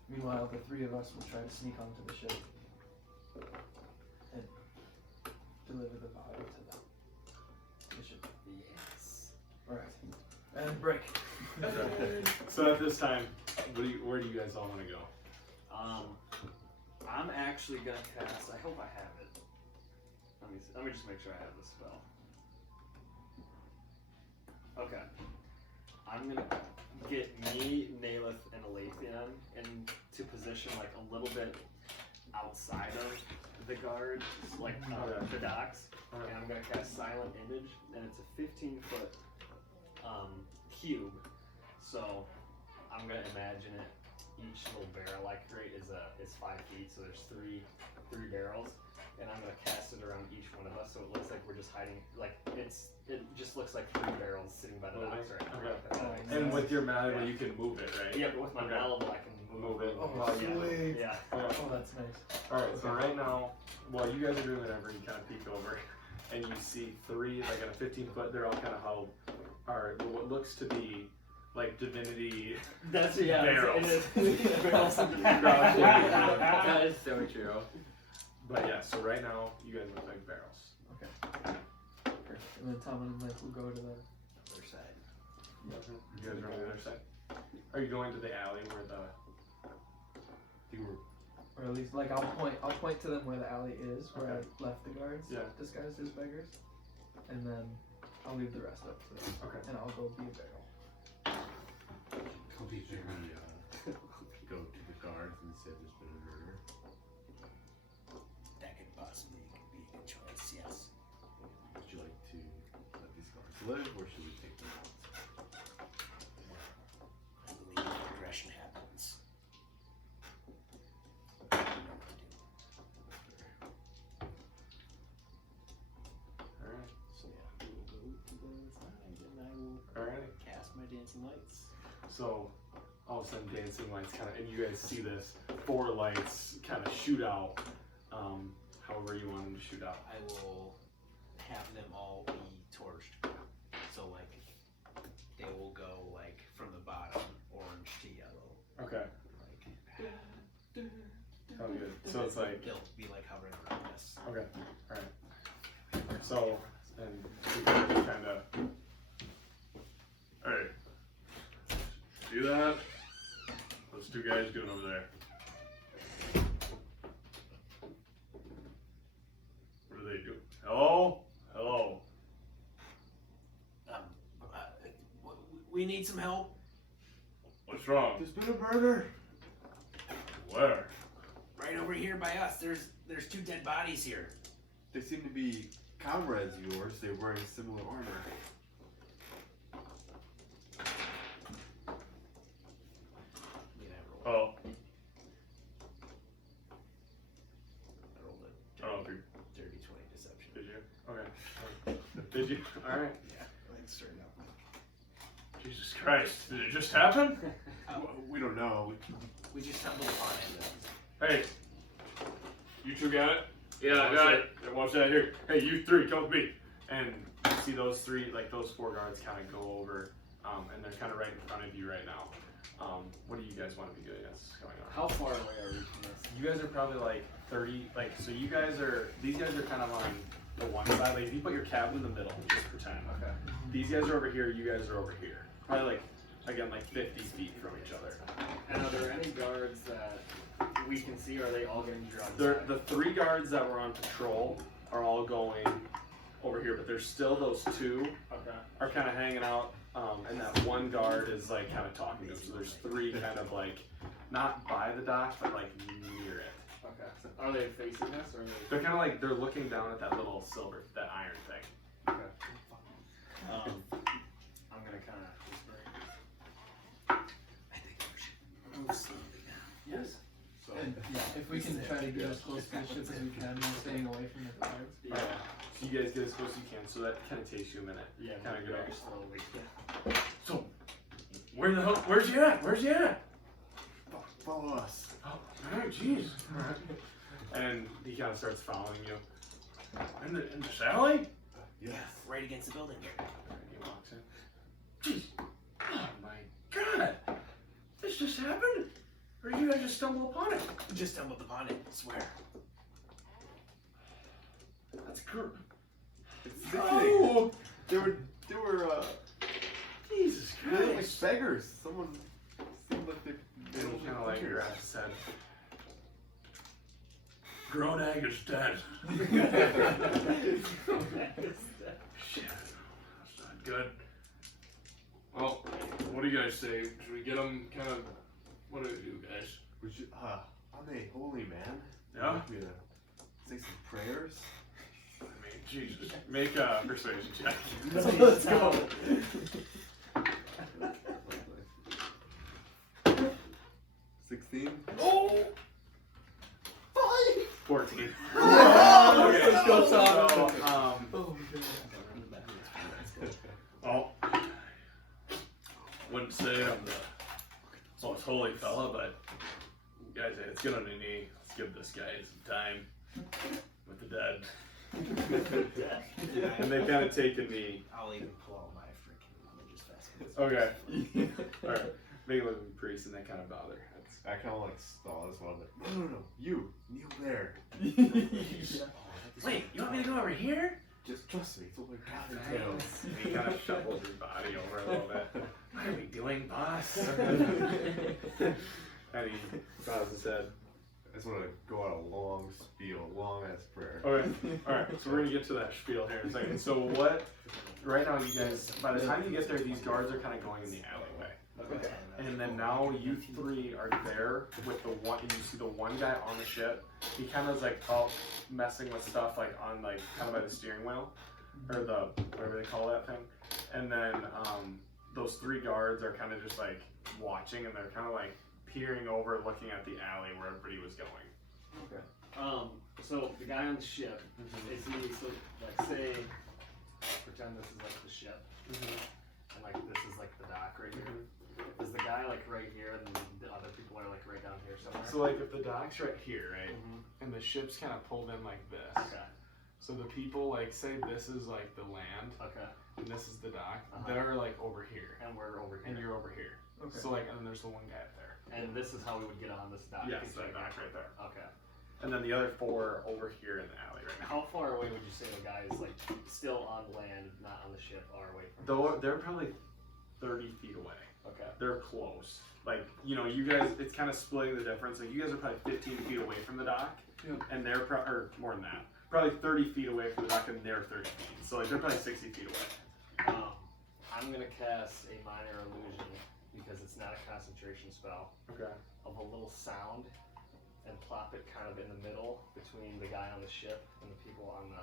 Meanwhile, the three of us will try to sneak onto the ship and deliver the body to the ship. Yes. Alright. And break. So at this time, where do you guys all want to go? I'm actually gonna cast. I hope I have it. Let me just make sure I have the spell. Okay. I'm gonna get me, Nalith, and Alathian into position like a little bit outside of the guard, like the docks, and I'm gonna cast Silent Image, and it's a 15-foot cube. So I'm gonna imagine it. Each little barrel I create is 5 feet, so there's three barrels, and I'm gonna cast it around each one of us, so it looks like we're just hiding. Like it just looks like 3 barrels sitting by the docks right now. Okay. And with your malleable, you can move it, right? Yeah, but with my malleable, I can move it. Oh, Yeah. sweet. Yeah. Oh, that's nice. Alright, so right now, while you guys are doing whatever, you kind of peek over, and you see 3, like at a 15-foot, they're all kind of huddled, are what looks to be like divinity That's barrels. Barrels. That is so true. But yeah, so right now, you guys look like barrels. Okay. Perfect. And then Tom and Mike will go to the Other side. You guys are on the other side. Are you going to the alley where the... or at least like I'll point to them where the alley is, where I left the guards disguised as beggars, and then I'll leave the rest up to them. Okay. And I'll go be a barrel. Go to the guards and say there's been a murder. That could possibly be a good choice, yes. Would you like to let these guards live, or should we take them out? I believe aggression happens. I don't know what to do. Alright. So yeah, we will go to the side, and I will Alright. cast my dancing lights. So, all of a sudden, dancing lights kind of, and you guys see this, 4 lights kind of shoot out, however you want them to shoot out. I will have them all be torched. So like they will go like from the bottom orange to yellow. Okay. Like Oh, good. So it's like, they'll be like hovering around us. okay, alright. So, and you guys are kind of, hey, see that? Those 2 guys doing over there. What do they do? Hello? Hello? We need some help. What's wrong? There's been a murder! Where? Right over here by us. There's 2 dead bodies here. They seem to be comrades of yours. They're wearing similar armor. I Oh, rolled a I don't know if you, dirty 20 deception. did you? Okay. Did you? Alright. Yeah, like straight up. Jesus Christ, did it just happen? We don't know. We just stumbled upon it. Hey, you 2 got it? Yeah, I Watch got that- it. Watch that here. Hey, you 3, come with me. And you see those 3, like those 4 guards kind of go over, and they're kind of right in front of you right now. What do you guys want to be doing that's going on? How far away are we from this? You guys are probably like 30, like, so you guys are, these guys are kind of on the one side. Like, if you put your cabin in the middle, just pretend. Okay. These guys are over here, you guys are over here. Probably like, again, like 50 feet from each other. And are there any guards that we can see, or are they all getting drugged? The 3 guards that were on patrol are all going over here, but there's still those 2 Okay. are kind of hanging out, and that 1 guard is like kind of talking to him. So there's 3 kind of like, not by the dock, but like near it. Okay. Are they facing us, or are they? They're kind of like, they're looking down at that little silver, that iron thing. I'm gonna kind of whisper. I think we should move slowly now. Yes. So, And yeah, if we can try to get as close to the ship as we can while staying away from the guards. Yeah. So you guys get as close as you can, so that kind of takes you a minute. Yeah. Kinda go. very slowly. So, where the hell, where's he at? Where's he at? follow us. Oh, alright, jeez. Alright. And he kind of starts following you. In this alley? Yes. Right against the building here. Alright, he walks in. Jeez. Oh my god. This just happened? Or you guys just stumble upon it? We just stumbled upon it, I swear. That's cool. It's sickening. Oh! They were, Jesus they were like Christ. beggars. Someone seemed like they And he kind of like hunters. grabs his head. Gronag is dead. Shit. That's not good. Well, do you guys say? Should we get them kind of? What do we do, guys? Would you, I'm a holy man. Yeah? Want me to say some prayers? I mean, Jesus. Make a persuasion check. Let's go. 16. Oh! 14. Yeah! Okay. Let's go, Tom. So, Oh, well, wouldn't say I'm the most holy fella, but guys, let's get on a knee. Let's give this guy some time with the dead. And they kind of take a knee. I'll even pull out my freaking religious vest. Okay. Alright. Make it look like a priest and they kind of bow their heads. I kind of like stall as well, but no, you kneel there. Wait, you want me to go over here? Just trust me, it's what God entails. And he kind of shuffles your body over a little bit. What are we doing, boss? And he bows his head. I just want to go on a long spiel, long ass prayer. Okay, alright, so we're gonna get to that spiel here in a second. So what, right now you guys, by the time you get there, these guards are kind of going in the alleyway. Okay. And then now you three are there with the one, and you see the one guy on the ship. He kind of is like out messing with stuff like on like kind of by the steering wheel, or the, whatever they call that thing. And then those three guards are kind of just like watching, and they're kind of like peering over, looking at the alley where everybody was going. So the guy on the ship, is he, so like say, pretend this is like the ship, and like this is like the dock right here. Is the guy like right here, and the other people are like right down here somewhere? So like if the dock's right here, right, and the ship's kind of pulled in like this. Okay. So the people like say this is like the land, Okay. and this is the dock. They're like over here, And we're over here. and you're over here. Okay. So like, and then there's the one guy up there. And this is how we would get on this dock. Yes, It's that right dock right there. Okay. And then the other four over here in the alley right now. How far away would you say the guys like still on land, not on the ship, are away from? Though they're probably 30 feet away. Okay. They're close. Like, you know, you guys, it's kind of splitting the difference. Like, you guys are probably 15 feet away from the dock, and they're or more than that. Probably 30 feet away from the dock, and they're 30 feet. So like, they're probably 60 feet away. I'm gonna cast a minor illusion because it's not a concentration spell. Okay. Of a little sound, and plop it kind of in the middle between the guy on the ship and the people on the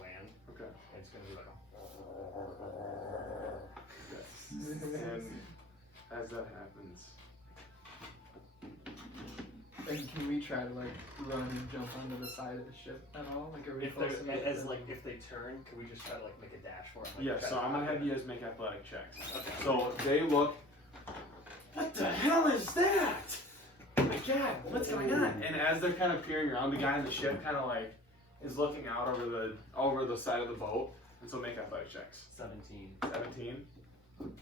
land. Okay. And it's gonna be like a. And as that happens, And can we try to like run and jump onto the side of the ship at all? Like, are we If close they enough? as to- like if they turn, can we just try to like make a dash for it? Like, yeah. try So to I'm gonna pop have it? you guys make athletic checks. Okay. So they look. What the hell is that? Oh my God, what's going on? And as they're kind of peering around, the guy on the ship kind of like is looking out over the side of the boat, and so make athletic checks. 17. 17.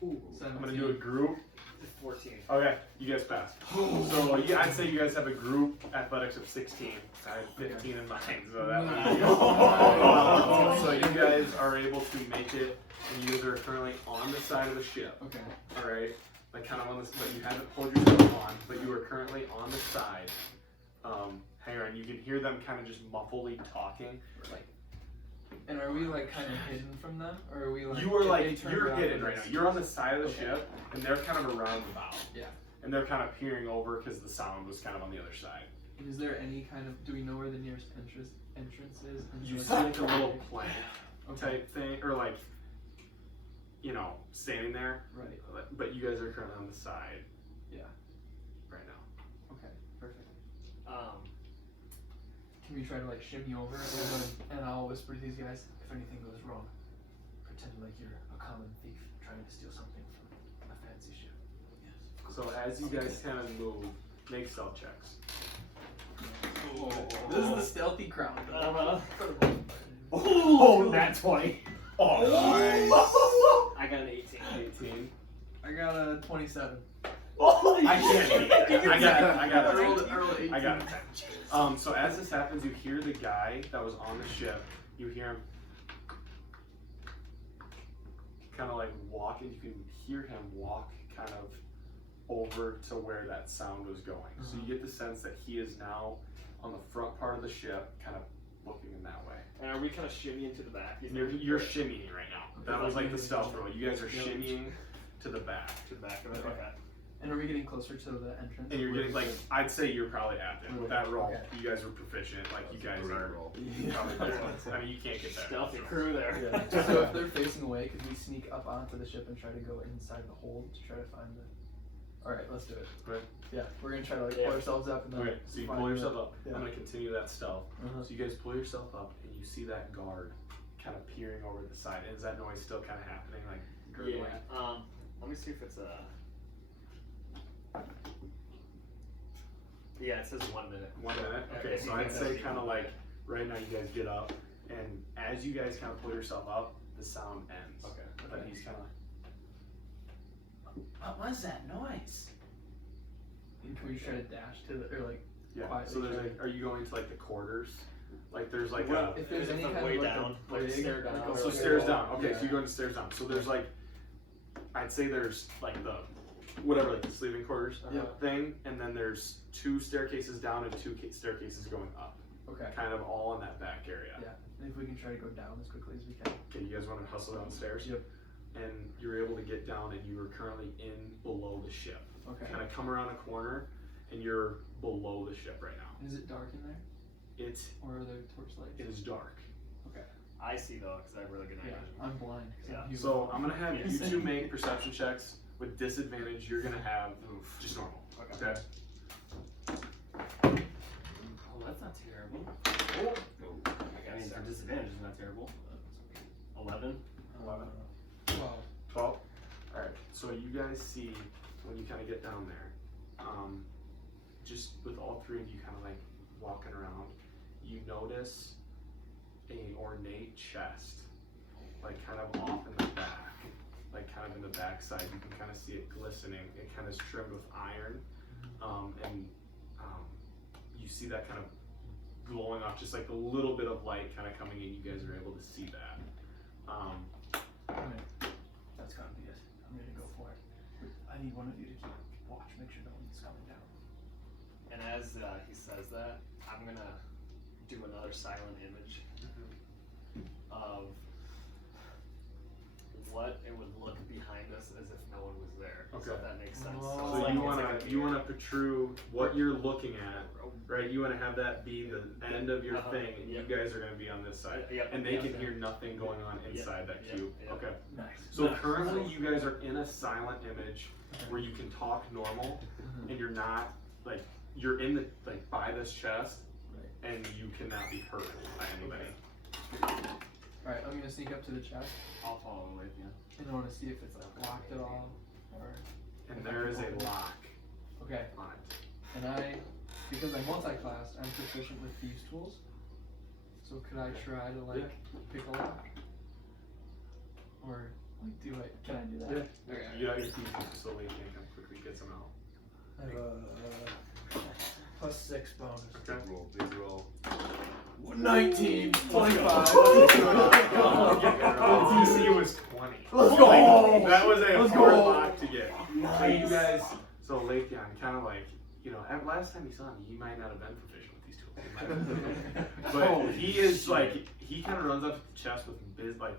Ooh. I'm gonna do a group. 14. Okay, you guys pass. So yeah, I'd say you guys have a group athletics of 16. I had 15 in mind, so that would be so you guys are able to make it, and you guys are currently on the side of the ship. Okay. All right, like kind of on this, but you haven't pulled yourself on, but you are currently on the side. Hang on, you can hear them kind of just muffledly talking, like. And are we like kind of hidden from them, or are we like? You are if like they turn you're around hidden and right now. see You're on the us? side of the Okay. ship, and they're kind of around the bow. Yeah. And they're kind of peering over because the sound was kind of on the other side. Is there any kind of? Do we know where the nearest entrance is? You see like a little plank type thing, or like, you know, standing there. Right. But you guys are currently on the side. Yeah. Right now. Okay. Perfect. Can we try to like shimmy over and I'll whisper to these guys, if anything goes wrong, pretend like you're a common thief trying to steal something from a fancy ship. So as you guys kind of move, make stealth checks. This is the stealthy crown. Oh, nat 20. Oh, nice. I got an 18. 18. I got a 27. I can't. I got it. I rolled 18. I got it. So as this happens, you hear the guy that was on the ship. You hear him kind of like walk, and you can hear him walk kind of over to where that sound was going. So you get the sense that he is now on the front part of the ship, kind of looking in that way. And are we kind of shimmying to the back? You're shimmying right now. That was like the stealth roll. You guys are shimmying to to the back. To the back of it. Okay. Okay. And are we getting closer to the entrance? And you're getting like, I'd say you're probably at it. With that roll, Okay. you guys were proficient. Like you guys Great are roll. probably there. I mean, you can't get there. Stealthy crew there. Yeah. So if they're facing away, could we sneak up onto the ship and try to go inside the hold to try to find the? All right, let's do it. Right. Yeah, we're gonna try to like Yeah. pull ourselves up and then. Okay, so you find pull the- yourself up. Yeah. I'm gonna continue that stealth. Uh-huh. So you guys pull yourself up, and you see that guard kind of peering over the side. And is that noise still kind of happening, like gurgling? Yeah. Let me see if it's a. Yeah, it says 1 minute. 1 minute. Okay, If so you I'd think say that's kind of even- like right now you guys get up, and as you guys kind of pull yourself up, the sound ends. Okay. But he's kind of like, What was that noise? And can we try to dash to the or like? yeah. Quietly So there's try like, are you going to like the quarters? Like there's like Well, a. If there's Is it any from kind way of like down, a like brig, stare down, like or a So like stairs wall. down. Okay, Yeah. so you're going to stairs down. So there's like, I'd say there's like the, whatever, like the sleeping quarters Yep. thing, and then there's 2 staircases down and 2 staircases going up, Okay. kind of all in that back area. Yeah. And if we can try to go down as quickly as we can. Okay, you guys want to hustle downstairs? Yep. And you're able to get down, and you are currently in below the ship. Okay. Kind of come around a corner, and you're below the ship right now. Is it dark in there, It or are there torchlights? is dark. I see though, because I have really good night Yeah, vision. I'm blind. 'Cause Yeah. I'm human. So I'm gonna have you Yes. 2 make perception checks with disadvantage. You're gonna have just normal. Okay. Okay. Oh, that's not terrible. I mean, for disadvantage is not terrible. 11. 11. 12. 12. All right. So you guys see when you kind of get down there, just with all 3 of you kind of like walking around, you notice a ornate chest, like kind of off in the back, like kind of in the back side. You can kind of see it glistening. It kind of is trimmed with iron, and you see that kind of glowing off, just like a little bit of light kind of coming in. You guys are able to see that. Alright. That's gotta be it. I'm gonna go for it. I need one of you to keep watch, make sure no one's coming down. And as he says that, I'm gonna do another silent image of what it would look behind us as if no one was there. So Okay. if that makes sense. Oh. it's So like- you it's wanna like a you mirror. wanna protrude what you're looking at, right? You wanna have that be the end of your Uh-huh. thing, and Yep. you guys are gonna be on this side, Yep. and they Yep. can hear nothing going on inside that Yep. cube. Yep. Okay. Nice. So currently, you guys are in a silent image where you can talk normal, Mhm. and you're not like you're in the like by this chest, Right. and you cannot be hurt by anybody. Alright, I'm gonna sneak up to the chest I'll follow with you. and I wanna see if it's like locked at all, or And there is a lock okay. on it. And because I'm multi-classed, I'm proficient with these tools. So could I try to like pick a lock? Or like can I do that? Yeah. Okay. You got your feet so we can come quickly get some out. I have a +6 bonus. Okay. Roll, big roll. 19, 25. The DC was 20. Let's go! That was a Let's hard go! lock to get. So you guys, so Leithion, kind of like, you know, last time you saw him, he might not have been proficient with these tools. He might have been. But he is like, he kind of runs up to the chest with like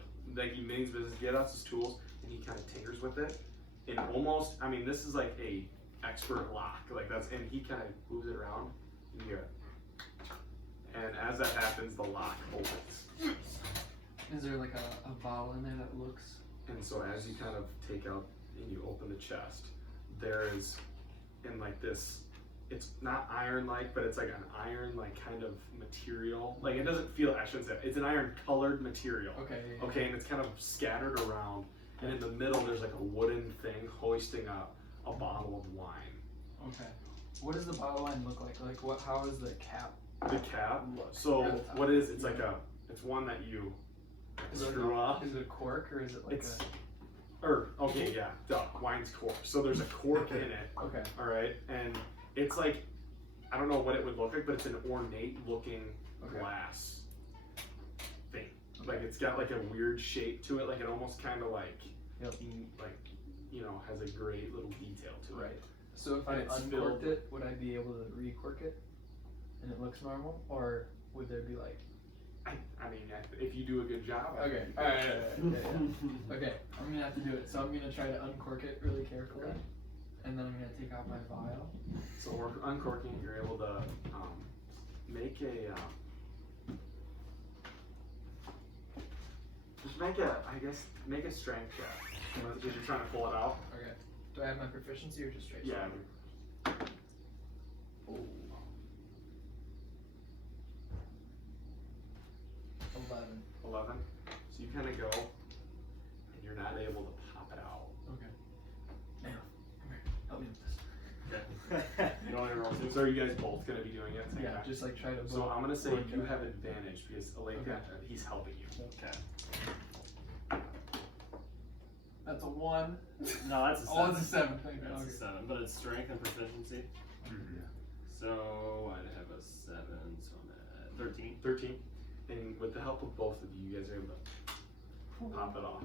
he means business, get out his tools, and he kind of tinkers with it. And almost, I mean, this is like a expert lock. Like that's, and he kind of moves it around, and you hear it. And as that happens, the lock opens. Is there like a bottle in there that looks? And so as you kind of take out and you open the chest, there is in like this, it's not iron-like, but it's like an iron-like kind of material. Like it doesn't feel, I shouldn't say, it's an iron-colored material. Okay. Okay, and it's kind of scattered around. And in the middle, there's like a wooden thing hoisting up a bottle of wine. Okay. What does the bottle line look like? Like what? How is the cap? The cap. Look. So at the top? what it is? It's like it's one that you Is it screw up. Is it a cork or is it like It's okay, yeah, duh, wine's cork. So there's a cork in it. Okay. All right, and it's like I don't know what it would look like, but it's an ornate looking Okay. glass thing. Like it's got like a weird shape to it, like it almost kind of like Yep. like you know has a great little detail to it. Right. So if I And it's uncorked filled- it, would I be able to recork it, and it looks normal, or would there be like? I mean, if you do a good job. I Okay. think All right. Okay. I'm gonna have to do it. So I'm gonna try to uncork it really carefully, and then I'm gonna take out my vial. So we're uncorking. You're able to make a. Just make a strength check. Because you're trying to pull it out. Okay. Do I have my proficiency or just straight? Yeah. Oh. 11. So you kind of go, and you're not able to pop it out. Okay. Now, come here. Help me with this. Okay. You don't want to roll two. So are you guys both going to be doing it at the same Yeah, time? just like try to. So I'm going to say work you it. have advantage because Alethea, Okay. he's helping you. Okay. That's a 1. No, that's a 7. Oh, it's a 7. Thank you. That's Okay. a 7, but it's strength and proficiency. So I'd have a 7, so I'm at 13. 13. And with the help of both of you, you guys are able to pop it off.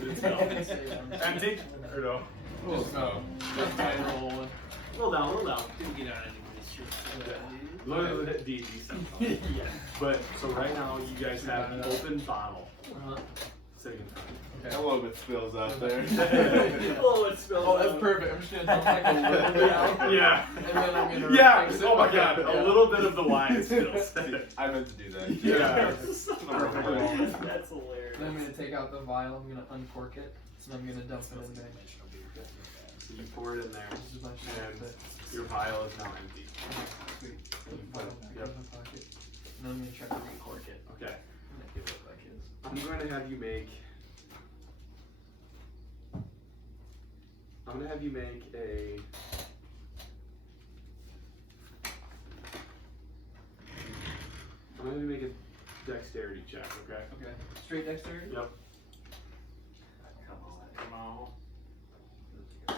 Did it smell? Empty? Or no? Oh, no. Just try to roll one. Little down, little down. Didn't get on anybody's shit. Look at the D&D stuff. Yeah. But, so right now, you guys have an open bottle Uh-huh. sitting in front of you. A little bit spills out there. Oh, it smells. Oh, that's perfect. I'm just gonna dump like a little bit out. Yeah. And then I'm gonna Yeah. replace it. Oh my god. Yeah. A little bit of the wine spills. I meant to do that. Yeah. That's hilarious. Then I'm gonna take out the vial. I'm gonna uncork it. And I'm gonna dump it in there. So you pour it in there, This is a bunch of and shit. your vial is now empty. Sweet. Put the vial back Yep. in my pocket. And then I'm gonna try to recork it. Okay. And make it look like his. I'm going to have you make. I'm going to have you make a. I'm going to have you make a dexterity check, okay? Okay. Straight dexterity? Yep. Come on. Oh,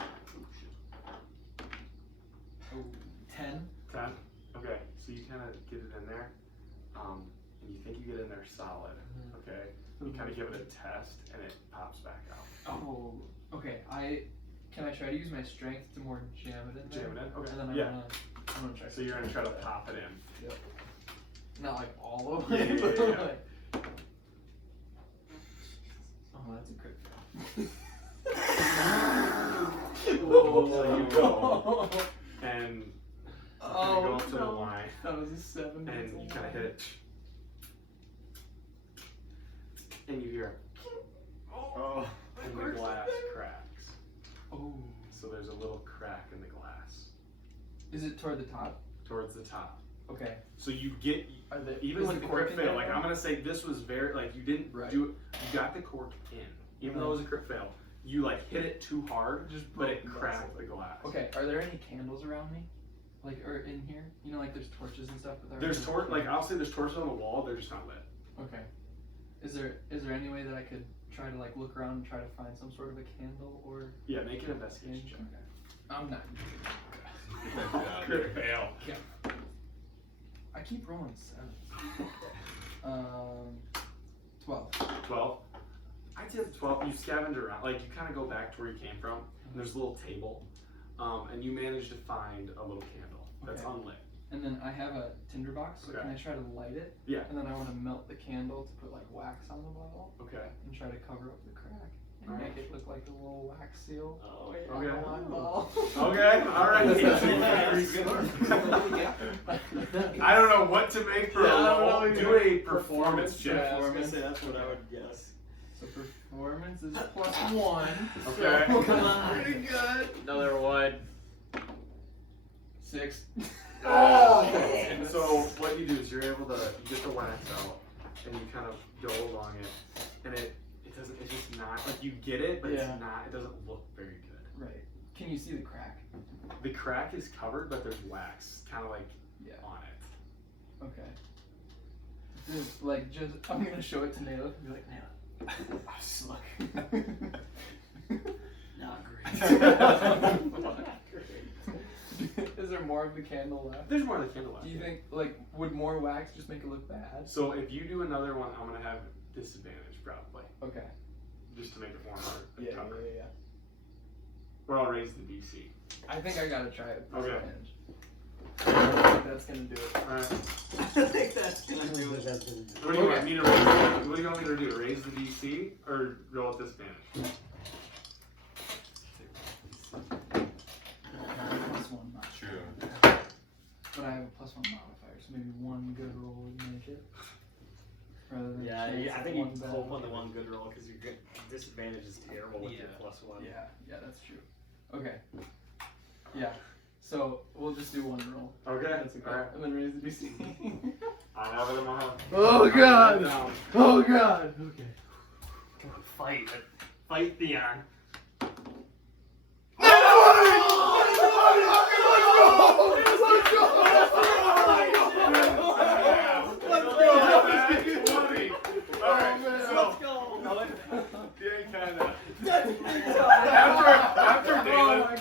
10. 10? Okay, so you kind of get it in there, and you think you get in there solid, okay? You kind of give it a test, and it pops back out. Oh, okay. Can I try to use my strength to more jam it in there? Jam it in? Okay. And then Yeah. I'm gonna try. So you're going to try to pop it in. Yep. Not like all of it. Yeah, yeah, yeah. Like- oh, that's a crit fail. So you go, and you Oh, go up to the no. line, That was a 7. and you kind of hit it, and you hear, Oh. and the glass cracks. Oh. So there's a little crack in the glass Is it toward the top? towards the top. Okay. So you get, Are they, even is with the the cork crit in fail, there like now? I'm gonna say this was very, like you didn't Right. do it, you got the cork in. Even though it was a crit fail, you like hit it too hard, Just but broke it the glass. cracked the glass. Okay. Are there any candles around me? Like, or in here? You know, like there's torches and stuff. But There's like I'll say there's torches on the wall, they're just not lit. Okay. Is there any way that I could try to like look around and try to find some sort of a candle or? Yeah, make an investigation check. Okay. I'm not. Crit fail. Yeah. I keep rolling 7s. 12. 12. I'd say 12. You scavenge around, like you kind of go back to where you came from. And there's a little table, and you manage to find a little candle that's Okay. unlit. And then I have a tinderbox, so Okay. can I try to light it? Yeah. And then I want to melt the candle to put like wax on the bottle Okay. and try to cover up the crack and Alright. make it look like a little wax seal. Oh, yeah. On the Okay. wine bottle. Okay. All right. I don't know what to make for Yeah, I a don't roll. know Do either. a performance check. I was gonna say that's what I would guess. So performance is +1. Okay. So Come on. pretty good. Another 1. 6. And so what you do is you're able to you get the wax out and you kind of go along it, and it's just not like you get it, but Yeah. it doesn't look very good. Right. Can you see the crack? The crack is covered, but there's wax kind of like Yeah. on it. Okay. Just like I'm gonna show it to Naylor and be like, Naylor, just look. Not Is there more of the candle left? There's more of the candle left. Do you think, like, would more wax just make it look bad? So if you do another one, I'm gonna have disadvantage probably, Okay. just to make it more hard. Yeah, cover. yeah. Or I'll raise the DC. I think I gotta try it. Okay. I think that's gonna do it. Alright. I think that's gonna do it. has been. What do you want me to raise? What do you want me to do? Raise the DC or roll at disadvantage? I have a +1 modifier. True. But I have a +1 modifier, so maybe one good roll would make it. Rather than Yeah, chance I of think you one bad hope on roll. the one good roll because your disadvantage is terrible with your +1. Yeah, that's true. Okay. Yeah. So we'll just do one roll. Okay. That's okay. Alright. And then raise the DC. I have it in my head. Oh god! Down. Oh god! Okay. Fight Theon.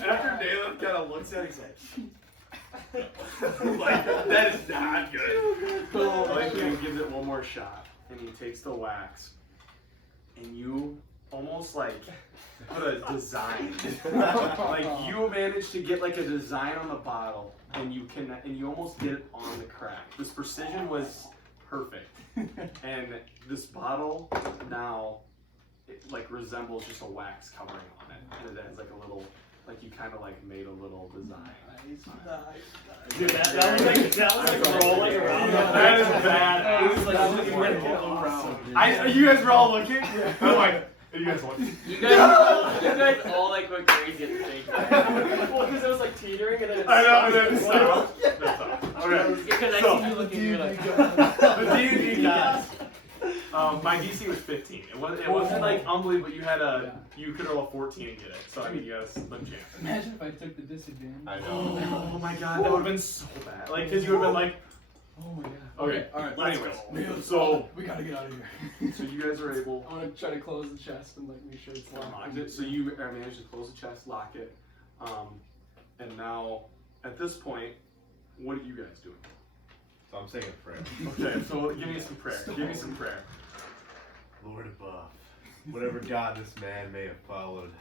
After Dalen kind of looks at it, he's like, that is not good. Lathan gives it one more shot, and he takes the wax, and you almost like put a design. Like you manage to get like a design on the bottle, and you almost get it on the crack. This precision was perfect, and this bottle now it like resembles just a wax covering on it, and it has like a little. Like you kind of like made a little design. Dude, that was like rolling around. That is bad. It was like rolling around. You guys were all looking. I'm like, you guys looking? You guys all like went crazy at the same time. Well, because it was like teetering and then I know, and then it stopped. Okay. Because I see you looking, you're like, The D&D guys. My DC was 15. It wasn't like unbelievable. You could roll a 14 and get it. So I mean, you got a slim chance. Imagine if I took the disadvantage. I know. Oh my god, that would have been so bad. Like, because you would have been like, Oh my god. okay, alright. but anyways, Neil, so we gotta get out of here. so you guys are able. I wanna try to close the chest and like make sure it's locked. Locked it. So you managed to close the chest, lock it, and now at this point, what are you guys doing? So I'm saying a prayer. Okay, so give me some prayer. Give me some prayer. Lord above, whatever God this man may have followed,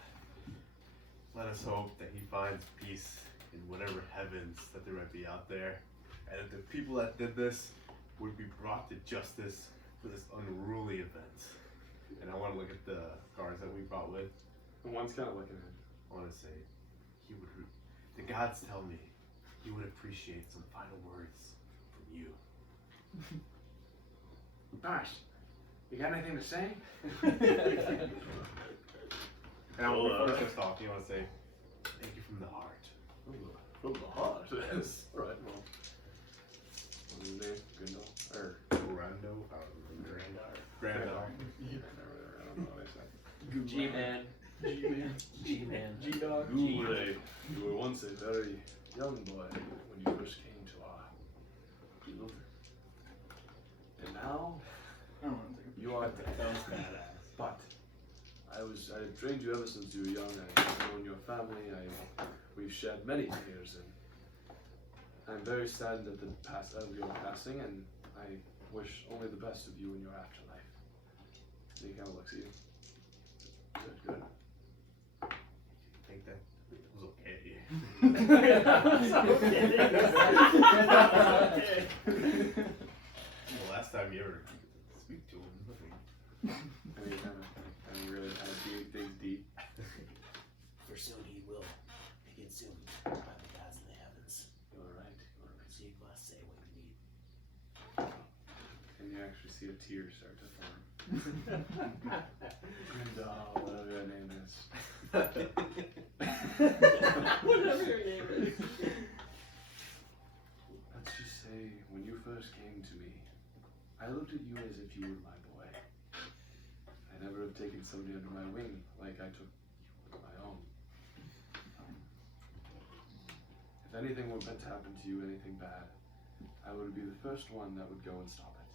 let us hope that he finds peace in whatever heavens that there might be out there, and that the people that did this would be brought to justice for this unruly event. And I want to look at the guards that we brought with. And one's kind of looking at you. I want to say, the gods tell me he would appreciate some final words from you. Gosh, you got anything to say? And I will finish us off. You want to say, thank you from the heart. From the heart. Yes. Alright, well. What's his name? Grindel? Or Grando? Grandar. I don't know what I said. G-Man. G-Man. G-Man. G-Dog. You were once a very young boy when you first came to our guild. And now I don't wanna take a you are But I trained you ever since you were young. I've known your family. We've shared many tears, and I'm very saddened at the past of your passing, and I wish only the best of you in your afterlife. And he kind of looks at you. Good. I think that was okay. The last time you ever speak to him. And he really kind of digs deep. For soon he will be consumed by the gods in the heavens. You're right. So you must say what you need. And you actually see a tear start to form. Grindal, whatever your name is. Whatever your name is. Let's just say, when you first came to me, I looked at you as if you were my boy. I never have taken somebody under my wing like I took my own. If anything were meant to happen to you, anything bad, I would be the first one that would go and stop it.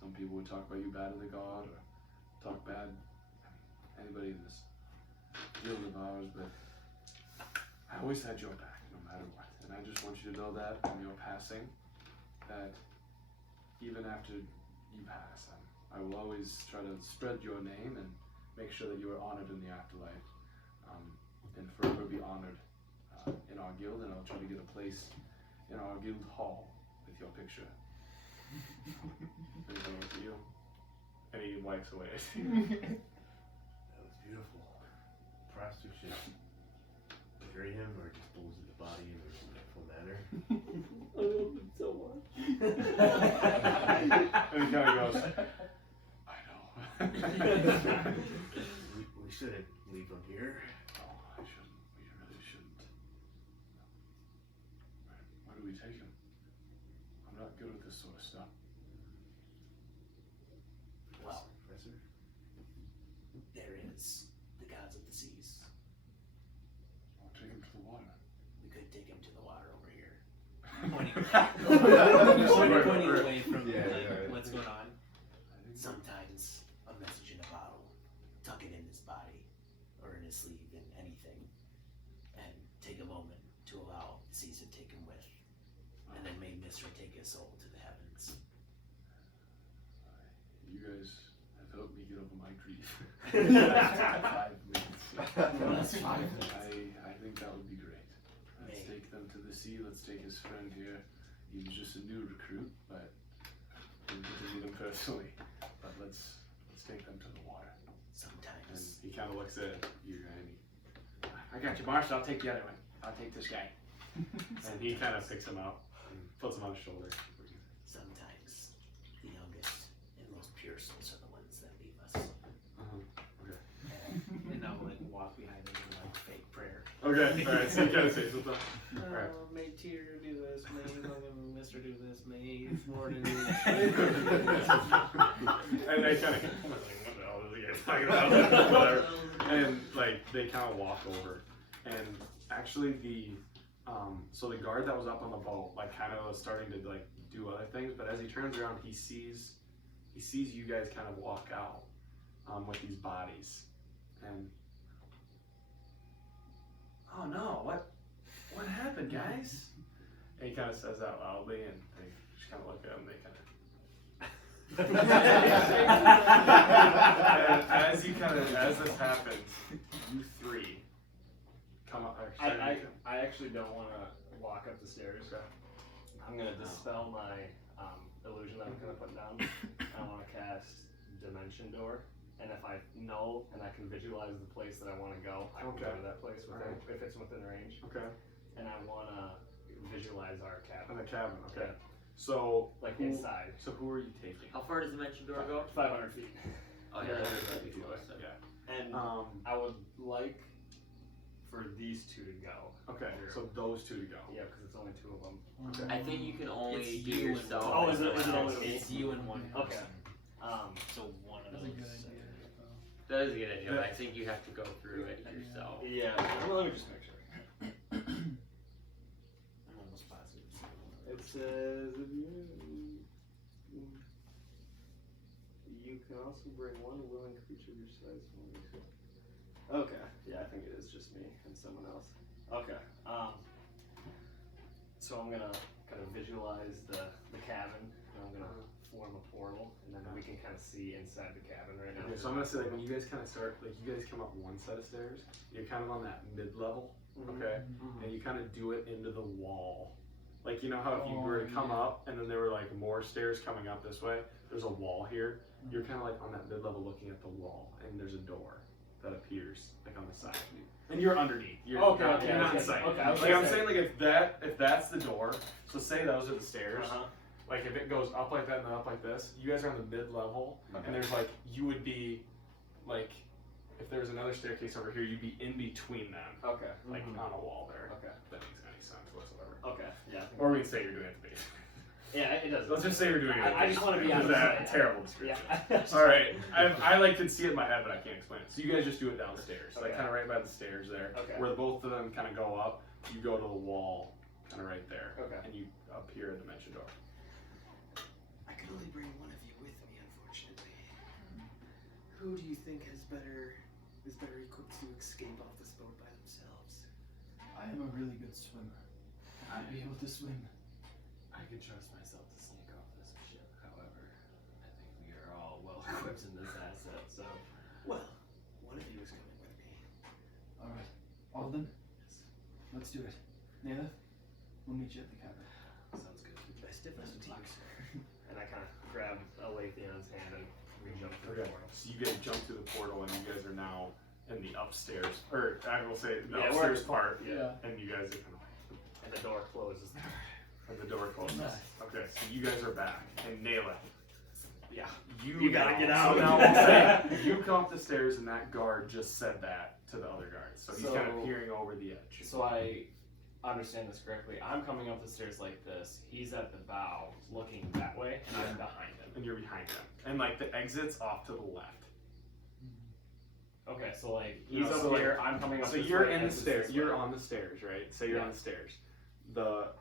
Some people would talk about you bad in the guard, or talk bad, anybody in this guild of ours, but I always had your back, no matter what. And I just want you to know that in your passing, that even after you pass, I will always try to spread your name and make sure that you are honored in the afterlife, and forever be honored in our guild, and I'll try to get a place in our guild hall with your picture. And he looks at you. And he wipes away. That was beautiful. Perhaps we should bury him or dispose of the body in a respectful manner. I love him so much. And he kind of goes, I know. We shouldn't leave him here. Oh, I shouldn't. We really shouldn't. Where do we take him? I'm not good at this sort of stuff. Well, Professor? there is the gods of the seas. I'll take him to the water. We could take him to the water over here. Pointing away from Yeah, like, yeah. what's going on. I think Sometimes a message in a bottle, tuck it in his body or in his sleeve in anything, and take a moment to allow the seas to take him with, and then may Mithra take his soul to the heavens. you guys have helped me get over my grief. 5 minutes. That's fine. I think that would be great. Let's May. take them to the sea. Let's take his friend here. He was just a new recruit, but we get to meet him personally. But let's take them to the water. And Sometimes. he kind of looks at you and I got you, Marshall. I'll take the other one. I'll take this guy. And he kind of picks him up and puts him on his shoulder. Sometimes the youngest and most pure souls are the ones that leave us. And I'll like walk behind him and like fake prayer. Okay, alright, so you kind of say something. Alright. May Tyr do this, may Mr. do this, may Warden do And they kind of, what the hell is he guys talking about? Whatever. And like they kind of walk over, and actually so the guard that was up on the boat like kind of was starting to like do other things, but as he turns around, he sees you guys kind of walk out with these bodies, and oh no, what happened, guys? And he kind of says that loudly, and they just kind of look at him. They kind of. And as this happens, you three come up. I actually don't want to walk up the stairs. I'm gonna dispel my illusion that I'm gonna put down. I want to cast Dimension Door, and if I know and I can visualize the place that I want to go, I can go to that place within, if it's within range. Okay. And I want to visualize our In cabin, the cabin. Okay. So like who- inside. So who are you taking? How far does the Dimension Door go? 500 feet. Oh yeah, that'd be close. then. Yeah. And I would like for these two to go. Okay. So those two to go. Yeah, because it's only two of them. Okay. I think you can only It's do you and yourself. one. Oh, is it and only someone me? else. It's you and one Okay. person. So one of That's a those. good idea. That is a good idea, but I think you have to go through it yourself. Yeah. Well, let me just make sure. I'm almost positive. It says you can also bring one willing creature of your size. Okay, yeah, I think it is just me and someone else. Okay, so I'm gonna kind of visualize the cabin, and I'm gonna form a portal, and then we can kind of see inside the cabin right now. Okay, so I'm gonna say like when you guys kind of start, like you guys come up one set of stairs, you're kind of on that mid-level, okay, and you kind of do it into the wall. Like you know how if you were to come up and then there were like more stairs coming up this way, there's a wall here. You're kind of like on that mid-level looking at the wall, and there's a door that appears like on the side, and you're underneath. You're Okay, not, okay, you're not okay. inside. Okay, I was Like gonna I'm say- saying, like if that's the door, so say those are the stairs. Like if it goes up like that and then up like this, you guys are on the mid-level, and there's like you would be like if there's another staircase over here, you'd be in between them, Okay. like on a wall there. Okay. If that makes any sense whatsoever. Okay. Yeah. Or we can say you're doing it at the base. Yeah, it does. Let's just say you're doing it. At the I just base. want to be on Is the that side. terrible description? Yeah. All right, I like can see it in my head, but I can't explain it. So you guys just do it downstairs, like Okay. kind of right by the stairs there, Okay. where both of them kind of go up. You go to the wall, kind of right there, Okay. and you appear at Dimension Door. I can only bring one of you with me, unfortunately. Who do you think is better equipped to escape off this boat by themselves? I am a really good swimmer. I'd be able to swim. I could trust myself to sneak off this ship. However, I think we are all well equipped in this asset. So Well, one of you is coming with me. Alright. Alden? Let's do it. Naileth? We'll meet you at the cabin. sounds good. Best of luck, sir. And I Lathan's hand and we jump through Okay. the portal. So you guys jump through the portal, and you guys are now in the upstairs, or I will say the Yeah, upstairs part. Yeah. And you guys are kind of, And the door closes. and the door closes. Nice. Okay, so you guys are back, and Nayla, Yeah. you gotta now- get out. So now we'll say you come up the stairs, and that guard just said that to the other guards, so he's kind of So- peering over the edge. So I understand this correctly. I'm coming up the stairs like this. He's at the bow, looking that way, and I'm behind him. And you're behind him, and like the exit's off to the left. Okay, so like You he's know, over so, like- here. I'm coming up. So this you're way, in the exit's stairs. this You're way. on the stairs, right? So you're Yeah. on the stairs. The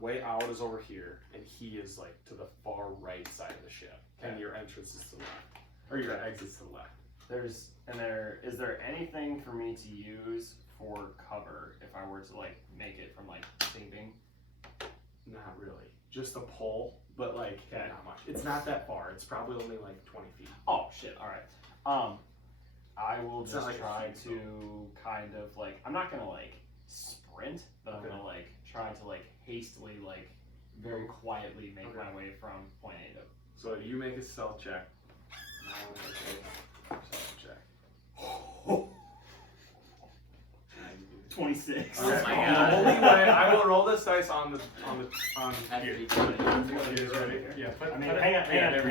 way out is over here, and he is like to the far right side of the ship, and Okay. your entrance is to the left, or your exit's to the left. Is there anything for me to use for cover if I were to like make it from like sinking? Not really, just a pole, but like Okay. not much. It's not that far. It's probably only like 20 feet. Oh shit! All right. I will It's not just like a try huge to kind of like I'm not gonna like sprint, but I'm Okay. gonna like try to like hastily like very quietly make Okay. my way from point A to. So you make a stealth check. Stealth check. 26. Oh my Okay. God. Only way I will roll this dice on Has here. to be good. You guys ready? Yeah. I mean, hang on, there we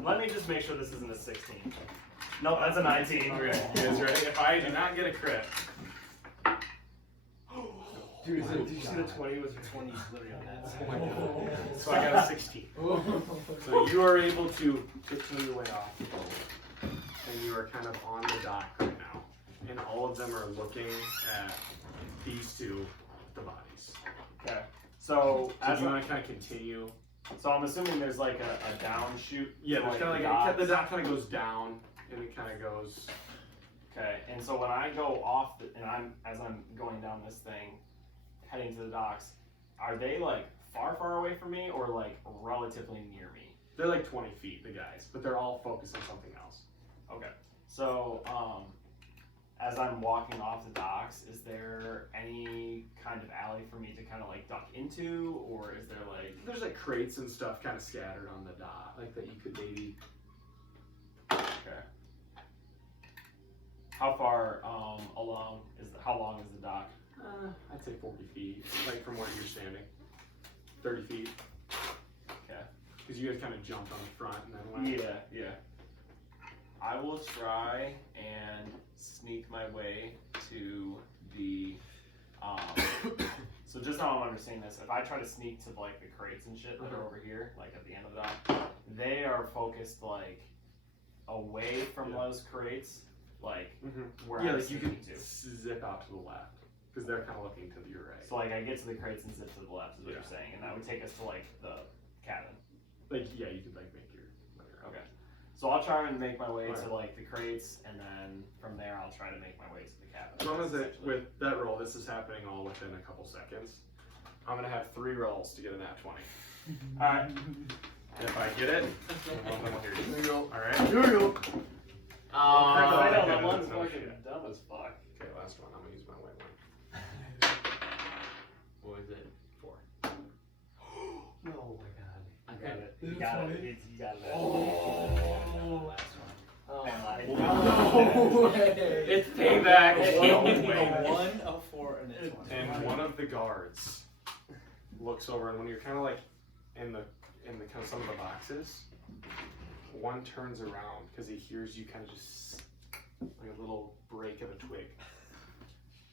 go. Let me just make sure this isn't a 16. Nope, that's a 19. Okay, you guys ready? If I do not get a crit, Dude, did you see the 20 was a 20 literally on that side? oh my god. So I got a 16. So you are able to tiptoe your way off the boat, and you are kind of on the dock right now, and all of them are looking at these two, the bodies. Okay. So So as do you I, want to kind of continue? so I'm assuming there's like a down shoot. Yeah, to, there's kind of the like the docks. dock kind of goes down, and it kind of goes. Okay, and so when I go off, and as I'm going down this thing, heading to the docks, are they like far away from me or like relatively near me? They're like 20 feet, the guys, but they're all focused on something else. Okay, so as I'm walking off the docks, is there any kind of alley for me to kind of like duck into, or is there like? There's like crates and stuff kind of scattered on the dock, like that you could maybe. Okay. How far along is how long is the dock? I'd say 40 feet, like from where you're standing. 30 feet. Okay. Because you guys kind of jumped on the front and then went. Yeah. I will try and sneak my way to the. So just how I'm understanding this, if I try to sneak to like the crates and shit that are over here, like at the end of the dock, they are focused like away from those crates, like where Yeah, I'm like you sneaking could to. zip out to the left. Because they're kind of looking to your right. So like I get to the crates and zip to the left is what Yeah. you're saying, and that would take us to like the cabin. Like, yeah, you could like make your. Okay. So I'll try and make my way Alright. to like the crates, and then from there I'll try to make my way to the cabin. As long as it, essentially. with that roll, this is happening all within a couple seconds. I'm gonna have 3 rolls to get a nat 20. Alright. If I get it, well, then we'll hear you. There you go. Alright? Here we go. I know, Okay, that one's no fucking shit. dumb as fuck. Okay, last one. I'm gonna use my white one. What was it? 4. Oh my god. I got it. You It's got funny. it. You got it. Oh. Last one. Oh my No way. It's payback. Wait. 1, a 4, and a 20. And one of the guards looks over, and when you're kind of like in the kind of some of the boxes, one turns around because he hears you kind of just like a little break of a twig,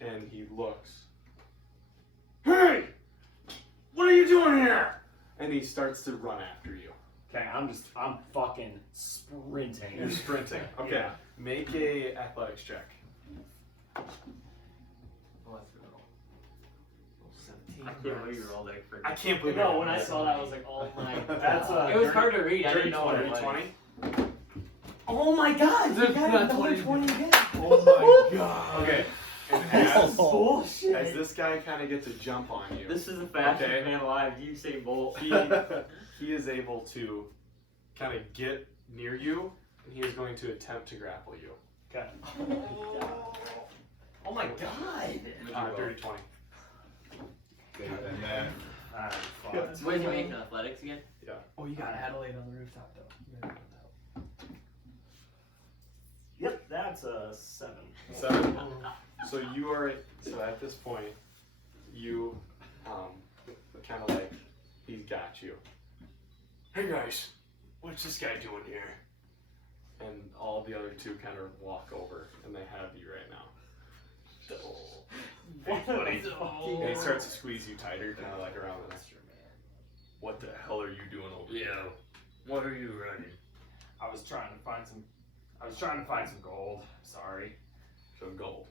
and he looks. Hey, what are you doing here? And he starts to run after you. Okay, I'm fucking sprinting. You're sprinting. Okay, Yeah. make a athletics check. I can't believe you rolled it for. I can't believe No, it. when I saw that, I was like, oh my. That's It was hard to read. I Dirty didn't know what it 20. was. 20. Oh my god! That's not 20 again. Oh my god. Okay. And That's as bullshit. this guy kind of gets a jump on you, This is the fastest Okay. man alive. Usain Bolt. he is able to kind of get near you, and he is going to attempt to grapple you. Okay. Oh my god! Dirty 20. Better than that. Alright, fine. What did you make in athletics again? Oh, you got Adelaide on the rooftop though. You gotta put that up. Yep, that's a 7. 7. So you are so at this point, you kind of like he's got you. Hey guys, what's this guy doing here? And all the other two kind of walk over and they have you right now. Hey buddy. And he starts to squeeze you tighter, kind of like around the neck. What the hell are you doing over here? What are you running? I was trying to find some gold. Sorry. Some gold.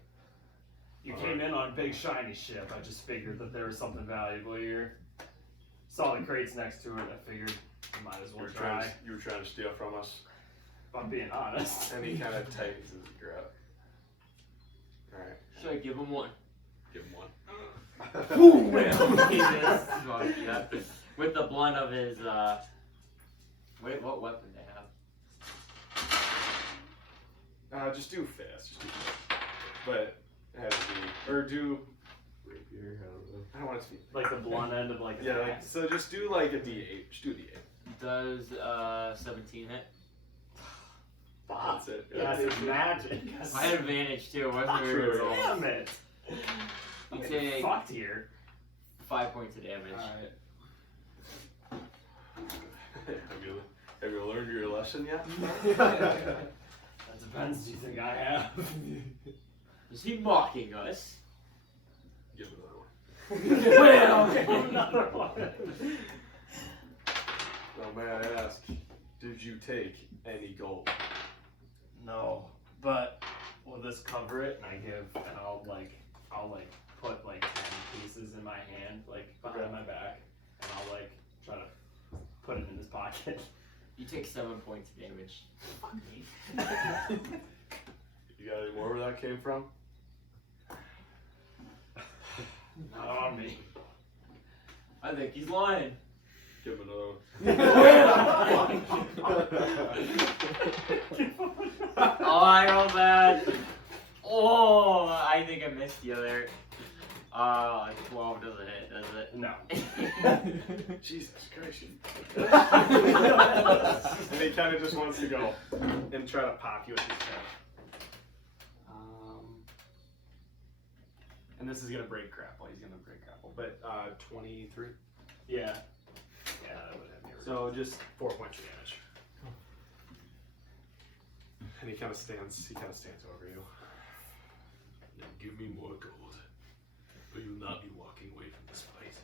You came in on a big shiny ship. I just figured that there was something valuable here. Saw the crates next to it. I figured I might as well try. You were trying to steal from us. If I'm being honest. And he kind of tightens his grip. Alright. Should I give him one? Give him one. With the blunt of his, wait, what weapon do they have? Just do fast. Just do fast. But it has to be, or do Rapier, I don't know. I don't want it to be Like the blunt end of like a axe. so just do like a D8. Just do a D8. Does 17 hit? That's it. That's his magic. I had advantage too. It wasn't very True. good roll. Damn it. You take Fucked here. 5 points of damage. Alright. Have you learned your lesson yet? That depends. Do you think I have? Is he mocking us? Give him another one. Well, another one. Now may I ask, did you take any gold? No, but will this cover it? And I'll put like 10 pieces in my hand, like behind my back, and I'll like try to put it in his pocket. You take 7 points of damage. Fuck me. You got any more where that came from? Not on me. I think he's lying. Give him another one. Oh, I rolled that. Oh, I think I missed the other. 12 doesn't hit, does it? No. Jesus Christ. And he kind of just wants to go and try to pop you with his head. And this is going to break grapple. He's going to break grapple. But 23? Yeah. Yeah, that would have me. So just 4 points of damage. And he kind of stands over you. Now give me more gold, or you'll not be walking away from this fight.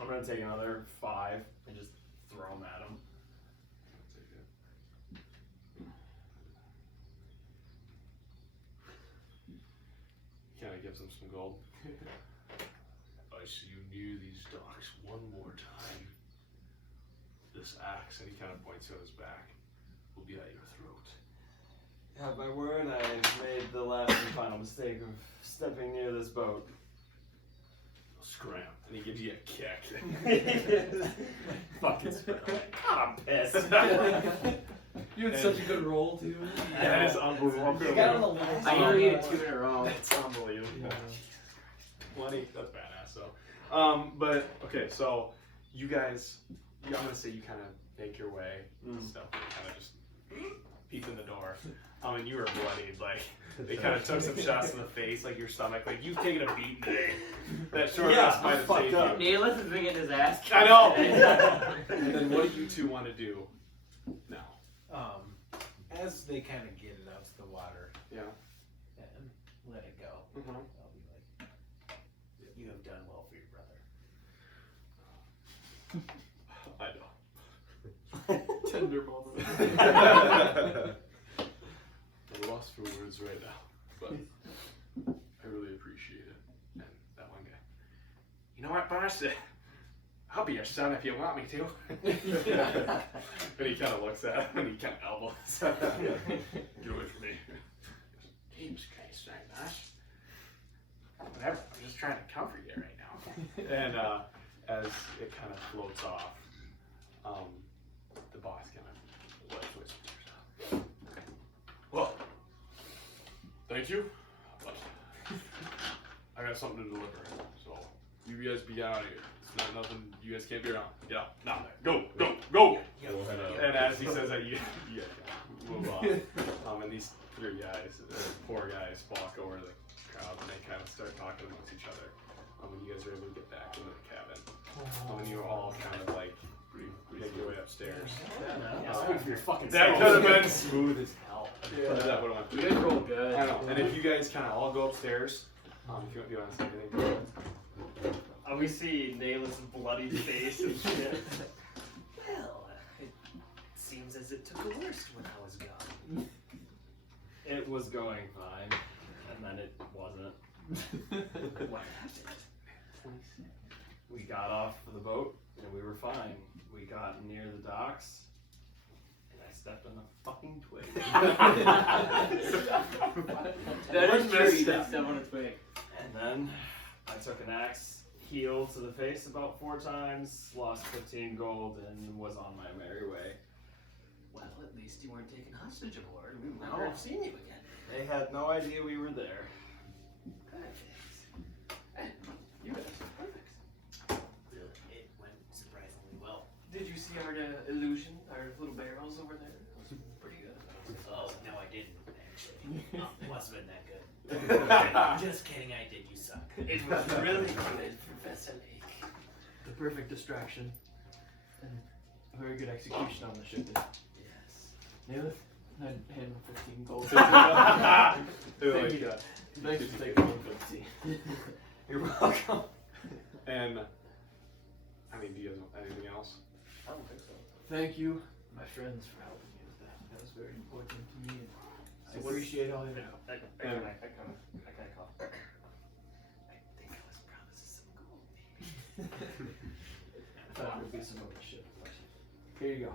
I'm gonna take another 5 and just throw them at him. He kind of gives him some gold. I see you near these docks one more time. This axe, and he kind of points to his back, will be at your throat. Have my word, I've made the last and final mistake of stepping near this boat. Scram, and he gives you a kick. Fucking Sparrow. I'm pissed. You had such a good roll too. That is unbelievable. You got on the last I nearly had 2 in a row. That's unbelievable. 20, that's badass. So, but okay, so you guys, I'm gonna say you kind of make your way, stuff, kind of just peep in the door. And you were bloodied, like they kind of took some shots in the face, like your stomach, like you've taken a beating today. That short rest might have saved you. Needless is getting his ass kicked. I know. And then what do you two want to do now? As they kind of get it out to the water, Yeah. and let it go, Mm-hmm. I'll be like, "You have done well for your brother." I know. Tender moment. I'm lost for words right now, but I really appreciate it. And that one guy, you know what, boss? I'll be your son if you want me to. And he kind of looks at him and he kind of elbows. Get away from me. Jesus Christ, right, boss? Whatever, I'm just trying to comfort you right now. And as it kind of floats off, the boss kind of whispers. Well, thank you, but I got something to deliver, so you guys be out of here. This Not nothing. You guys can't be around. Get out. Now there. Go. Go. Go. We'll head out. And as he says that, you move on. And these three guys, four guys, walk over to the crowd and they kind of start talking amongst each other. When you guys are able to get back into the cabin, and you all kind of like make your way upstairs. Speak for your fucking That self. could have been smooth as hell. Yeah. That would have went. You guys roll good. I know. And if you guys kind of all go upstairs, if you want to say anything, go ahead. We see Nayla's bloody face and shit. Well, it seems as it took a worse when I was gone. It was going fine, and then it wasn't. What happened? We got off of the boat, and we were fine. We got near the docks, and I stepped on a fucking twig. That is true. You did step on a twig. And then I took an axe, heel to the face about 4 times, lost 15 gold, and was on my merry way. Well, at least you weren't taken hostage aboard. We would never have seen you again. They had no idea we were there. You guys are perfect. Really, it went surprisingly well. Did you see our illusion, our little barrels over there? It was pretty good. Oh, no, I didn't, actually. It must have been that good. Just kidding, I did. You suck. It was really good, Professor Lake. The perfect distraction. And a very good execution on the ship. Yes. Nail it? And I'd hand him 15 gold. They're like, yeah. Thanks for taking 150. You're welcome. And I mean, do you guys want anything else? I don't think so. Thank you, my friends, for helping me with that. That was very important to me. And I appreciate all your help. I kind of call. I think I was promised some gold, maybe. I thought there would be some on the ship, but here you go.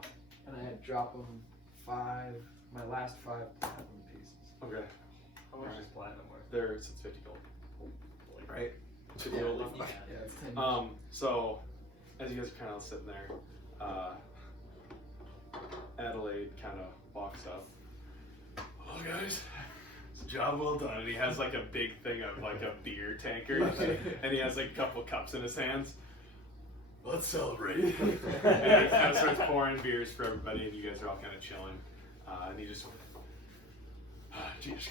And I had drop them 5, my last 5 platinum pieces. Okay. How much is platinum worth? It's 50 gold. Right? 50 gold left. Yeah, it's 10. So as you guys are kind of sitting there, Adelaide kind of walks up. Hello guys, it's a job well done. And he has like a big thing of like a beer tankard, and he has like a couple cups in his hands. Let's celebrate. And he kind of starts pouring beers for everybody, and you guys are all kind of chilling. And he just, geez,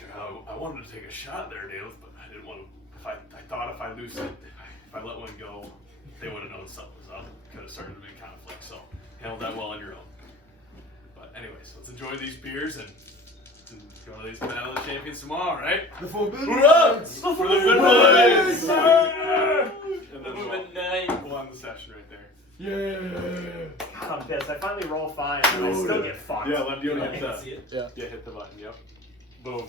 I wanted to take a shot there, Dale, but I didn't want to. I thought if I lose it, if I let one go, they would have known something was up. Could have started a big conflict. So handle that well on your own. But anyways, let's enjoy these beers and go to these Battle of the Champions tomorrow, right? The Forbidden Knights! For the Forbidden Knights! And then we'll end the session right there. Yeah! God, I'm pissed. I finally roll 5 and I still get fucked. Yeah, let me hit I see it. hit the button, yep. Boom.